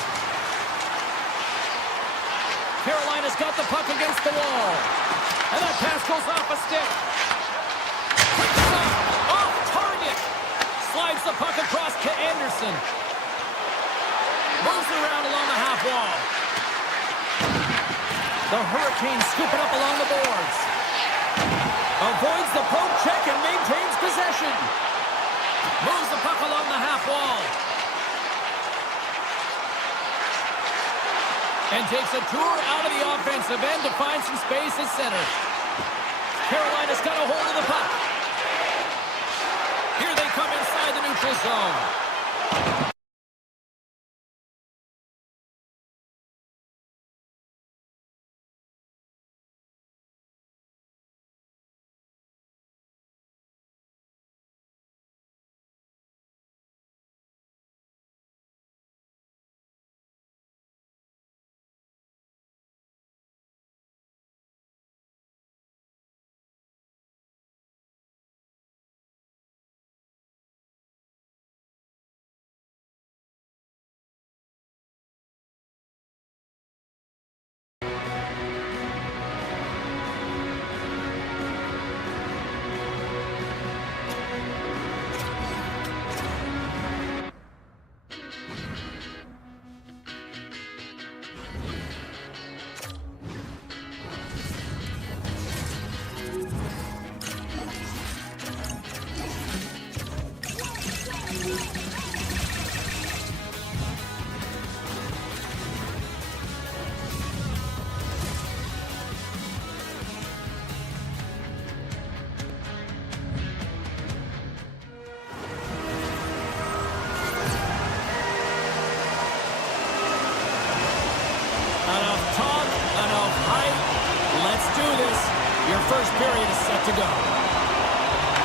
Carolina's got the puck against the wall. And that pass goes off a stick. Quick shot, off target. Slides the puck across to Anderson. Moves around along the half wall. The Hurricanes scoop it up along the boards. Avoids the poke check and maintains possession. Moves the puck along the half wall. And takes a tour out of the offensive end to find some space at center. Carolina's got a hold of the puck. Here they come inside the neutral zone.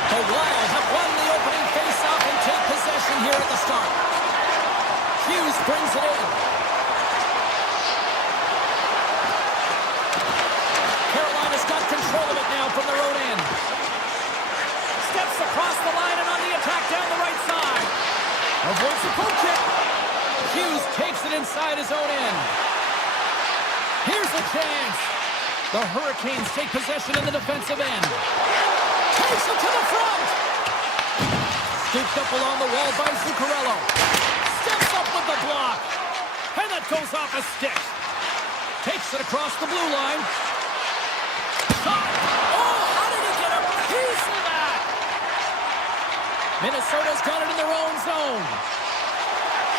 The Wild have won the opening faceoff and take possession here at the start. Hughes brings it in. Carolina's got control of it now from their own end. Steps across the line and on the attack down the right side. Avoids the poke check. Hughes takes it inside his own end. Here's a chance. The Hurricanes take possession in the defensive end. Takes it to the front. Scooped up along the wall by Zuccarello. Steps up with the block. And that goes off a stick. Takes it across the blue line. Shot. Oh, how did he get a piece of that? Minnesota's got it in their own zone.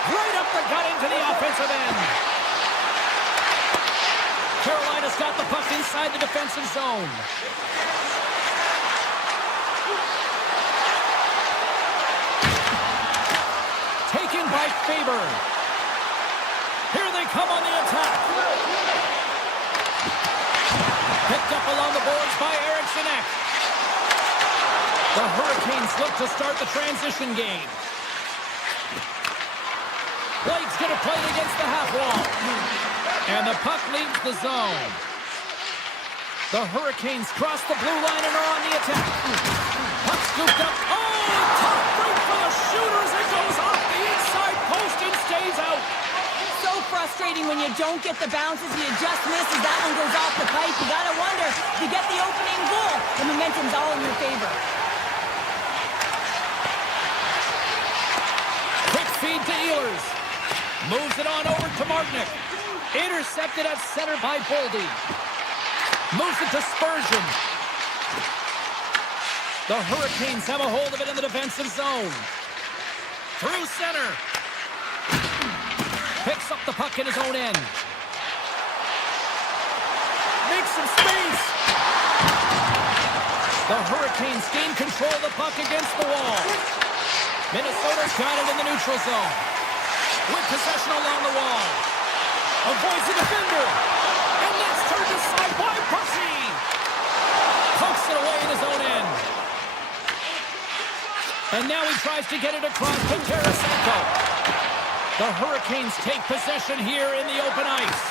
Right up the gut into the offensive end. Carolina's got the puck inside the defensive zone. Taken by Faber. Here they come on the attack. Picked up along the boards by Eriksson Ek. The Hurricanes look to start the transition game. Blake's going to play it against the half wall. And the puck leaves the zone. The Hurricanes cross the blue line and are on the attack. Puck scooped up. Oh, top break for the shooter as it goes off the inside post and stays out. So frustrating when you don't get the bounces. You just miss as that one goes off the pipe. You gotta wonder if you get the opening goal. The momentum's all in your favor. Quick feed to Ehlers. Moves it on over to Martinick. Intercepted at center by Boldy. Moves it to Spurgeon. The Hurricanes have a hold of it in the defensive zone. Through center. Picks up the puck in his own end. Makes some space. The Hurricanes gain control of the puck against the wall. Minnesota's got it in the neutral zone. With possession along the wall. Avoids the defender. And that's turned aside by Percy. Pokes it away in his own end. And now he tries to get it across to Tarasenko. The Hurricanes take possession here in the open ice.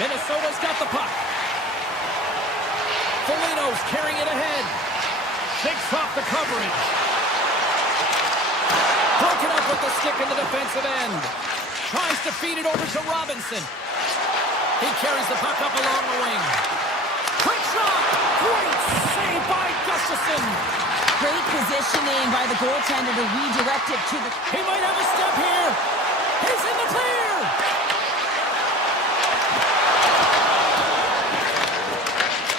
Minnesota's got the puck. Foligno's carrying it ahead. Shakes off the coverage. Broken up with the stick in the defensive end. Tries to feed it over to Robinson. He carries the puck up along the wing. Quick shot! Great save by Gustafsson. Great positioning by the goaltender to redirect it to the... He might have a step here. He's in the clear.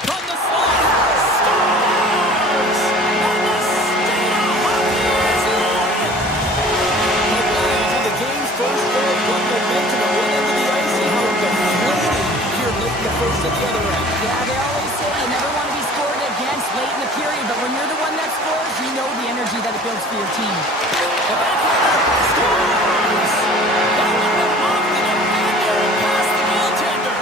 From the slide. Scores! And the state of hockey is loaded. The Wild have the game's first goal, but momentum at one end of the ice and how deflating here late in the first at the other end. Yeah, they always say you never want to be scored against late in the period, but when you're the one that scores, you know the energy that it builds for your team. The backhander scores! That one went off the defender and past the goaltender.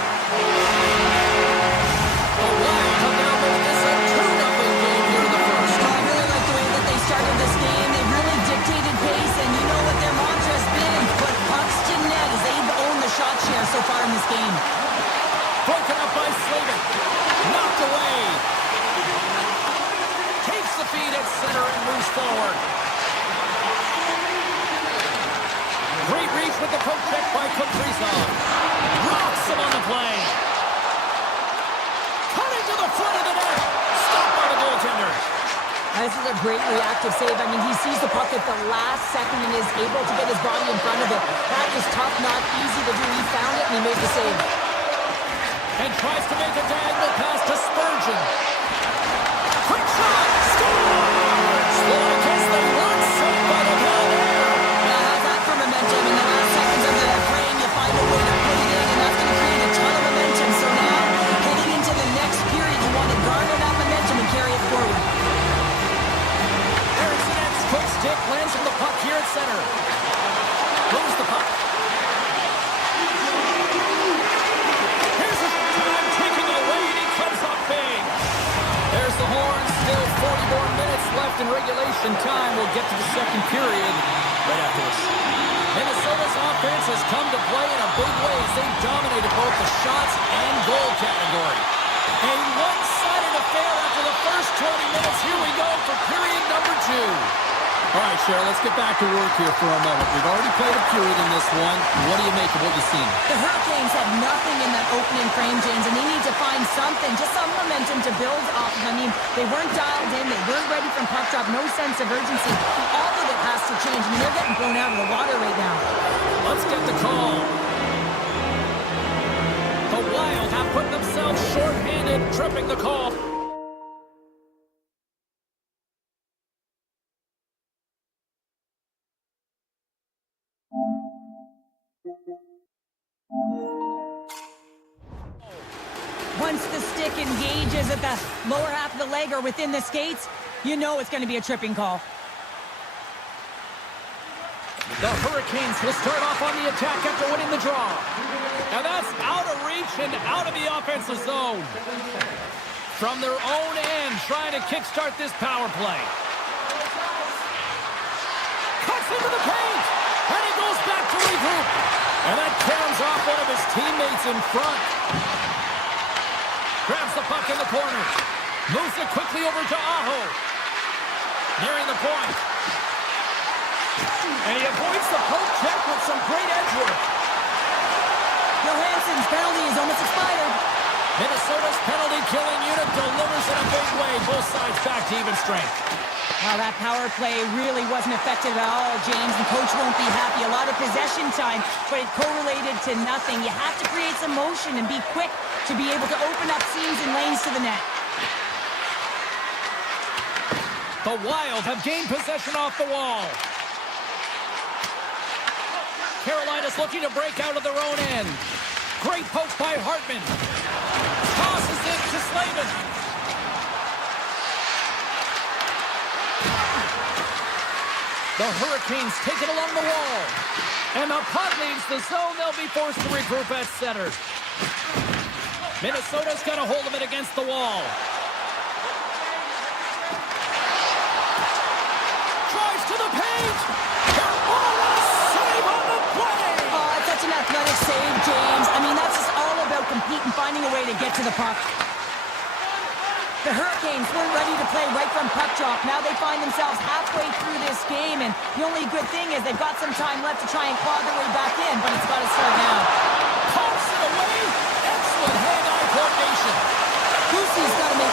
The Wild have now made this a 2-0 game here in the first. I really like the way that they started this game. They really dictated pace, and you know what their mantra has been. Put pucks to net as they've owned the shot share so far in this game. Broken up by Slavin. Knocked away. Takes the feed at center and moves forward. Great reach with the poke check by Kaprizov. Rocks him on the play. Cutting to the front of the net. Stopped by the goaltender. This is a great reactive save. I mean, he sees the puck at the last second and is able to get his body in front of it. That is tough, not easy to do. He found it and he made the save. And tries to make a diagonal pass to Spurgeon. Quick shot! Scores! Well, I guess they weren't saved by the goal there. Yeah, how's that for momentum? In the last seconds of the frame, you find a way to put it in, and that's going to create a ton of momentum. So now, heading into the next period, you want to garner that momentum and carry it forward. Eriksson Ek's quick stick lands on the puck here at center. Moves the puck. Here's a time taking it away, and he comes up big. There's the horn. Still 40 more minutes left in time. We'll get to the second period right after this. Minnesota's offense has come to play in a big way as they've dominated both the shots and goal category. A one-sided affair after the first 20 minutes. Here we go for period number 2. All right, Cheryl, let's get back to work here for a moment. We've already played a period in this one. What do you make of what you've seen? The Hurricanes had nothing in that opening frame, James, and they need to find something, just some momentum to build off of. I mean, they weren't dialed in. They weren't ready from puck drop. No sense of urgency. All of it has to change. I mean, they're getting blown out of the water right now. Let's get the call. The Wild have put themselves short-handed, tripping the call. Once the stick engages at the lower half of the leg or within the skates, you know it's going to be a tripping call. The Hurricanes will start off on the attack after winning the draw. And that's out of reach and out of the offensive zone. From their own end, trying to kickstart this power play. Cuts into the paint, and he goes back to regroup. And that caroms off one of his teammates in front. Grabs the puck in the corner. Moves it quickly over to Aho. Nearing the point. And he avoids the poke check with some great edge work. Johansson's penalty is almost expired. Minnesota's penalty-killing unit delivers in a big way. Both sides back to even strength. Well, that power play really wasn't effective at all, James, and coach won't be happy. A lot of possession time, but it correlated to nothing. You have to create some motion and be quick to be able to open up seams and lanes to the net. The Wild have gained possession off the wall. Carolina's looking to break out of their own end. Great poke by Hartman. Tosses it to Slavin. The Hurricanes take it along the wall. And the puck leaves the zone. They'll be forced to regroup at center. Minnesota's got a hold of it against the wall. Drives to the paint. Save on the play. Oh, it's such an athletic save, James. I mean, that's just all about competing, finding a way to get to the puck. The Hurricanes weren't ready to play right from puck drop. Now they find themselves halfway through this game, and the only good thing is they've got some time left to try and claw their way back in, but it's got to start now. Pumps it away. Excellent hand-eye coordination. Goosey's got to make...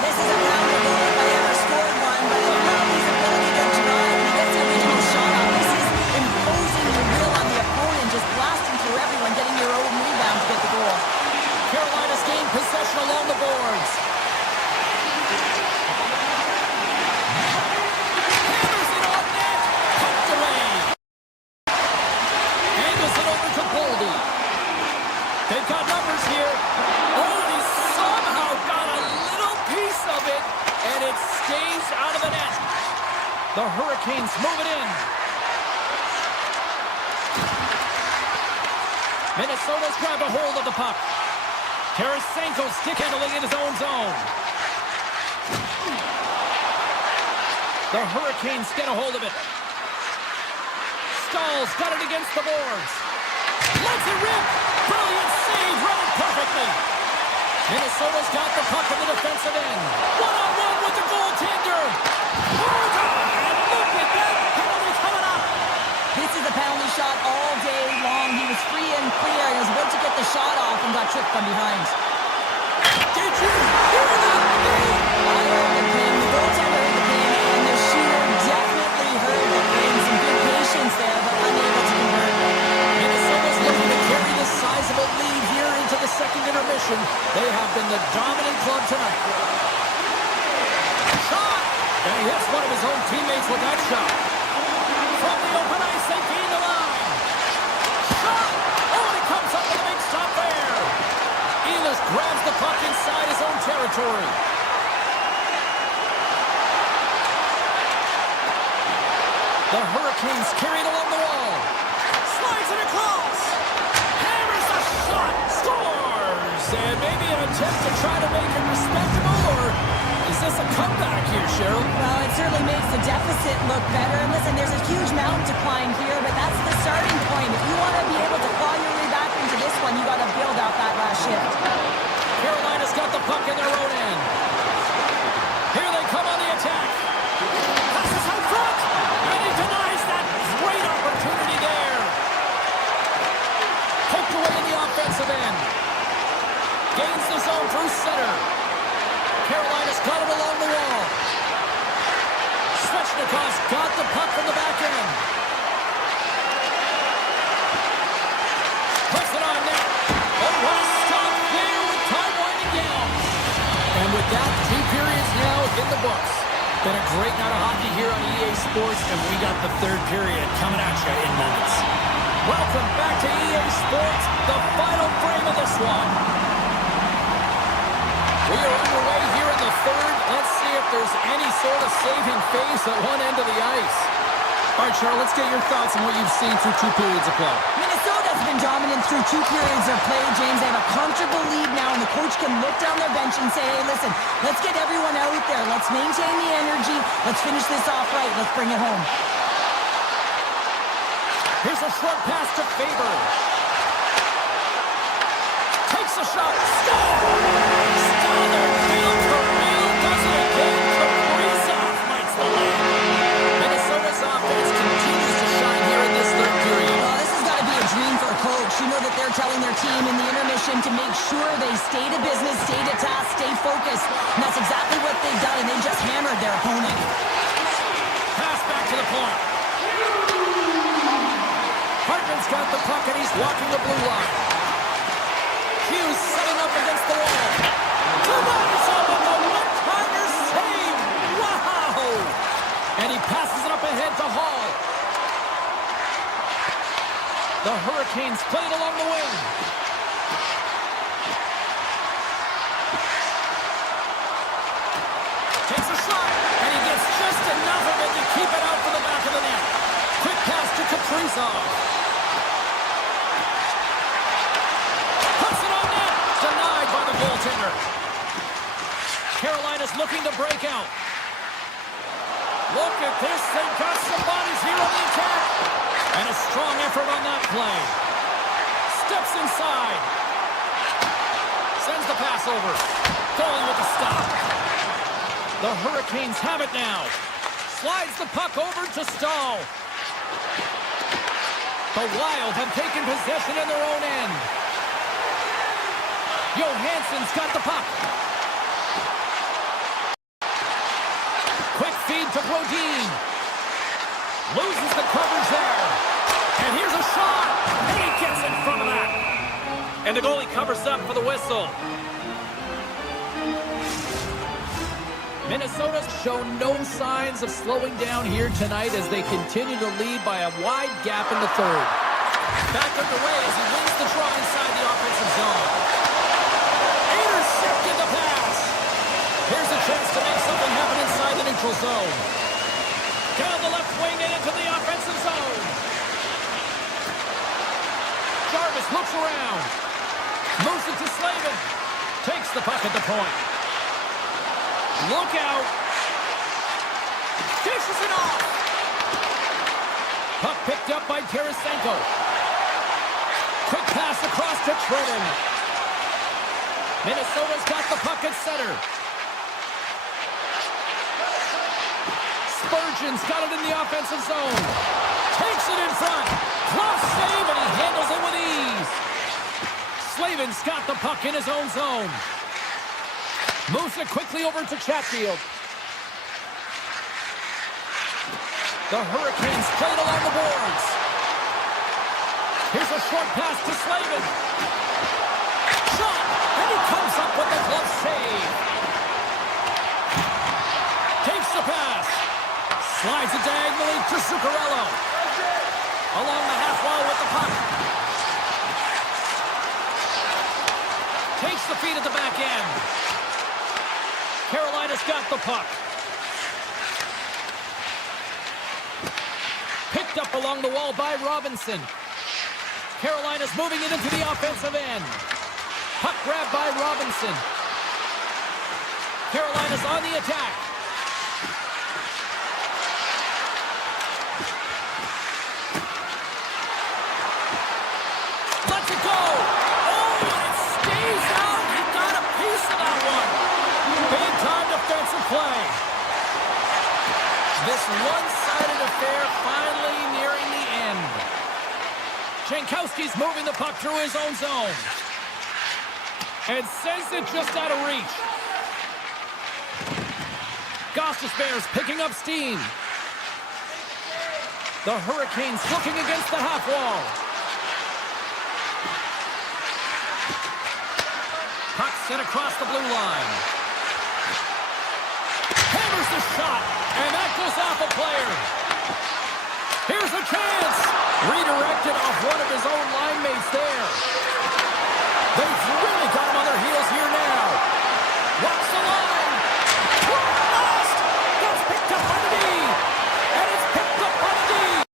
This is a rounder goal if I ever scored one, but I love his ability to drive. He gets the original shot off. This is imposing your will on the opponent, just blasting through everyone, getting your own rebound to get the goal. Carolina's gained possession along the boards. Hammers it on net. Pumped away. Angles it over to Boldy. They've got numbers here. Oh, he somehow got a little piece of it, and it stays out of the net. The Hurricanes move it in. Minnesota's grabbed a hold of the puck. Tarasenko stick handling in his own zone. The Hurricanes get a hold of it. Stahl's got it against the boards. Lets it rip. Brilliant save, run it perfectly. Minnesota's got the puck in the defensive end. One-on-one with the goaltender. Oh, God! And look at that penalty coming up. This is a penalty shot all day long. He was free and clear and was about to get the shot off and got tripped from behind. Did you hear that? I heard the ping. The goaltender heard the ping, and the shooter definitely heard the ping. Some good patience there, but unable to convert. Minnesota's looking to carry this sizable lead here into the second intermission. They have been the dominant club tonight. Shot! And he hits one of his own teammates with that shot. From the open ice, they gain the line. Shot! Oh, and he comes up with a big stop there. Ehlers grabs the puck inside his own territory. The Hurricanes carry it along the wall. Slides it across. Hammers the shot. Scores! And maybe an attempt to try to make it respectable, or is this a comeback here, Cheryl? Well, it certainly makes the deficit look better. And listen, there's a huge mountain to climb here, but that's the starting point. If you want to be able to claw your way back into this one, you got to build out that last shift. Carolina's got the puck in their own end. Here they come on the attack. Passes out front, and he denies that great opportunity there. Poked away in the offensive end. Gains the zone through center. Carolina's got it along the wall. Svechnikov's got the puck from the back end. Puts it on net. Oh, what a stop there with time winding down. And with that, 2 periods now in the books. Been a great night of hockey here on EA Sports, and we got the 3rd period coming at you in moments. Welcome back to EA Sports, the final frame of this one. We are underway here in the 3rd. Let's see if there's any sort of saving face at one end of the ice. All right, Cheryl, let's get your thoughts on what you've seen through 2 periods of play. Minnesota's been dominant through 2 periods of play, James. They have a comfortable lead now, and the coach can look down their bench and say, hey, listen, let's get everyone out there. Let's maintain the energy. Let's finish this off right. Let's bring it home. Here's a short pass to Faber. Takes a shot. Score! Does it again. Kaprizov lights the lead. Minnesota's offense continues to shine here in this 3rd period. Well, this has got to be a dream for a coach. You know that they're telling their team in the intermission to make sure they stay to business, stay to task, stay focused. And that's exactly what they've done, and they just hammered their opponent. Pass back to the point. Hartman's got the puck, and he's walking the blue line. Hughes setting up against the wall. Denies him with a one-timer save. Wow! And he passes it up ahead to Hall. The Hurricanes play it along the wing. Takes a shot, and he gets just enough of it to keep it out for the back of the net. Quick pass to Kaprizov. Puts it on net. Denied by the goaltender. Carolina's looking to break out. Look at this. They've got some bodies here on the attack. And a strong effort on that play. Steps inside. Sends the pass over. Goalie with the stop. The Hurricanes have it now. Slides the puck over to Stahl. The Wild have taken possession in their own end. Johansson's got the puck. Quick feed to Brodin. Loses the coverage there. And here's a shot. And he gets in front of that. And the goalie covers up for the whistle. Minnesota's shown no signs of slowing down here tonight as they continue to lead by a wide gap in the 3rd. Back underway as he wins the draw inside the offensive zone. Intercepted the pass. Here's a chance to make something happen inside the neutral zone. Down the left wing and into the offensive zone. Jarvis looks around. Moves it to Slavin. Takes the puck at the point. Look out. Dishes it off. Puck picked up by Tarasenko. Quick pass across to Trenton. Minnesota's got the puck at center. Spurgeon's got it in the offensive zone. Takes it in front. Close save, and he handles it with ease. Slavin's got the puck in his own zone. Moves it quickly over to Chatfield. The Hurricanes played along the boards. Here's a short pass to Slavin. Shot, and he comes up with the glove save. Takes the pass. Slides it diagonally to Zuccarello. Along the half wall with the puck. Takes the feed at the back end. Carolina's got the puck. Picked up along the wall by Robinson. Carolina's moving it into the offensive end. Puck grabbed by Robinson. Carolina's on the attack. Lets it go. Oh, and it stays out. He got a piece of that one. Big time defensive play. This one-sided affair finally nearing the end. Jankowski's moving the puck through his own zone. And sends it just out of reach. Goss's Bears picking up steam. The Hurricanes looking against the half wall. Puck sent across the blue line. Hammers the shot, and that goes off a player. Here's a chance. Redirected off one of his own line mates there. They've really got him on their heels here now. Walks the line. Lost. That's picked up by the D. And it's picked up by the D.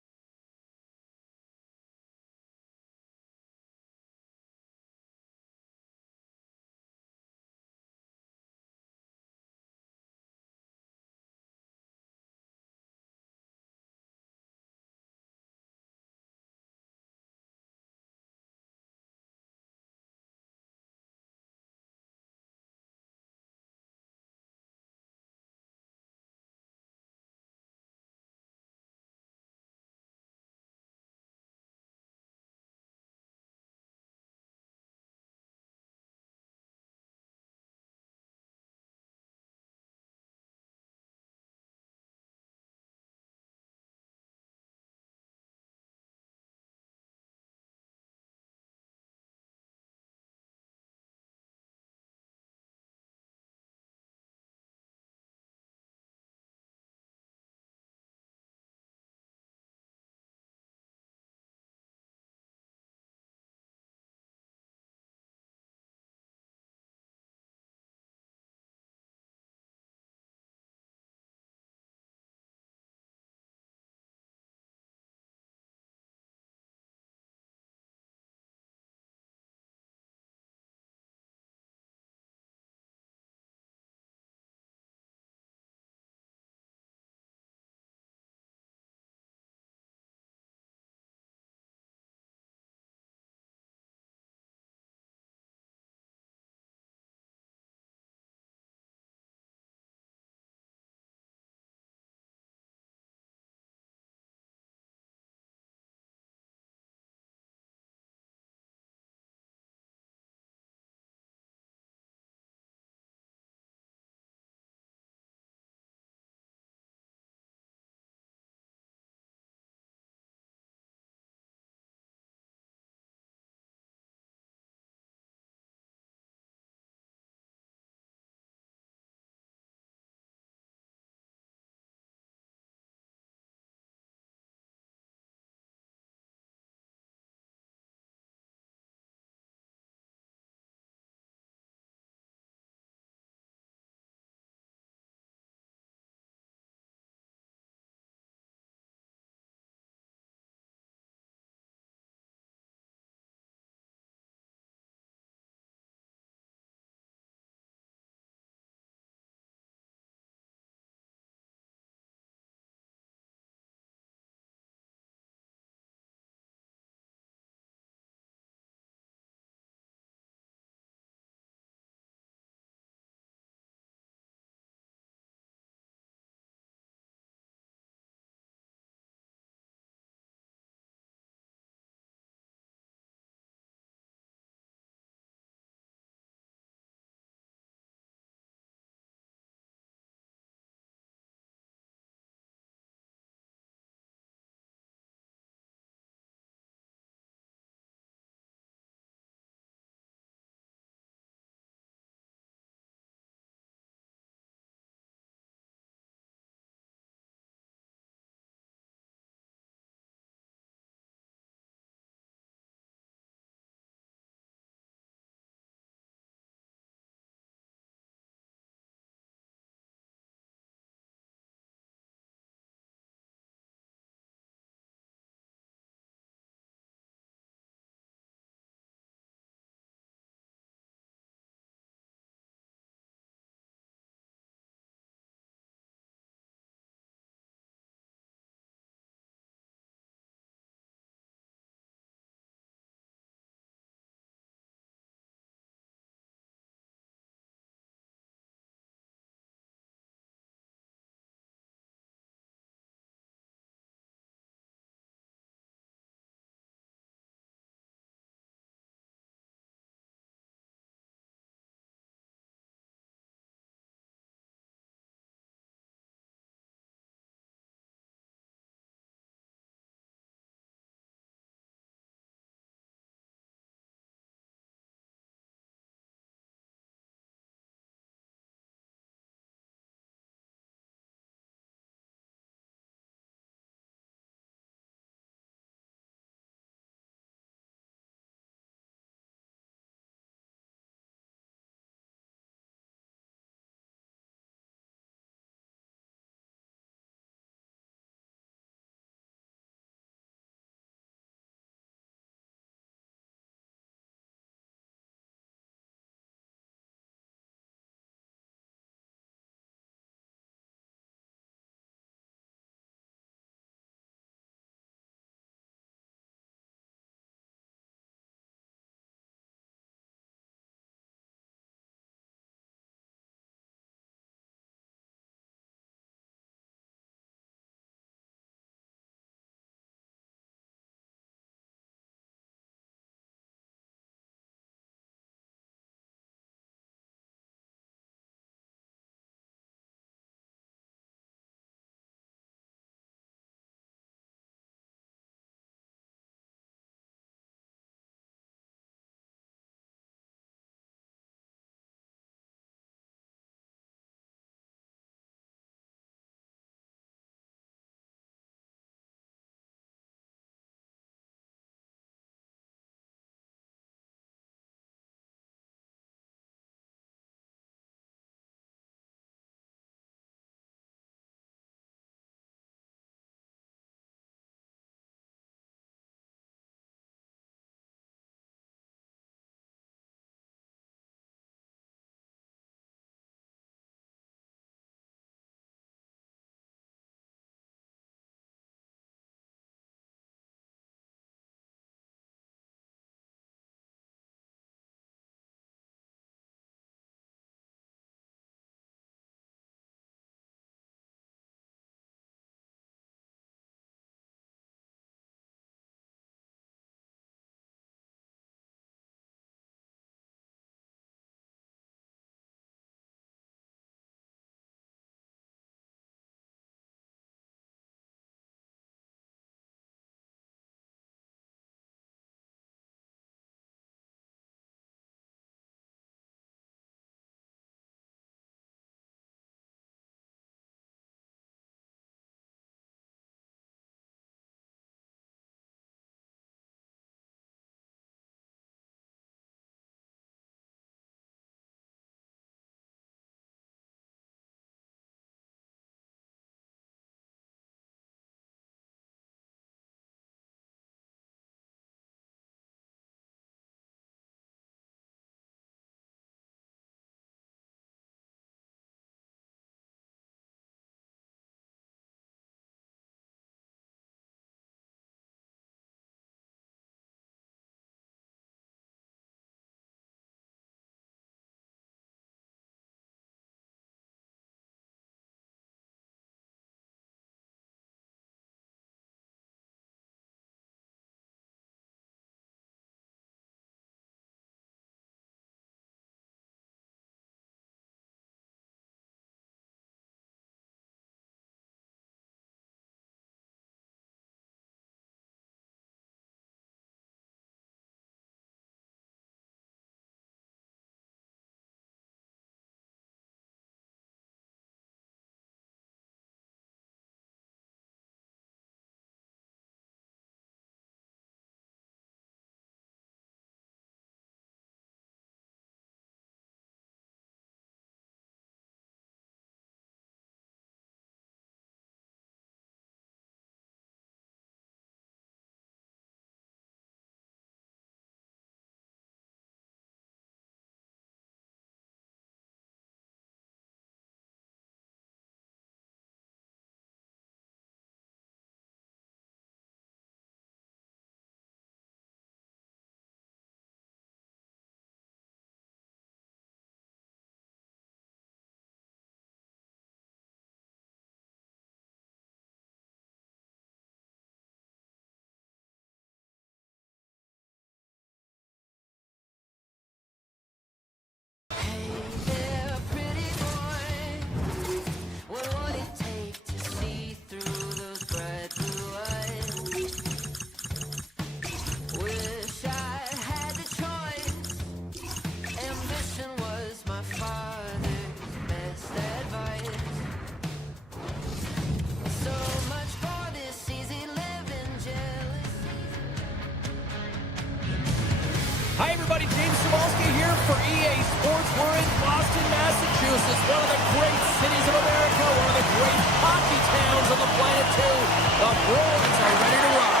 everybody, James Cybulski here for EA Sports. We're in Boston, Massachusetts, one of the great cities of America, one of the great hockey towns on the planet, too. The Bruins are ready to rock.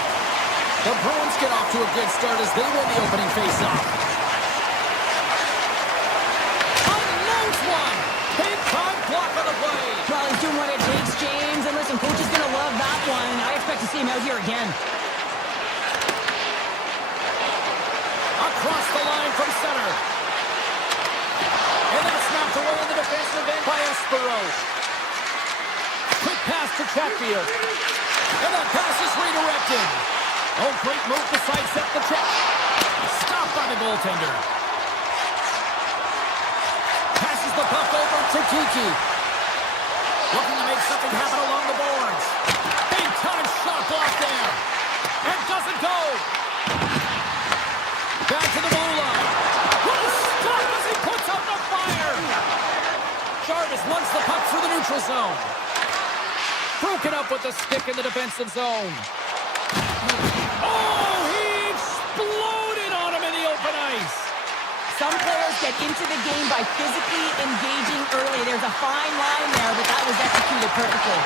The Bruins get off to a good start as they win the opening faceoff. Unloads one. Big time block on the play. Well, he's doing what it takes, James. And listen, coach is going to love that one. I expect to see him out here again. Across the line from center. And then snapped away in the defensive end by Espero. Quick pass to Chatfield. And that pass is redirected. Oh, great move to sidestep the check. Stopped by the goaltender. Passes the puck over to Kiki. Looking to make something happen along the boards. Big time shot block there. And doesn't go. Back to the blue line. What a stop as he puts out the fire. Jarvis wants the puck through the neutral zone. Broken up with the stick in the defensive zone. Oh, he exploded on him in the open ice. Some players get into the game by physically engaging early. There's a fine line there, but that was executed perfectly.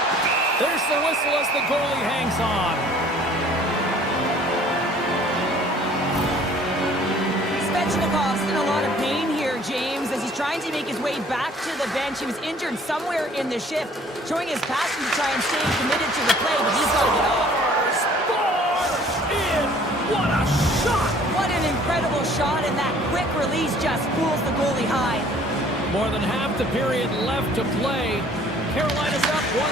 There's the whistle as the goalie hangs on. Svechnikov's in a lot of pain here, James, as he's trying to make his way back to the bench. He was injured somewhere in the shift, showing his passion to try and stay committed to the play, but he's got to get off. Scores in! What a shot! What an incredible shot, and that quick release just pulls the goalie high. More than half the period left to play. Carolina's up 1-0.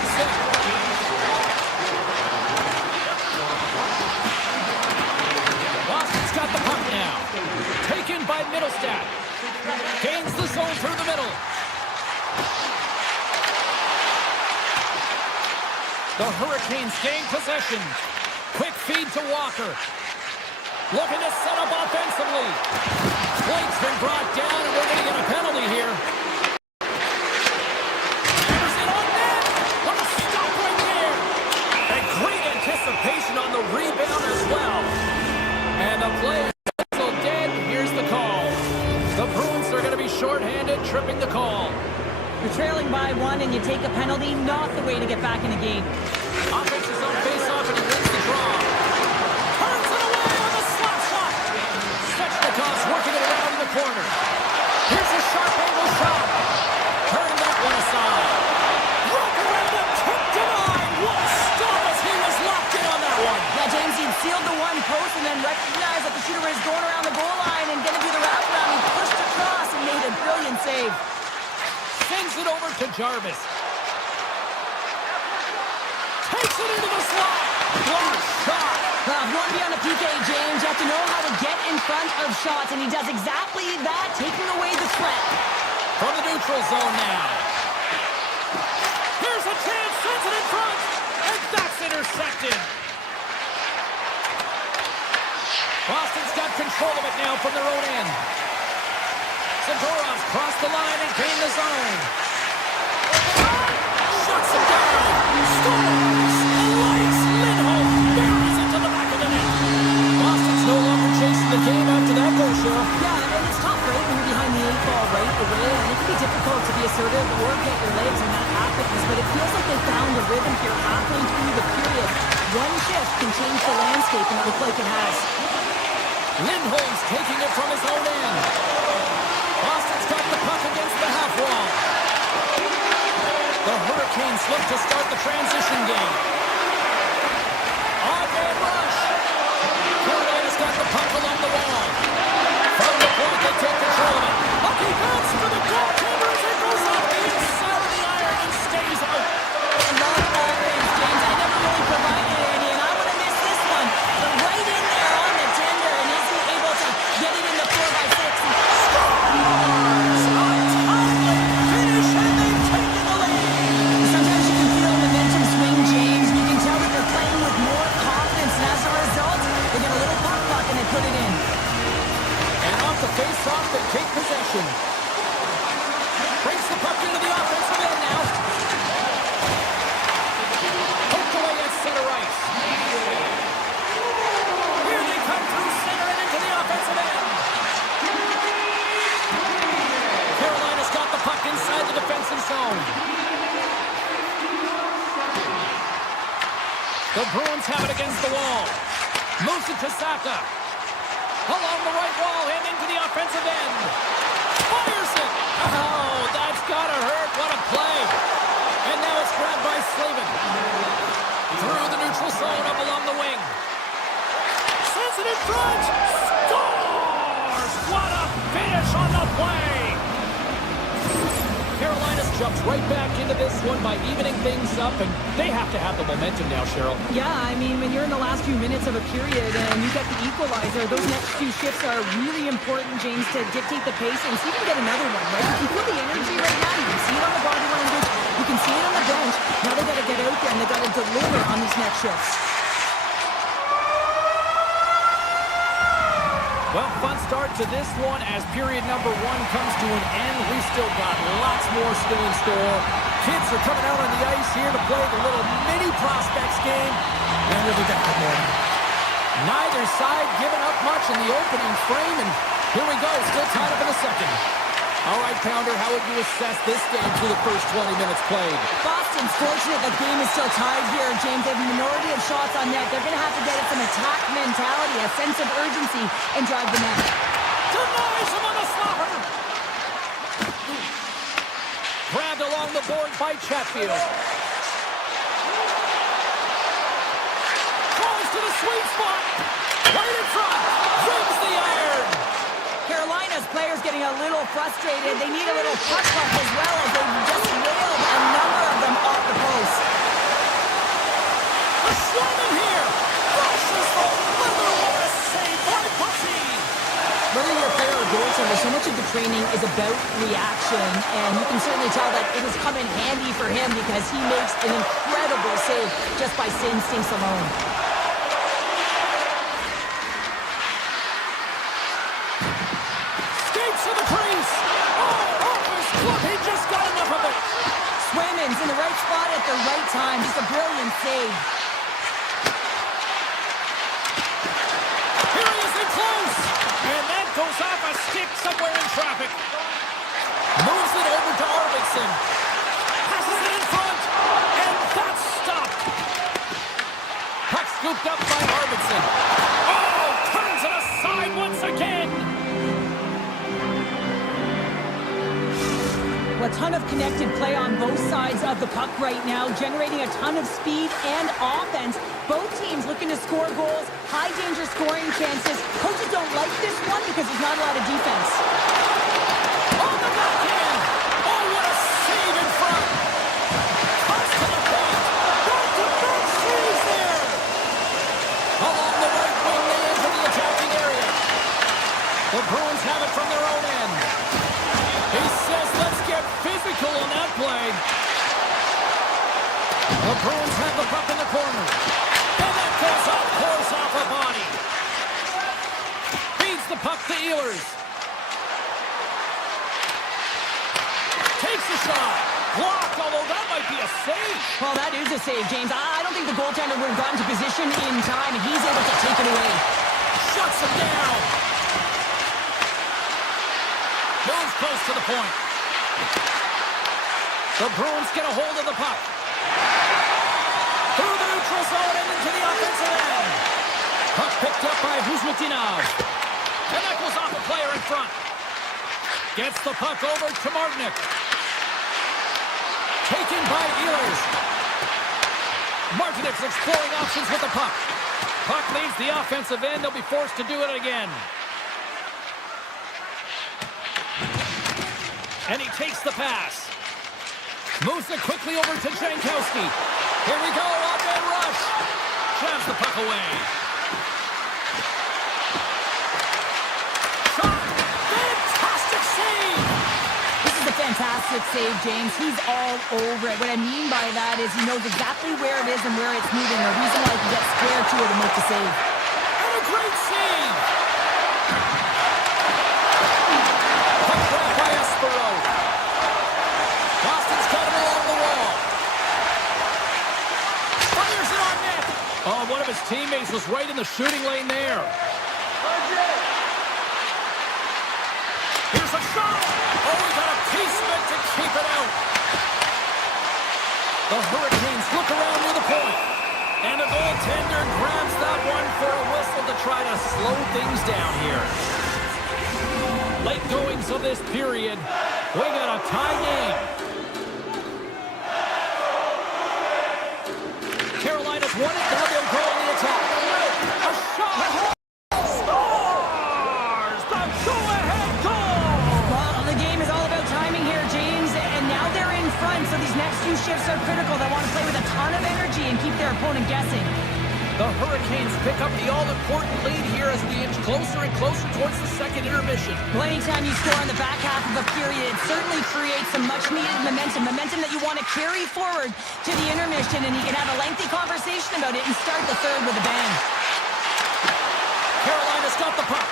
Boston's got the puck now. Taken by Middlestat. Gains the zone through the middle. The Hurricanes gain possession. Quick feed to Walker. Looking to set up offensively. Blake's been brought down, and we're going to get a penalty here. Hammers it on net. What a stop right there. And great anticipation on the rebound as well. And the play is still dead. Here's the call. The Bruins are going to be shorthanded, tripping the call. You're trailing by one and you take a penalty, not the way to get back in the game. Offense is on face-off, and he wins the draw. Turns it away on the slap shot. Svechnikov's working it around in the corner. Here's a sharp angle shot. Turn that one aside. Broke around the tip denied. What a stop as he was locked in on that one. Yeah, James, he sealed the one post and then recognized that the shooter was going around the goal line and going to do the wraparound. He pushed across and made a brilliant save. Sends it over to Jarvis. Takes it into the slot. Blocked shot. Well, if you want to be on the PK, James, you have to know how to get in front of shots, and he does exactly that, taking away the threat. From the neutral zone now. Here's a chance, sends it in front, and that's intercepted. Boston's got control of it now from their own end. Zadorov's crossed the line and gained the zone. Shuts it down. Scores. Elias Lindholm buries it to the back of the net. Boston's no longer chasing the game after that goal, Cheryl. Yeah, and it's tough, right, when you're behind the 8-ball right away, and it can be difficult to be assertive or get your legs when that happens, but it feels like they found a rhythm here halfway through the period. One shift can change the landscape, and it looks like it has. Lindholm's taking it from his own end. Boston's got the puck against the half wall. The Hurricanes look to start the transition game. On-man rush. Carolina's got the puck along the wall. From the point, they take control of it. Hockey bounce for the goaltender as it goes off the inside of the iron and stays out. And not all things, James. I never really provided any, and I would have missed this one. But right in there on the tender, and isn't able to get it in the 4x4 The Bruins have it against the wall. Moves it to Saka. Along the right wall and into the offensive end. Fires it. Oh, that's gotta hurt. What a play. And now it's grabbed by Slavin. Through the neutral zone up along the wing. Sends it in front. Scores! What a finish on the play. Carolina's jumped right back into this one by evening things up, and they have to have the momentum now, Cheryl. Yeah, I mean, when you're in the last few minutes of a period and you get the equalizer, those next few shifts are really important, James, to dictate the pace and see if you can get another one, right? You can feel the energy right now. You can see it on the body language. You can see it on the bench. Now they got to get out there and they got to deliver on these next shifts. Well, fun start to this one as period number 1 comes to an end. We've still got lots more still in store. Kids are coming out on the ice here to play the little mini prospects game, and we'll be back with more. Neither side giving up much in the opening frame, and here we go, still tied up in the second. All right, Pounder, how would you assess this game through the first 20 minutes played? Boston's fortunate the game is still tied here, James. They have a minority of shots on net. They're going to have to get it some attack mentality, a sense of urgency, and drive the net. Denies him on the slapper. Grabbed along the board by Chatfield. Throws to the sweet spot. Right in front. Rings the iron. Carolina's players getting a little frustrated. They need a little puck luck as well as they just nailed a number of them off the post. A Schwarman here. Rushes the leather. What a save by Pussy. Whether you're a player or goaltender, so much of the training is about reaction, and you can certainly tell that it has come in handy for him because he makes an incredible save just by instincts alone. To the crease. Oh, off his glove. He just got enough of it. Swayman's in the right spot at the right time. Just a brilliant save. Here he is in close. And that goes off a stick somewhere in traffic. Moves it over to Arvidsson. Passes it in front. And that's stopped. Puck scooped up by Arvidsson. Oh, turns it aside once again. A ton of connected play on both sides of the puck right now, generating a ton of speed and offense. Both teams looking to score goals, high danger scoring chances. Coaches don't like this one because there's not a lot of defense. On the backhand. Oh, what a save in front. Cuts to the paint. Back-to-back saves there. Along the right wing, they enter the attacking area. The Bruins have it from their own end. He says, let's get physical on that play. The Bruins have the puck in the corner. And that goes off, pours off a body. Feeds the puck to Ehlers. Takes a shot. Blocked, although that might be a save. Well, that is a save, James. I don't think the goaltender would have gotten to position in time, and he's able to take it away. Shuts him down. Moves close to the point. The Bruins get a hold of the puck. Through the neutral zone and into the offensive end. Puck picked up by Huzmatinov. And that goes off a player in front. Gets the puck over to Martinic. Taken by Ehlers. Martinic's exploring options with the puck. Puck leaves the offensive end. They'll be forced to do it again. And he takes the pass. Moves it quickly over to Jankowski. Here we go, on-man rush. Jabs the puck away. Shot. Fantastic save. This is a fantastic save, James. He's all over it. What I mean by that is he knows exactly where it is and where it's moving. The reason why he can get square to it and make the save. And a great save. Puck grabbed by Espero. Boston's got him along the wall. Fires it on net. Oh, one of his teammates was right in the shooting lane there. Here's a shot. Oh, he got a pieceman to keep it out. The Hurricanes look around near the point. And the goaltender grabs that one for a whistle to try to slow things down here. Late goings of this period. We got a tie game. Carolina's won it. Now they'll go on the attack. A shot. Scores! The go-ahead goal! Well, the game is all about timing here, James. And now they're in front, so these next few shifts are critical. They want to play with a ton of energy and keep their opponent guessing. The Hurricanes pick up the all-important lead here as we inch closer and closer towards the second intermission. Well, anytime you score in the back half of a period, it certainly creates some much-needed momentum that you want to carry forward to the intermission, and you can have a lengthy conversation about it and start the third with a bang. Carolina's got the puck.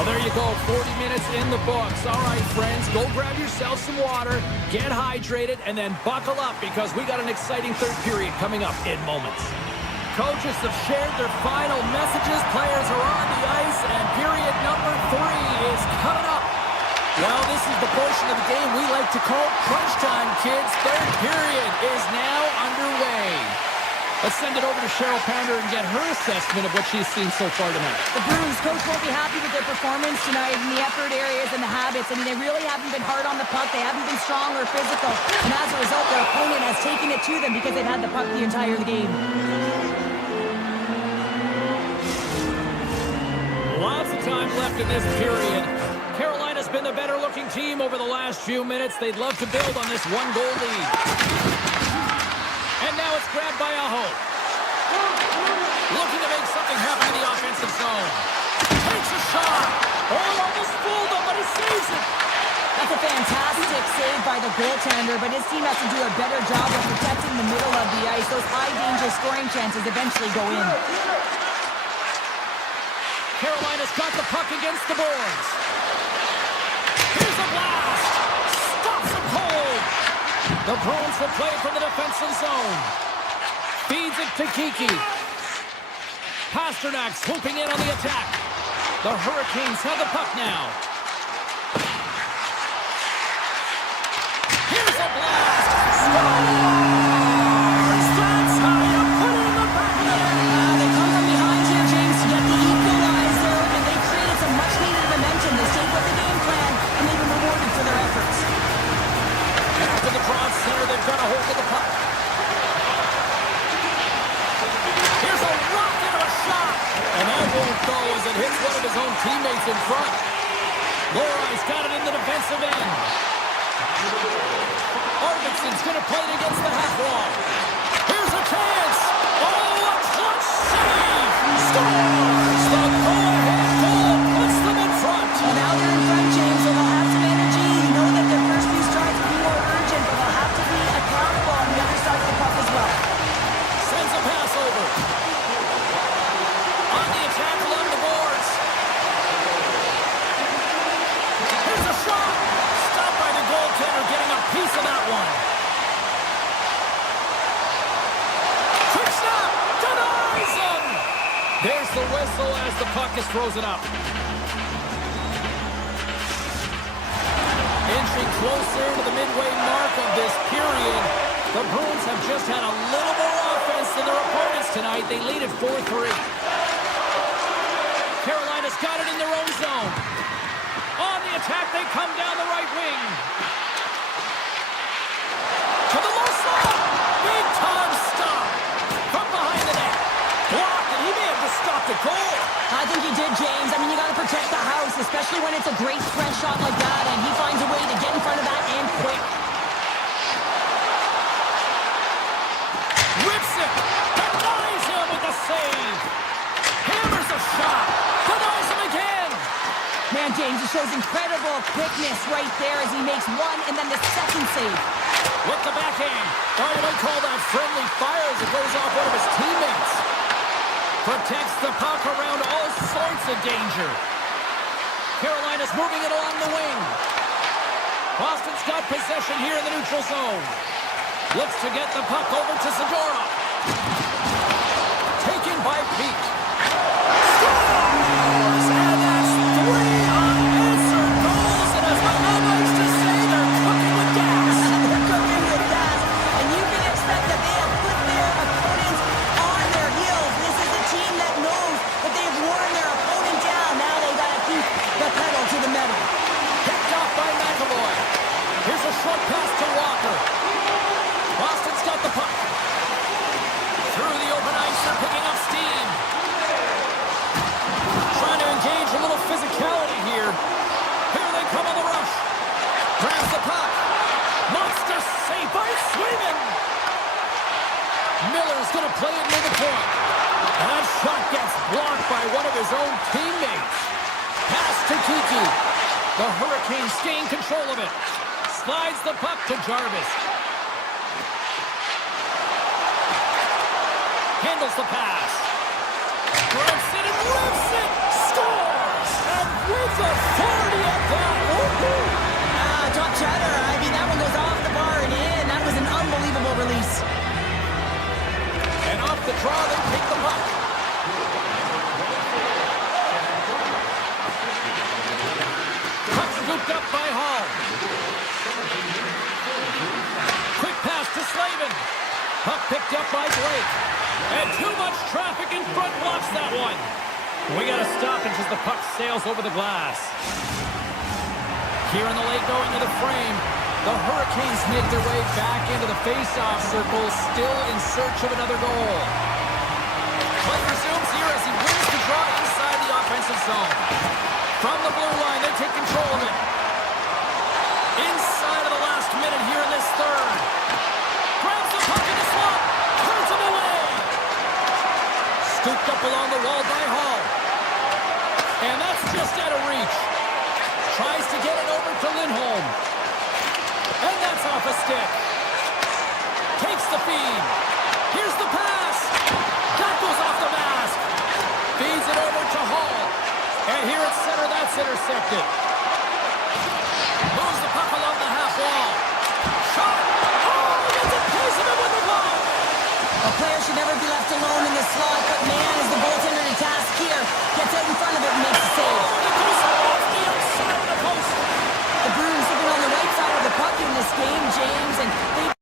Well, there you go, 40 minutes in the books. All right, friends, go grab yourself some water, get hydrated, and then buckle up because we got an exciting third period coming up in moments. Coaches have shared their final messages. Players are on the ice, and period number 3 is coming up. Well, this is the portion of the game we like to call crunch time, kids. Third period is now underway. Let's send it over to Cheryl Pounder and get her assessment of what she's seen so far tonight. The Bruins coach won't be happy with their performance tonight in the effort areas and the habits. I mean, they really haven't been hard on the puck. They haven't been strong or physical. And as a result, their opponent has taken it to them because they've had the puck the entire game. Lots of time left in this period. Carolina's been the better-looking team over the last few minutes. They'd love to build on this one-goal lead. And now it's grabbed by Aho. Looking to make something happen in the offensive zone. Takes a shot. Oh, almost fooled him, but he saves it. That's a fantastic save by the goaltender, but his team has to do a better job of protecting the middle of the ice. Those high-danger scoring chances eventually go in. Carolina's got the puck against the boards. Here's a blast. Stops him cold. The Bruins will play from the defensive zone. Feeds it to Kiki. Pasternak swooping in on the attack. The Hurricanes have the puck now. Here's a blast. Scores! That's how you put it in the back of the net. They come from behind here, James, to get the equalizer, and they created some much-needed momentum. They stayed with the game plan, and they've been rewarded for their efforts. After the draw center, they've got a hold of the puck. Here's a rocket of a shot. And that won't go as it hits one of his own teammates in front. Lorai's got it in the defensive end. Arvidsson's going to play it against the half wall. Here's a chance. Oh, a clutch save. Scores! The go-ahead goal puts them in front. Well, now they're in front, James, so they'll have some energy. You know that their first few strides will be more urgent, but they'll have to be accountable on the other side of the puck as well. Sends a pass over. On the attack along the boards. Here's a shot. Stopped by the goaltender, getting a piece of that one. Quick snap. Denies him. There's the whistle as the puck is frozen up. Inching closer to the midway mark of this period. The Bruins have just had a little more offense than their opponents tonight. They lead at 4-3. Carolina's got it in their own zone. On the attack, they come down the right wing. To the low slot. Big time stop. From behind the net. Blocked, and he may have just stopped a goal. I think he did, James. I mean, you got to protect the house, especially when it's a great fresh shot like that, and he finds a way to get in front of that and quick. Rips it. Denies him with the save. Hammers a shot. Denies him again. Man, James, he shows incredible quickness right there as he makes one and then the second save. With the backhand. Or you might call that friendly fire as it goes off one of his teammates. Protects the puck around all sorts of danger. Carolina's moving it along the wing. Boston's got possession here in the neutral zone. Looks to get the puck over to Zadorov. Taken by Pete. Scores! And that's 3 He's going to play it near the point. And that shot gets blocked by one of his own teammates. Pass to Kiki. The Hurricanes gain control of it. Slides the puck to Jarvis. Handles the pass. Drives it and rips it. Scores! And with authority at that. Top chatter. I mean, that one goes off the bar and in. That was an unbelievable release. And off the draw, they take the puck. Puck scooped up by Hall. Quick pass to Slavin. Puck picked up by Blake. And too much traffic in front blocks that one. We got a stoppage as the puck sails over the glass. Here in the late going to the frame, the Hurricanes make their way back into the face-off circle, still in search of another goal. Play resumes here as he wins the draw inside the offensive zone. From the blue line, they take control of it. Inside of the last minute here in this third. Grabs the puck in the slot, turns him away. Scooped up along the wall by Hall. And that's just out of reach. Tries to get it over to Lindholm. And that's off a stick. Takes the feed. Here's the pass. That goes off the mask. Feeds it over to Hall. And here at center, that's intercepted. Moves the puck along the half wall. Shot. Oh, he gets a piece of it with the ball. A player should never be left alone in the slot, but man, is the goaltender to task here. Gets out in front of it and makes a save. Oh, it goes off the outside of the post. The Bruins have been on the right side of the puck in this game, James, and they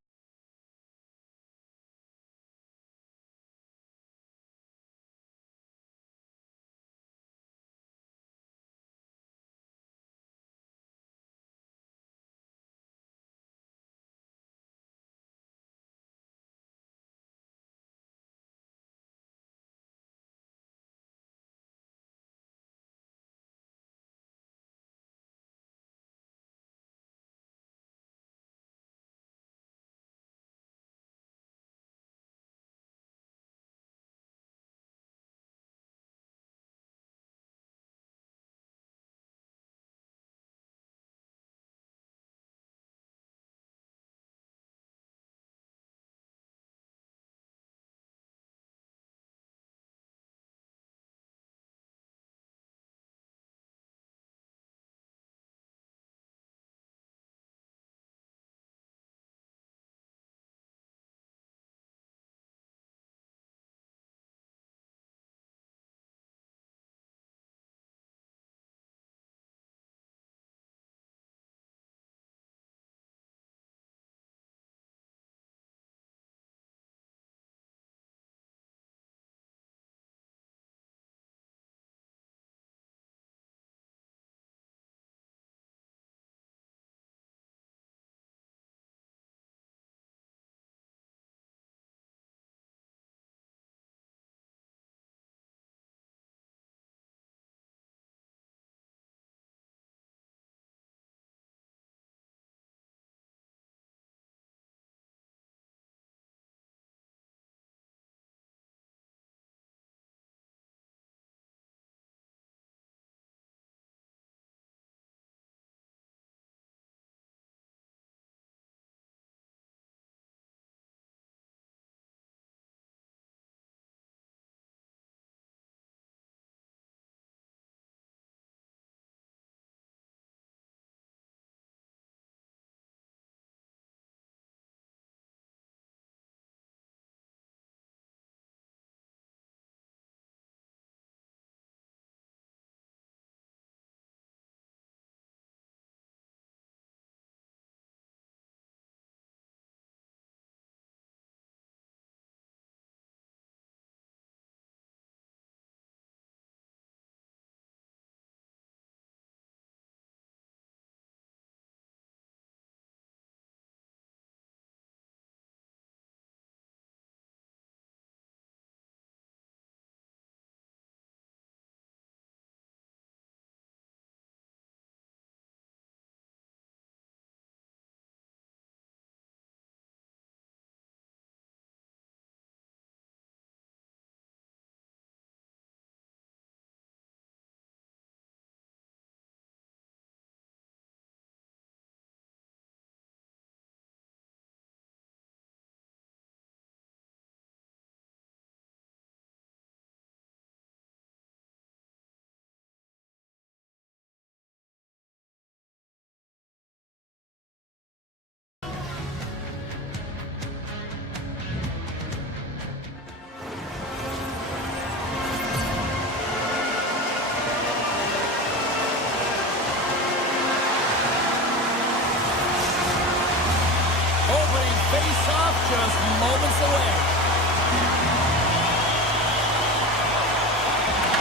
moments away.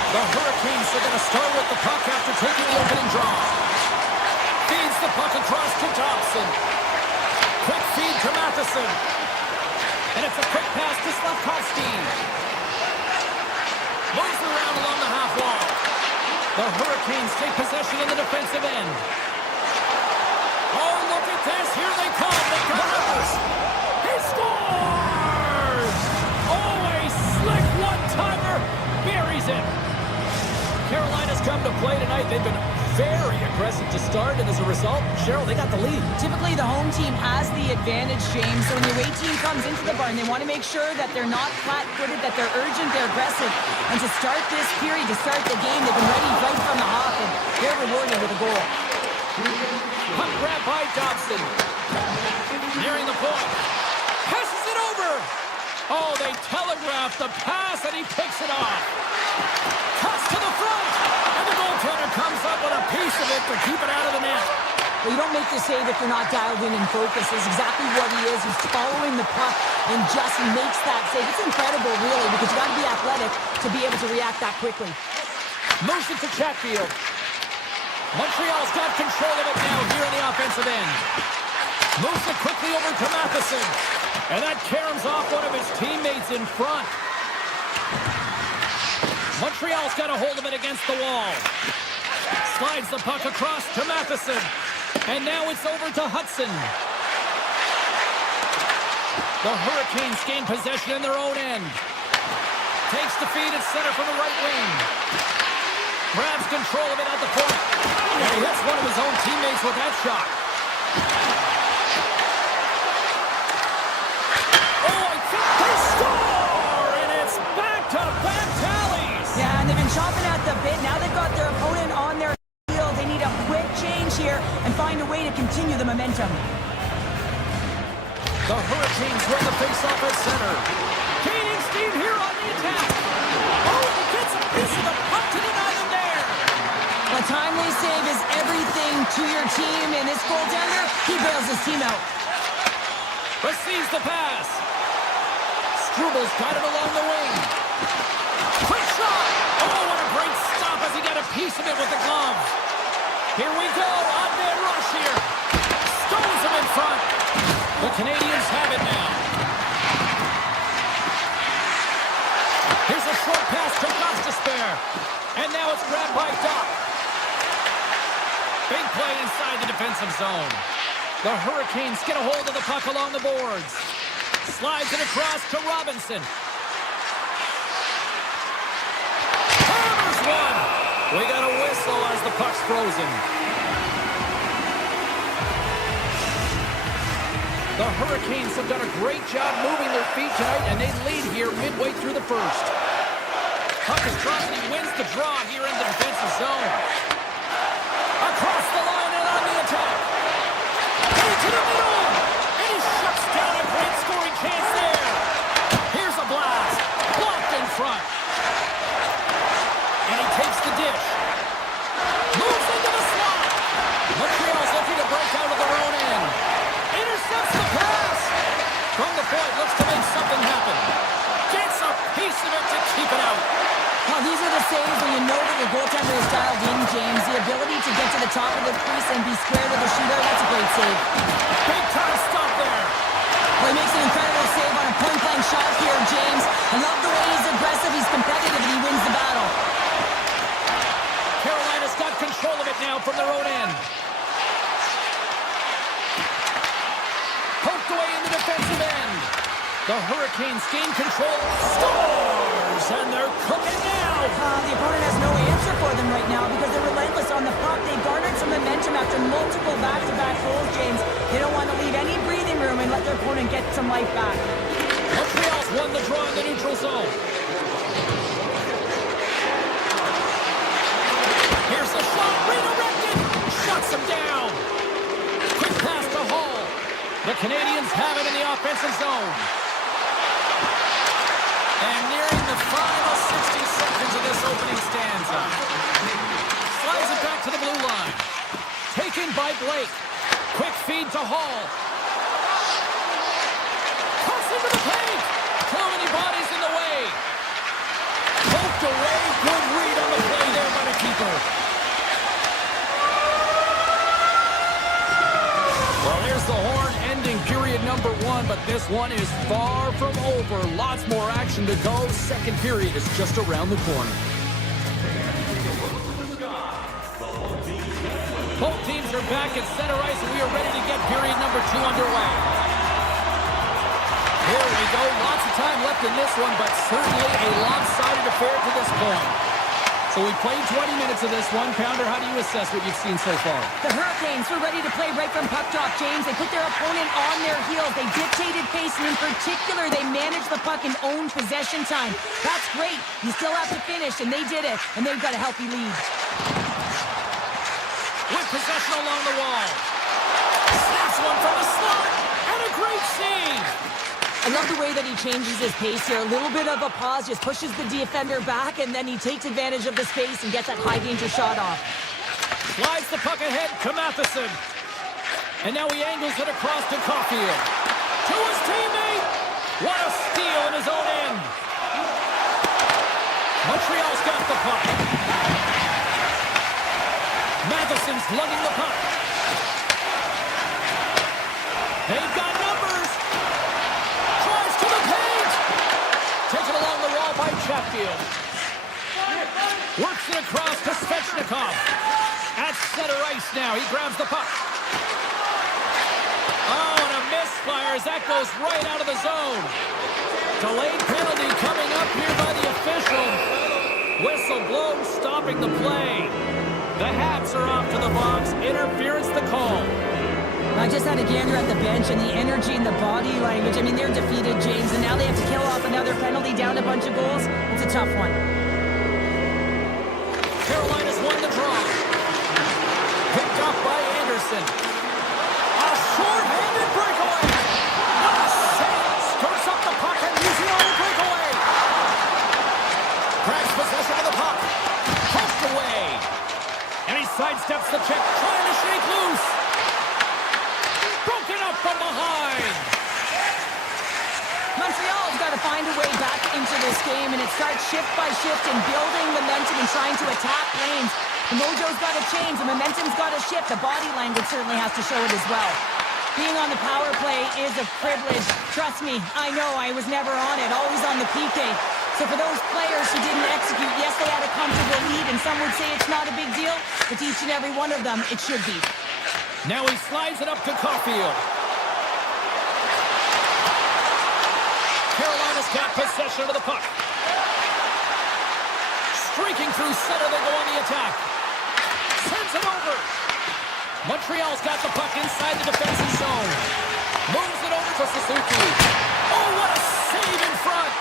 The Hurricanes are going to start with the puck after taking the opening draw. Feeds the puck across to Dobson. Quick feed to Matheson. And it's a quick pass to Slavkovsky. Moves around along the half wall. The Hurricanes take possession in the defensive end. Oh, look at this. Here they come. The Gunners. He scores! Oh, a slick one-timer. Buries it. Carolina's come to play tonight. They've been very aggressive to start, and as a result, Cheryl, they got the lead. Typically, the home team has the advantage, James. So when the away team comes into the barn, they want to make sure that they're not flat-footed, that they're urgent, they're aggressive. And to start this period, to start the game, they've been ready right from the hop, and they're rewarded with a goal. Puck grab by Dobson. Nearing the point. Passes it over. Oh, they telegraph the pass, and he picks it off. Cuts to the front. And the goaltender comes up with a piece of it to keep it out of the net. Well, you don't make the save if you're not dialed in and focused. It's exactly what he is. He's following the puck and just makes that save. It's incredible, really, because you got to be athletic to be able to react that quickly. Moves it to Chatfield. Montreal's got control of it now here in the offensive end. Moves it quickly over to Matheson. And that caroms off one of his teammates in front. Montreal's got a hold of it against the wall. Slides the puck across to Matheson. And now it's over to Hudson. The Hurricanes gain possession in their own end. Takes the feed at center from the right wing. Grabs control of it at the point. And he hits one of his own teammates with that shot. Oh, I think they score! And it's back-to-back tallies! Yeah, and they've been chopping at the bit. Now they've got their opponent on their field. They need a quick change here and find a way to continue the momentum. The Hurricanes win the faceoff at center. Gaining steam here on the attack. Oh, he gets a piece of the puck to deny them there. A timely save is everything to your team, and this goaltender, he bails his team out. Receives the pass. Strubal's got it along the wing. Quick shot. Oh, what a great stop as he got a piece of it with the glove. Here we go. On-man rush here. Stones him in front. The Canadiens have it now. Here's a short pass to Gostisbehere. And now it's grabbed by Doc. Big play inside the defensive zone. The Hurricanes get a hold of the puck along the boards. Slides it across to Robinson. Hammers one. We got a whistle as the puck's frozen. The Hurricanes have done a great job moving their feet tonight, and they lead here midway through the first. Puck is dropped, and he wins the draw here in the defensive zone. Across the line and on the attack. Into the middle, and he shuts down a great scoring chance there. Here's a blast, blocked in front. And he takes the dish. Moves into the slot. Montreal's looking to break out of their own end. Intercepts the pass. From the point, looks to make something happen. Gets a piece of it to keep it out. Well, these are the saves when you know that your goaltender is dialed in, James. The ability to get to the top of the crease and be square with the shooter, that's a great save. Big time stop there. Well, he makes an incredible save on a point-blank shot here, James. I love the way he's aggressive, he's competitive, and he wins the battle. Carolina's got control of it now from their own end. Poked away in the defensive end. The Hurricanes gain control. Scores! And they're cooking now. The opponent has no answer for them right now because they're relentless on the puck. They garnered some momentum after multiple back-to-back goals, James. They don't want to leave any breathing room and let their opponent get some life back. Montreal's won the draw in the neutral zone. Here's the shot. Redirected. Shuts him down. Quick pass to Hall. The Canadiens have it in the offensive zone. And nearing the final 60 seconds of this opening stanza. Slides it back to the blue line. Taken by Blake. Quick feed to Hall. Cuts into the pass. this one is far from over. Lots more action to go. Second period is just around the corner. Both teams are back at center ice, and we are ready to get period number 2 underway. Here we go. Lots of time left in this one, but certainly a lopsided affair to this point. So we played 20 minutes of this one. Pounder, how do you assess what you've seen so far? The Hurricanes were ready to play right from puck drop, James. They put their opponent on their heels. They dictated pace, and in particular, they managed the puck and owned possession time. That's great. You still have to finish, and they did it, and they've got a healthy lead. With possession along the wall. Snaps one from the slot, and a great save. I love the way that he changes his pace here. A little bit of a pause, just pushes the defender back, and then he takes advantage of the space and gets that high-danger shot off. Slides the puck ahead to Matheson. And now he angles it across to Caulfield. To his teammate. What a steal in his own end. Montreal's got the puck. Matheson's lugging the puck. They've got numbers. Tries to the paint. Taken along the wall by Chatfield. Works it across to Svechnikov. At center ice now. He grabs the puck. Oh, and a misfire as that goes right out of the zone. Delayed penalty coming up here by the official. Whistle blown, stopping the play. The Habs are off to the box. Interference the call. I just had a gander at the bench, and the energy and the body language. I mean, they're defeated, James, and now they have to kill off another penalty, down a bunch of goals. It's a tough one. Carolina's won the draw. Picked up by Anderson. A short-handed breakaway. What a save. Skirts up the puck and using on the breakaway. Grabs possession of the puck. Poked away. And he sidesteps the check, trying to shake loose. Broken up from behind. Montreal's got to find a way back into this game, and it starts shift by shift and building momentum and trying to attack lanes. The mojo's got to change. The momentum's got to shift. The body language certainly has to show it as well. Being on the power play is a privilege. Trust me, I know I was never on it, always on the PK. So for those players who didn't execute, yes, they had a comfortable lead, and some would say it's not a big deal, but to each and every one of them, it should be. Now he slides it up to Caulfield. Carolina's got possession of the puck. Streaking through center, they go on the attack. Sends it over. Montreal's got the puck inside the defensive zone. Moves it over to Suzuki. Oh, what a save in front.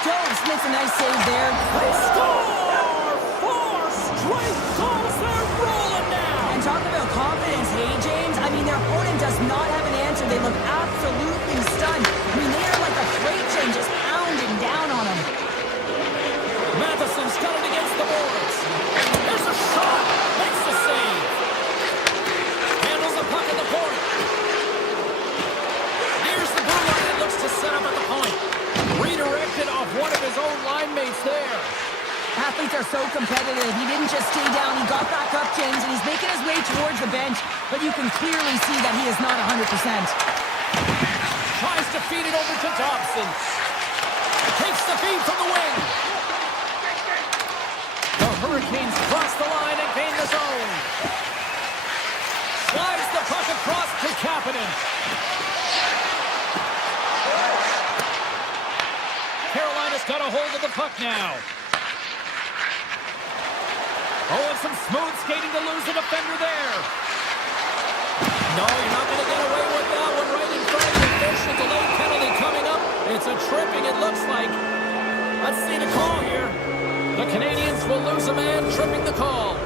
Jones makes a nice save there. They score! 4 straight goals. They're rolling now. And talk about confidence, hey, James? I mean, their opponent does not have an answer. They look absolutely stunned. I mean, they are like a freight train just pounding down on them. Matheson's got it against the boards. There's a shot. Makes the save. Handles the puck at the point. Here's the blue line and looks to set up at the point. Redirected off one of his own line mates there. Athletes are so competitive. He didn't just stay down. He got back up, James, and he's making his way towards the bench. But you can clearly see that he is not 100%. Tries to feed it over to Dobson. Takes the feed from the wing. The Hurricanes cross the line and gain the zone. Slides the puck across to Kapanen. Carolina's got a hold of the puck now. Oh, and some smooth skating to lose the defender there. No, you're not going to get away with that one right in front of the fish. A delayed penalty coming up. It's a tripping, it looks like. Let's see the call here. The Canadiens will lose a man, tripping the call.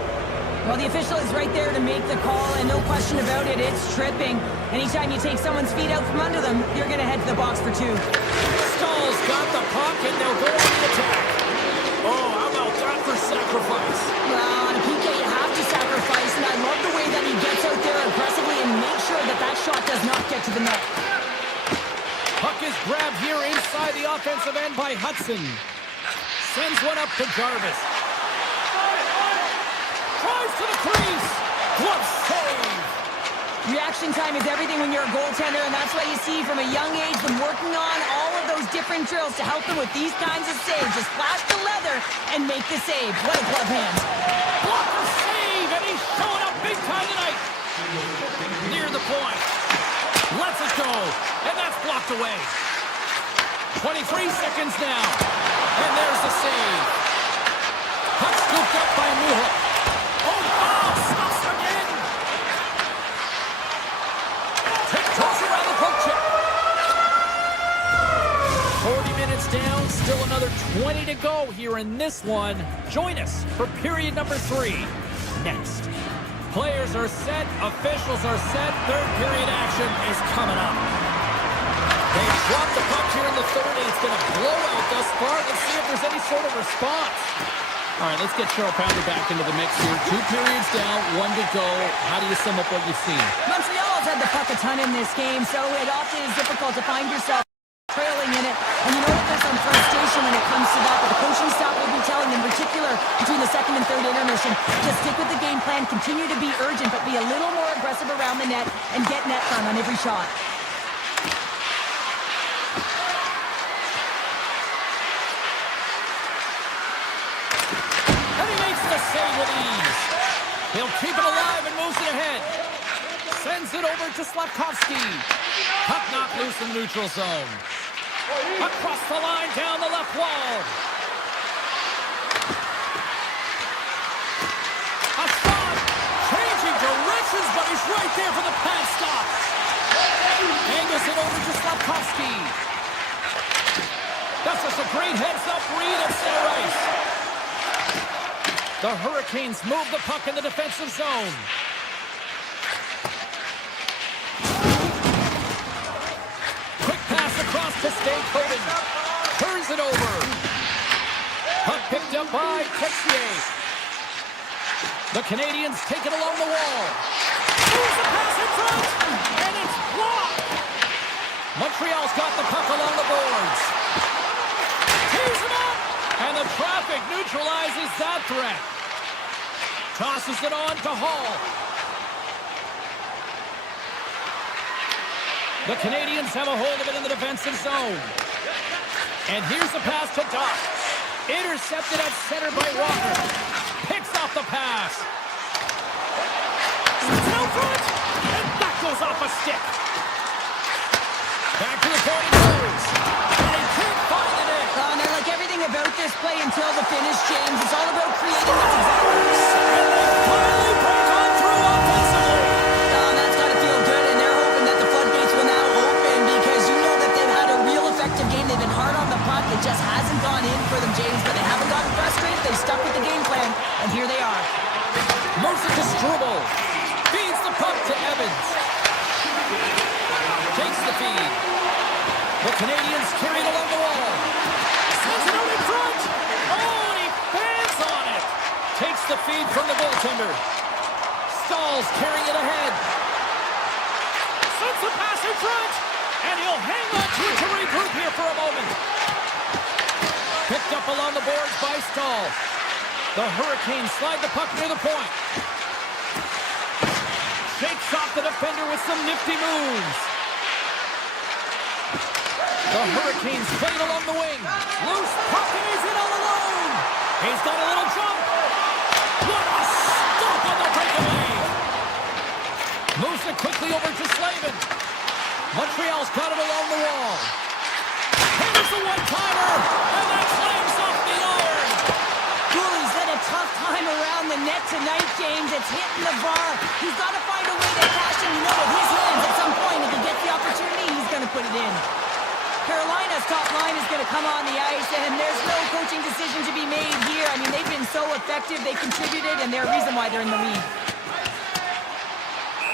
Well, the official is right there to make the call, and no question about it, it's tripping. Anytime you take someone's feet out from under them, you're going to head to the box for 2. Stahl's got the puck, and they'll go on the attack. Oh, how about that for sacrifice? Well, on a PK, you have to sacrifice, and I love the way that he gets out there aggressively and makes sure that that shot does not get to the net. Puck is grabbed here inside the offensive end by Hudson. Sends one up to Jarvis. Tries to the crease. Glove save. Reaction time is everything when you're a goaltender, and that's why you see from a young age them working on all of those different drills to help them with these kinds of saves. Just flash the leather and make the save. What a glove hand. Blocker save, and he's showing up big time tonight. Near the point. Lets it go, and that's blocked away. 23 seconds now, and there's the save. Puck scooped up by Newhook. Oh, wow, stops again. Toss around the poke check. 40 minutes down, still another 20 to go here in this one. Join us for period number 3 next. Players are set, officials are set, third period action is coming up. They dropped the puck here in the third, and it's been a blowout thus far. Let's see if there's any sort of response. All right, let's get Cheryl Pounder back into the mix here. 2 periods down, 1 to go. How do you sum up what you've seen? Montreal's had the puck a ton in this game, so it often is difficult to find yourself trailing in it. And you know that there's some frustration when it comes to that, but the coaching staff will be telling, in particular, between the second and third intermission, just stick with the game plan, continue to be urgent, but be a little more aggressive around the net and get net front on every shot. And he makes the save with ease. He'll keep it alive and moves it ahead. Sends it over to Slavkovsky. Puck knocked loose in the neutral zone. Across the line, down the left wall. A shot. Changing directions, but he's right there for the pad stop. Angles it over to Slavkovsky. That's just a great heads-up read at center ice. The Hurricanes move the puck in the defensive zone. Across to stay Coden. Turns it over. Puck picked up by Texier. The Canadiens take it along the wall. Moves the pass in front, and it's blocked. Montreal's got the puck along the boards. Tees him up, and the traffic neutralizes that threat. Tosses it on to Hall. The Canadiens have a hold of it in the defensive zone. And here's the pass to Doc. Intercepted at center by Walker. Picks off the pass. Sends it out front. And that goes off a stick. Back to the point it goes. And he can't find the net. And I like everything about this play until the finish, James. It's all about creating the exactly. And they finally break on through offensively. That's got to feel good, and they're hoping that the floodgates will now open because you know that they've had a real effective game. They've been hard on the puck. It just hasn't gone in for them, James, but they haven't gotten frustrated. They've stuck with the game plan, and here they are. Mercer to Struble. Feeds the puck to Evans. Takes the feed. The Canadiens carry it along the wall. Sends it out in front. Oh, and he fans on it. Takes the feed from the goaltender. Stall's carrying it ahead. Sends the pass in front. And he'll hang on to it to regroup here for a moment. Picked up along the boards by Stahl. The Hurricanes slide the puck near the point. Shakes off the defender with some nifty moves. The Hurricanes play it along the wing. Loose puck and he's in all alone. He's got a little jump. What a stop on the breakaway. Moves it quickly over to Slavin. Montreal's got it along the wall. Here's the one-timer. And that slams off the iron. Cooley's had a tough time around the net tonight, James. It's hitting the bar. He's got to find a way to cash in. You know, with his hands at some point, if he gets the opportunity, he's going to put it in. Carolina's top line is going to come on the ice, and there's no coaching decision to be made here. I mean, they've been so effective. They contributed, and they're a reason why they're in the lead.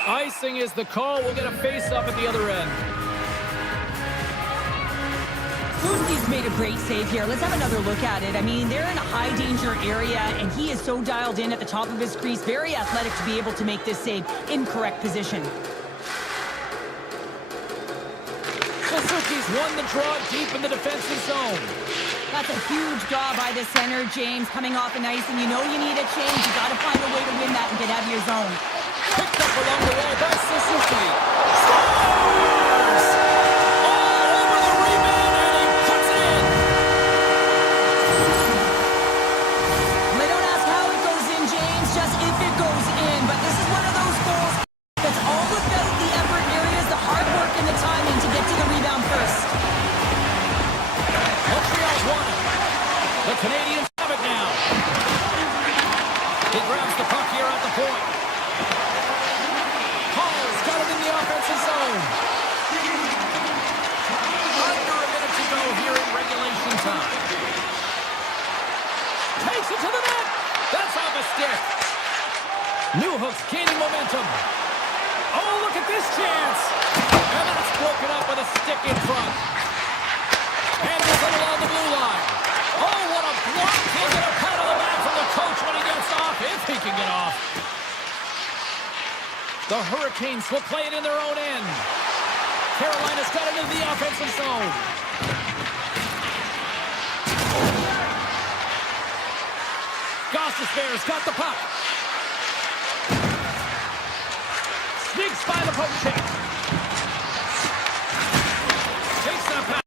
Icing is the call. We'll get a face-up at the other end. Kuznetsov's made a great save here. Let's have another look at it. I mean, they're in a high-danger area, and he is so dialed in at the top of his crease. Very athletic to be able to make this save in correct position. Suzuki's won the draw deep in the defensive zone. That's a huge draw by the center, James, coming off an ice, and you know you need a change. You got to find a way to win that and get out of your zone. Picked up up along the wall by Suzuki. Scores! All over the rebound, and he puts it in. They don't ask how it goes in, James, just if it goes in. But this is one of those goals that's all about the effort areas, the hard work and the timing to get to the rebound first. Montreal's won it. The Canadiens have it now. He grabs the puck here at the point. Hall's got it in the offensive zone. Under a minute to go here in regulation time. Takes it to the net. That's off a stick. Newhook's gaining momentum. Oh, look at this chance. And that's broken up with a stick in front. And with it along the blue line. Oh, what a block. He'll get a pat on the back from the coach when he gets off, if he can get off. The Hurricanes will play it in their own end. Carolina's got it into the offensive zone. Gostisbehere's got the puck. Sneaks by the poke check. Takes that pass.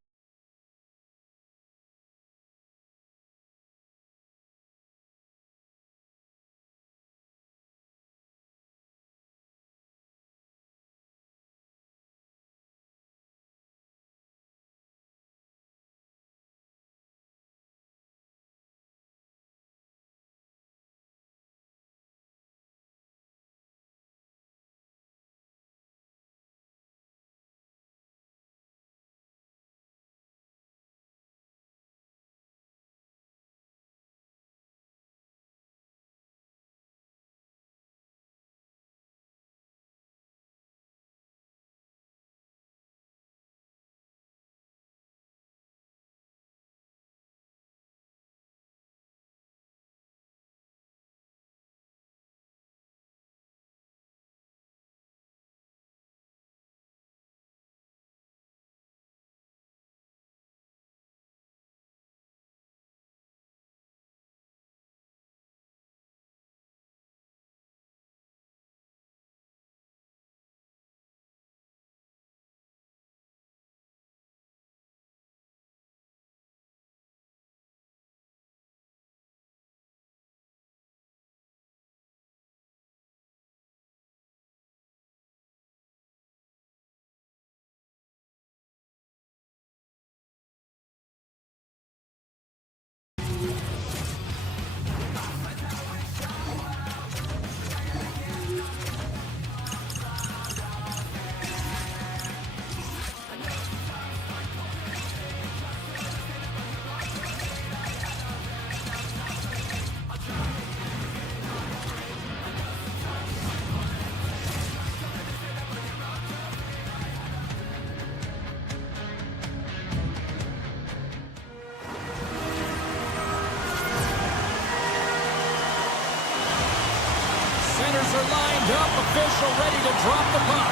Centers are lined up, official ready to drop the puck.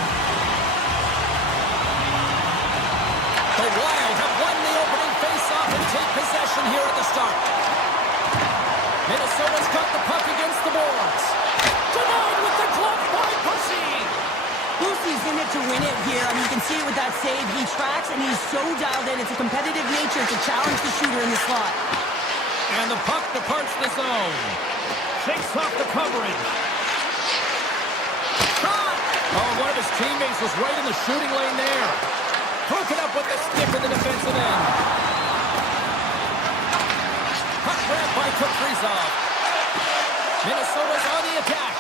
The Wild have won the opening faceoff and take possession here at the start. Minnesota's got the puck against the boards. Denied with the glove by Pussy. Lucy's in it to win it here. I mean, you can see it with that save. He tracks, and he's so dialed in. It's a competitive nature to challenge the shooter in the slot. And the puck departs the zone. Shakes off the coverage. Shot! Oh, one of his teammates was right in the shooting lane there. Broken up with the stick in the defensive end. Puck grabbed by Kaprizov. Minnesota's on the attack.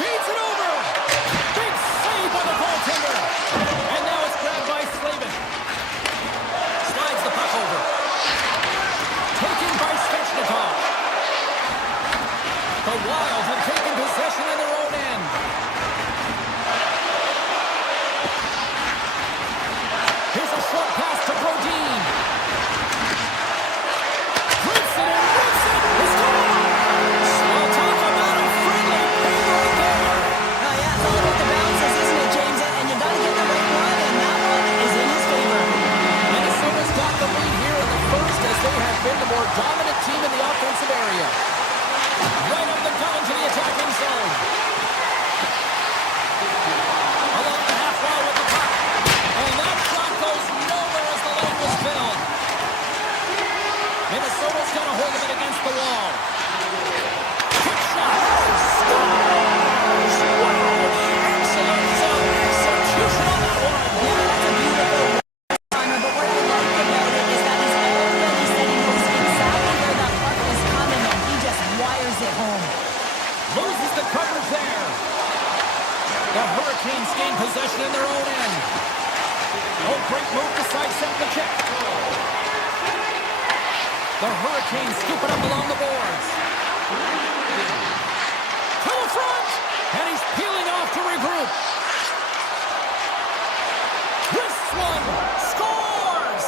Feeds it over. Big save by the goaltender. And now it's grabbed by Slavin. Slides the puck over. Taken by Svechnikov. The Wild have taken possession in their own end. Here's a short pass to Brodin. Rips it and rips it. It's gone. Well, talk about a friendly play right there. Oh, yeah, it's all about the bounces, isn't it, James? And you got to get the right one, and that one is in his favor. Minnesota's got the lead here in the first as they have been the more dominant team in the offensive area. Right up the Coventry the wall. Quick shot. Scores! Wow, excellent execution on that one. Yeah, that's a beautiful timer, but what I like about it is that he's already setting those exactly where that puck is coming, and he just wires it home. Loses the coverage there. The Hurricanes gain possession in their own end. Oh, great move to sidestep the check. The Hurricanes scoop it up along the boards. To the front! And he's peeling off to regroup. Wrists one! Scores!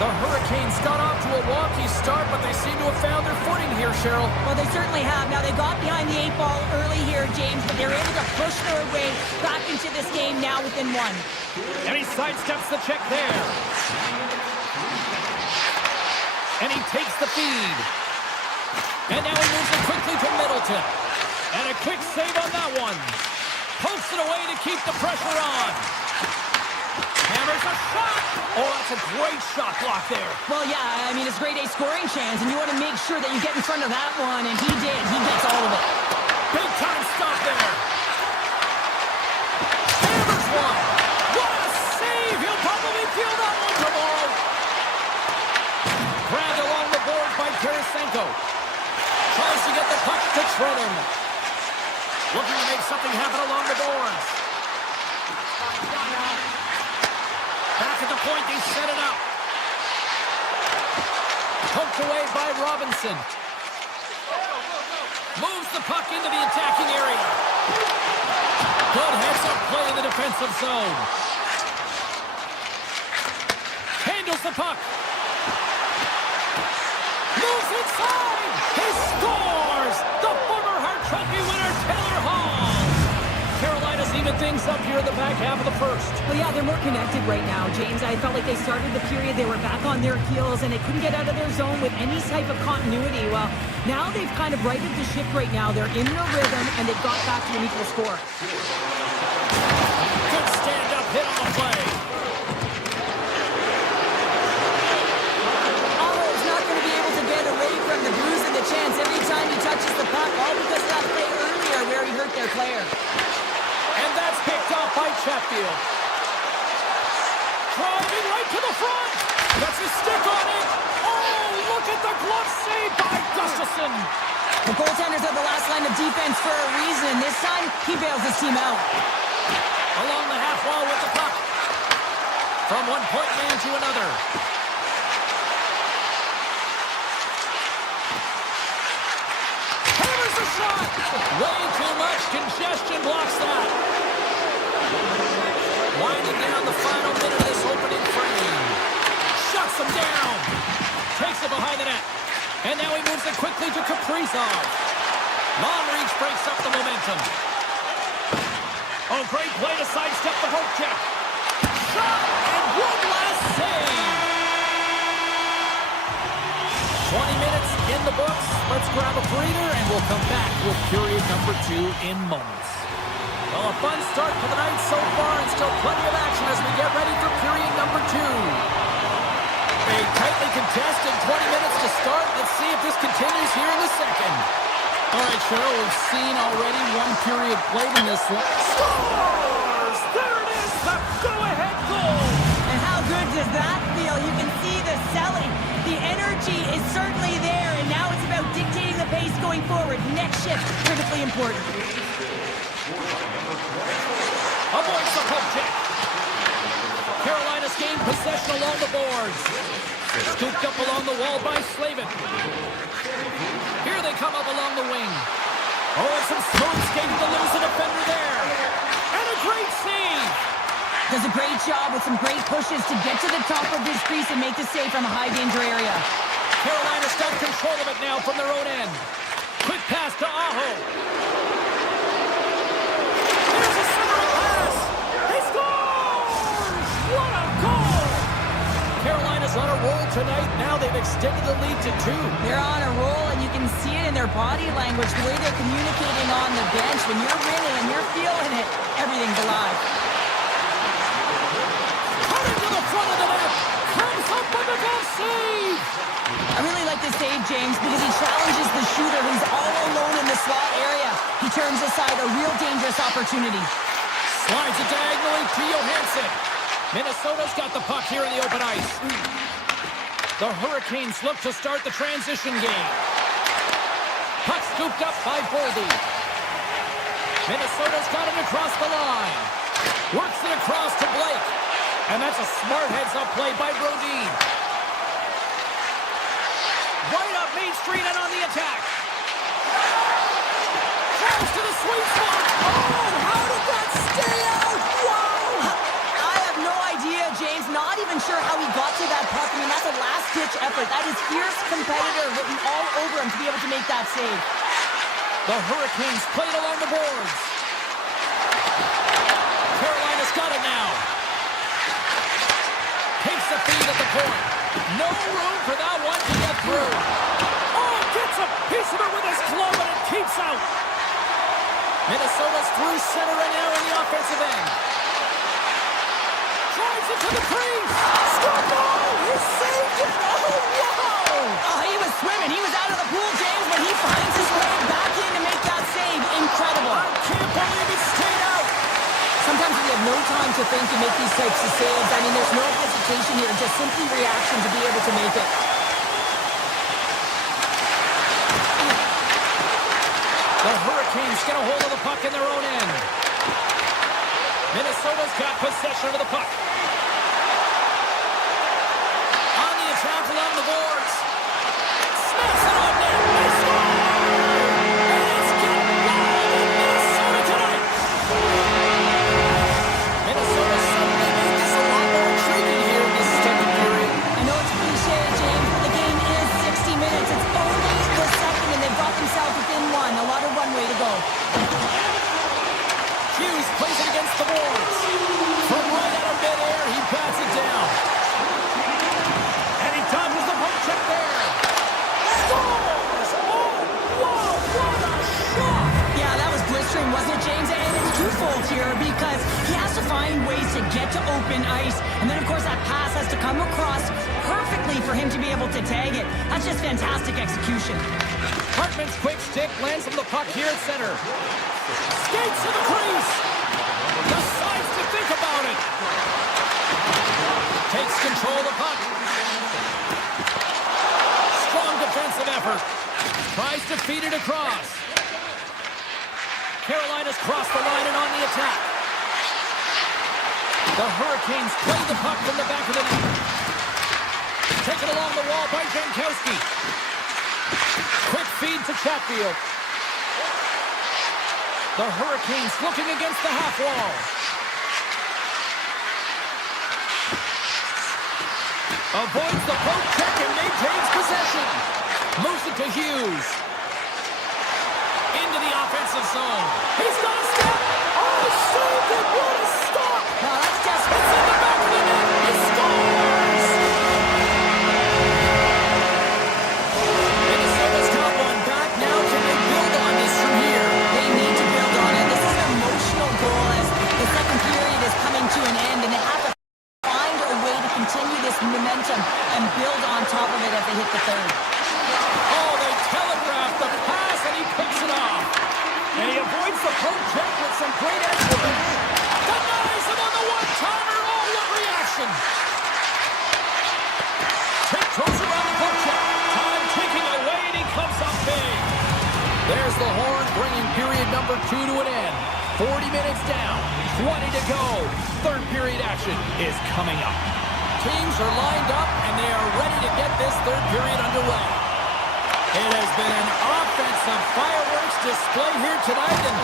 The Hurricanes got off to a wonky start, but they seem to have found their footing here, Cheryl. Well, they certainly have. Now, they got behind the 8 ball early here, James, but they're able to push their way back into this game now within one. And he sidesteps the check there. And he takes the feed. And now he moves it quickly to Middleton. And a quick save on that one. Pokes it away to keep the pressure on. Hammers a shot. Oh, that's a great shot block there. Well, yeah, I mean, it's grade A scoring chance, and you want to make sure that you get in front of that one, and he did. He gets all of it. Big time stop there. Hammers one. What a save. He'll probably feel that one tomorrow. Grabbed along the boards by Tarasenko. Tries to get the puck to Trenton. Looking to make something happen along the boards. Back at the point, they set it up. Poked away by Robinson. Moves the puck into the attacking area. Good heads-up play in the defensive zone. Handles the puck. Moves inside. He scores! The former Hart Trophy winner, Taylor Hall. Carolina's even things up here in the back half of the first. Well, yeah, they're more connected right now, James. I felt like they started the period, they were back on their heels, and they couldn't get out of their zone with any type of continuity. Well, now they've kind of righted the ship right now. They're in their rhythm, and they've got back to an equal score. Good stand-up hit on the play. Aho's not going to be able to get away from the bruise and the chance every time he touches the puck, all because of that play earlier where he hurt their player. And that's picked off by Chatfield. Driving right to the front. Gets his stick on it. Oh, look at the glove save by Gustafsson. The goaltenders are the last line of defense for a reason. This time, he bails his team out. Along the half wall with the puck. From one point man to another. Hammers the shot. Way too much congestion blocks that. Winding down the final minute of this opening frame. Shuts him down. Takes it behind the net. And now he moves it quickly to Kaprizov. Long reach breaks up the momentum. Oh, great play to sidestep the poke check. Shot and one last save. 20 minutes in the books. Let's grab a breather and we'll come back with period number 2 in moments. Well, a fun start to the night so far and still plenty of action as we get ready for period number 2. A tightly contested 20 minutes to start. Let's see if this continues here in the second. All right, Cheryl, we've seen already one period played in this one. Scores! There it is, the go-ahead goal! And how good does that feel? You can see the selling. The energy is certainly there, and now it's about dictating the pace going forward. Next shift, critically important. Avoids the poke check. Carolina's gained possession along the boards. Scooped up along the wall by Slavin. Here they come up along the wing. Oh, and some smooth skating to lose a defender there. And a great save. Does a great job with some great pushes to get to the top of this crease and make the save from a high-danger area. Carolina's got control of it now from their own end. Quick pass to Aho. Here's a centering pass. He scores! What a goal! Carolina's on a roll tonight. Now they've extended the lead to 2. They're on a roll, and you can see it in their body language, the way they're communicating on the bench. When you're winning and you're feeling it, everything's alive. Coming to the front of the net. Comes up with a goal save. I really like this save James, because he challenges the shooter who's all alone in the slot area. He turns aside a real dangerous opportunity. Slides it diagonally to Johansson. Minnesota's got the puck here in the open ice. The Hurricanes look to start the transition game. Puck scooped up by Boldy. Minnesota's got him across the line. Works it across to Blake. And that's a smart heads-up play by Brodin. Right up Main Street and on the attack. Tries to the sweet spot. Oh, how did that stay out? Wow! I have no idea, James. Not even sure how he got to that puck. I mean, that's a last-ditch effort. That is fierce competitor written all over him to be able to make that save. The Hurricanes played along the boards. Carolina's got it now. Takes the feed at the point. No room for that one to get through. Oh, gets a piece of it with his glove and it keeps out. Minnesota's through center and now in the offensive end. Drives it to the crease. Score goal! He saved it! Oh, wow! Oh, he was swimming. He was out of the pool, James, but he finds his way back in to make that save. Incredible. I can't believe he stayed out. Sometimes we have no time to think and make these types of saves. I mean, there's no hesitation here, just simply reaction to be able to make it. The Hurricanes get a hold of the puck in their own end. Minnesota's got possession of the puck. On the attack along the boards. Snaps it on net. They score! And it's getting wild in Minnesota tonight. Minnesota suddenly made this a lot more intriguing here in this second period. I know it's cliche, James, but the game is 60 minutes. It's only the second, and they've got themselves within one. A lot of runway to go. Hughes plays it against the boards. From right out of midair, he bats it down. And he dodges the poke check there. Scores! Oh, whoa, what a shot! Yeah, that was blistering, wasn't it, James? And it's twofold here because he has to find ways to get to open ice. And then, of course, that pass has to come across perfectly for him to be able to tag it. That's just fantastic execution. Hartman's quick stick lands from the puck here at center. Skates to the crease. Decides to think about it. Takes control of the puck. Strong defensive effort. Tries to feed it across. Carolina's crossed the line and on the attack. The Hurricanes play the puck from the back of the net. Taken along the wall by Jankowski. Quick feed to Chatfield. The Hurricanes looking against the half wall. Avoids the poke check and maintains possession. Moves it to Hughes. Into the offensive zone. He's got a step. Oh, he saved it. What a stop. Now, that's desperate. It's in the back of the net. He scores. Minnesota's got one back now. Can they build on this from here? They need to build on it. This is an emotional goal as the second period is coming to an end, and they have to find a way to continue this momentum and build on top of it as they hit the third. Oh, they telegraph the pass, and he picks it off. And he avoids the poke check with some great edge to it. Denies him on the one-timer. Oh, what reaction. Tiptoes around the poke check. Time ticking away, and he comes up big. There's the horn, bringing period number 2 to an end. 40 minutes down, 20 to go. Third period action is coming up. Teams are lined up, and they are ready to get this third period underway. It has been an offensive fireworks display here tonight, and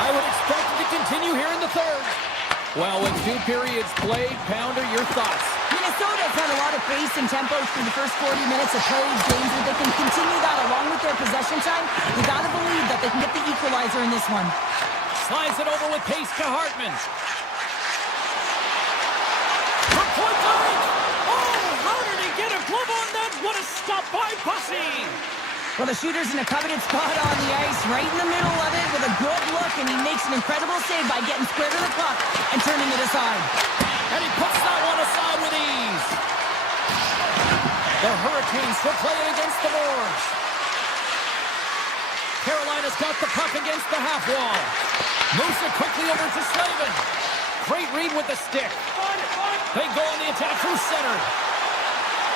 I would expect it to continue here in the third. Well, with 2 periods played, Pounder, your thoughts? Minnesota's had a lot of pace and tempo through the first 40 minutes of play, James. If they can continue that along with their possession time, you got to believe that they can get the equalizer in this one. Slides it over with pace to Hartman. From point blank! Oh, how did he get a glove on that? What a stop by Bussy! Well, the shooter's in a coveted spot on the ice, right in the middle of it with a good look, and he makes an incredible save by getting square to the puck and turning it aside. And he puts that one aside with ease. The Hurricanes will play it against the boards. Carolina's got the puck against the half wall. Moves it quickly over to Slavin. Great read with the stick. They go on the attack through center.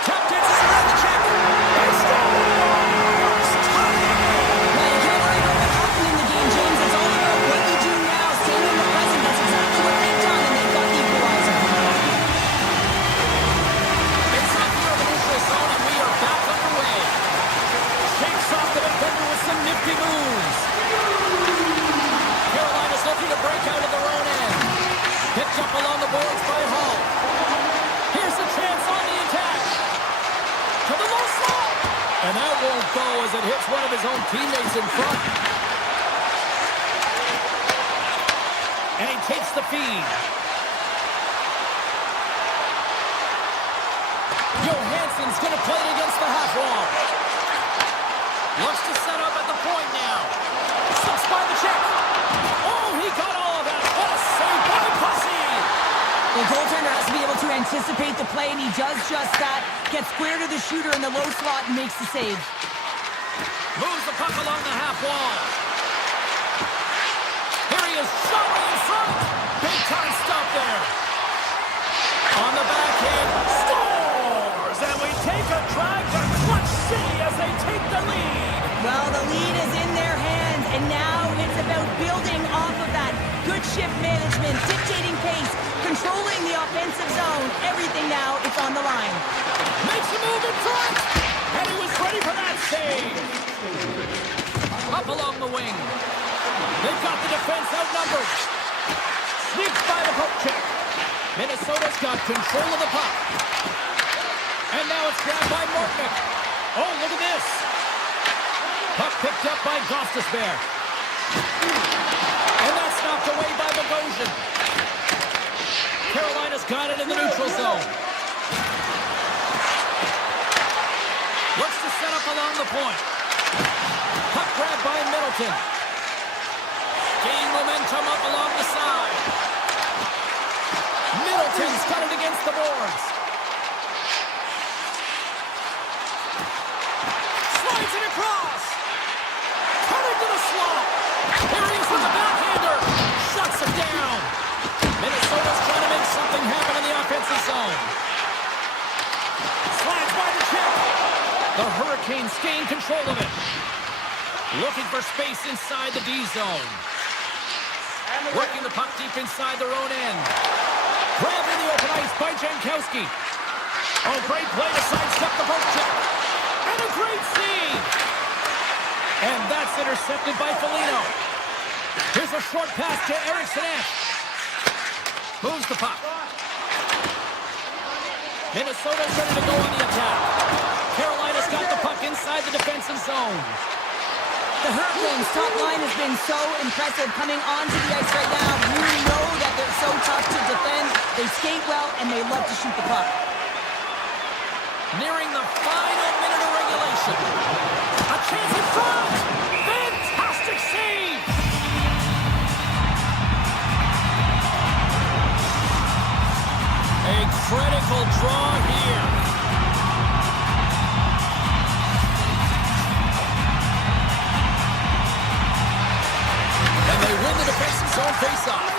Tap dances around the check. They scores! Well, you can't worry about what happened in the game, James. It's all about what you do now. Staying in the present. That's exactly what they've done, and they've got the equalizer. It's not here in the neutral zone, and we are back underway. Shakes off the defender with some nifty moves. Carolina's looking to break out of their own end. Picked up along the boards by Hall. Here's a chance on the attack. To the low slot. And that won't go as it hits one of his own teammates in front. And he takes the feed. Johansson's going to play it against the half wall. Looks to set up at the point now. Slips by the check. Oh, he got all of that. What a save by Pussy. The goaltender has to be able to anticipate the play, and he does just that. Gets square to the shooter in the low slot and makes the save. Moves the puck along the half wall. Here he is, shot in front. Big time stop there. On the backhand, scores! And we take a drive to Clutch City as they take the lead. Well, the lead is in their hands, and now it's about building off of that. Good shift management, dictating pace, controlling the offensive zone. Everything now is on the line. Makes a move in front, and he was ready for that save. Up along the wing. They've got the defense outnumbered. Sneaks by the poke check. Minnesota's got control of the puck. And now it's grabbed by Mortnick. Oh, look at this. Puck picked up by Gostisbehere. And that's knocked away by Bogosian. Carolina's got it in the neutral zone. Looks to set up along the point. Puck grabbed by Middleton. Gain momentum up along the side. Middleton's got it against the boards. Slides it across. Cutting to the slot. Here he is with the backhander. Shuts it down. Minnesota's trying to make something happen in the offensive zone. Slides by the chip. The Hurricanes gain control of it. Looking for space inside the D zone. Working the puck deep inside their own end. Grabbed in the open ice by Jankowski. Oh, great play to sidestep the poke check. And a great save. And that's intercepted by Foligno. Here's a short pass to Eriksson. Moves the puck. Minnesota's ready to go on the attack. Carolina's got the puck inside the defensive zone. The Hurricanes' top line has been so impressive coming onto the ice right now. You know that they're so tough to defend. They skate well, and they love to shoot the puck. Nearing the final minute of regulation. A chance in front. Fantastic save. A critical draw here. And they win the defensive zone faceoff.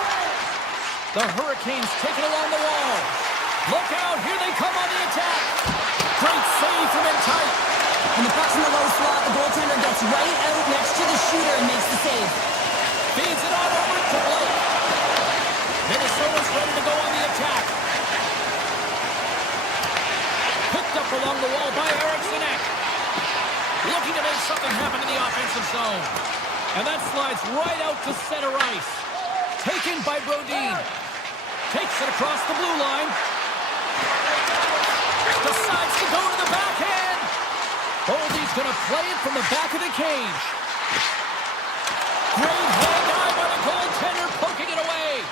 The Hurricanes take it along the wall. Look out, here they come on the attack. Great save from in tight. When the puck's in the low slot, the goaltender gets right out next to the shooter and makes the save. Feeds it on over to Blake. Minnesota's ready to go on the attack. Picked up along the wall by Eriksson. Looking to make something happen in the offensive zone. And that slides right out to center ice. Taken by Brodin. Takes it across the blue line. Decides to go to the backhand. Boldy's going to play it from the back of the cage. Great hand eye by the goaltender, poking it away.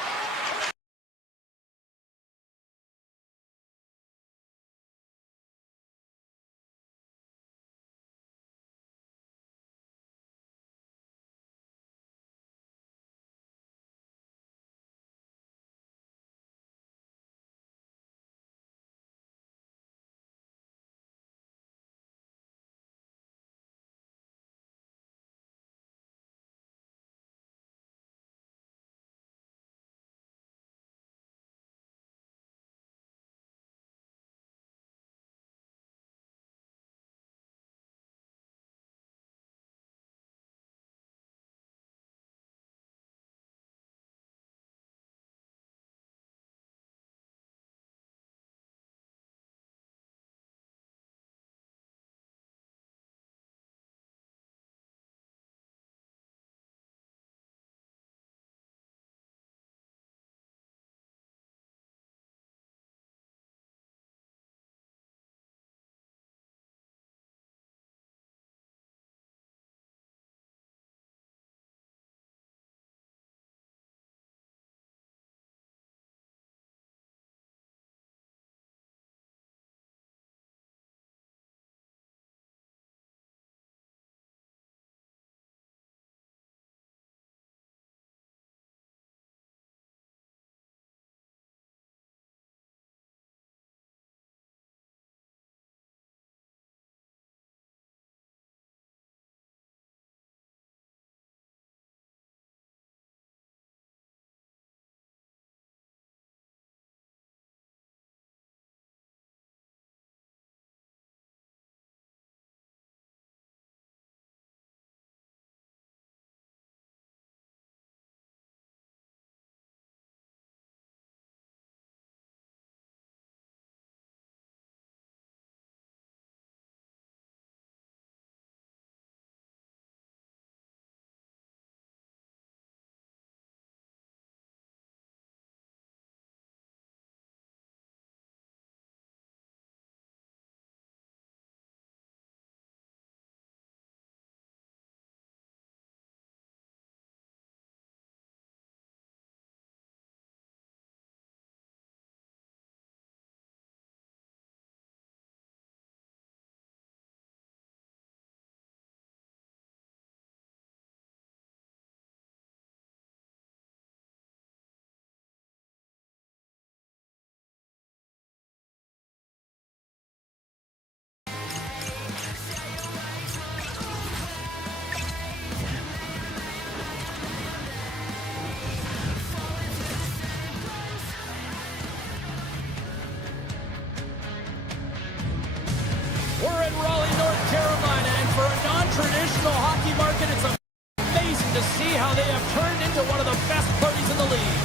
they have turned into one of the best parties in the league.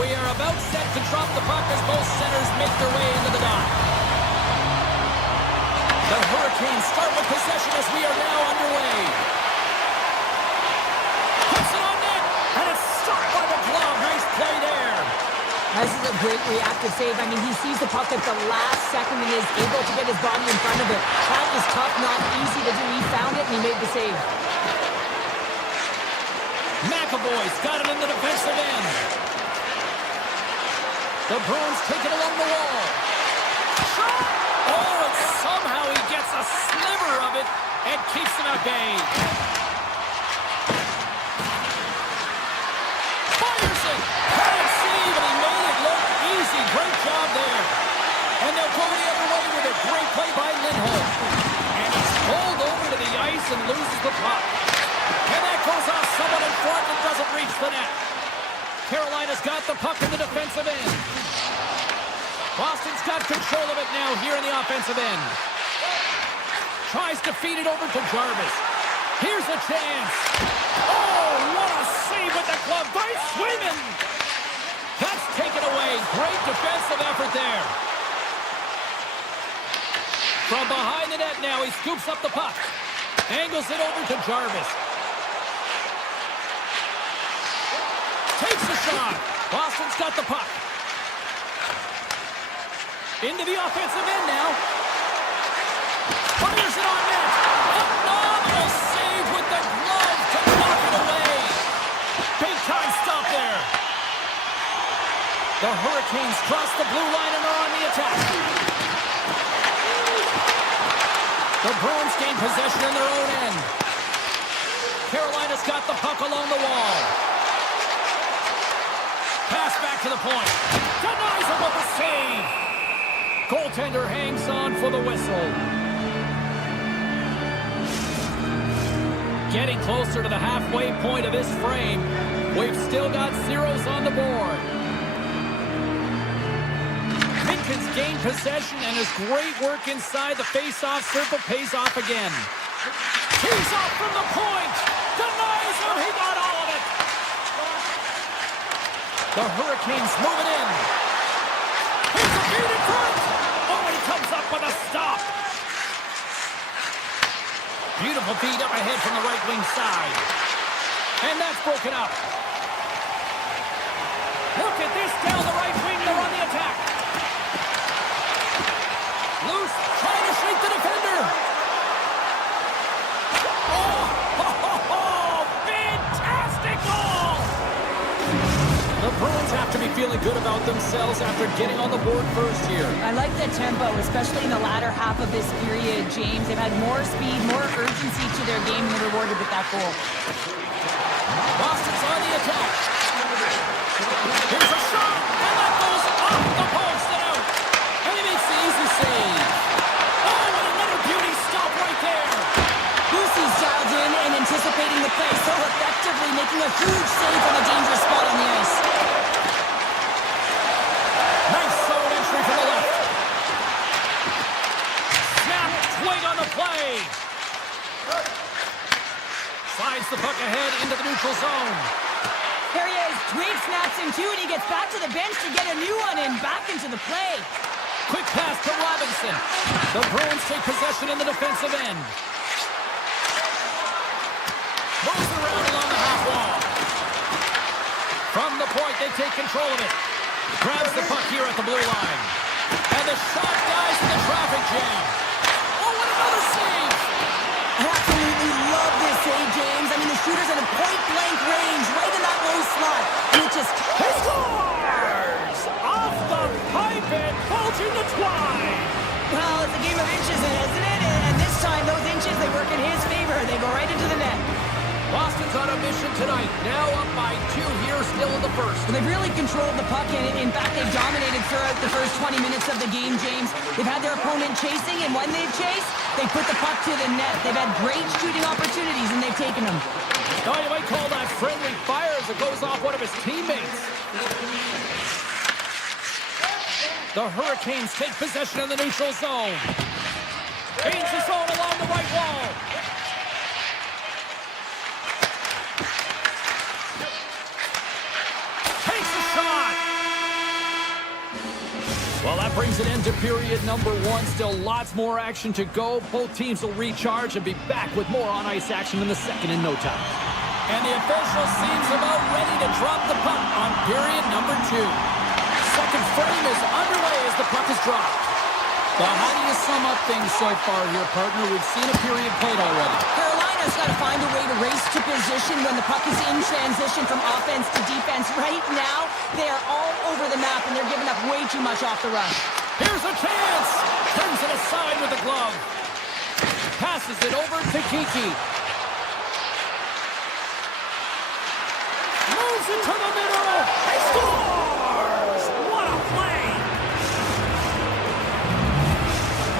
We are about set to drop the puck as both centers make their way into the dot. The Hurricanes start with possession as we are now underway. Puts it on net, and it's stopped by the glove. Nice play there. This is a great reactive save. I mean, he sees the puck at the last second and is able to get his body in front of it. That is tough, not easy to do. He found it, and he made the save. McAvoy's got it in the defensive end. The Bruins take it along the wall. Shot! Oh, and somehow he gets a sliver of it and keeps him at bay. Fires it! Can't save, and he made it look easy. Great job there. And they'll go the other way with a great play by Lindholm. And he's pulled over to the ice and loses the puck. And that goes off someone in front and doesn't reach the net. Carolina's got the puck in the defensive end. Boston's got control of it now here in the offensive end. Tries to feed it over to Jarvis. Here's a chance. Oh, what a save with the glove by Swayman. That's taken away. Great defensive effort there. From behind the net now, he scoops up the puck. Angles it over to Jarvis. Takes the shot. Boston's got the puck. Into the offensive end now. Fires it on net. Phenomenal save with the glove to knock it away. Big time stop there. The Hurricanes cross the blue line and are on the attack. The Bruins gain possession in their own end. Carolina's got the puck along the wall. Pass back to the point. Denies him with the save. Goaltender hangs on for the whistle. Getting closer to the halfway point of this frame. We've still got zeros on the board. Minkins gained possession, and his great work inside the face-off circle pays off again. He's off from the point. Denies him. He got all of it. The Hurricanes move it in. Here's a feed in front. Oh, and he comes up with a stop. Beautiful feed up ahead from the right wing side. And that's broken up. Look at this down the right wing. They're on the attack. Loose, trying to shake the defender. Oh, fantastic goal! The Bruins have to be feeling good about themselves after getting on the board first here. I like the tempo, especially in the latter half of this period, James. They've had more speed, more urgency to their game, and they're rewarded with that goal. Boston's on the attack. Here's a shot, and that goes off the post and out. And he makes the easy save. Oh, and another beauty stop right there. Lucy's dialed in and anticipating the play so effectively, making a huge save from a dangerous spot on the ice. Nice zone entry from the left. Snap, swing on the play. Slides the puck ahead into the neutral zone. Here he is. Tweed snaps in two, and he gets back to the bench to get a new one and back into the play. Quick pass to Robinson. The Bruins take possession in the defensive end. Moves around along the half wall. From the point, they take control of it. Grabs the puck here at the blue line. And the shot dies in the traffic jam. Oh, and another save! I absolutely love this save, James. I mean, the shooter's in a point-blank range, right in that low slot. And it just... He scores! Off the pipe and bulging the twine! Well, it's a game of inches, isn't it? And this time, those inches, they work in his favor. They go right into the net. Boston's on a mission tonight. Now up by 2 here, still in the first. Well, they've really controlled the puck, and in fact, they've dominated throughout the first 20 minutes of the game, James. They've had their opponent chasing, and when they've chased, they put the puck to the net. They've had great shooting opportunities, and they've taken them. Now you might call that friendly fire as it goes off one of his teammates. The Hurricanes take possession of the neutral zone. Gains the zone along the right wall. Well, that brings an end to period number 1. Still lots more action to go. Both teams will recharge and be back with more on-ice action in the second in no time. And the official seems about ready to drop the puck on period number 2. Second frame is underway as the puck is dropped. Well, how do you sum up things so far here, partner? We've seen a period played already. Carolina's got to find a way to race to position when the puck is in transition from offense to defense. Right now, they are all over the map, and they're giving up way too much off the rush. Here's a chance! Turns it aside with a glove. Passes it over to Kiki. Moves it to the middle. He scores! What a play!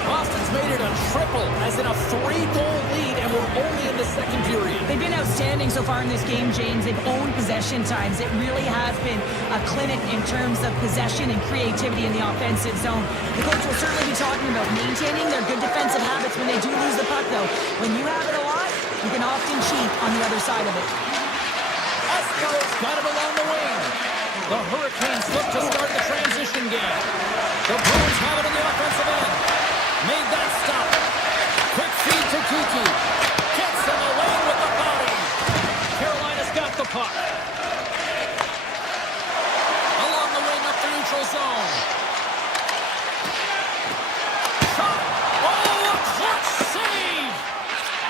Boston's made it a triple, as in a 3-goal lead, and we're only in the second period. They've been outstanding so far in this game, James. They've owned possession times. It really has been a clinic in terms of possession and creativity in the offensive zone. The coach will certainly be talking about maintaining their good defensive habits when they do lose the puck, though. When you have it a lot, you can often cheat on the other side of it. Espero's got it along the wing. The Hurricanes look to start the transition game. The Bruins have it in the offensive end. Made that stop. Quick feed to Kiki. Gets in the lane with the body. Carolina's got the puck. Along the wing up the neutral zone. Shot. Oh, a clutch save.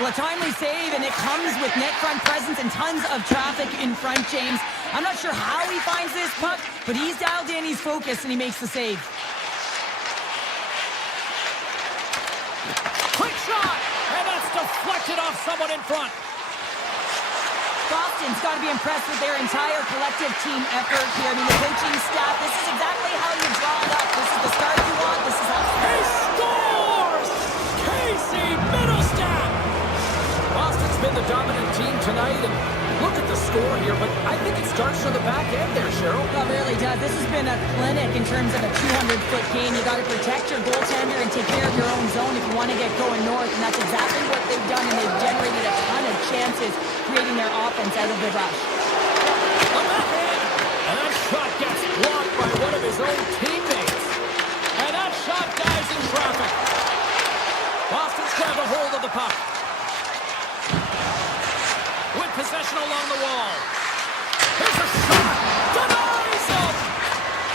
Well, a timely save, and it comes with net front presence and tons of traffic in front, James. I'm not sure how he finds this puck, but he's dialed in, he's focused, and he makes the save. Quick shot, and that's deflected off someone in front. Boston's got to be impressed with their entire collective team effort here. I mean, the coaching staff, this is exactly how you draw it up. This is the start you want. This is how... He scores! Casey Middlestat! Boston's been the dominant team tonight, and look at the score here, but I think it starts from the back end there, Cheryl. Well, it really does. This has been a clinic in terms of a 200-foot game. You got to protect your goaltender and take care of your own zone if you want to get going north, and that's exactly what they've done, and they've generated a ton of chances creating their offense out of the rush. On that hand, and that shot gets blocked by one of his own teammates. And that shot dies in traffic. Boston's grabbed a hold of the puck. With possession along the wall. Here's a shot. Denies him.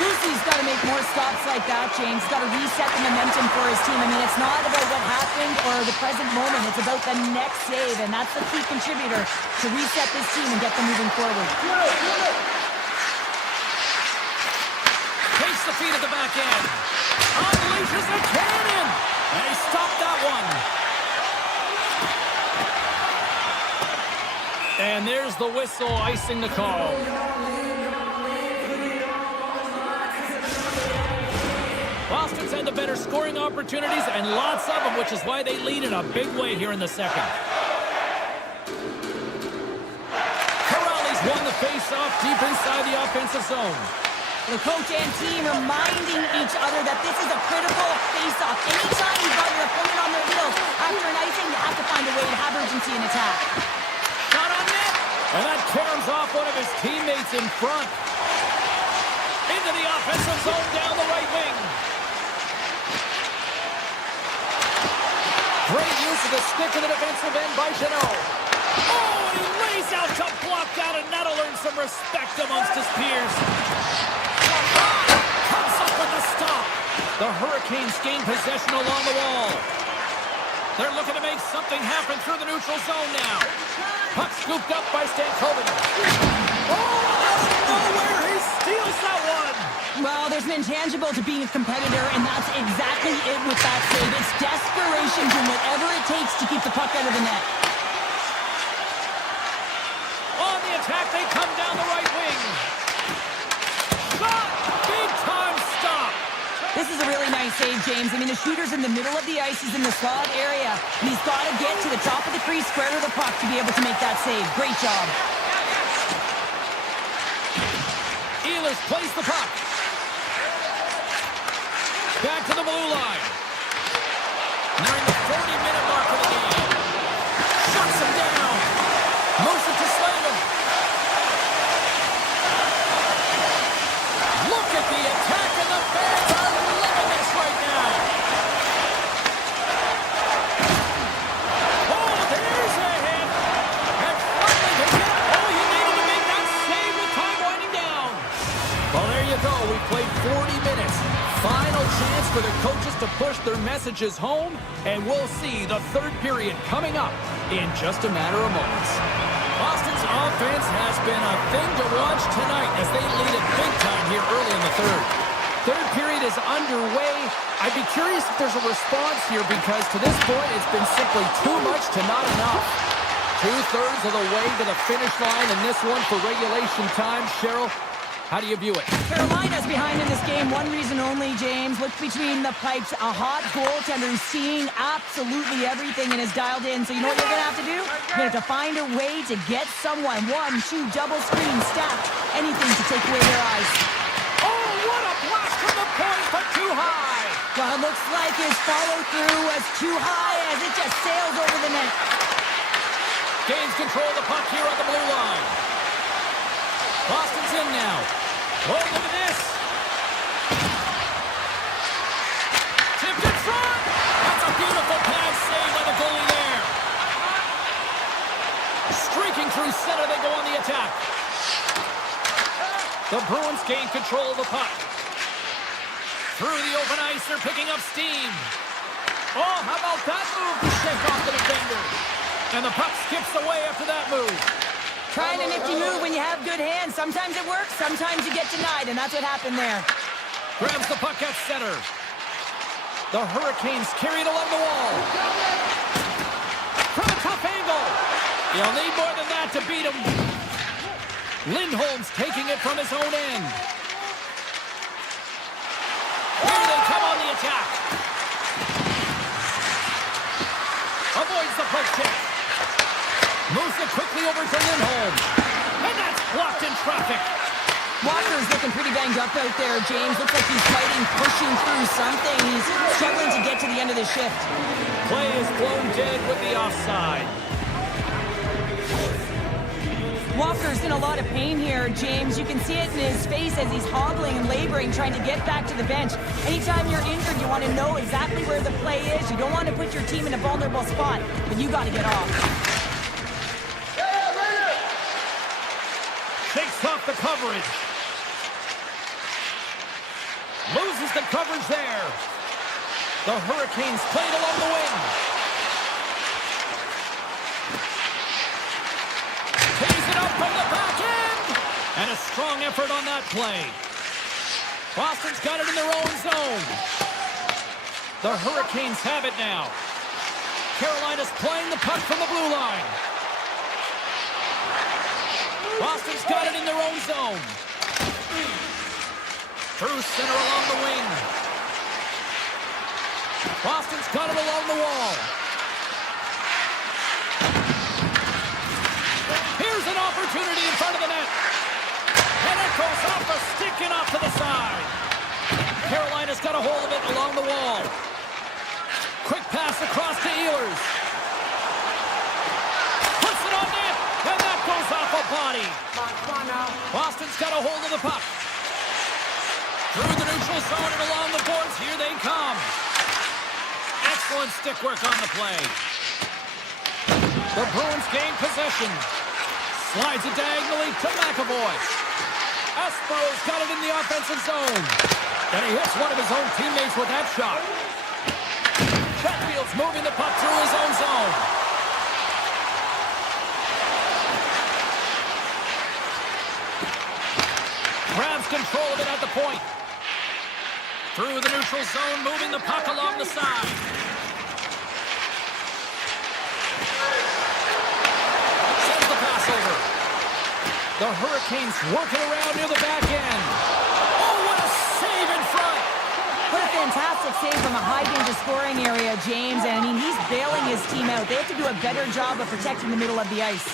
Goosey's got to make more stops like that, James. Got to reset the momentum for his team. I mean, it's not about what happened or the present moment. It's about the next save, and that's the key contributor to reset this team and get them moving forward. Takes the feed at the back end. Unleashes a cannon. And he stopped that one. And there's the whistle icing the call. Boston's had the better scoring opportunities and lots of them, which is why they lead in a big way here in the second. Corrales won the face-off deep inside the offensive zone. The coach and team reminding each other that this is a critical face-off. Anytime you've got your opponent on their heels after an icing, you have to find a way to have urgency in attack. Shot on net. And that caroms off one of his teammates in front. Into the offensive zone down the right wing. Great use of the stick in the defensive end by Janot. Oh, and he lays out to block that, and that'll earn some respect amongst his peers. Comes up with the stop. The Hurricanes gain possession along the wall. They're looking to make something happen through the neutral zone now. Puck scooped up by Stankoven. Oh, out of nowhere, he steals that one. Well, there's an intangible to being a competitor, and that's exactly it with that save. It's desperation, doing whatever it takes to keep the puck out of the net. On the attack, they come down the right wing. Shot! Big time stop. This is a really nice save, James. I mean, the shooter's in the middle of the ice. He's in the slot area, and he's got to get to the top of the crease, square to the puck to be able to make that save. Great job. Ehlers plays the puck. Back to the blue line. Nearing the 40-minute mark of the game. Shuts him down. Moves it to Slavin. Look at the attack, and the fans are loving chance for the coaches to push their messages home, and we'll see the third period coming up in just a matter of moments. Boston's offense has been a thing to watch tonight as they lead it big time here early in the third. Third period is underway. I'd be curious if there's a response here because to this point it's been simply too much to not enough. 2/3 of the way to the finish line in this one for regulation time. Cheryl, how do you view it? Carolina's behind in this game. One reason only, James. Look between the pipes. A hot goaltender who's seeing absolutely everything and is dialed in. So you know what you're going to have to do? You're going to have to find a way to get someone. 1, 2, double screen, stack, anything to take away their eyes. Oh, what a blast from the point, but too high. Well, it looks like his follow-through was too high as it just sails over the net. Gains control of the puck here on the blue line. Boston's in now. Oh, look at this. Tipped in front. That's a beautiful pass save by the goalie there. Streaking through center, they go on the attack. The Bruins gain control of the puck. Through the open ice, they're picking up steam. Oh, how about that move to shake off the defender? And the puck skips away after that move. Trying a nifty move when you have good hands. Sometimes it works, sometimes you get denied, and that's what happened there. Grabs the puck at center. The Hurricanes carry it along the wall. From a tough angle. You'll need more than that to beat him. Lindholm's taking it from his own end. Here they come on the attack. Avoids the poke check. Moves it quickly over to Lindholm. And that's blocked in traffic. Walker's looking pretty banged up out there, James. Looks like he's fighting, pushing through something. He's struggling to get to the end of the shift. Play is blown dead with the offside. Walker's in a lot of pain here, James. You can see it in his face as he's hobbling and laboring, trying to get back to the bench. Anytime you're injured, you want to know exactly where the play is. You don't want to put your team in a vulnerable spot, but you got to get off. Shakes off the coverage. Loses the coverage there. The Hurricanes played along the wing. Takes it up from the back end. And a strong effort on that play. Boston's got it in their own zone. The Hurricanes have it now. Carolina's playing the puck from the blue line. Boston's got it in their own zone. Through center along the wing. Boston's got it along the wall. Here's an opportunity in front of the net. And it goes off the stick and off to the side. Carolina's got a hold of it along the wall. Quick pass across to Ehlers. Puts it on net. And that goes off a body. Boston's got a hold of the puck. Through the neutral zone and along the boards. Here they come. Excellent stick work on the play. The Bruins gain possession. Slides it diagonally to McAvoy. Espero's got it in the offensive zone. And he hits one of his own teammates with that shot. Chatfield's moving the puck through his own zone. Grabs control of it at the point. Through the neutral zone, moving the puck along the side. Sends the pass over. The Hurricanes working around near the back end. Oh, what a save in front! What a fantastic save from a high-danger scoring area, James. And, I mean, he's bailing his team out. They have to do a better job of protecting the middle of the ice.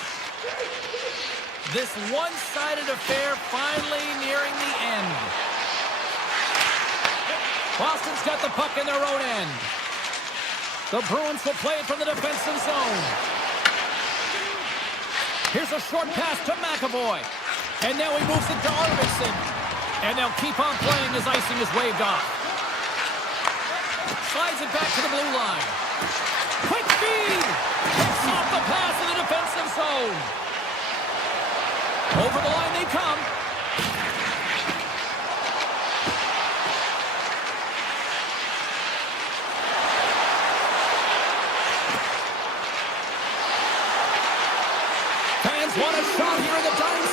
This one-sided affair finally nearing the end. Boston's got the puck in their own end. The Bruins will play it from the defensive zone. Here's a short pass to McAvoy. And now he moves it to Arvidsson. And they'll keep on playing as icing is waved off. Slides it back to the blue line. Quick feed! Picks off the pass in the defensive zone. Over the line they come. want a shot here in the dying